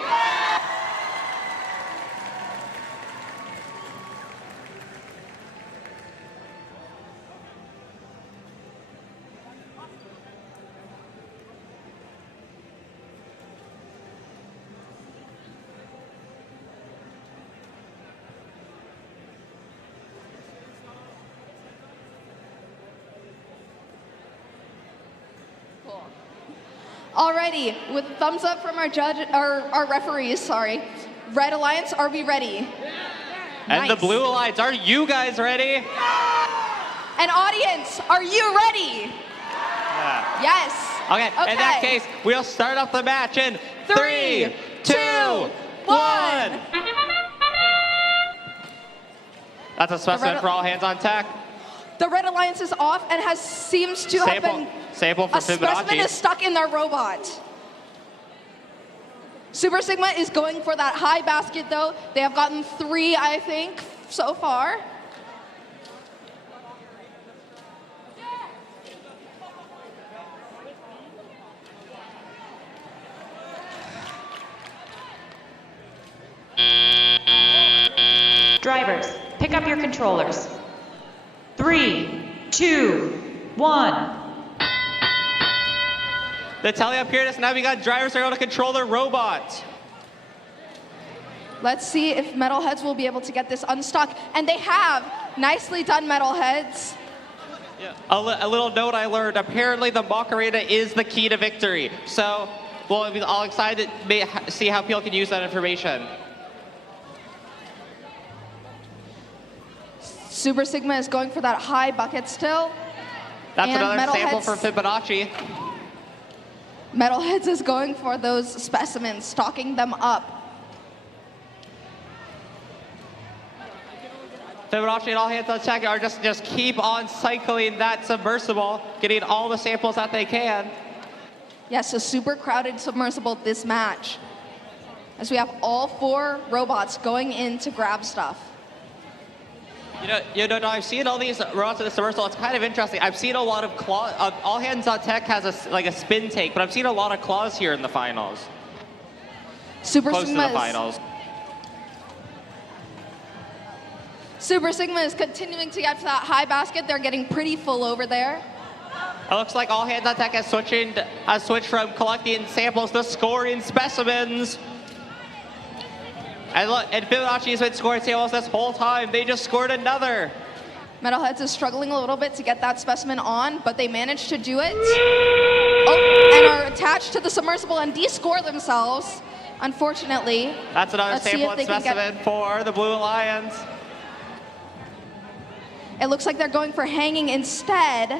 Alrighty, with thumbs up from our our referees, sorry. Red Alliance, are we ready? And the Blue Alliance, are you guys ready? And audience, are you ready? Yeah. Yes. Okay, in that case, we'll start off the match in 3, 2, 1. That's a specimen for All Hands on Deck. The Red Alliance is off and seems to have been... Sample for a specimen is stuck in their robot. Super Sigma is going for that high basket, though. They have gotten 3, I think, so far. Drivers, pick up your controllers. 3, 2, 1. The tally up here is now we got drivers that are able to control their robots. Let's see if MetalHeads will be able to get this unstuck. And they have. Nicely done, MetalHeads. Yeah. A little note I learned, apparently the Macarena is the key to victory. So, well, I'm all excited to see how people can use that information. Super Sigma is going for that high bucket still. That's another sample for Fibonacci. MetalHeads is going for those specimens, stocking them up. Fibonacci and All Hands on Deck are just keep on cycling that submersible, getting all the samples that they can. Yes, a super crowded submersible this match. As we have all 4 robots going in to grab stuff. You know, I've seen all these robots in the submersible. It's kind of interesting. I've seen a lot of claws. All Hands on Deck has a spin take, but I've seen a lot of claws here in the finals. Close to the finals. Super Sigma is continuing to get to that high basket. They're getting pretty full over there. It looks like All Hands on Deck has switched from collecting samples to scoring specimens. And look, and Fibonacci has been scoring samples this whole time. They just scored another. MetalHeads is struggling a little bit to get that specimen on, but they managed to do it. Oh, and are attached to the submersible and de-score themselves, unfortunately. That's another sample and specimen for the Blue Alliance. It looks like they're going for hanging instead.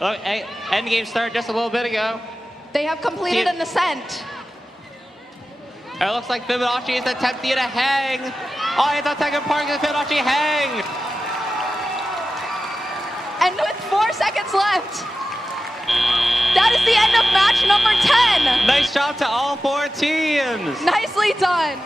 Look, endgame started just a little bit ago. They have completed an ascent. It looks like Fibonacci is attempting to hang. All Hands on Deck and parking the Fibonacci hang. And with 4 seconds left, that is the end of match number 10. Nice job to all 4 teams. Nicely done.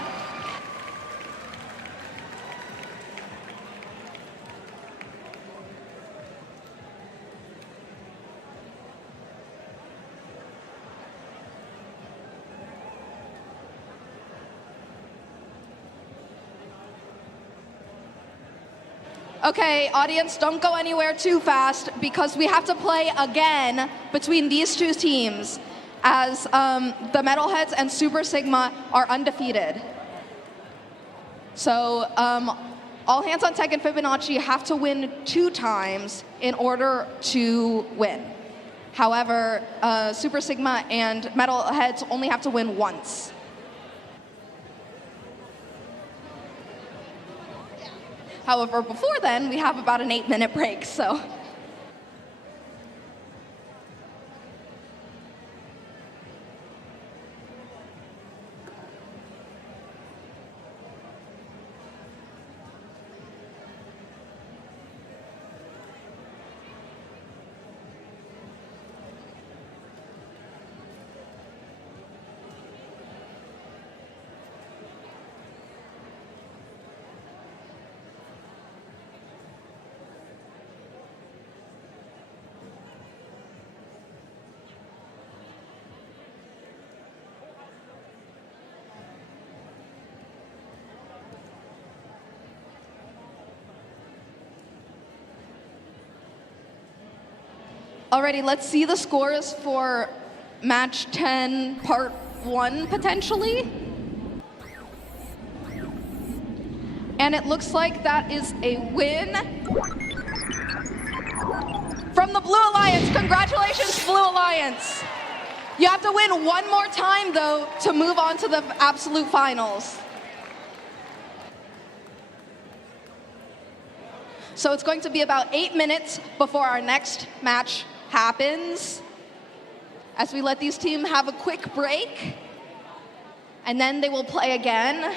Okay, audience, don't go anywhere too fast because we have to play again between these two teams as the MetalHeads and Super Sigma are undefeated. So all hands on deck and Fibonacci have to win 2 times in order to win. However, Super Sigma and MetalHeads only have to win once. However, before then, we have about an 8-minute break, so. Alrighty, let's see the scores for match 10, part 1, potentially. And it looks like that is a win from the Blue Alliance. Congratulations, Blue Alliance. You have to win one more time, though, to move on to the absolute finals. So it's going to be about 8 minutes before our next match happens, as we let these teams have a quick break, and then they will play again.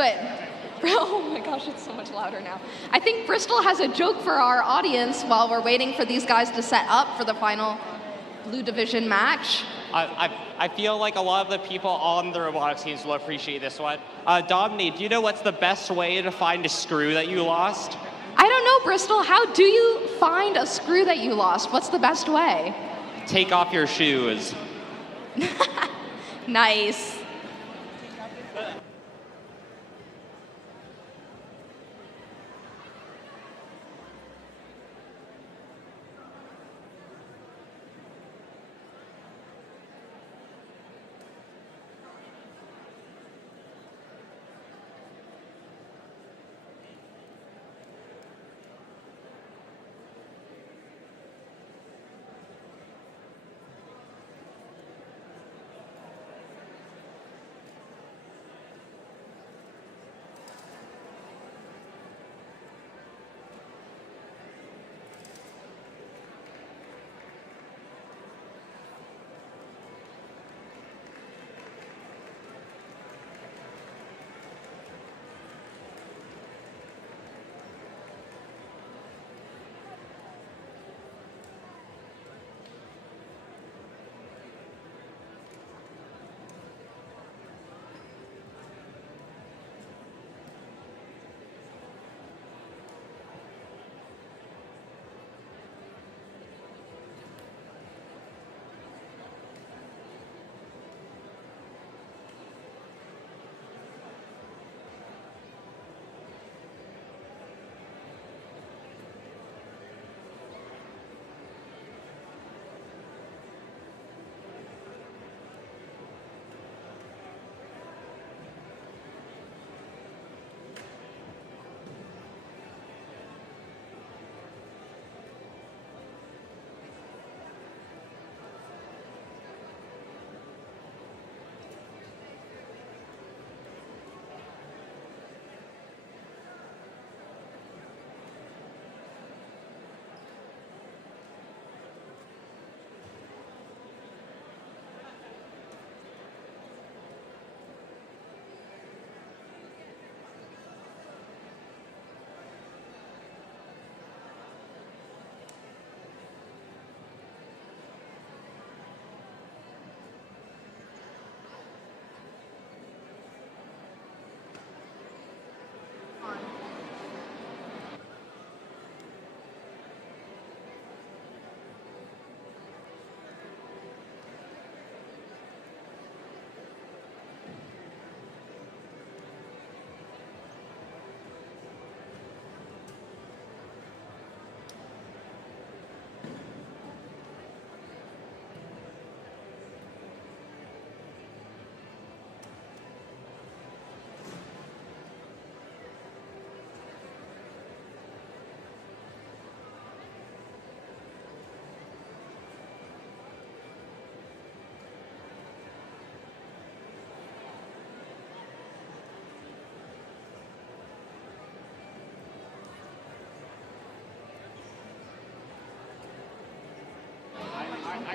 But, oh my gosh, it's so much louder now. I think Bristol has a joke for our audience while we're waiting for these guys to set up for the final Blue Division match. I feel like a lot of the people on the robotics teams will appreciate this one. Dominique, do you know what's the best way to find a screw that you lost? I don't know, Bristol. How do you find a screw that you lost? What's the best way? Take off your shoes. Nice.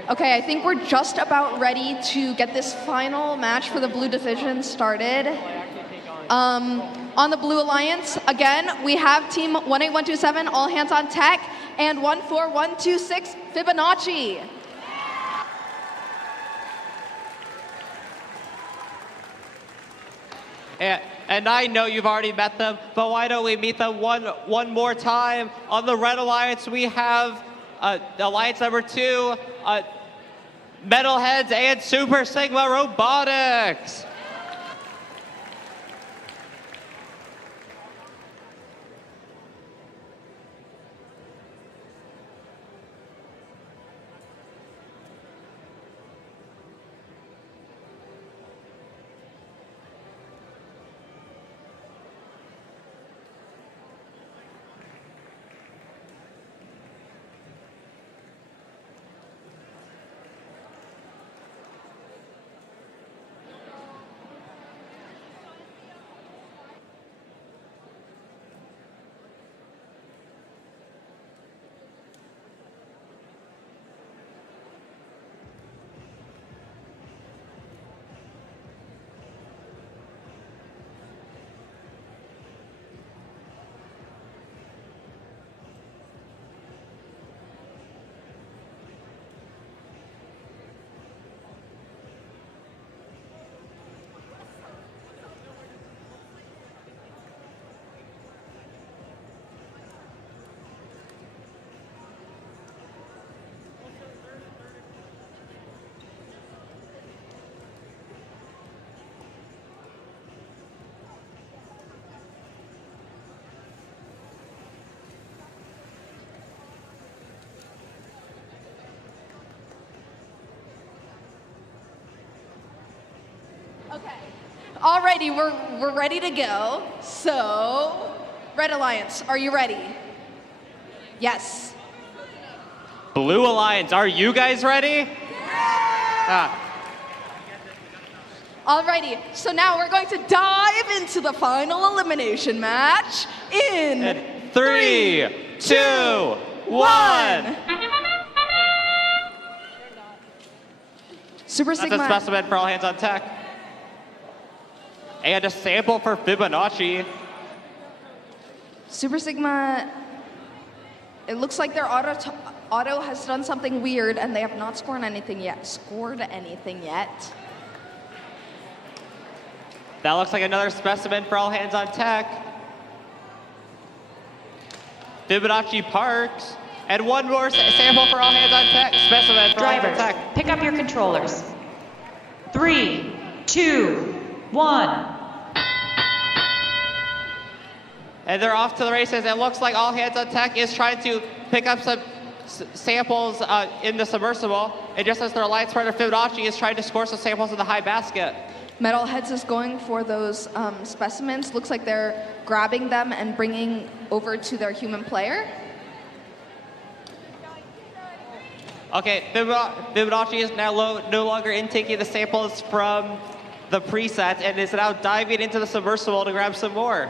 Okay, I think we're just about ready to get this final match for the Blue Division started. On the Blue Alliance, again, we have team 18127, all hands on tech, and 14126, Fibonacci. And I know you've already met them, but why don't we meet them one more time? On the Red Alliance, we have Alliance number 2, MetalHeads and Super Sigma Robotics. Alrighty, we're ready to go. So, Red Alliance, are you ready? Yes. Blue Alliance, are you guys ready? Alrighty, so now we're going to dive into the final elimination match in 3, 2, 1. Super Sigma. That's a specimen for all hands on tech. And a sample for Fibonacci. Super Sigma, it looks like their auto has done something weird and they have not scored anything yet. That looks like another specimen for all hands on tech. Fibonacci parks. And one more sample for all hands on tech. Specimen for all hands on Drivers, tech. pick up your controllers. 3, 2, 1. And they're off to the races. It looks like all hands on tech is trying to pick up some samples in the submersible. And just as their alliance partner Fibonacci is trying to score some samples in the high basket. MetalHeads is going for those specimens. Looks like they're grabbing them and bringing over to their human player. Okay, Fibonacci is now no longer intaking the samples from the presets and is now diving into the submersible to grab some more.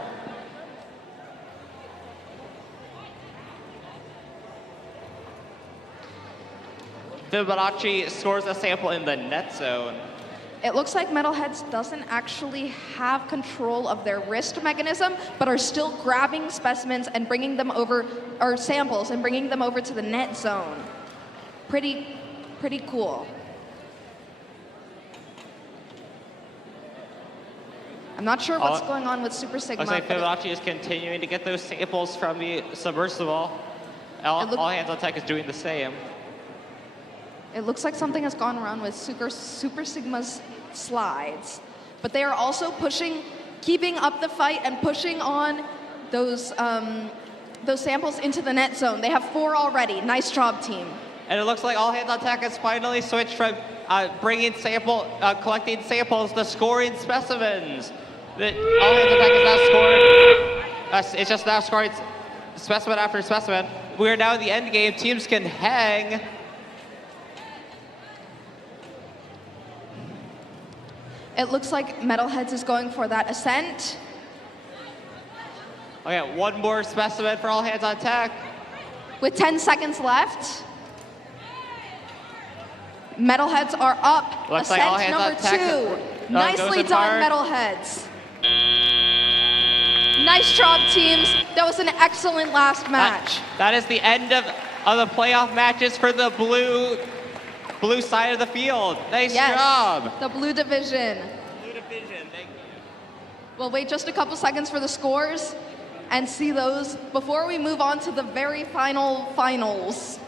Fibonacci scores a sample in the net zone. It looks like MetalHeads doesn't actually have control of their wrist mechanism, but are still grabbing specimens and bringing them over, or samples, and bringing them over to the net zone. Pretty cool. I'm not sure what's going on with Super Sigma. Looks like Fibonacci is continuing to get those samples from the submersible. All hands on tech is doing the same. It looks like something has gone wrong with Super Sigma's slides, but they are also keeping up the fight and pushing on those samples into the net zone. They have 4 already. Nice job, team. And it looks like all hands on tech has finally switched from collecting samples to scoring specimens. All hands on tech is now scoring. It's just now scoring specimen after specimen. We are now in the end game. Teams can hang. It looks like MetalHeads is going for that ascent. Okay, one more specimen for all hands on tech. With 10 seconds left. MetalHeads are up. Looks ascent like all hands number on tech. 2. Nicely done, MetalHeads. Nice job, teams. That was an excellent last match. That is the end of the playoff matches for the blue side of the field. Nice job. The blue division. Thank you. We'll wait just a couple seconds for the scores and see those before we move on to the very finals.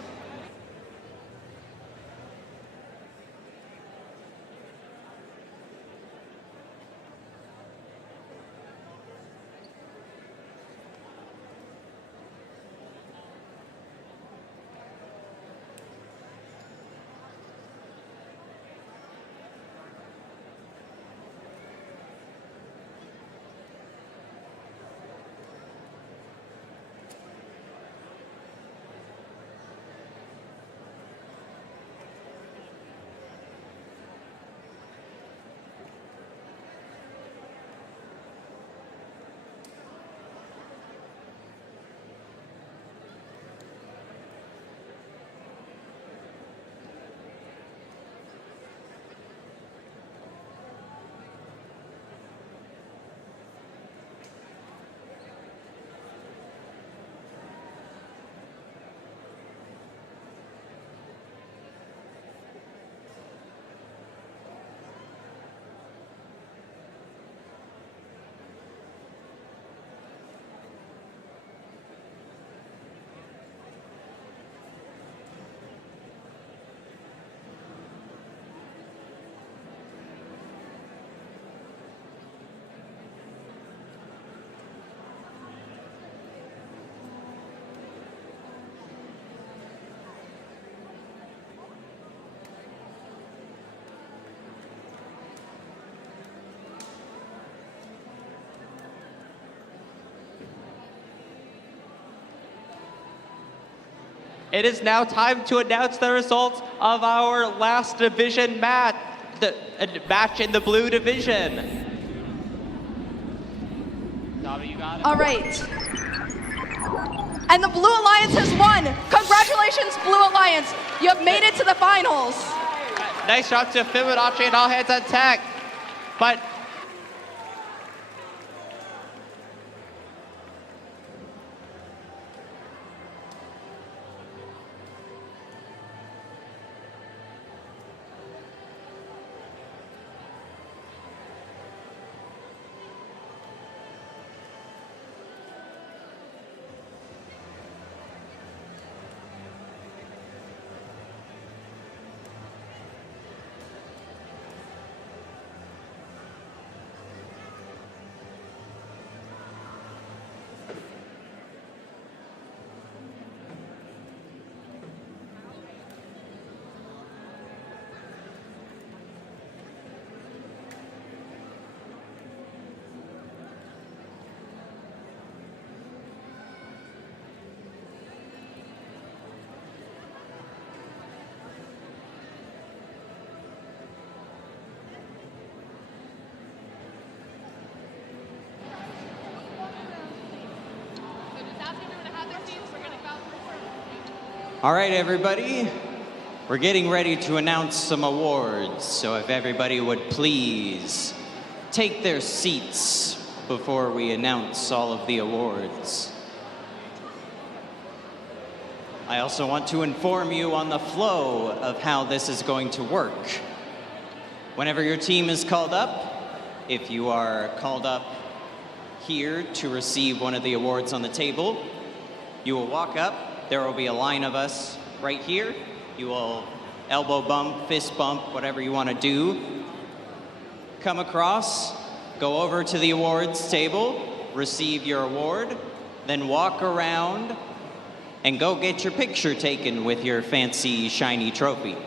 It is now time to announce the results of our last division match, the match in the blue division. Dobby, you got it? All right. And the Blue Alliance has won. Congratulations, Blue Alliance. You have made it to the finals. Nice shot to Fibonacci and all hands on tech. But All right, everybody. We're getting ready to announce some awards, so if everybody would please take their seats before we announce all of the awards. I also want to inform you on the flow of how this is going to work. Whenever your team is called up, if you are called up here to receive one of the awards on the table, you will walk up. There will be a line of us right here. You will elbow bump, fist bump, whatever you want to do. Come across, go over to the awards table, receive your award, then walk around and go get your picture taken with your fancy, shiny trophy.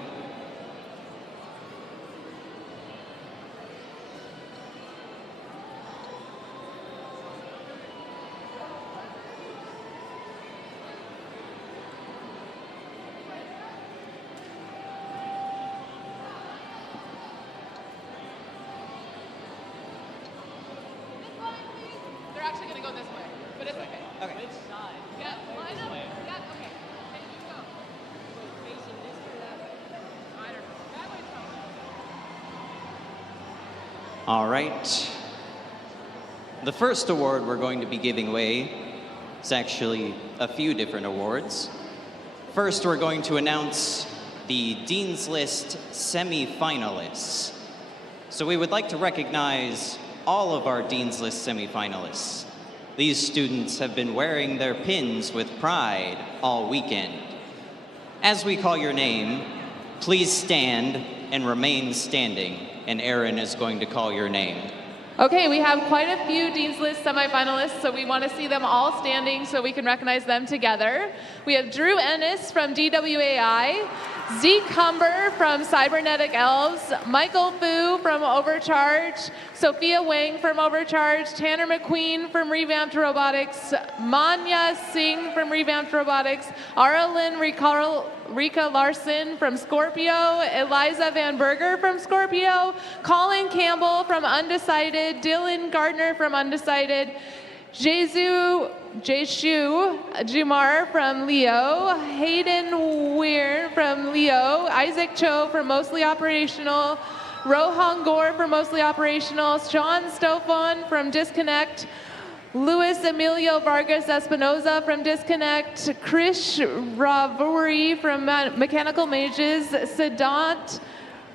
They're actually going to go this way, but it's okay. Okay. Which side? Yeah, line up. Yeah, okay. Okay, you go. Facing this or that way? I don't know. That way's fine. All right. The first award we're going to be giving away is actually a few different awards. First, we're going to announce the Dean's List semi-finalists. So we would like to recognize all of our Dean's List semi-finalists. These students have been wearing their pins with pride all weekend. As we call your name, please stand and remain standing, and Aaron is going to call your name. Okay, we have quite a few Dean's List semifinalists, so we want to see them all standing so we can recognize them together. We have Drew Ennis from DWAI, Zeke Humber from Cybernetic Elves, Michael Fu from Overcharged, Sophia Wang from Overcharged, Tanner McQueen from RevAmped Robotics, Manya Singh from RevAmped Robotics, Aralyn Rika Larson from Scorpio, Eliza Van Berger from Scorpio, Colin Campbell from Undecided, Dylan Gardner from Undecided, Jeshu Jumar from Leo, Hayden Weir from Leo, Isaac Cho from Mostly Operational, Rohan Gore from Mostly Operational, Sean Stofon from Disconnect, Luis Emilio Vargas Espinoza from Disconnect, Krish Ravuri from Mechanical Mages, Siddhant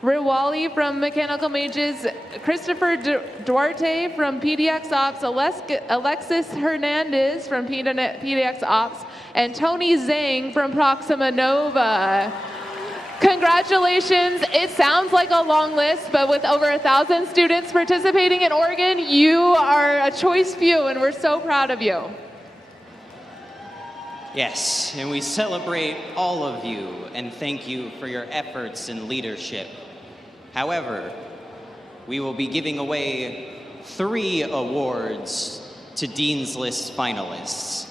Riwali from Mechanical Mages, Christopher Duarte from PDX Ops, Alexis Hernandez from PDX Ops, and Tony Zhang from Proxima Nova. Congratulations. It sounds like a long list, but with over 1,000 students participating in Oregon, you are a choice few, and we're so proud of you. Yes, and we celebrate all of you and thank you for your efforts and leadership. However, we will be giving away 3 awards to Dean's List finalists.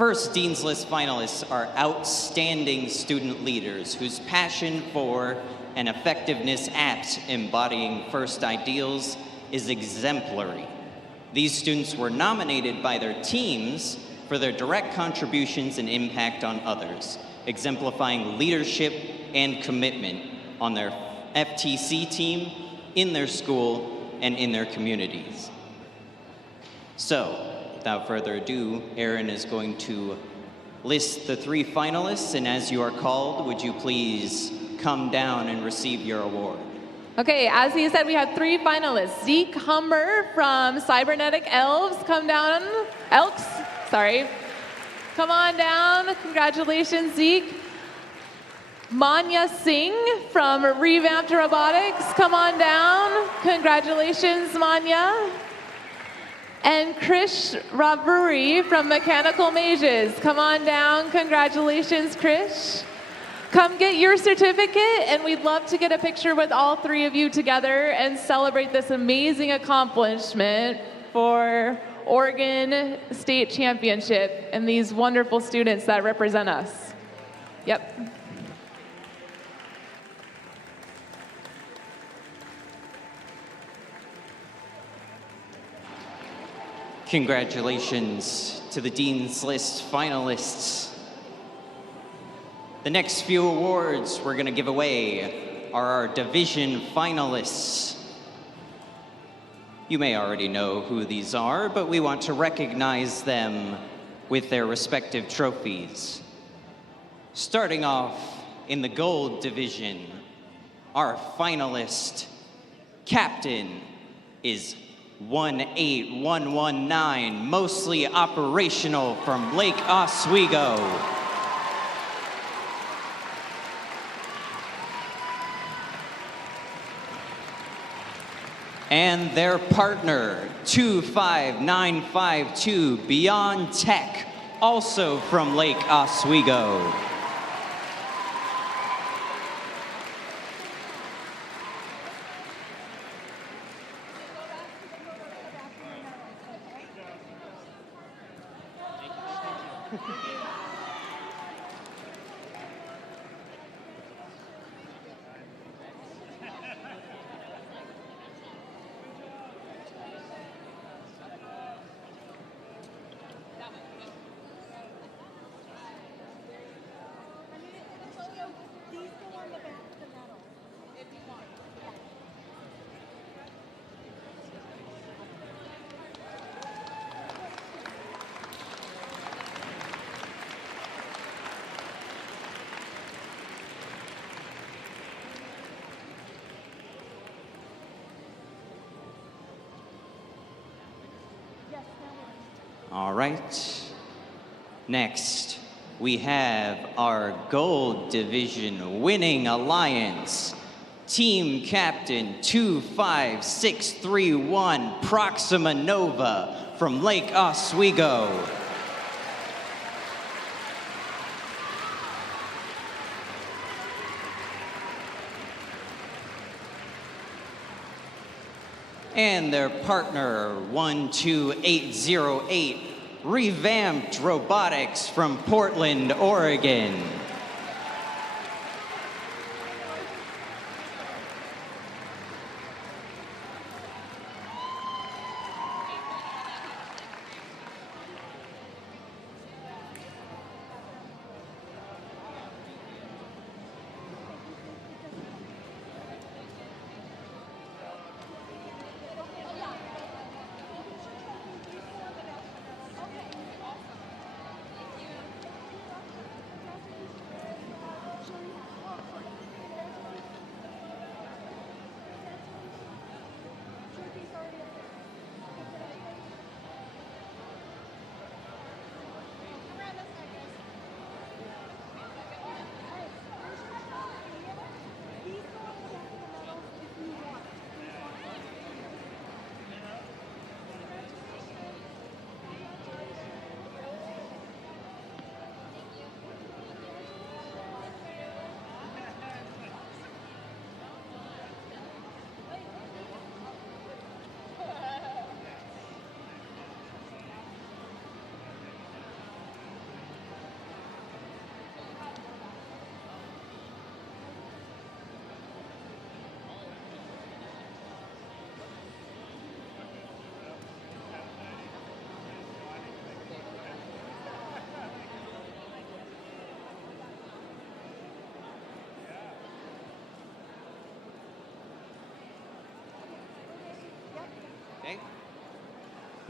First Dean's List finalists are outstanding student leaders whose passion for and effectiveness at embodying FIRST ideals is exemplary. These students were nominated by their teams for their direct contributions and impact on others, exemplifying leadership and commitment on their FTC team, in their school, and in their communities. So, without further ado, Aaron is going to list the 3 finalists, and as you are called, would you please come down and receive your award? Okay, as he said, we have 3 finalists. Zeke Humber from Cybernetic Elves, come down. Elks, sorry. Come on down. Congratulations, Zeke. Manya Singh from RevAmped Robotics, come on down. Congratulations, Manya. And Krish Raburi from Mechanical Mages, come on down. Congratulations, Krish. Come get your certificate, and we'd love to get a picture with all 3 of you together and celebrate this amazing accomplishment for Oregon State Championship and these wonderful students that represent us. Yep. Congratulations to the Dean's List finalists. The next few awards we're going to give away are our division finalists. You may already know who these are, but we want to recognize them with their respective trophies. Starting off in the gold division, our finalist captain is 18119, mostly operational from Lake Oswego. And their partner, 25952, Beyond Tech, also from Lake Oswego. All right. Next, we have our gold division winning alliance. Team captain 25631, Proxima Nova from Lake Oswego. And their partner, 12808, Revamped Robotics from Portland, Oregon.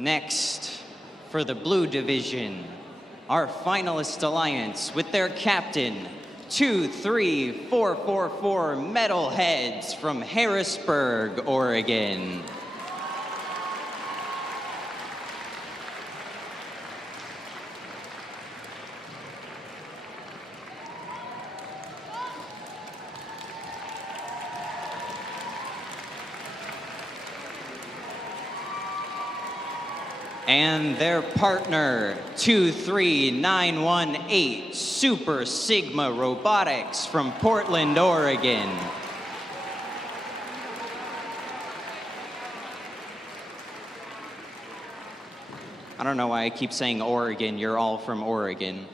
Next, for the blue division, our Finalist Alliance with their captain, 23444 MetalHeads from Harrisburg, Oregon. And their partner, 23918 Super Sigma Robotics from Portland, Oregon. I don't know why I keep saying Oregon. You're all from Oregon.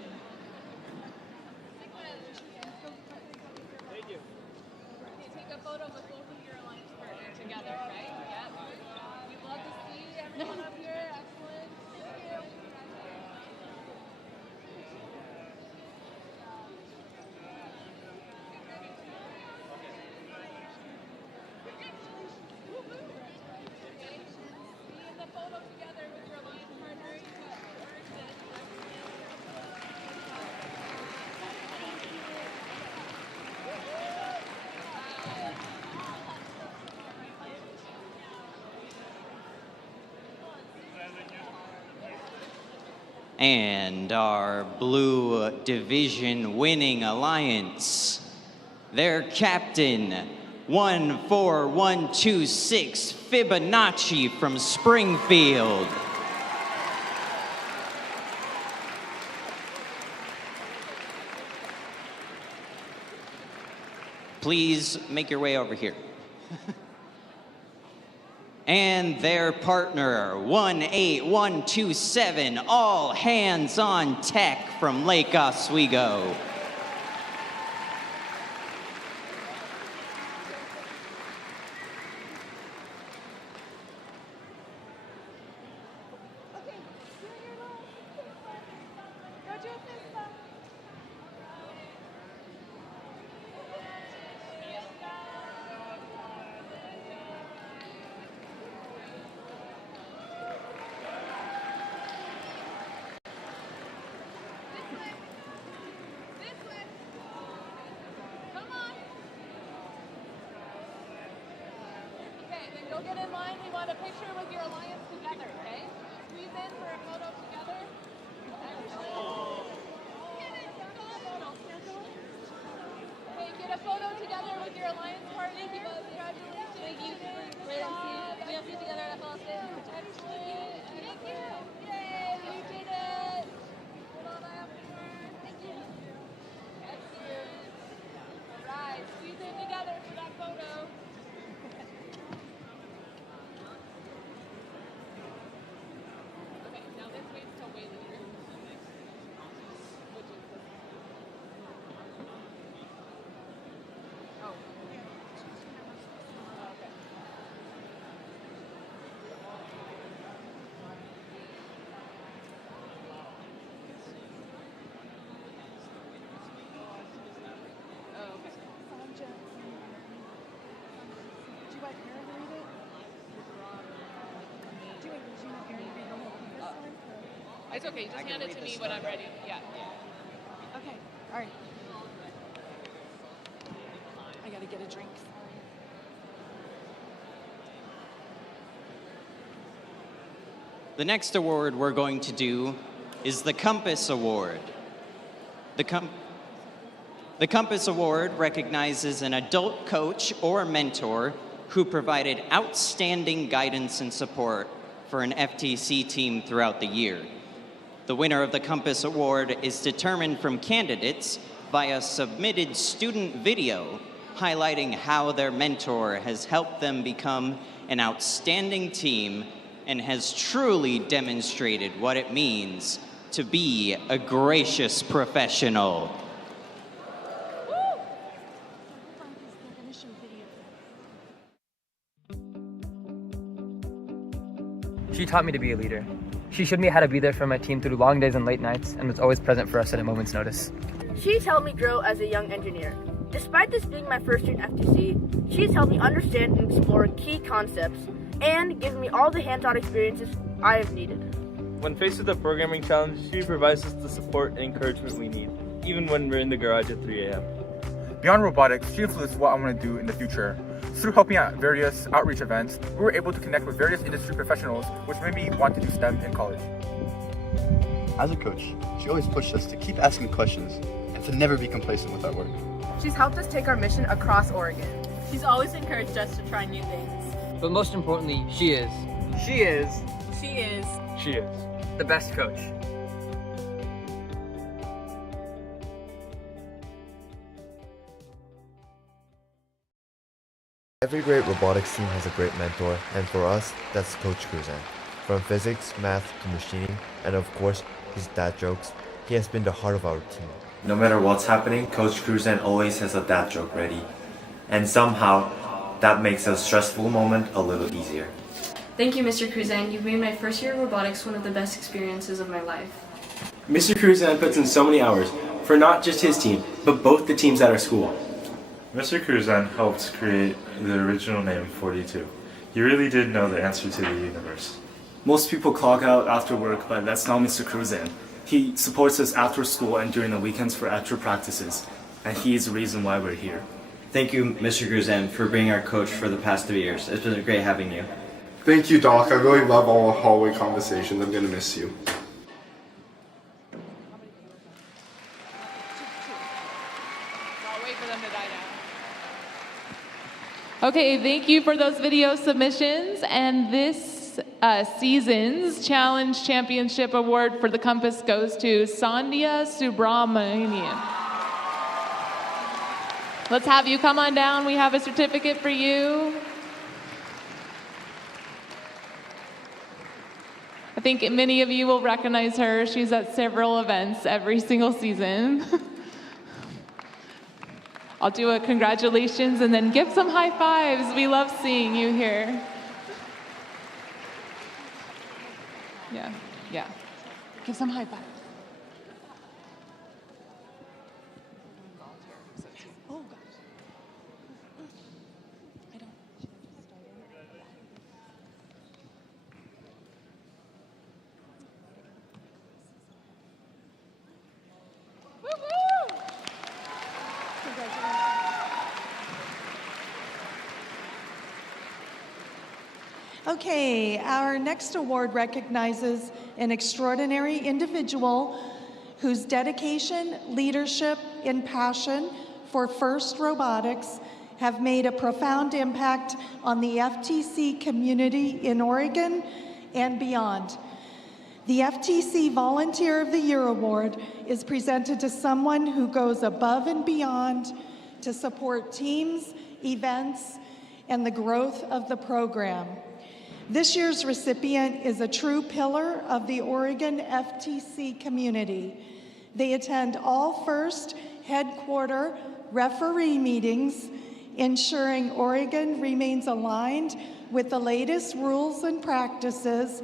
And our blue division winning alliance, their captain, 14126 Fibonacci from Springfield. Please make your way over here. And their partner, 18127 All Hands on Tech from Lake Oswego. Go get in line. We want a picture with your alliance together, okay? Squeeze in for a photo together. Okay, get a photo together with your alliance partner. Congratulations. Thank you. We have to together at FLS. Excellent. Thank you. Yay, you did it. Hold on, I have more. Thank you. Excellent. All right, squeeze in together for that photo. It's okay, just hand it to me when I'm ready. Yeah. Okay, all right. I gotta get a drink. The next award we're going to do is the Compass Award. The Compass Award recognizes an adult coach or mentor who provided outstanding guidance and support for an FTC team throughout the year. The winner of the Compass Award is determined from candidates via submitted student video highlighting how their mentor has helped them become an outstanding team and has truly demonstrated what it means to be a gracious professional. She taught me to be a leader. She showed me how to be there for my team through long days and late nights and was always present for us at a moment's notice. She's helped me grow as a young engineer. Despite this being my first year in FTC, she's helped me understand and explore key concepts and given me all the hands-on experiences I have needed. When faced with a programming challenge, she provides us the support and encouragement we need, even when we're in the garage at 3 a.m. Beyond robotics, she influenced what I want to do in the future. Through helping at various outreach events, we were able to connect with various industry professionals which made me want to do STEM in college. As a coach, she always pushed us to keep asking questions and to never be complacent with our work. She's helped us take our mission across Oregon. She's always encouraged us to try new things. But most importantly, she is. She is. She is. She is the best coach. Every great robotics team has a great mentor, and for us, that's Coach Cruzan. From physics, math, to machining, and of course, his dad jokes, he has been the heart of our team. No matter what's happening, Coach Cruzan always has a dad joke ready. And somehow, that makes a stressful moment a little easier. Thank you, Mr. Cruzan. You've made my first year of robotics one of the best experiences of my life. Mr. Cruzan puts in so many hours for not just his team, but both the teams at our school. Mr. Cruzan helped create the original name 42. He really did know the answer to the universe. Most people clock out after work, but that's not Mr. Cruzan. He supports us after school and during the weekends for extra practices, and he is the reason why we're here. Thank you, Mr. Cruzan, for being our coach for the past 3 years. It's been great having you. Thank you, Doc. I really love all the hallway conversations. I'm gonna miss you. Okay, thank you for those video submissions. And this season's Challenge Championship Award for the Compass goes to Sandhya Subramanian. Let's have you come on down. We have a certificate for you. I think many of you will recognize her. She's at several events every single season. I'll do a congratulations and then give some high fives. We love seeing you here. Yeah. Give some high fives. Oh, gosh. I don't. Okay, our next award recognizes an extraordinary individual whose dedication, leadership, and passion for FIRST Robotics have made a profound impact on the FTC community in Oregon and beyond. The FTC Volunteer of the Year Award is presented to someone who goes above and beyond to support teams, events, and the growth of the program. This year's recipient is a true pillar of the Oregon FTC community. They attend all FIRST headquarter referee meetings, ensuring Oregon remains aligned with the latest rules and practices.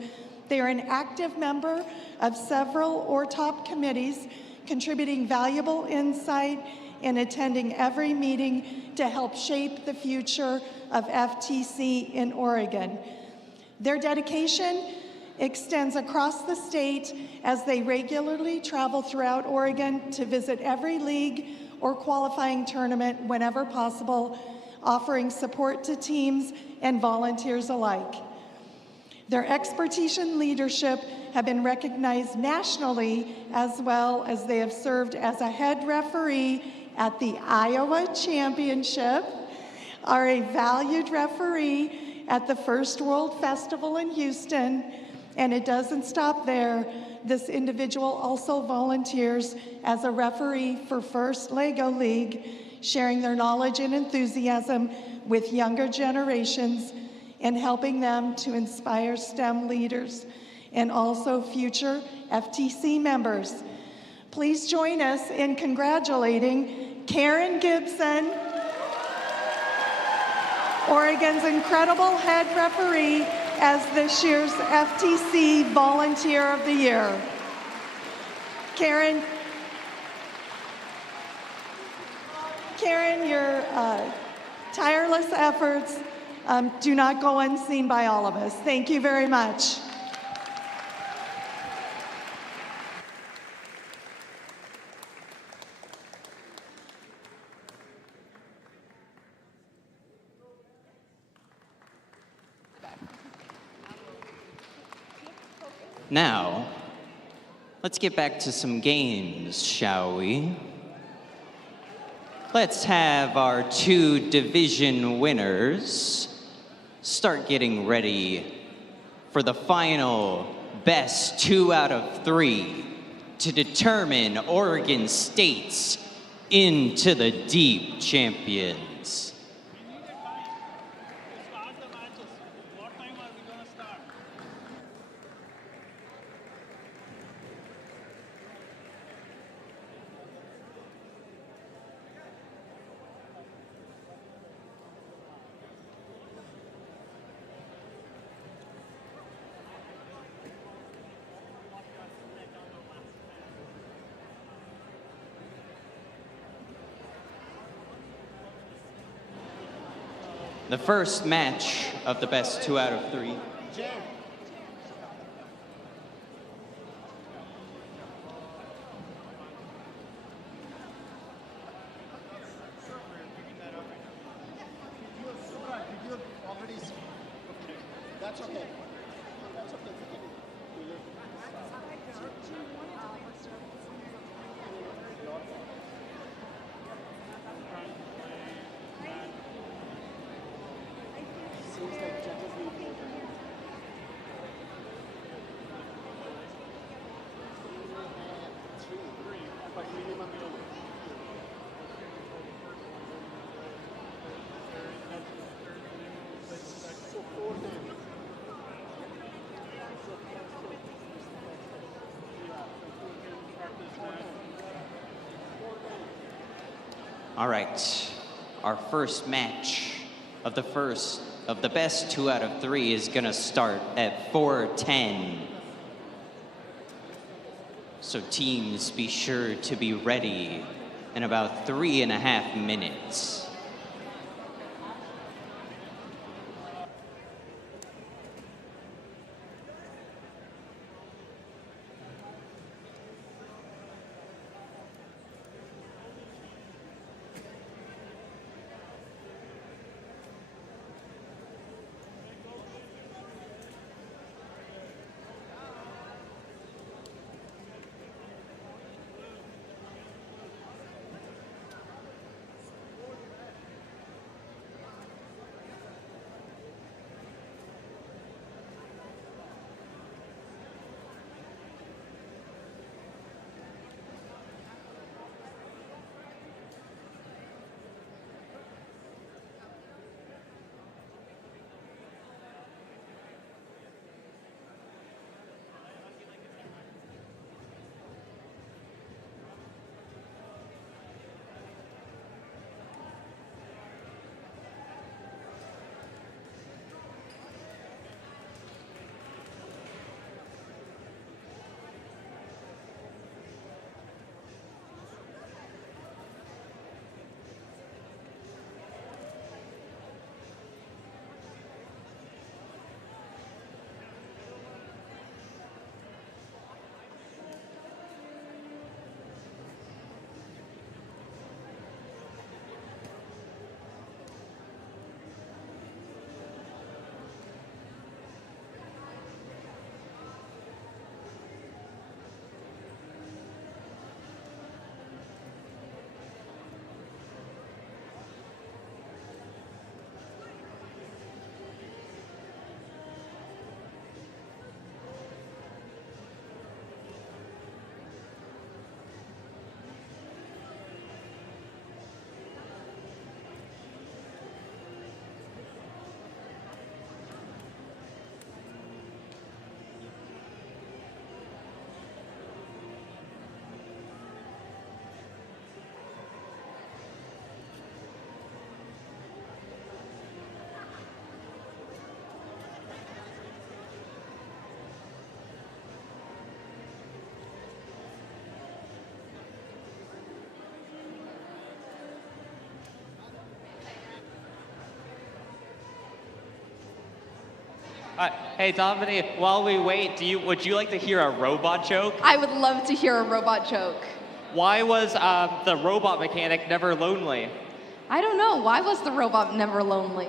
They are an active member of several ORTOP committees, contributing valuable insight and attending every meeting to help shape the future of FTC in Oregon. Their dedication extends across the state as they regularly travel throughout Oregon to visit every league or qualifying tournament whenever possible, offering support to teams and volunteers alike. Their expertise and leadership have been recognized nationally, as well as they have served as a head referee at the Iowa Championship, are a valued referee at the First World Festival in Houston, and it doesn't stop there. This individual also volunteers as a referee for First Lego League, sharing their knowledge and enthusiasm with younger generations and helping them to inspire STEM leaders and also future FTC members. Please join us in congratulating Karen Gibson, Oregon's incredible head referee, as this year's FTC Volunteer of the Year. Karen, your tireless efforts do not go unseen by all of us. Thank you very much. Now, let's get back to some games, shall we? Let's have our 2 division winners start getting ready for the final best 2 out of 3 to determine Oregon State's Into the Deep champions. The first match of the best 2 out of 3. All right, our first match of the best 2 out of 3 is gonna start at 4:10. So teams, be sure to be ready in about 3.5 minutes. Hey, Dominique, while we wait, would you like to hear a robot joke? I would love to hear a robot joke. Why was the robot mechanic never lonely? I don't know. Why was the robot never lonely?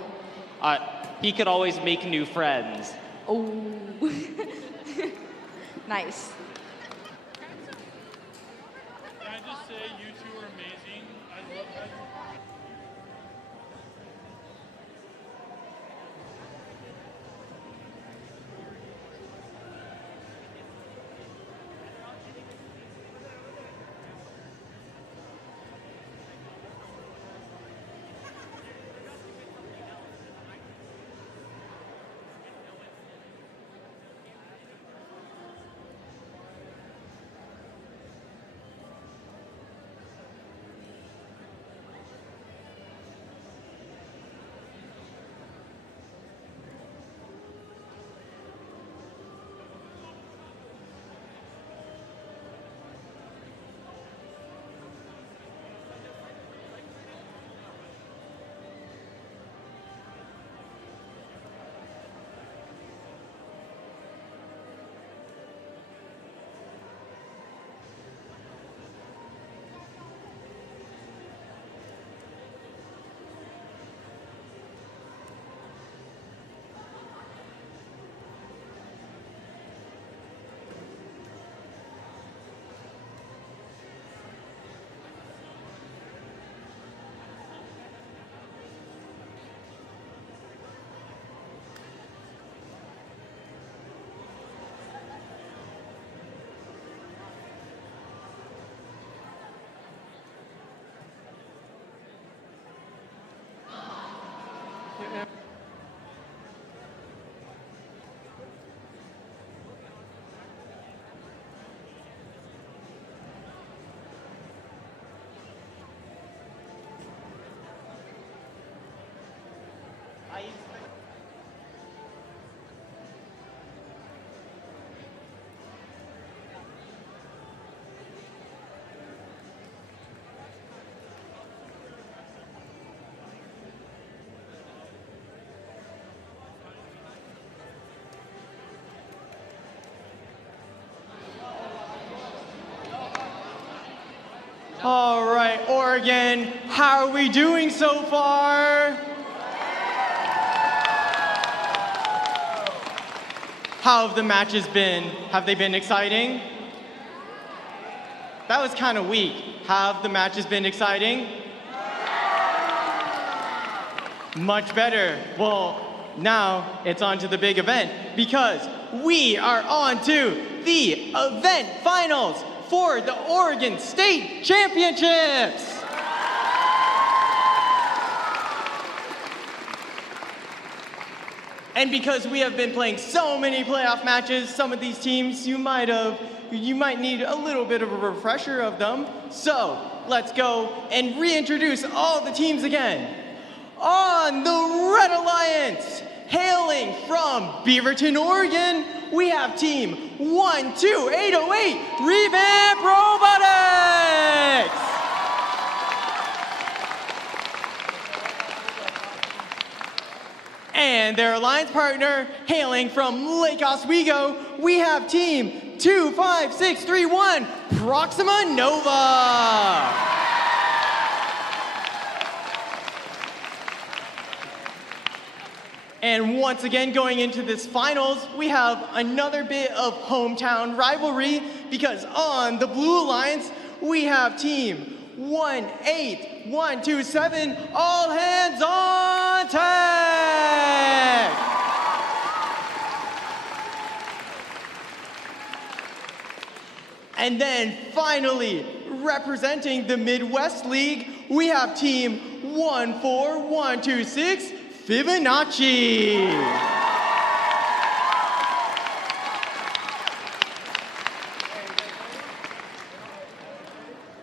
He could always make new friends. Oh. Nice. Can I just say you two are amazing? I love how you... All right, Oregon, how are we doing so far? How have the matches been? Have they been exciting? That was kind of weak. Have the matches been exciting? Much better. Well, now it's on to the big event because we are on to the event finals for the Oregon State Championships. And because we have been playing so many playoff matches, some of these teams you might need a little bit of a refresher of them. So let's go and reintroduce all the teams again. On the Red Alliance, hailing from Beaverton, Oregon, we have team 12808, RevAmped Robotics! And their alliance partner, hailing from Lake Oswego, we have team 25631, Proxima Nova! And once again, going into this finals, we have another bit of hometown rivalry because on the Blue Alliance, we have team 18127, all hands on deck! And then finally, representing the Midwest League, we have team 14126, Fibonacci.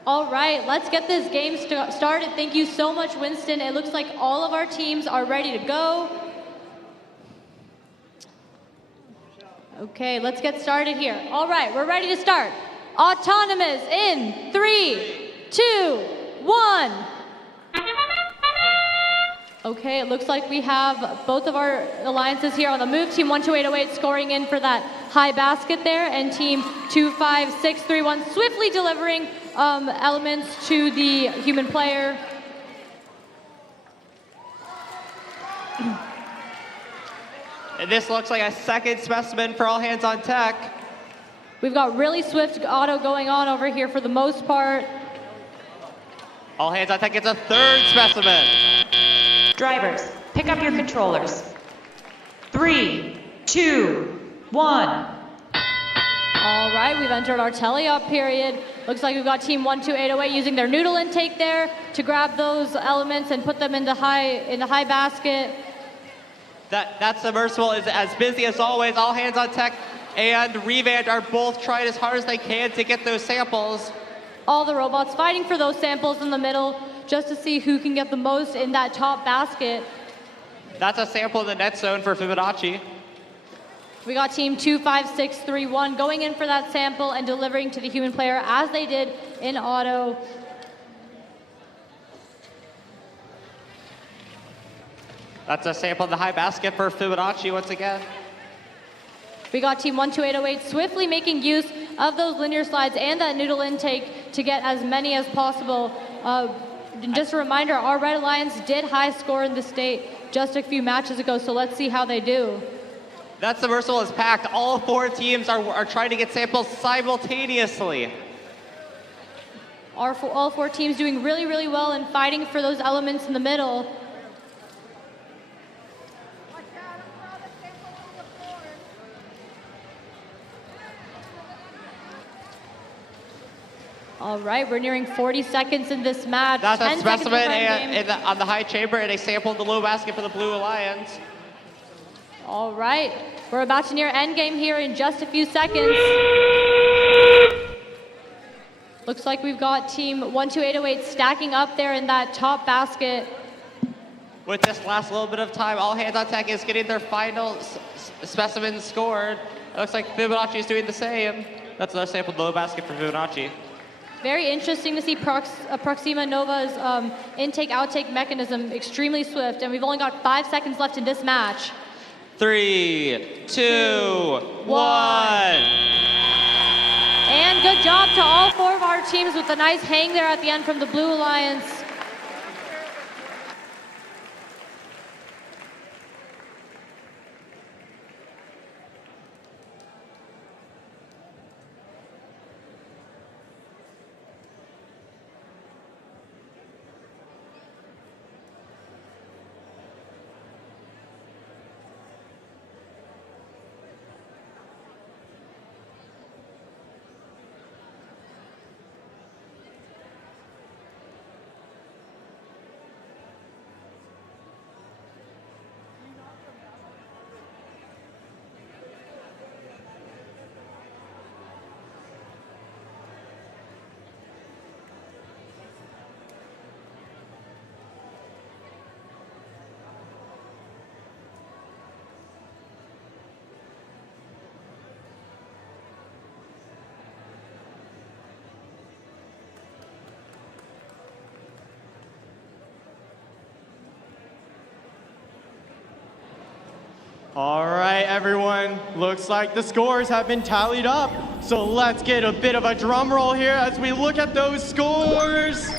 All right, let's get this game started. Thank you so much, Winston. It looks like all of our teams are ready to go. Okay, let's get started here. All right, we're ready to start. Autonomous in 3, 2, 1. Okay, it looks like we have both of our alliances here on the move. Team 12808 scoring in for that high basket there, and team 25631 swiftly delivering elements to the human player. And this looks like a second specimen for all hands on tech. We've got really swift auto going on over here for the most part. All hands on deck gets a third specimen. Drivers, pick up your controllers. 3, 2, 1. All right, we've entered our tele-up period. Looks like we've got Team 12808 using their noodle intake there to grab those elements and put them in the high basket. That submersible is as busy as always. All hands on tech and RevAmped are both trying as hard as they can to get those samples. All the robots fighting for those samples in the middle just to see who can get the most in that top basket. That's a sample in the net zone for Fibonacci. We got Team 25631 going in for that sample and delivering to the human player as they did in auto. That's a sample in the high basket for Fibonacci once again. We got Team 12808 swiftly making use of those linear slides and that noodle intake to get as many as possible. Just a reminder, our Red Alliance did high score in the state just a few matches ago, so let's see how they do. That submersible is packed. All 4 teams are trying to get samples simultaneously. All 4 teams doing really, really well and fighting for those elements in the middle. All right, we're nearing 40 seconds in this match. That's a specimen on the high chamber and a sample in the low basket for the Blue Alliance. All right, we're about to near endgame here in just a few seconds. Looks like we've got Team 12808 stacking up there in that top basket. With this last little bit of time, all hands on tech is getting their final specimen scored. It looks like Fibonacci is doing the same. That's another sample in the low basket for Fibonacci. Very interesting to see Proxima Nova's intake-outtake mechanism extremely swift, and we've only got 5 seconds left in this match. 3, 2, 1. And good job to all 4 of our teams with a nice hang there at the end from the Blue Alliance. All right, everyone. Looks like the scores have been tallied up. So let's get a bit of a drum roll here as we look at those scores.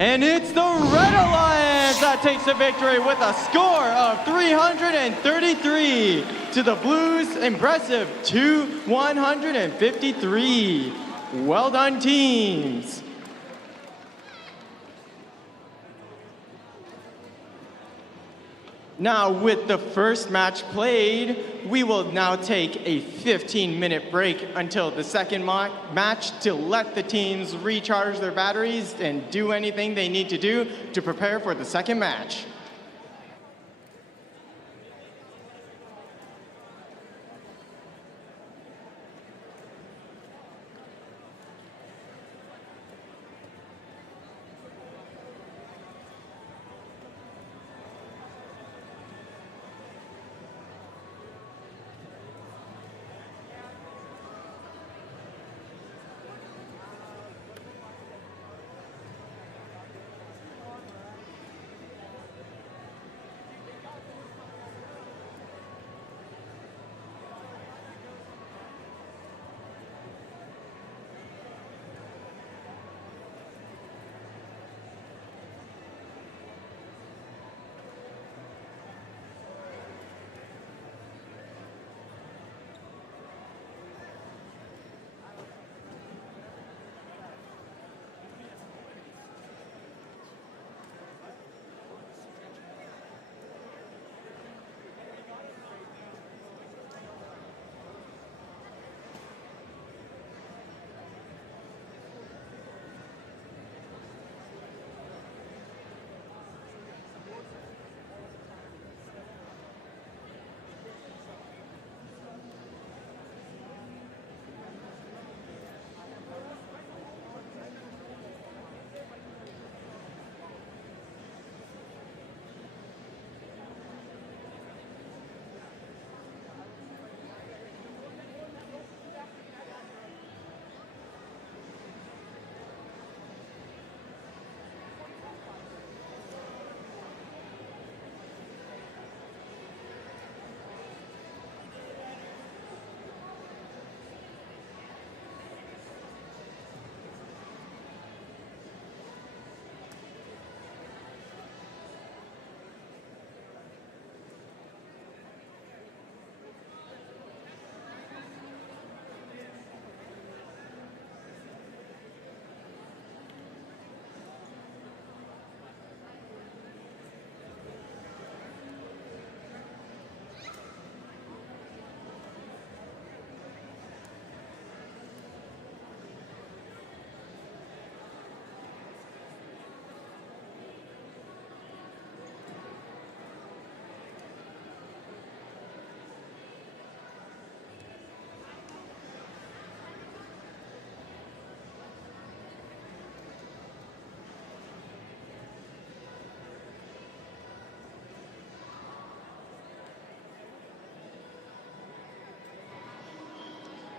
And it's the Red Alliance that takes the victory with a score of 333 to the Blues' impressive 153. Well done, teams. Now, with the first match played, we will now take a 15-minute break until the second match to let the teams recharge their batteries and do anything they need to do to prepare for the second match.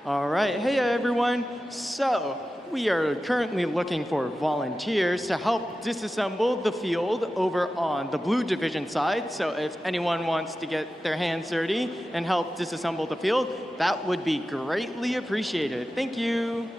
All right, hey everyone. So we are currently looking for volunteers to help disassemble the field over on the blue division side. So if anyone wants to get their hands dirty and help disassemble the field, that would be greatly appreciated. Thank you.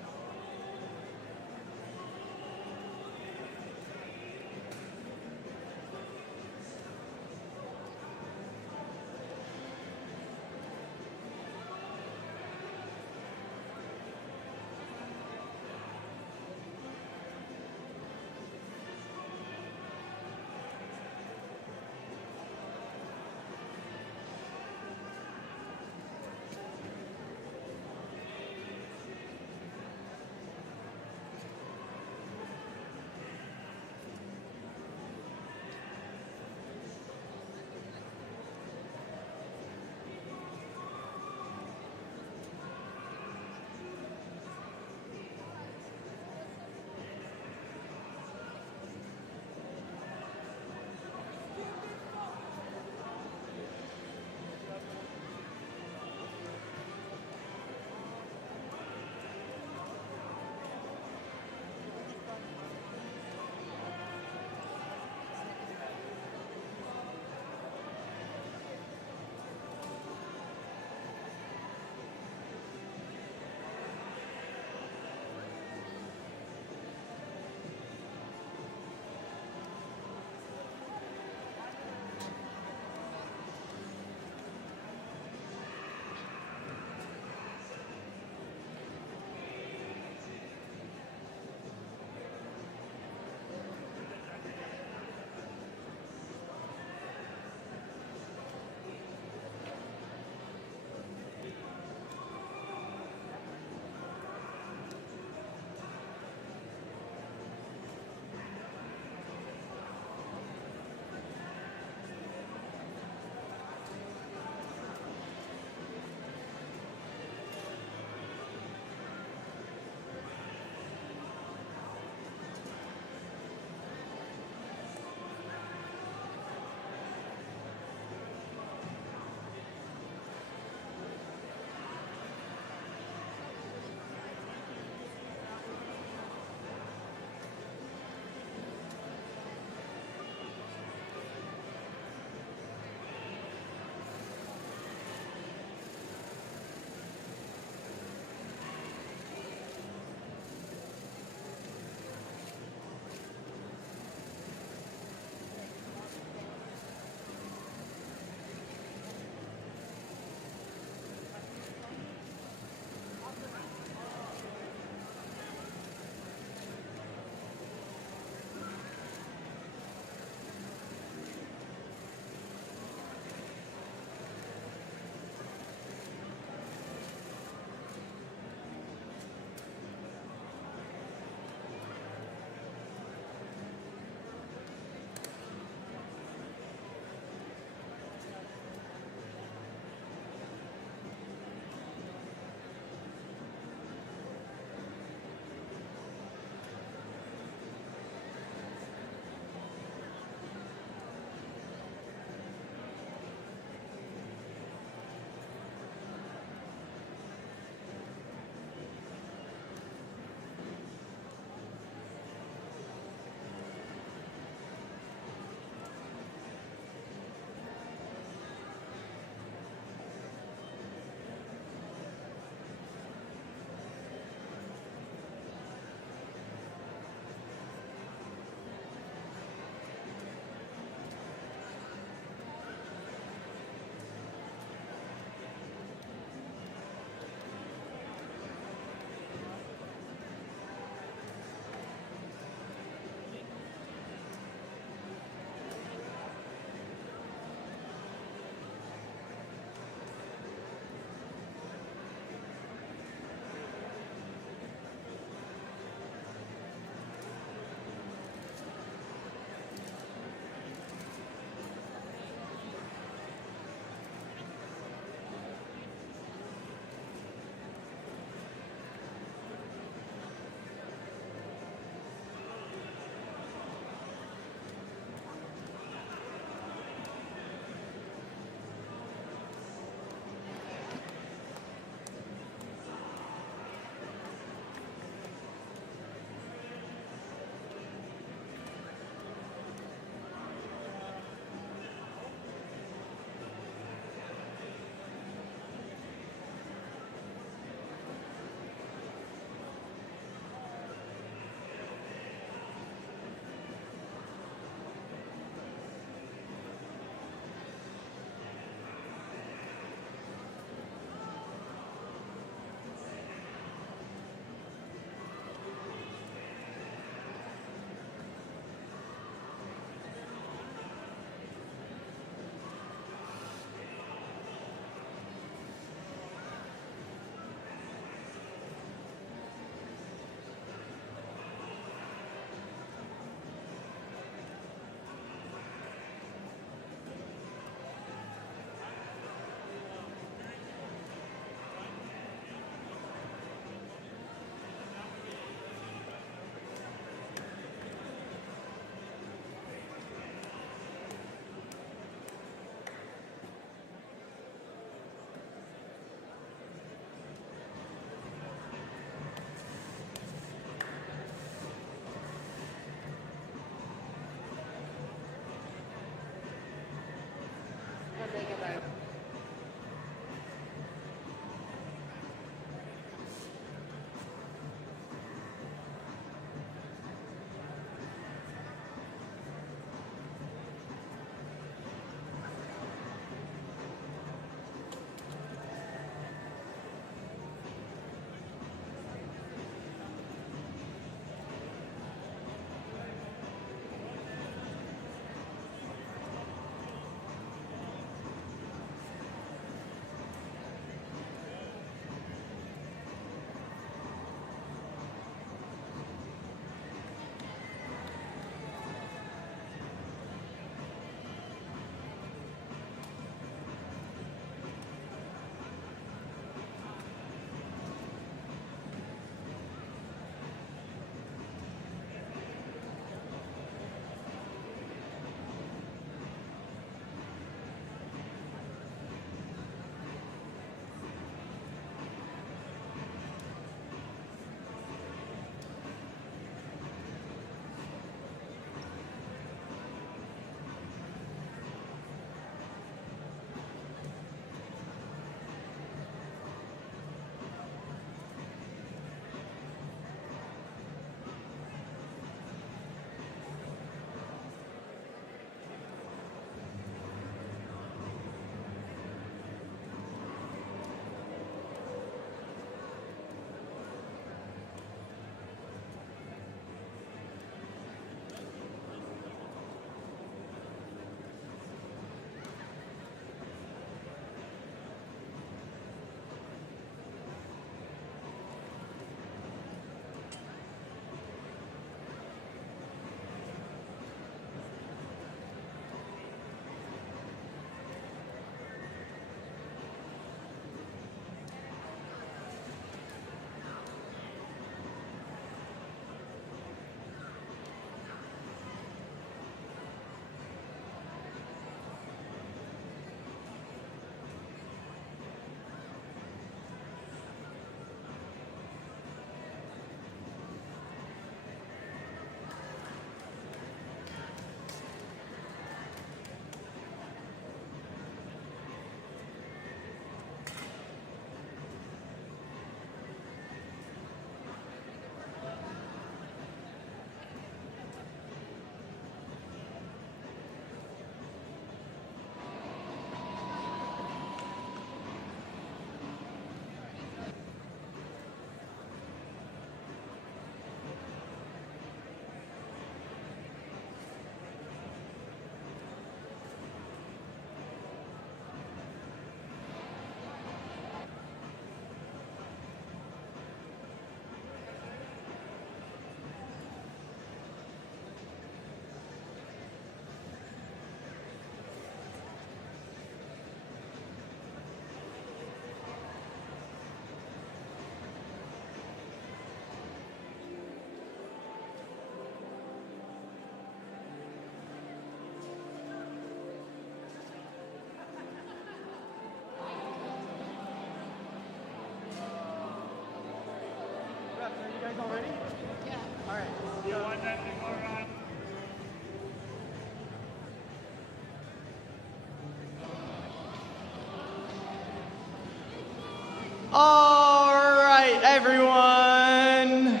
everyone!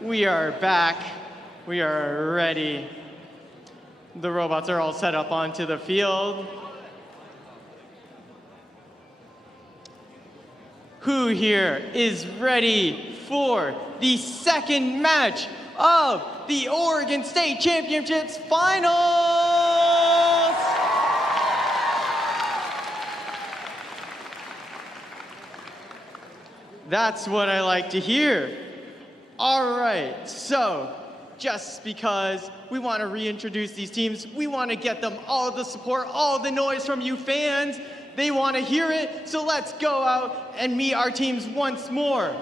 We are back. We are ready. The robots are all set up onto the field. Who here is ready for the second match of the Oregon State Championships Finals? That's what I like to hear. All right, so just because we want to reintroduce these teams, we want to get them all the support, all the noise from you fans. They want to hear it, so let's go out and meet our teams once more.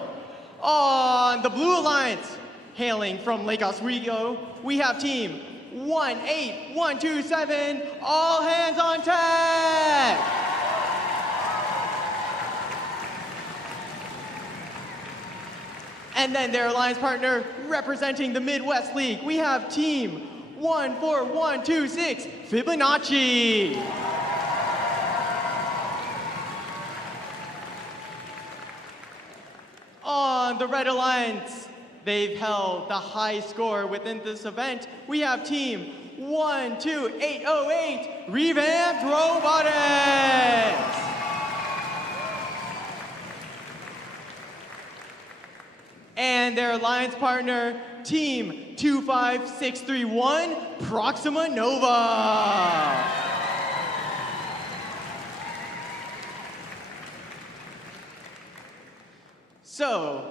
On the Blue Alliance, hailing from Lake Oswego, we have team 18127, all hands on tag. And then their alliance partner representing the Midwest League, we have team 14126, Fibonacci. On the Red Alliance, they've held the high score within this event. We have team 12808, RevAmped Robotics. And their alliance partner, team 25631, Proxima Nova. So,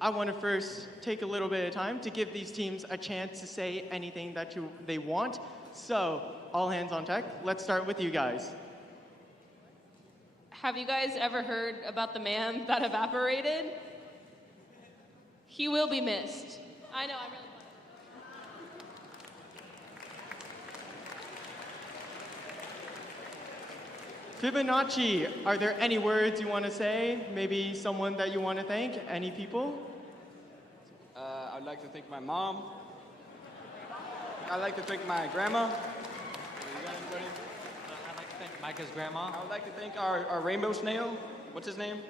I want to first take a little bit of time to give these teams a chance to say anything that they want. So, all hands on deck. Let's start with you guys. Have you guys ever heard about the man that evaporated? He will be missed. I know, I'm really Fibonacci, are there any words you want to say? Maybe someone that you want to thank? Any people? I'd like to thank my mom. I'd like to thank my grandma. I'd like to thank Micah's grandma. I would like to thank our rainbow snail. What's his name?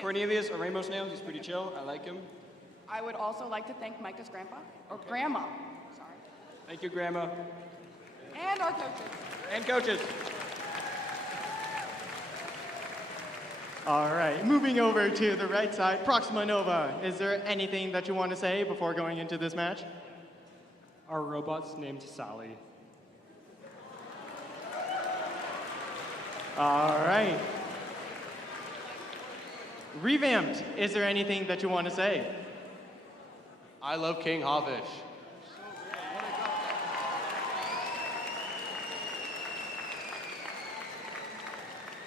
Cornelius, a rainbow snail. He's pretty chill. I like him. I would also like to thank Micah's grandpa, or grandma, sorry. Thank you, Grandma. And our coaches. And coaches. All right, moving over to the right side, Proxima Nova. Is there anything that you want to say before going into this match? Our robot's named Sally. All right. RevAmped, is there anything that you want to say? I love King Havish.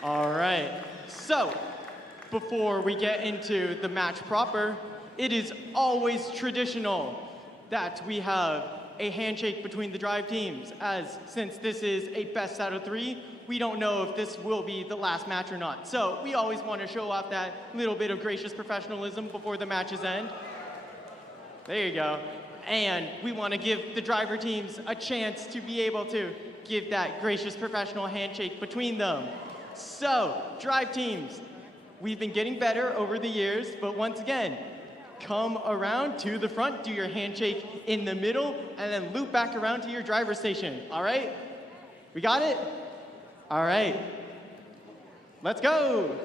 All right, so before we get into the match proper, it is always traditional that we have a handshake between the drive teams, as since this is a best out of 3, we don't know if this will be the last match or not. So we always want to show off that little bit of gracious professionalism before the matches end. There you go. And we want to give the driver teams a chance to be able to give that gracious professional handshake between them. So, drive teams, we've been getting better over the years, but once again, come around to the front, do your handshake in the middle, and then loop back around to your driver station. All right? We got it? All right. Let's go.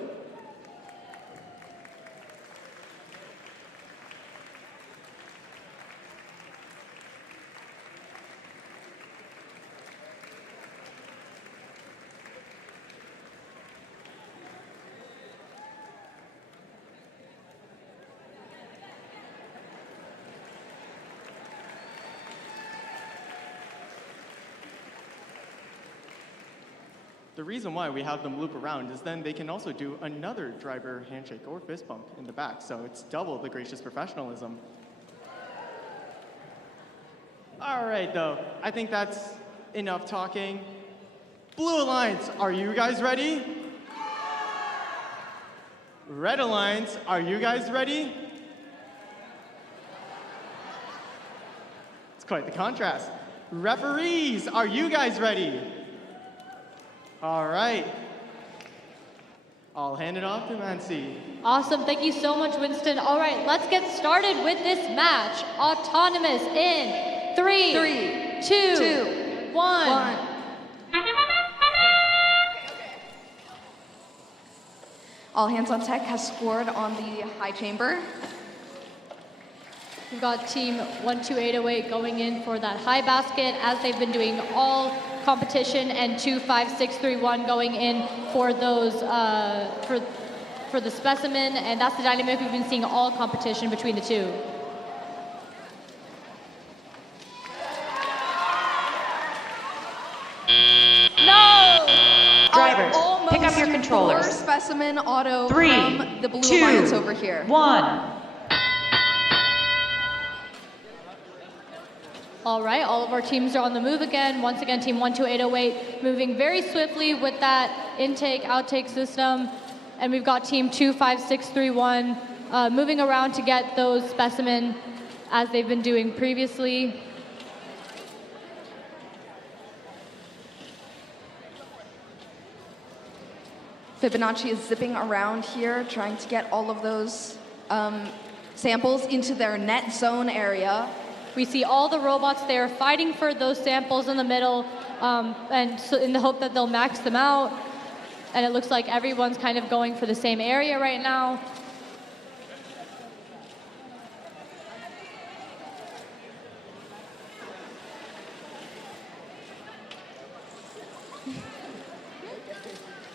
The reason why we have them loop around is then they can also do another driver handshake or fist bump in the back, so it's double the gracious professionalism. All right, though, I think that's enough talking. Blue Alliance, are you guys ready? Red Alliance, are you guys ready? It's quite the contrast. Referees, are you guys ready? All right. I'll hand it off to Mansi. Awesome, thank you so much, Winston. All right, let's get started with this match. Autonomous in 3, 2, 1. All Hands on Tech has scored on the high chamber. We've got team 12808 going in for that high basket as they've been doing all competition, and 25631 going in for those for the specimen, and that's the dynamic we've been seeing all competition between the two. No! Drivers, pick up your controllers. Specimen auto 3, from the Blue 2, Alliance over here. 1. All right, all of our teams are on the move again. Once again, team 12808 moving very swiftly with that intake-outtake system. And we've got team 25631 moving around to get those specimen as they've been doing previously. Fibonacci is zipping around here, trying to get all of those samples into their net zone area. We see all the robots there fighting for those samples in the middle, and so in the hope that they'll max them out. And it looks like everyone's kind of going for the same area right now.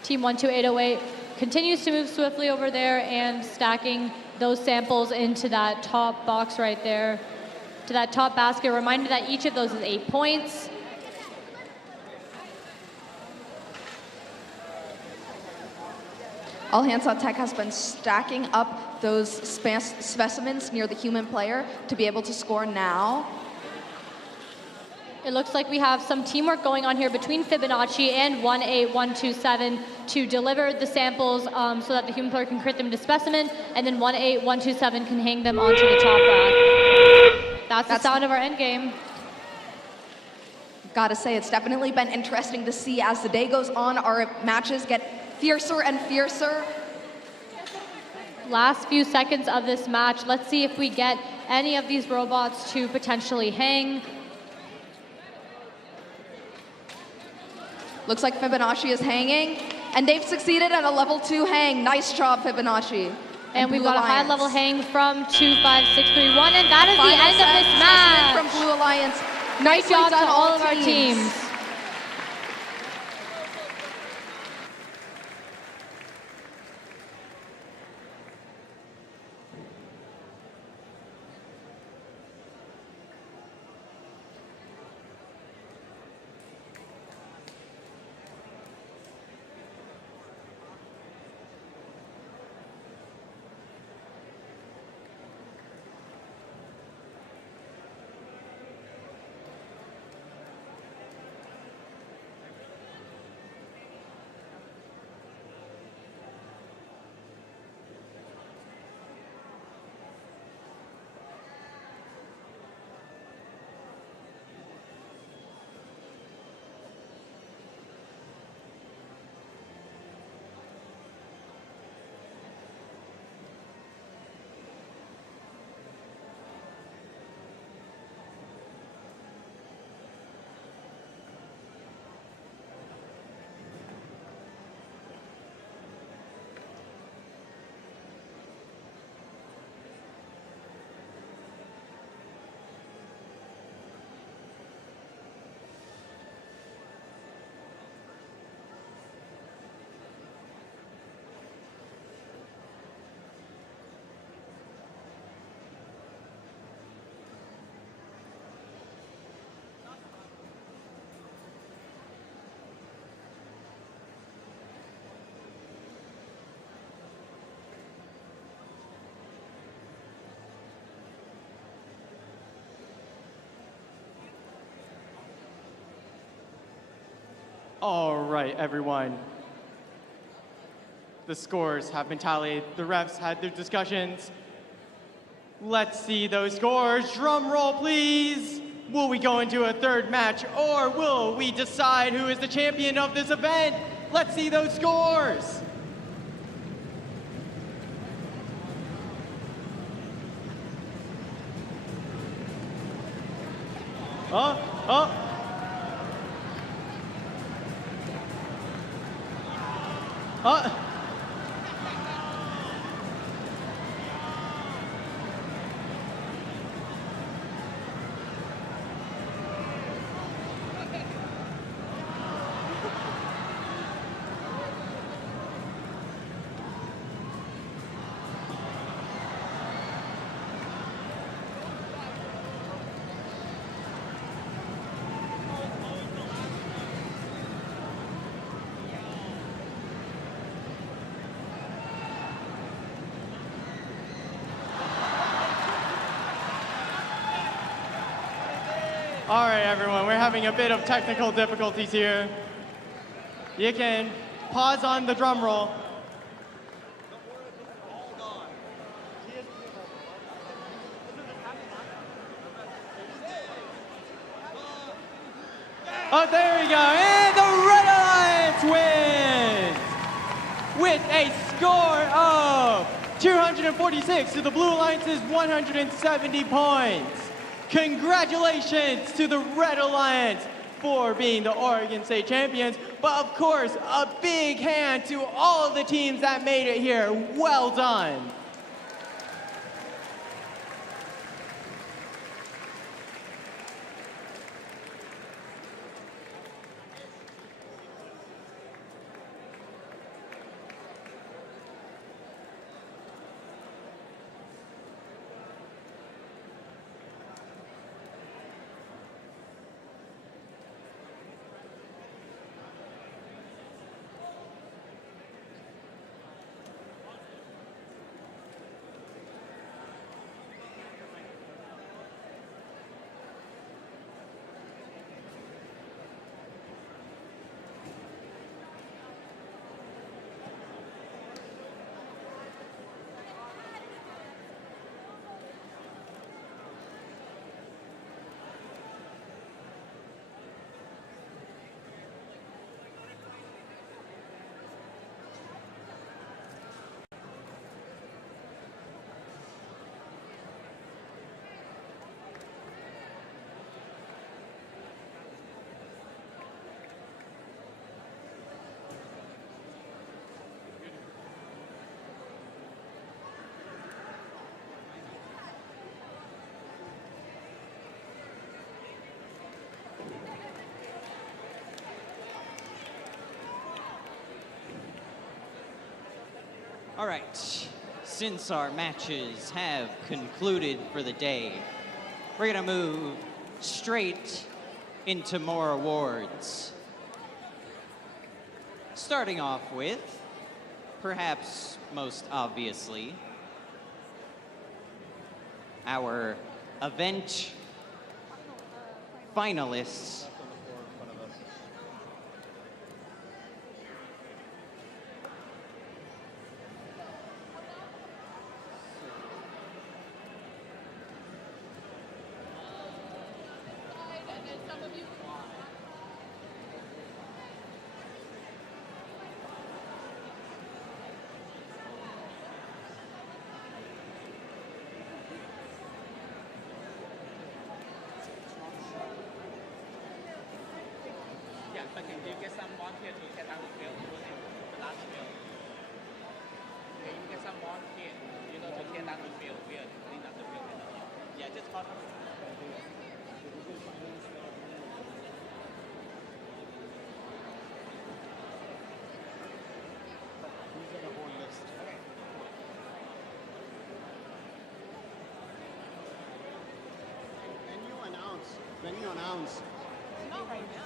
Team 12808 continues to move swiftly over there and stacking those samples into that top box right there, to that top basket. Reminder that each of those is 8 points. All Hands on Tech has been stacking up those specimens near the human player to be able to score now. It looks like we have some teamwork going on here between Fibonacci and 18127 to deliver the samples so that the human player can crit them to specimen, and then 18127 can hang them onto the top rack. That's the sound of our end game. Gotta say, it's definitely been interesting to see as the day goes on, our matches get fiercer and fiercer. Last few seconds of this match. Let's see if we get any of these robots to potentially hang. Looks like Fibonacci is hanging, and they've succeeded at a level 2 hang. Nice job, Fibonacci. And we've got a high level hang from 25631, and that is the end of this match. From Blue Alliance. Nice job to all of our teams. All right, everyone. The scores have been tallied. The refs had their discussions. Let's see those scores. Drum roll, please. Will we go into a third match, or will we decide who is the champion of this event? Let's see those scores. All right, everyone, we're having a bit of technical difficulties here. You can pause on the drum roll. Oh, there we go, and the Red Alliance wins with a score of 246 to the Blue Alliance's 170 points. Congratulations to the Red Alliance for being the Oregon State champions, but of course, a big hand to all of the teams that made it here. Well done. All right, since our matches have concluded for the day, we're gonna move straight into more awards. Starting off with, perhaps most obviously, our event finalists. When you announce. Not right now.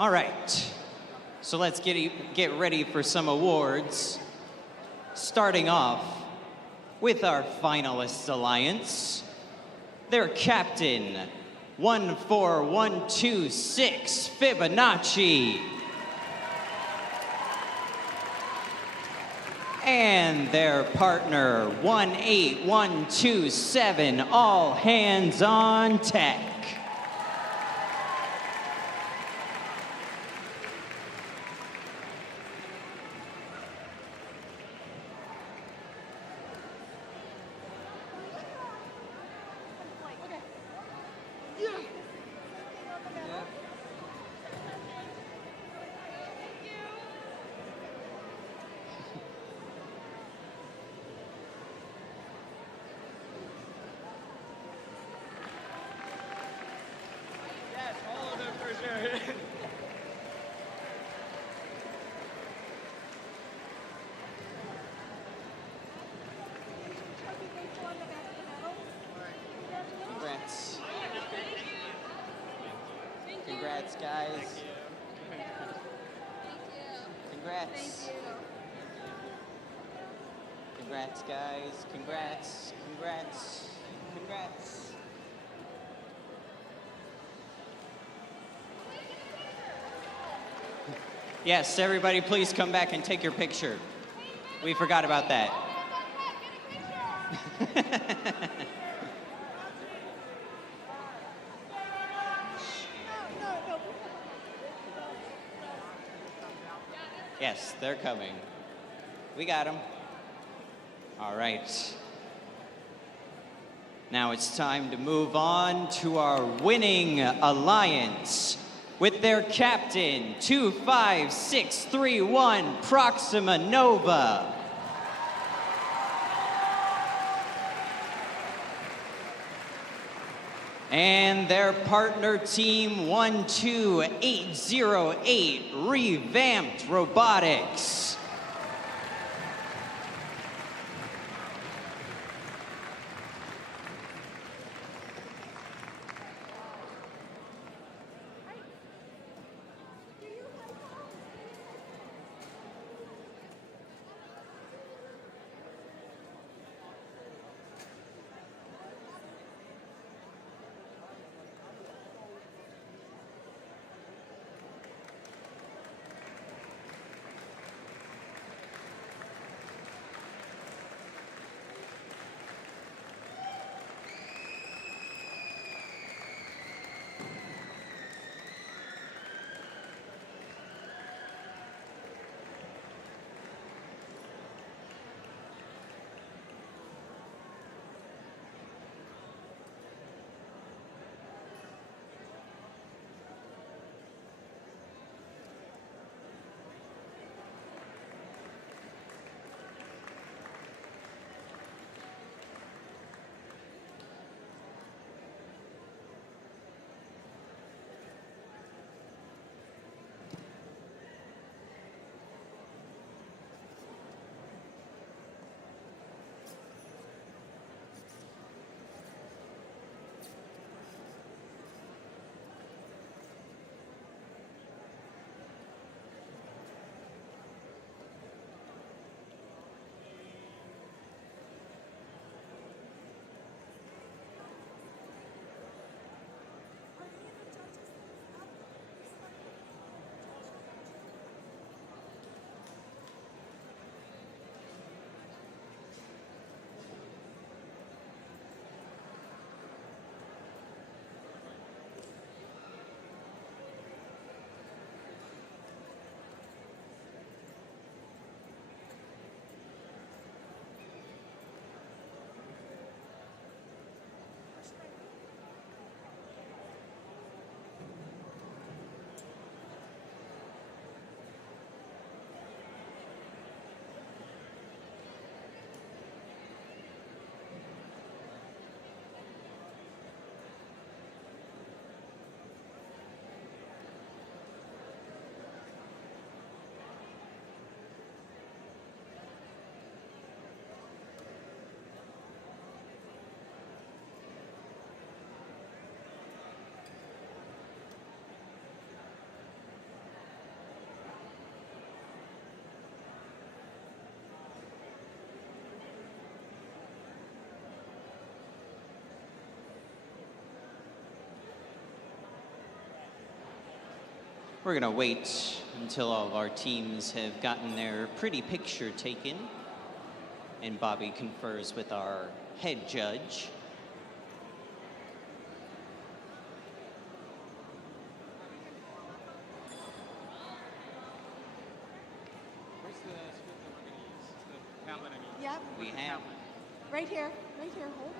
All right, so let's get ready for some awards. Starting off with our Finalist Alliance, their captain, 14126 Fibonacci. And their partner, 18127, all hands on tech. Congrats, guys. Congrats. Congrats, guys. Congrats. Congrats. Congrats. Yes, everybody please come back and take your picture. We forgot about that. Yes, they're coming. We got them. All right. Now it's time to move on to our winning alliance with their captain, 25631 Proxima Nova. And their partner team, 12808 Revamped Robotics. We're gonna wait until all of our teams have gotten their pretty picture taken and Bobby confers with our head judge. Where's the script that we're going to use? The tablet, I mean. Yep. We have. Right here. Right here. Hold.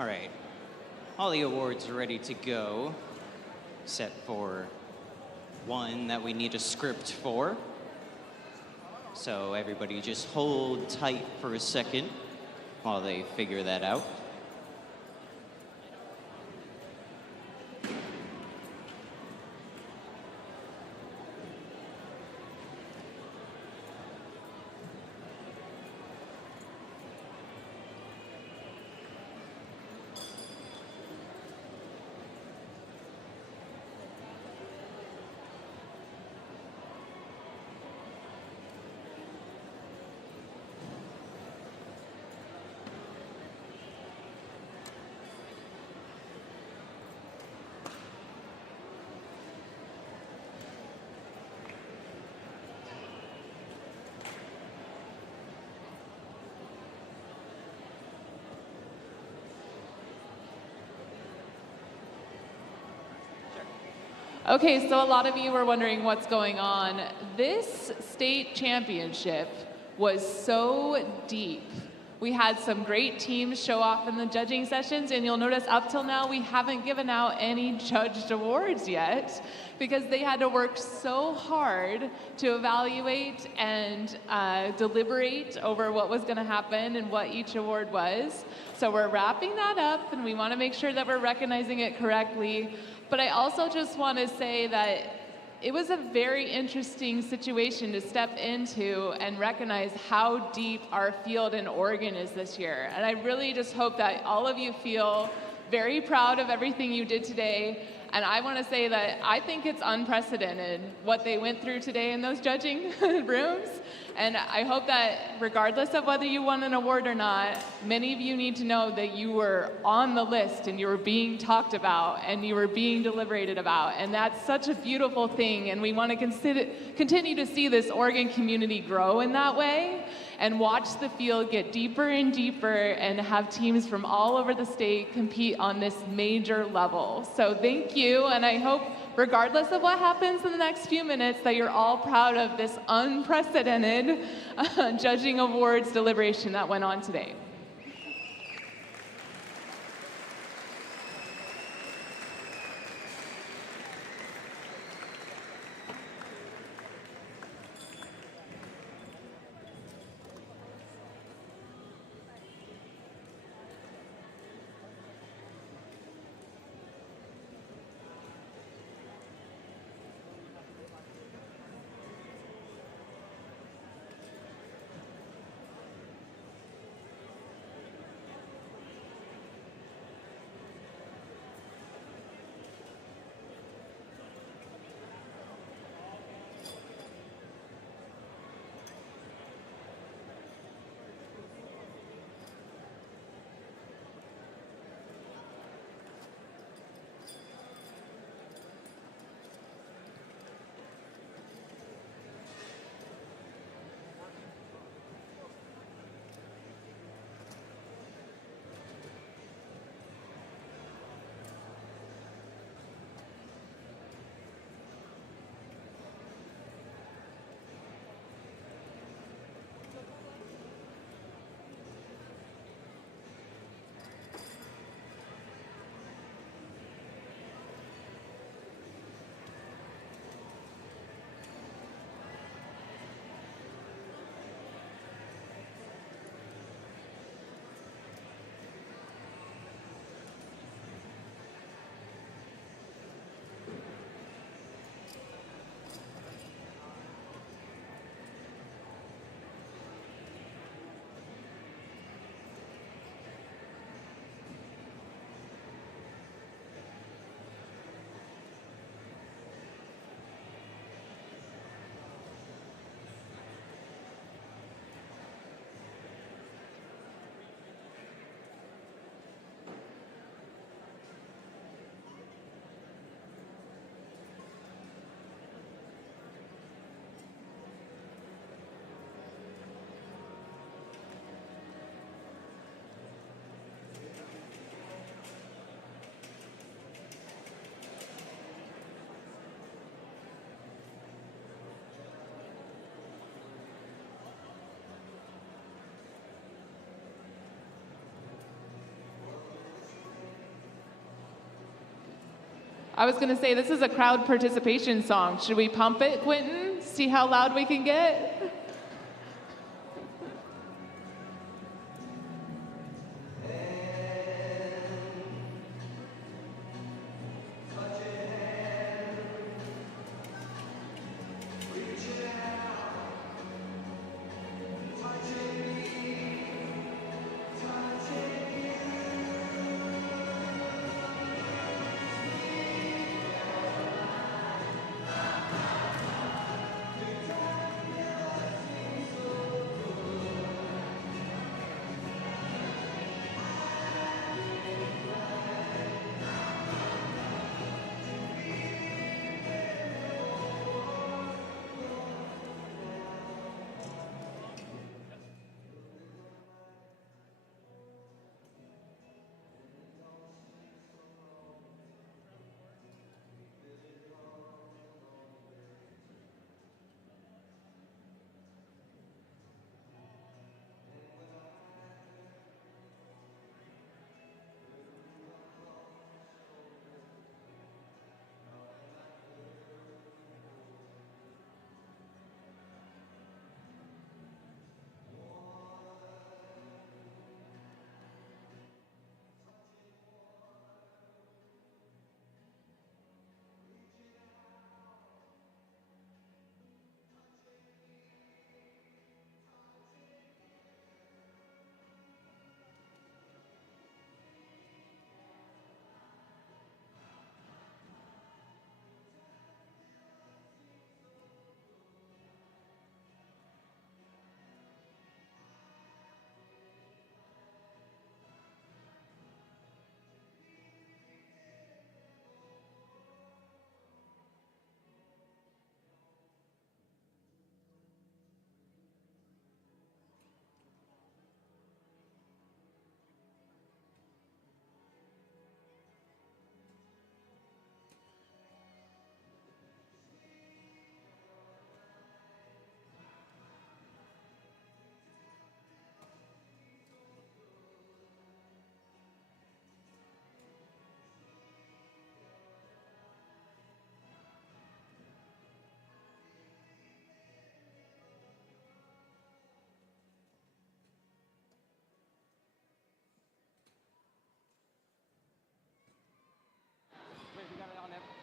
All right. All the awards are ready to go, except for one that we need a script for. So everybody just hold tight for a second while they figure that out. Okay, so a lot of you were wondering what's going on. This state championship was so deep. We had some great teams show off in the judging sessions, and you'll notice up till now we haven't given out any judged awards yet because they had to work so hard to evaluate and deliberate over what was going to happen and what each award was. So we're wrapping that up, and we want to make sure that we're recognizing it correctly. But I also just want to say that it was a very interesting situation to step into and recognize how deep our field in Oregon is this year. And I really just hope that all of you feel very proud of everything you did today. And I want to say that I think it's unprecedented what they went through today in those judging rooms. And I hope that regardless of whether you won an award or not, many of you need to know that you were on the list and you were being talked about and you were being deliberated about. And that's such a beautiful thing. And we want to continue to see this Oregon community grow in that way and watch the field get deeper and deeper and have teams from all over the state compete on this major level. So thank you, and I hope regardless of what happens in the next few minutes that you're all proud of this unprecedented judging awards deliberation that went on today. I was going to say, this is a crowd participation song. Should we pump it, Quentin? See how loud we can get?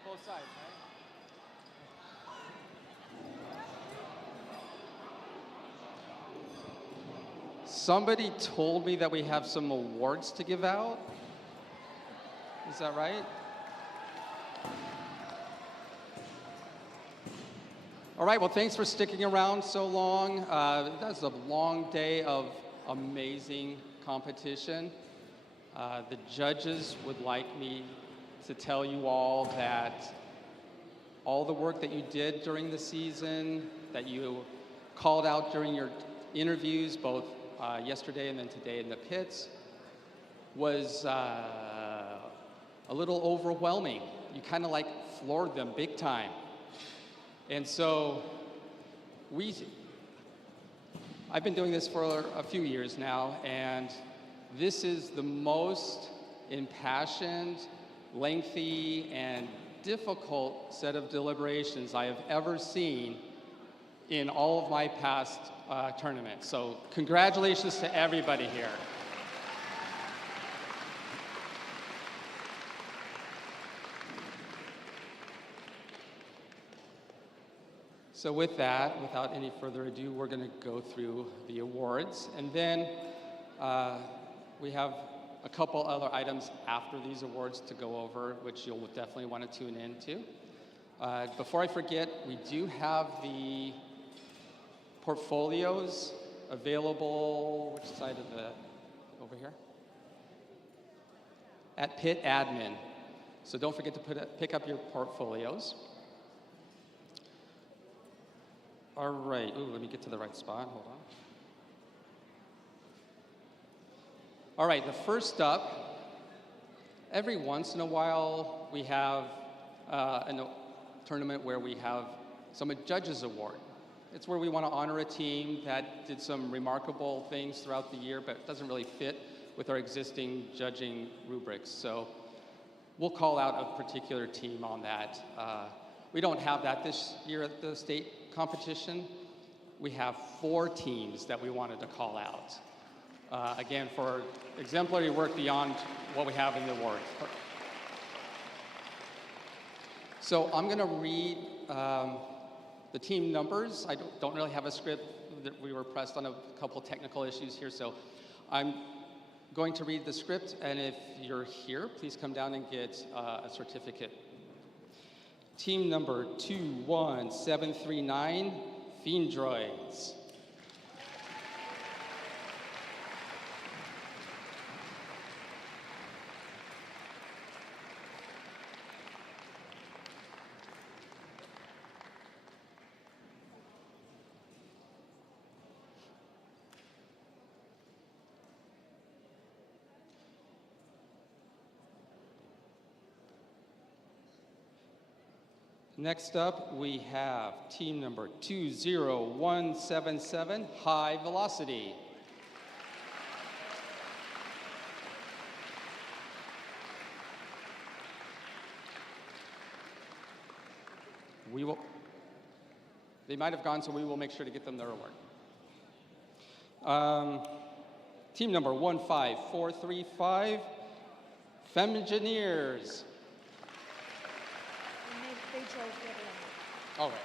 Both sides, right? Somebody told me that we have some awards to give out. Is that right? All right, well, thanks for sticking around so long. That's a long day of amazing competition. The judges would like me to tell you all that all the work that you did during the season, that you called out during your interviews, both yesterday and then today in the pits, was a little overwhelming. You kind of like floored them big time. And so I've been doing this for a few years now, and this is the most impassioned, lengthy, and difficult set of deliberations I have ever seen in all of my past tournaments. So congratulations to everybody here. So with that, without any further ado, we're going to go through the awards. And then we have a couple other items after these awards to go over, which you'll definitely want to tune into. Before I forget, we do have the portfolios available, which side of the, over here? At Pit Admin. So don't forget to pick up your portfolios. All right, ooh, let me get to the right spot, hold on. All right, the first up, every once in a while we have a tournament where we have some Judges Award. It's where we want to honor a team that did some remarkable things throughout the year, but it doesn't really fit with our existing judging rubrics. So we'll call out a particular team on that. We don't have that this year at the state competition. We have 4 teams that we wanted to call out. Again, for exemplary work beyond what we have in the award. So I'm going to read the team numbers. I don't really have a script. We were pressed on a couple technical issues here, so I'm going to read the script, and if you're here, please come down and get a certificate. Team number 21739, Fiendriods. Next up, we have team number 20177, High Velocity. They might have gone, so we will make sure to get them their award. Team number 15435, Finalist. All right.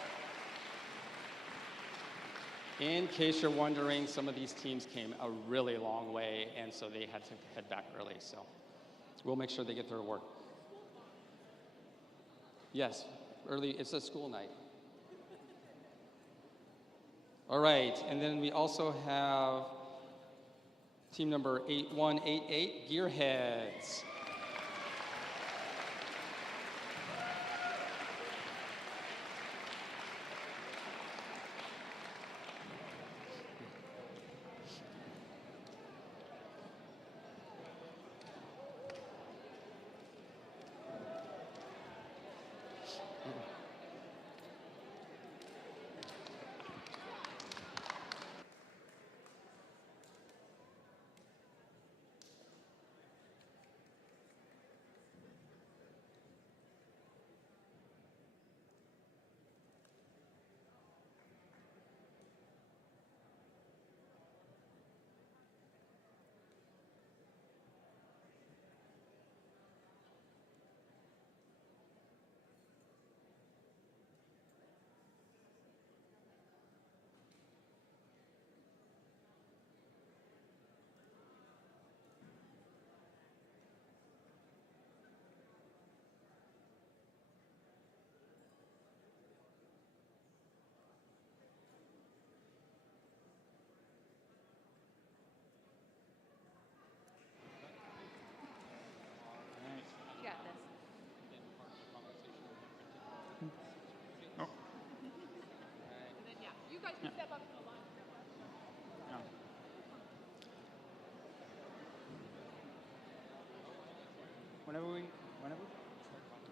In case you're wondering, some of these teams came a really long way, and so they had to head back early. So we'll make sure they get their award. Yes, early. It's a school night. All right, and then we also have team number 8188, Gearheads.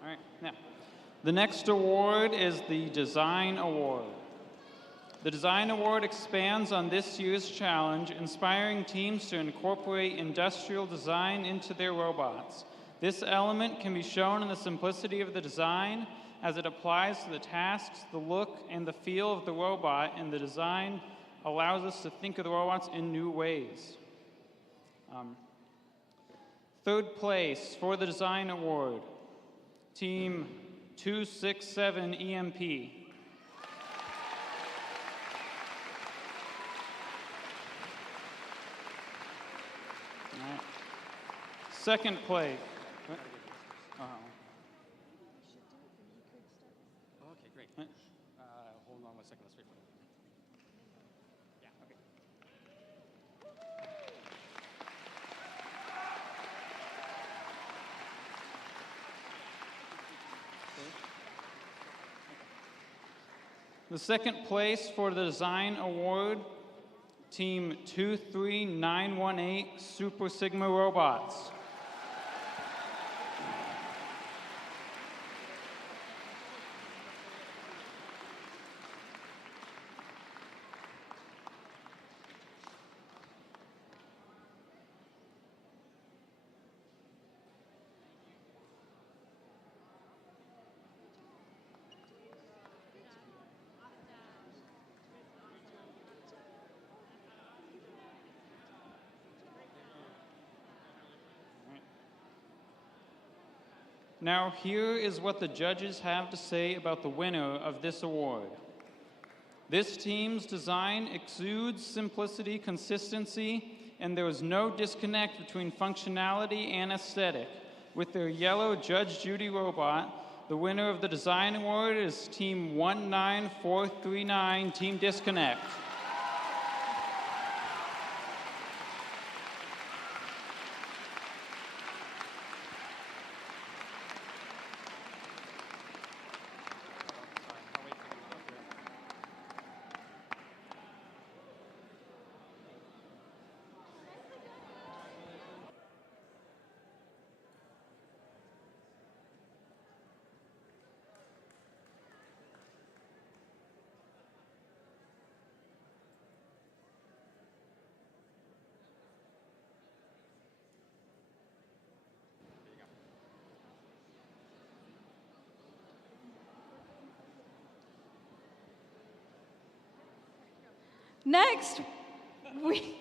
All right, now, the next award is the Design Award. The Design Award expands on this year's challenge, inspiring teams to incorporate industrial design into their robots. This element can be shown in the simplicity of the design as it applies to the tasks, the look, and the feel of the robot, and the design allows us to think of the robots in new ways. Third place for the Design Award, Team 267 EMP. All right. Second place. Okay, great. Hold on one second. Let's wait for it. Yeah, okay. The second place for the Design Award, Team 23918 Super Sigma Robots. Now here is what the judges have to say about the winner of this award. This team's design exudes simplicity, consistency, and there was no disconnect between functionality and aesthetic. With their yellow Judge Judy robot, the winner of the design award is Team 19439, Team Disconnect. Next, we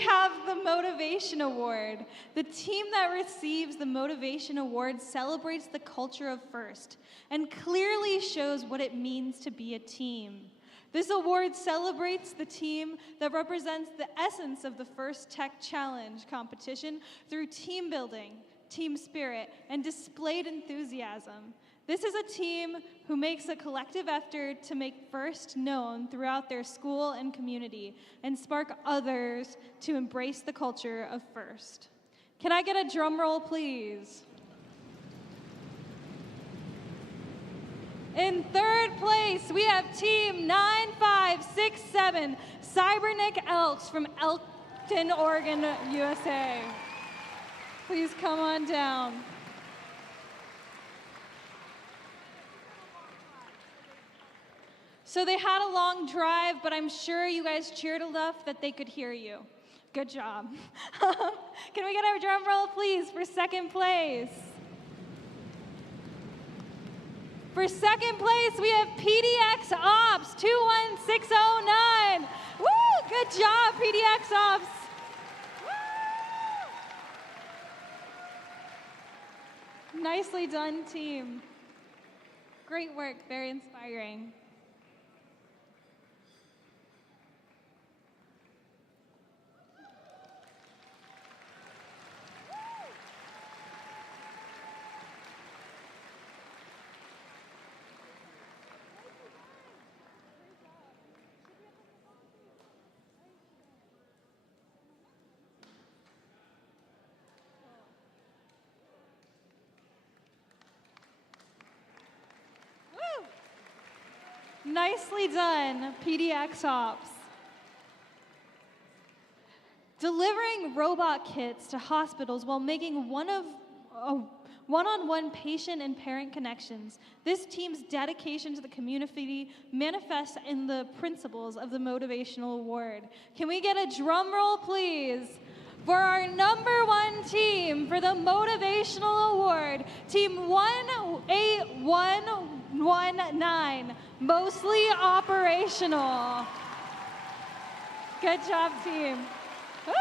have the Motivation Award. The team that receives the Motivation Award celebrates the culture of FIRST and clearly shows what it means to be a team. This award celebrates the team that represents the essence of the FIRST Tech Challenge competition through team building, team spirit, and displayed enthusiasm. This is a team who makes a collective effort to make FIRST known throughout their school and community and spark others to embrace the culture of FIRST. Can I get a drum roll, please? In third place, we have Team 9567, Cybernick Elks from Elkton, Oregon, USA. Please come on down. So they had a long drive, but I'm sure you guys cheered enough that they could hear you. Good job. Can we get our drum roll, please, for second place? For second place, we have PDX Ops 21609. Woo! Good job, PDX Ops. Woo! Nicely done, team. Great work, very inspiring. Nicely done, PDX Ops. Delivering robot kits to hospitals while making one-on-one patient and parent connections. This team's dedication to the community manifests in the principles of the Motivational Award. Can we get a drum roll, please, for our #1 team for the Motivational Award, Team 18119, Mostly Operational. Good job, team. Woo!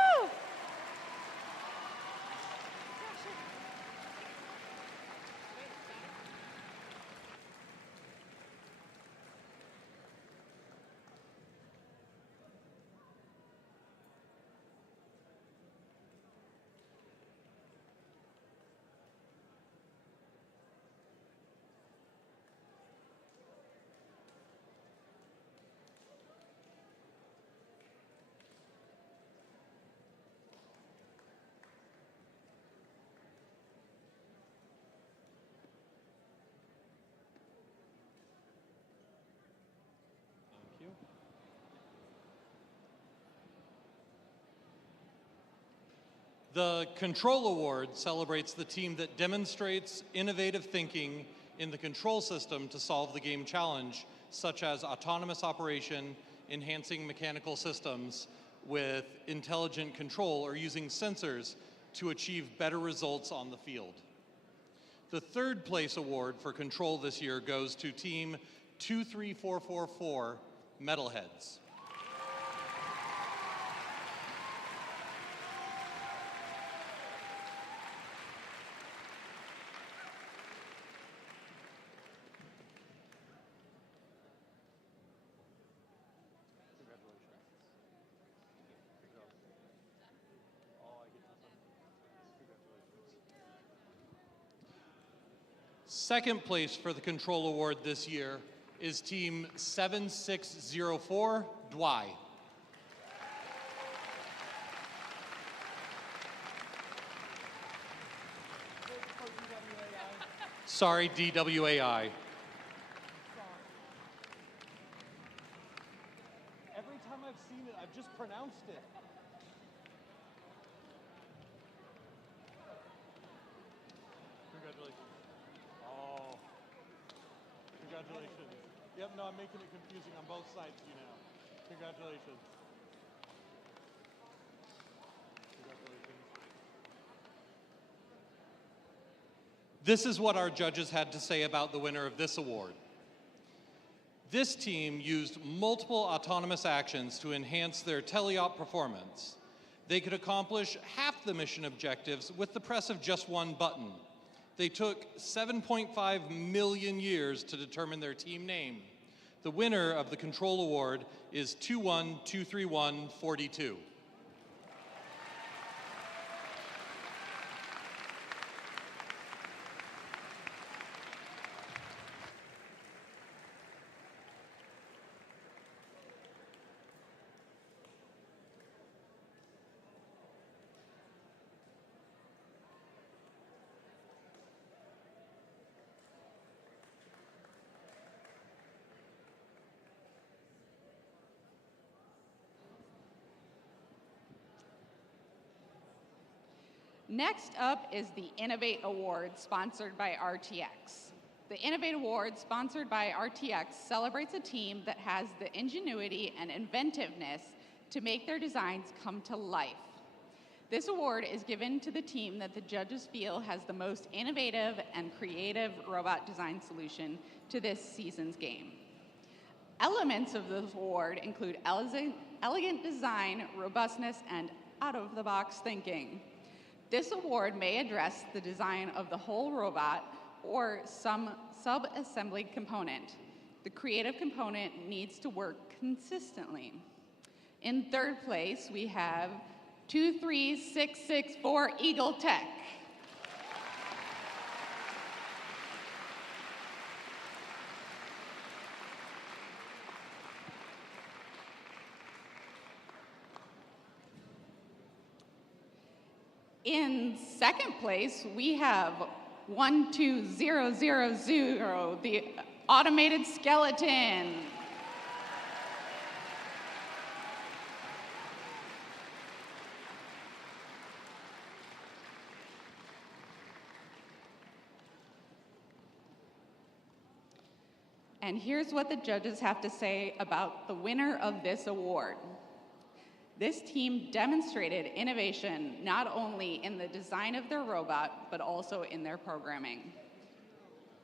The Control Award celebrates the team that demonstrates innovative thinking in the control system to solve the game challenge, such as autonomous operation, enhancing mechanical systems with intelligent control, or using sensors to achieve better results on the field. The third place award for control this year goes to Team 23444, MetalHeads. Second place for the Control Award this year is Team 7604, DWAI. Sorry, DWAI. Every time I've seen it, I've just pronounced it. Congratulations. Oh. Congratulations. Yep, no, I'm making it confusing on both sides, you know. Congratulations. Congratulations. This is what our judges had to say about the winner of this award. This team used multiple autonomous actions to enhance their teleop performance. They could accomplish half the mission objectives with the press of just one button. They took 7.5 million years to determine their team name. The winner of the Control Award is 2123142. Next up is the Innovate Award, sponsored by RTX. The Innovate Award, sponsored by RTX, celebrates a team that has the ingenuity and inventiveness to make their designs come to life. This award is given to the team that the judges feel has the most innovative and creative robot design solution to this season's game. Elements of this award include elegant design, robustness, and out-of-the-box thinking. This award may address the design of the whole robot or some sub-assembly component. The creative component needs to work consistently. In third place, we have 23664 Eagle Tech. In second place, we have 12000, the automated skeleton. And here's what the judges have to say about the winner of this award. This team demonstrated innovation not only in the design of their robot, but also in their programming.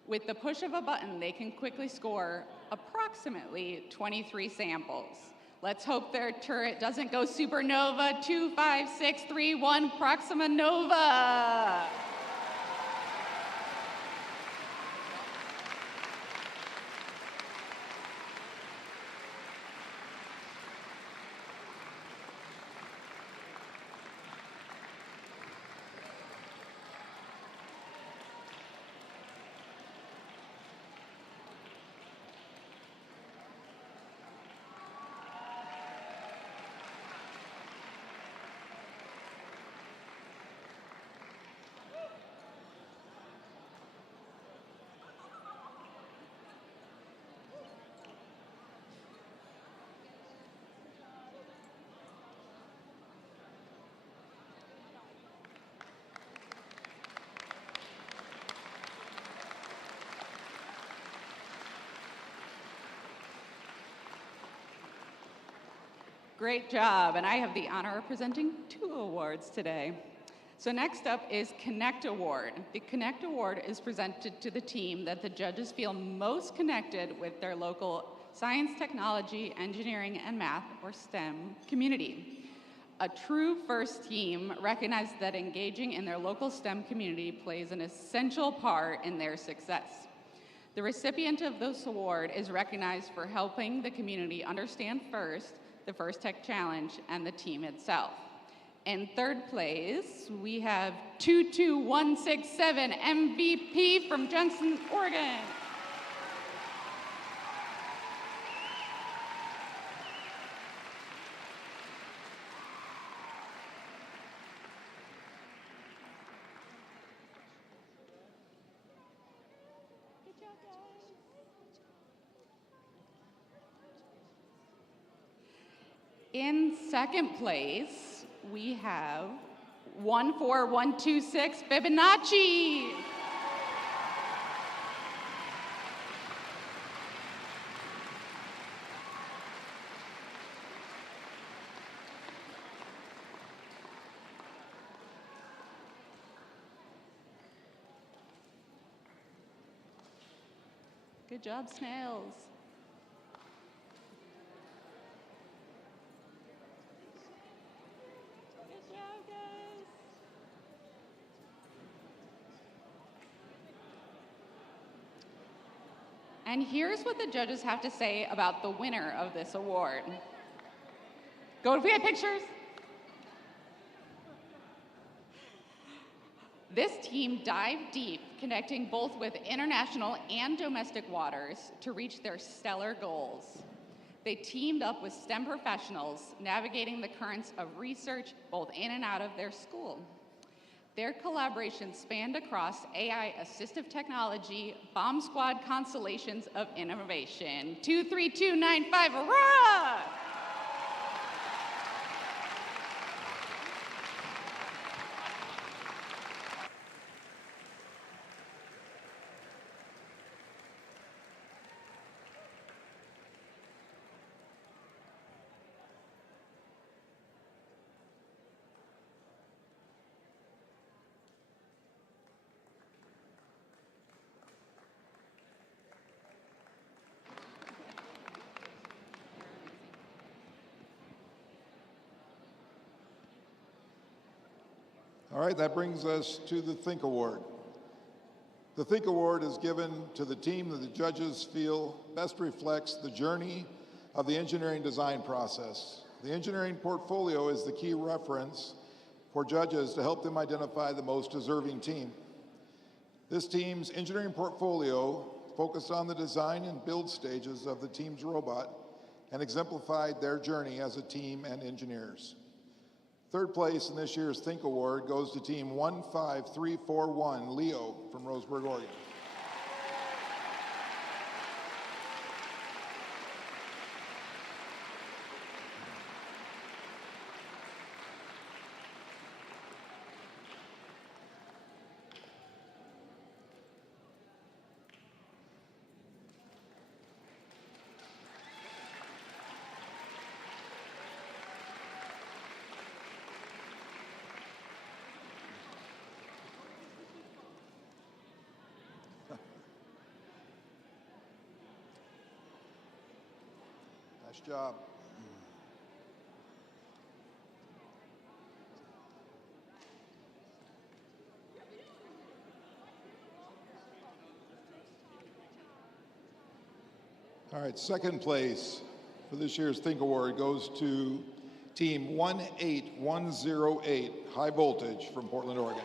With the push of a button, they can quickly score approximately 23 samples. Let's hope their turret doesn't go supernova. 25631 Proxima Nova. Great job, and I have the honor of presenting 2 awards today. So next up is Connect Award. The Connect Award is presented to the team that the judges feel most connected with their local science, technology, engineering, and math, or STEM, community. A true FIRST team recognizes that engaging in their local STEM community plays an essential part in their success. The recipient of this award is recognized for helping the community understand FIRST, the FIRST Tech Challenge, and the team itself. In third place, we have 22167 MVP from Johnson, Oregon. In second place, we have 14126 Fibonacci. Good job, snails. And here's what the judges have to say about the winner of this award. Go, if we have pictures. This team dived deep, connecting both with international and domestic waters to reach their stellar goals. They teamed up with STEM professionals, navigating the currents of research both in and out of their school. Their collaboration spanned across AI assistive technology, bomb squad constellations of innovation. 23295, Aurora! All right, that brings us to the Think Award. The Think Award is given to the team that the judges feel best reflects the journey of the engineering design process. The engineering portfolio is the key reference for judges to help them identify the most deserving team. This team's engineering portfolio focused on the design and build stages of the team's robot and exemplified their journey as a team and engineers. Third place in this year's Think Award goes to team 15341, Leo from Roseburg, Oregon. Nice job. All right, second place for this year's Think Award goes to team 18108, High Voltage from Portland, Oregon.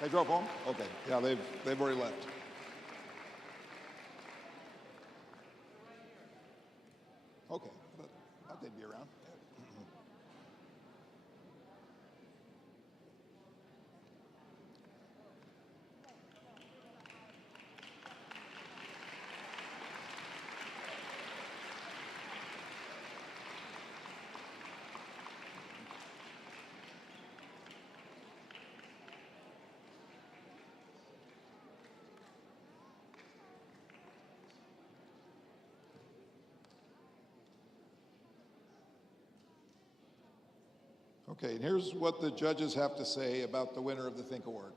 They drove home? Okay, yeah, they've already left. Okay, I thought they'd be around. Okay, and here's what the judges have to say about the winner of the Think Award.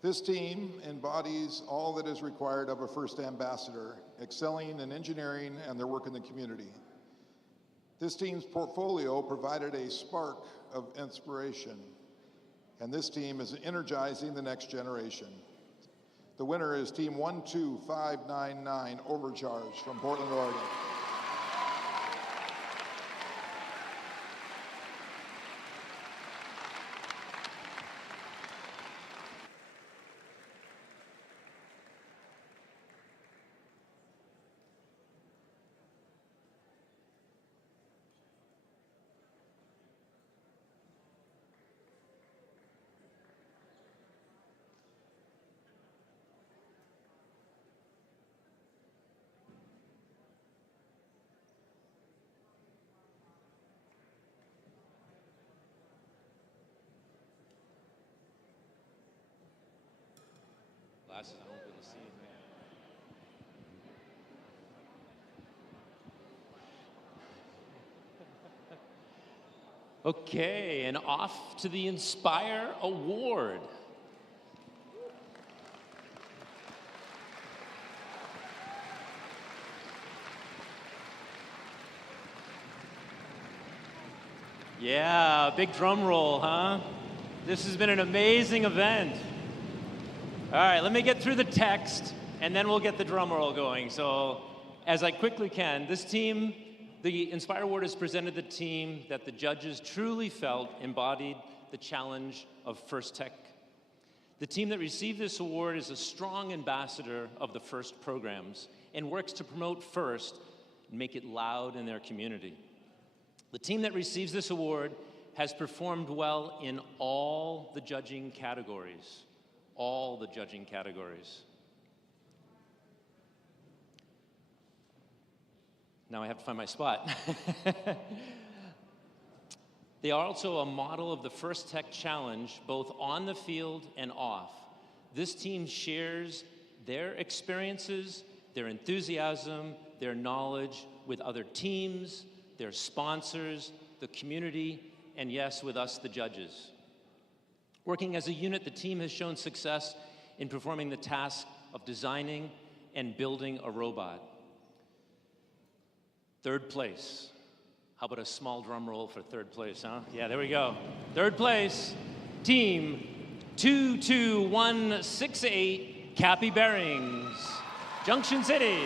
This team embodies all that is required of a first ambassador, excelling in engineering and their work in the community. This team's portfolio provided a spark of inspiration, and this team is energizing the next generation. The winner is Team 12599 Overcharged from Portland, Oregon. Glasses, I won't be able to see anything. Okay, and off to the Inspire Award. Yeah, big drum roll, huh? This has been an amazing event. All right, let me get through the text, and then we'll get the drum roll going. So, as I quickly can, this team, the Inspire Award has presented the team that the judges truly felt embodied the challenge of FIRST Tech. The team that received this award is a strong ambassador of the FIRST programs and works to promote FIRST and make it loud in their community. The team that receives this award has performed well in all the judging categories. All the judging categories. Now I have to find my spot. They are also a model of the FIRST Tech Challenge, both on the field and off. This team shares their experiences, their enthusiasm, their knowledge with other teams, their sponsors, the community, and yes, with us, the judges. Working as a unit, the team has shown success in performing the task of designing and building a robot. Third place. How about a small drum roll for third place, huh? Yeah, there we go. Third place, team 22168 Capybearings, Junction City.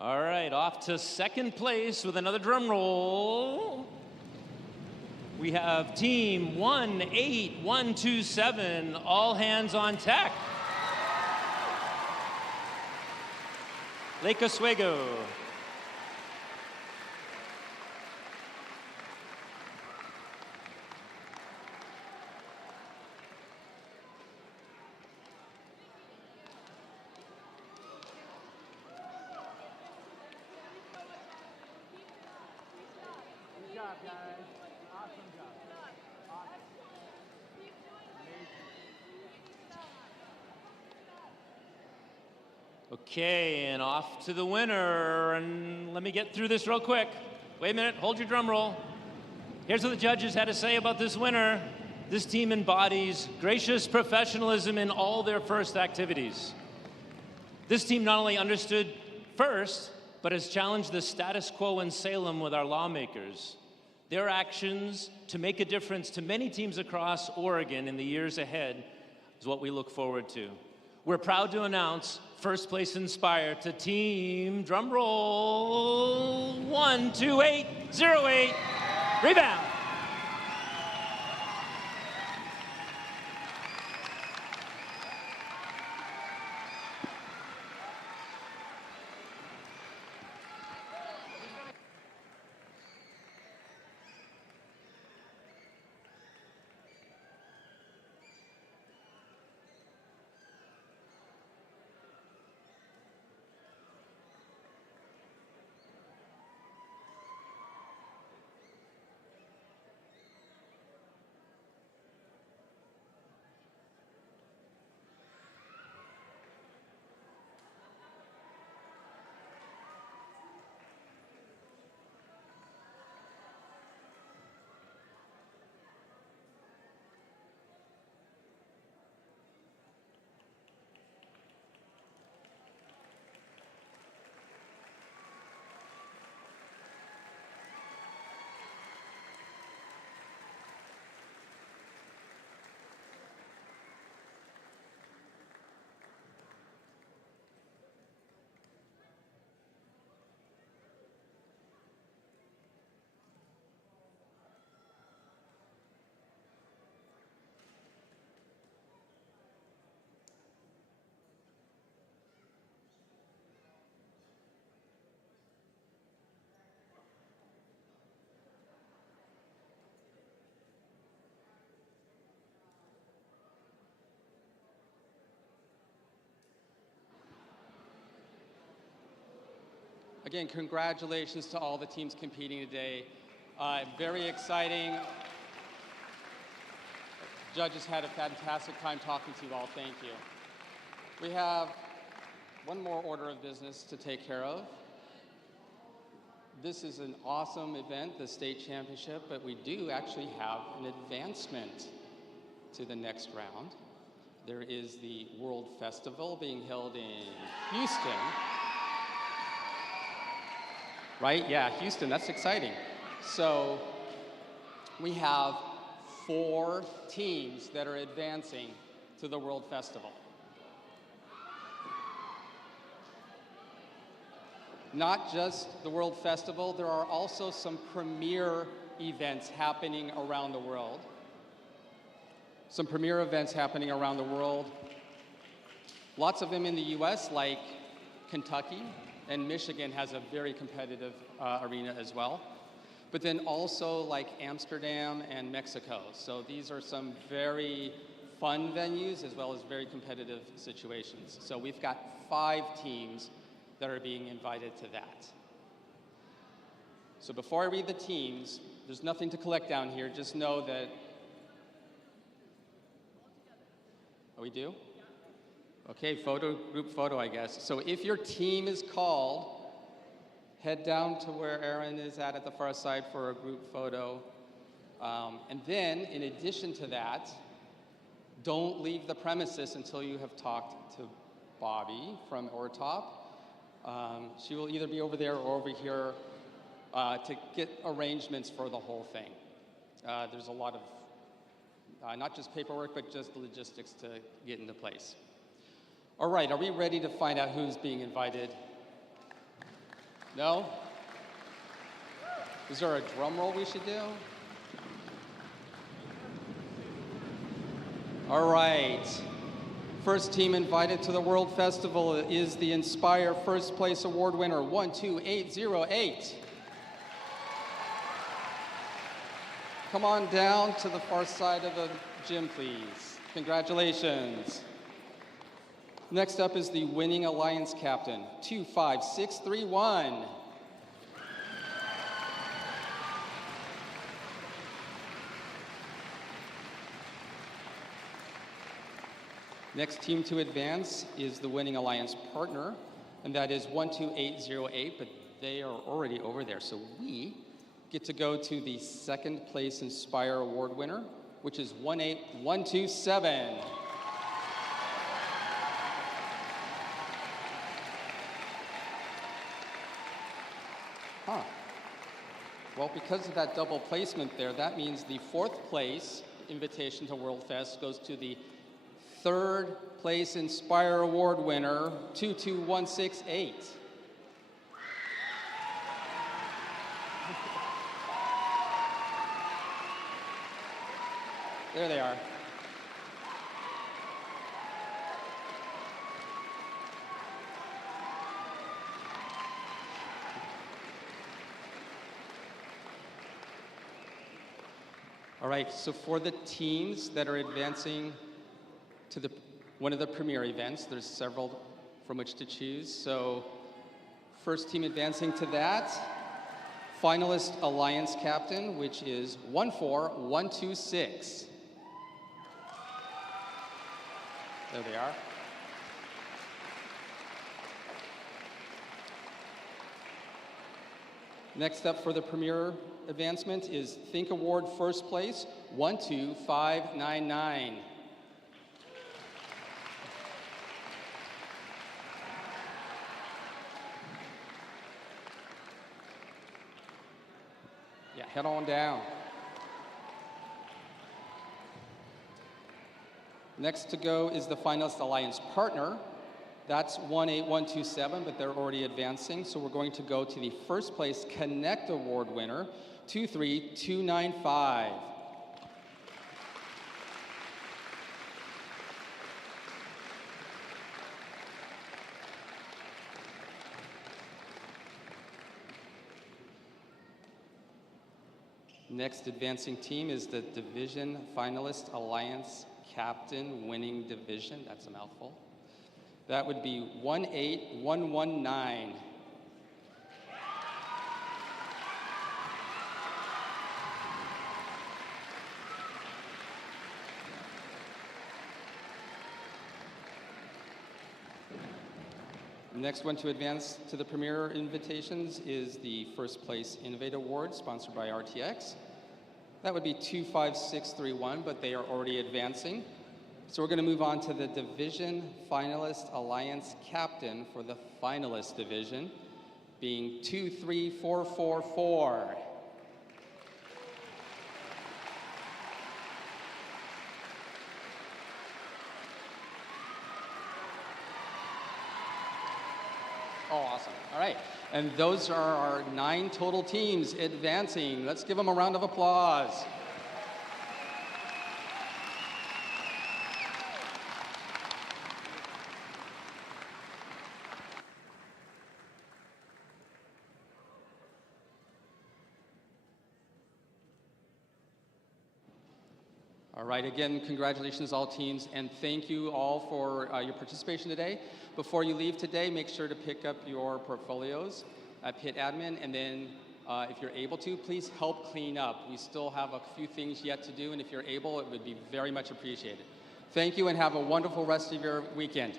All right, off to second place with another drum roll. We have team 18127, All Hands on Tech. Lake Oswego. Okay, and off to the winner. And let me get through this real quick. Wait a minute, hold your drum roll. Here's what the judges had to say about this winner. This team embodies gracious professionalism in all their FIRST activities. This team not only understood FIRST, but has challenged the status quo in Salem with our lawmakers. Their actions to make a difference to many teams across Oregon in the years ahead is what we look forward to. We're proud to announce first place Inspire to team, drum roll, 12808, RevAmped. Again, congratulations to all the teams competing today. Very exciting. Judges had a fantastic time talking to you all. Thank you. We have one more order of business to take care of. This is an awesome event, the state championship, but we do actually have an advancement to the next round. There is the World Festival being held in Houston. Right? Yeah, Houston, that's exciting. So we have 4 teams that are advancing to the World Festival. Not just the World Festival, there are also some premier events happening around the world. Some premier events happening around the world. Lots of them in the US, like Kentucky, and Michigan has a very competitive arena as well. But then also like Amsterdam and Mexico. So these are some very fun venues as well as very competitive situations. So we've got 5 teams that are being invited to that. So before I read the teams, there's nothing to collect down here. Just know that, oh, we do? Okay, group photo, I guess. So if your team is called, head down to where Aaron is at the far side for a group photo. And then, in addition to that, don't leave the premises until you have talked to Bobby from ORTOP. She will either be over there or over here to get arrangements for the whole thing. There's a lot of, not just paperwork, but just logistics to get into place. All right, are we ready to find out who's being invited? No? Is there a drum roll we should do? All right. First team invited to the World Festival is the Inspire First Place Award winner, 12808. Come on down to the far side of the gym, please. Congratulations. Next up is the winning Alliance captain, 25631. Next team to advance is the winning Alliance partner, and that is 12808, but they are already over there. So we get to go to the second place Inspire Award winner, which is 18127. Huh. Well, because of that double placement there, that means the fourth place invitation to World Fest goes to the third place Inspire Award winner, 22168. There they are. All right, so for the teams that are advancing to one of the premier events, there's several from which to choose. So first team advancing to that, Finalist Alliance captain, which is 14126. There they are. Next up for the premier advancement is Think Award first place, 12599. Yeah, head on down. Next to go is the Finalist Alliance partner. That's 18127, but they're already advancing. So we're going to go to the first place Connect Award winner, 23295. Next advancing team is the Division Finalist Alliance Captain winning division. That's a mouthful. That would be 18119. next one to advance to the premier invitations is the first place Innovate Award, sponsored by RTX. That would be 25631, but they are already advancing. So we're going to move on to the Division Finalist Alliance Captain for the Finalist Division, being 23444. Oh, awesome. All right. And those are our 9 total teams advancing. Let's give them a round of applause. All right, again, congratulations all teams, and thank you all for your participation today. Before you leave today, make sure to pick up your portfolios at Pit Admin, and then if you're able to, please help clean up. We still have a few things yet to do, and if you're able, it would be very much appreciated. Thank you, and have a wonderful rest of your weekend.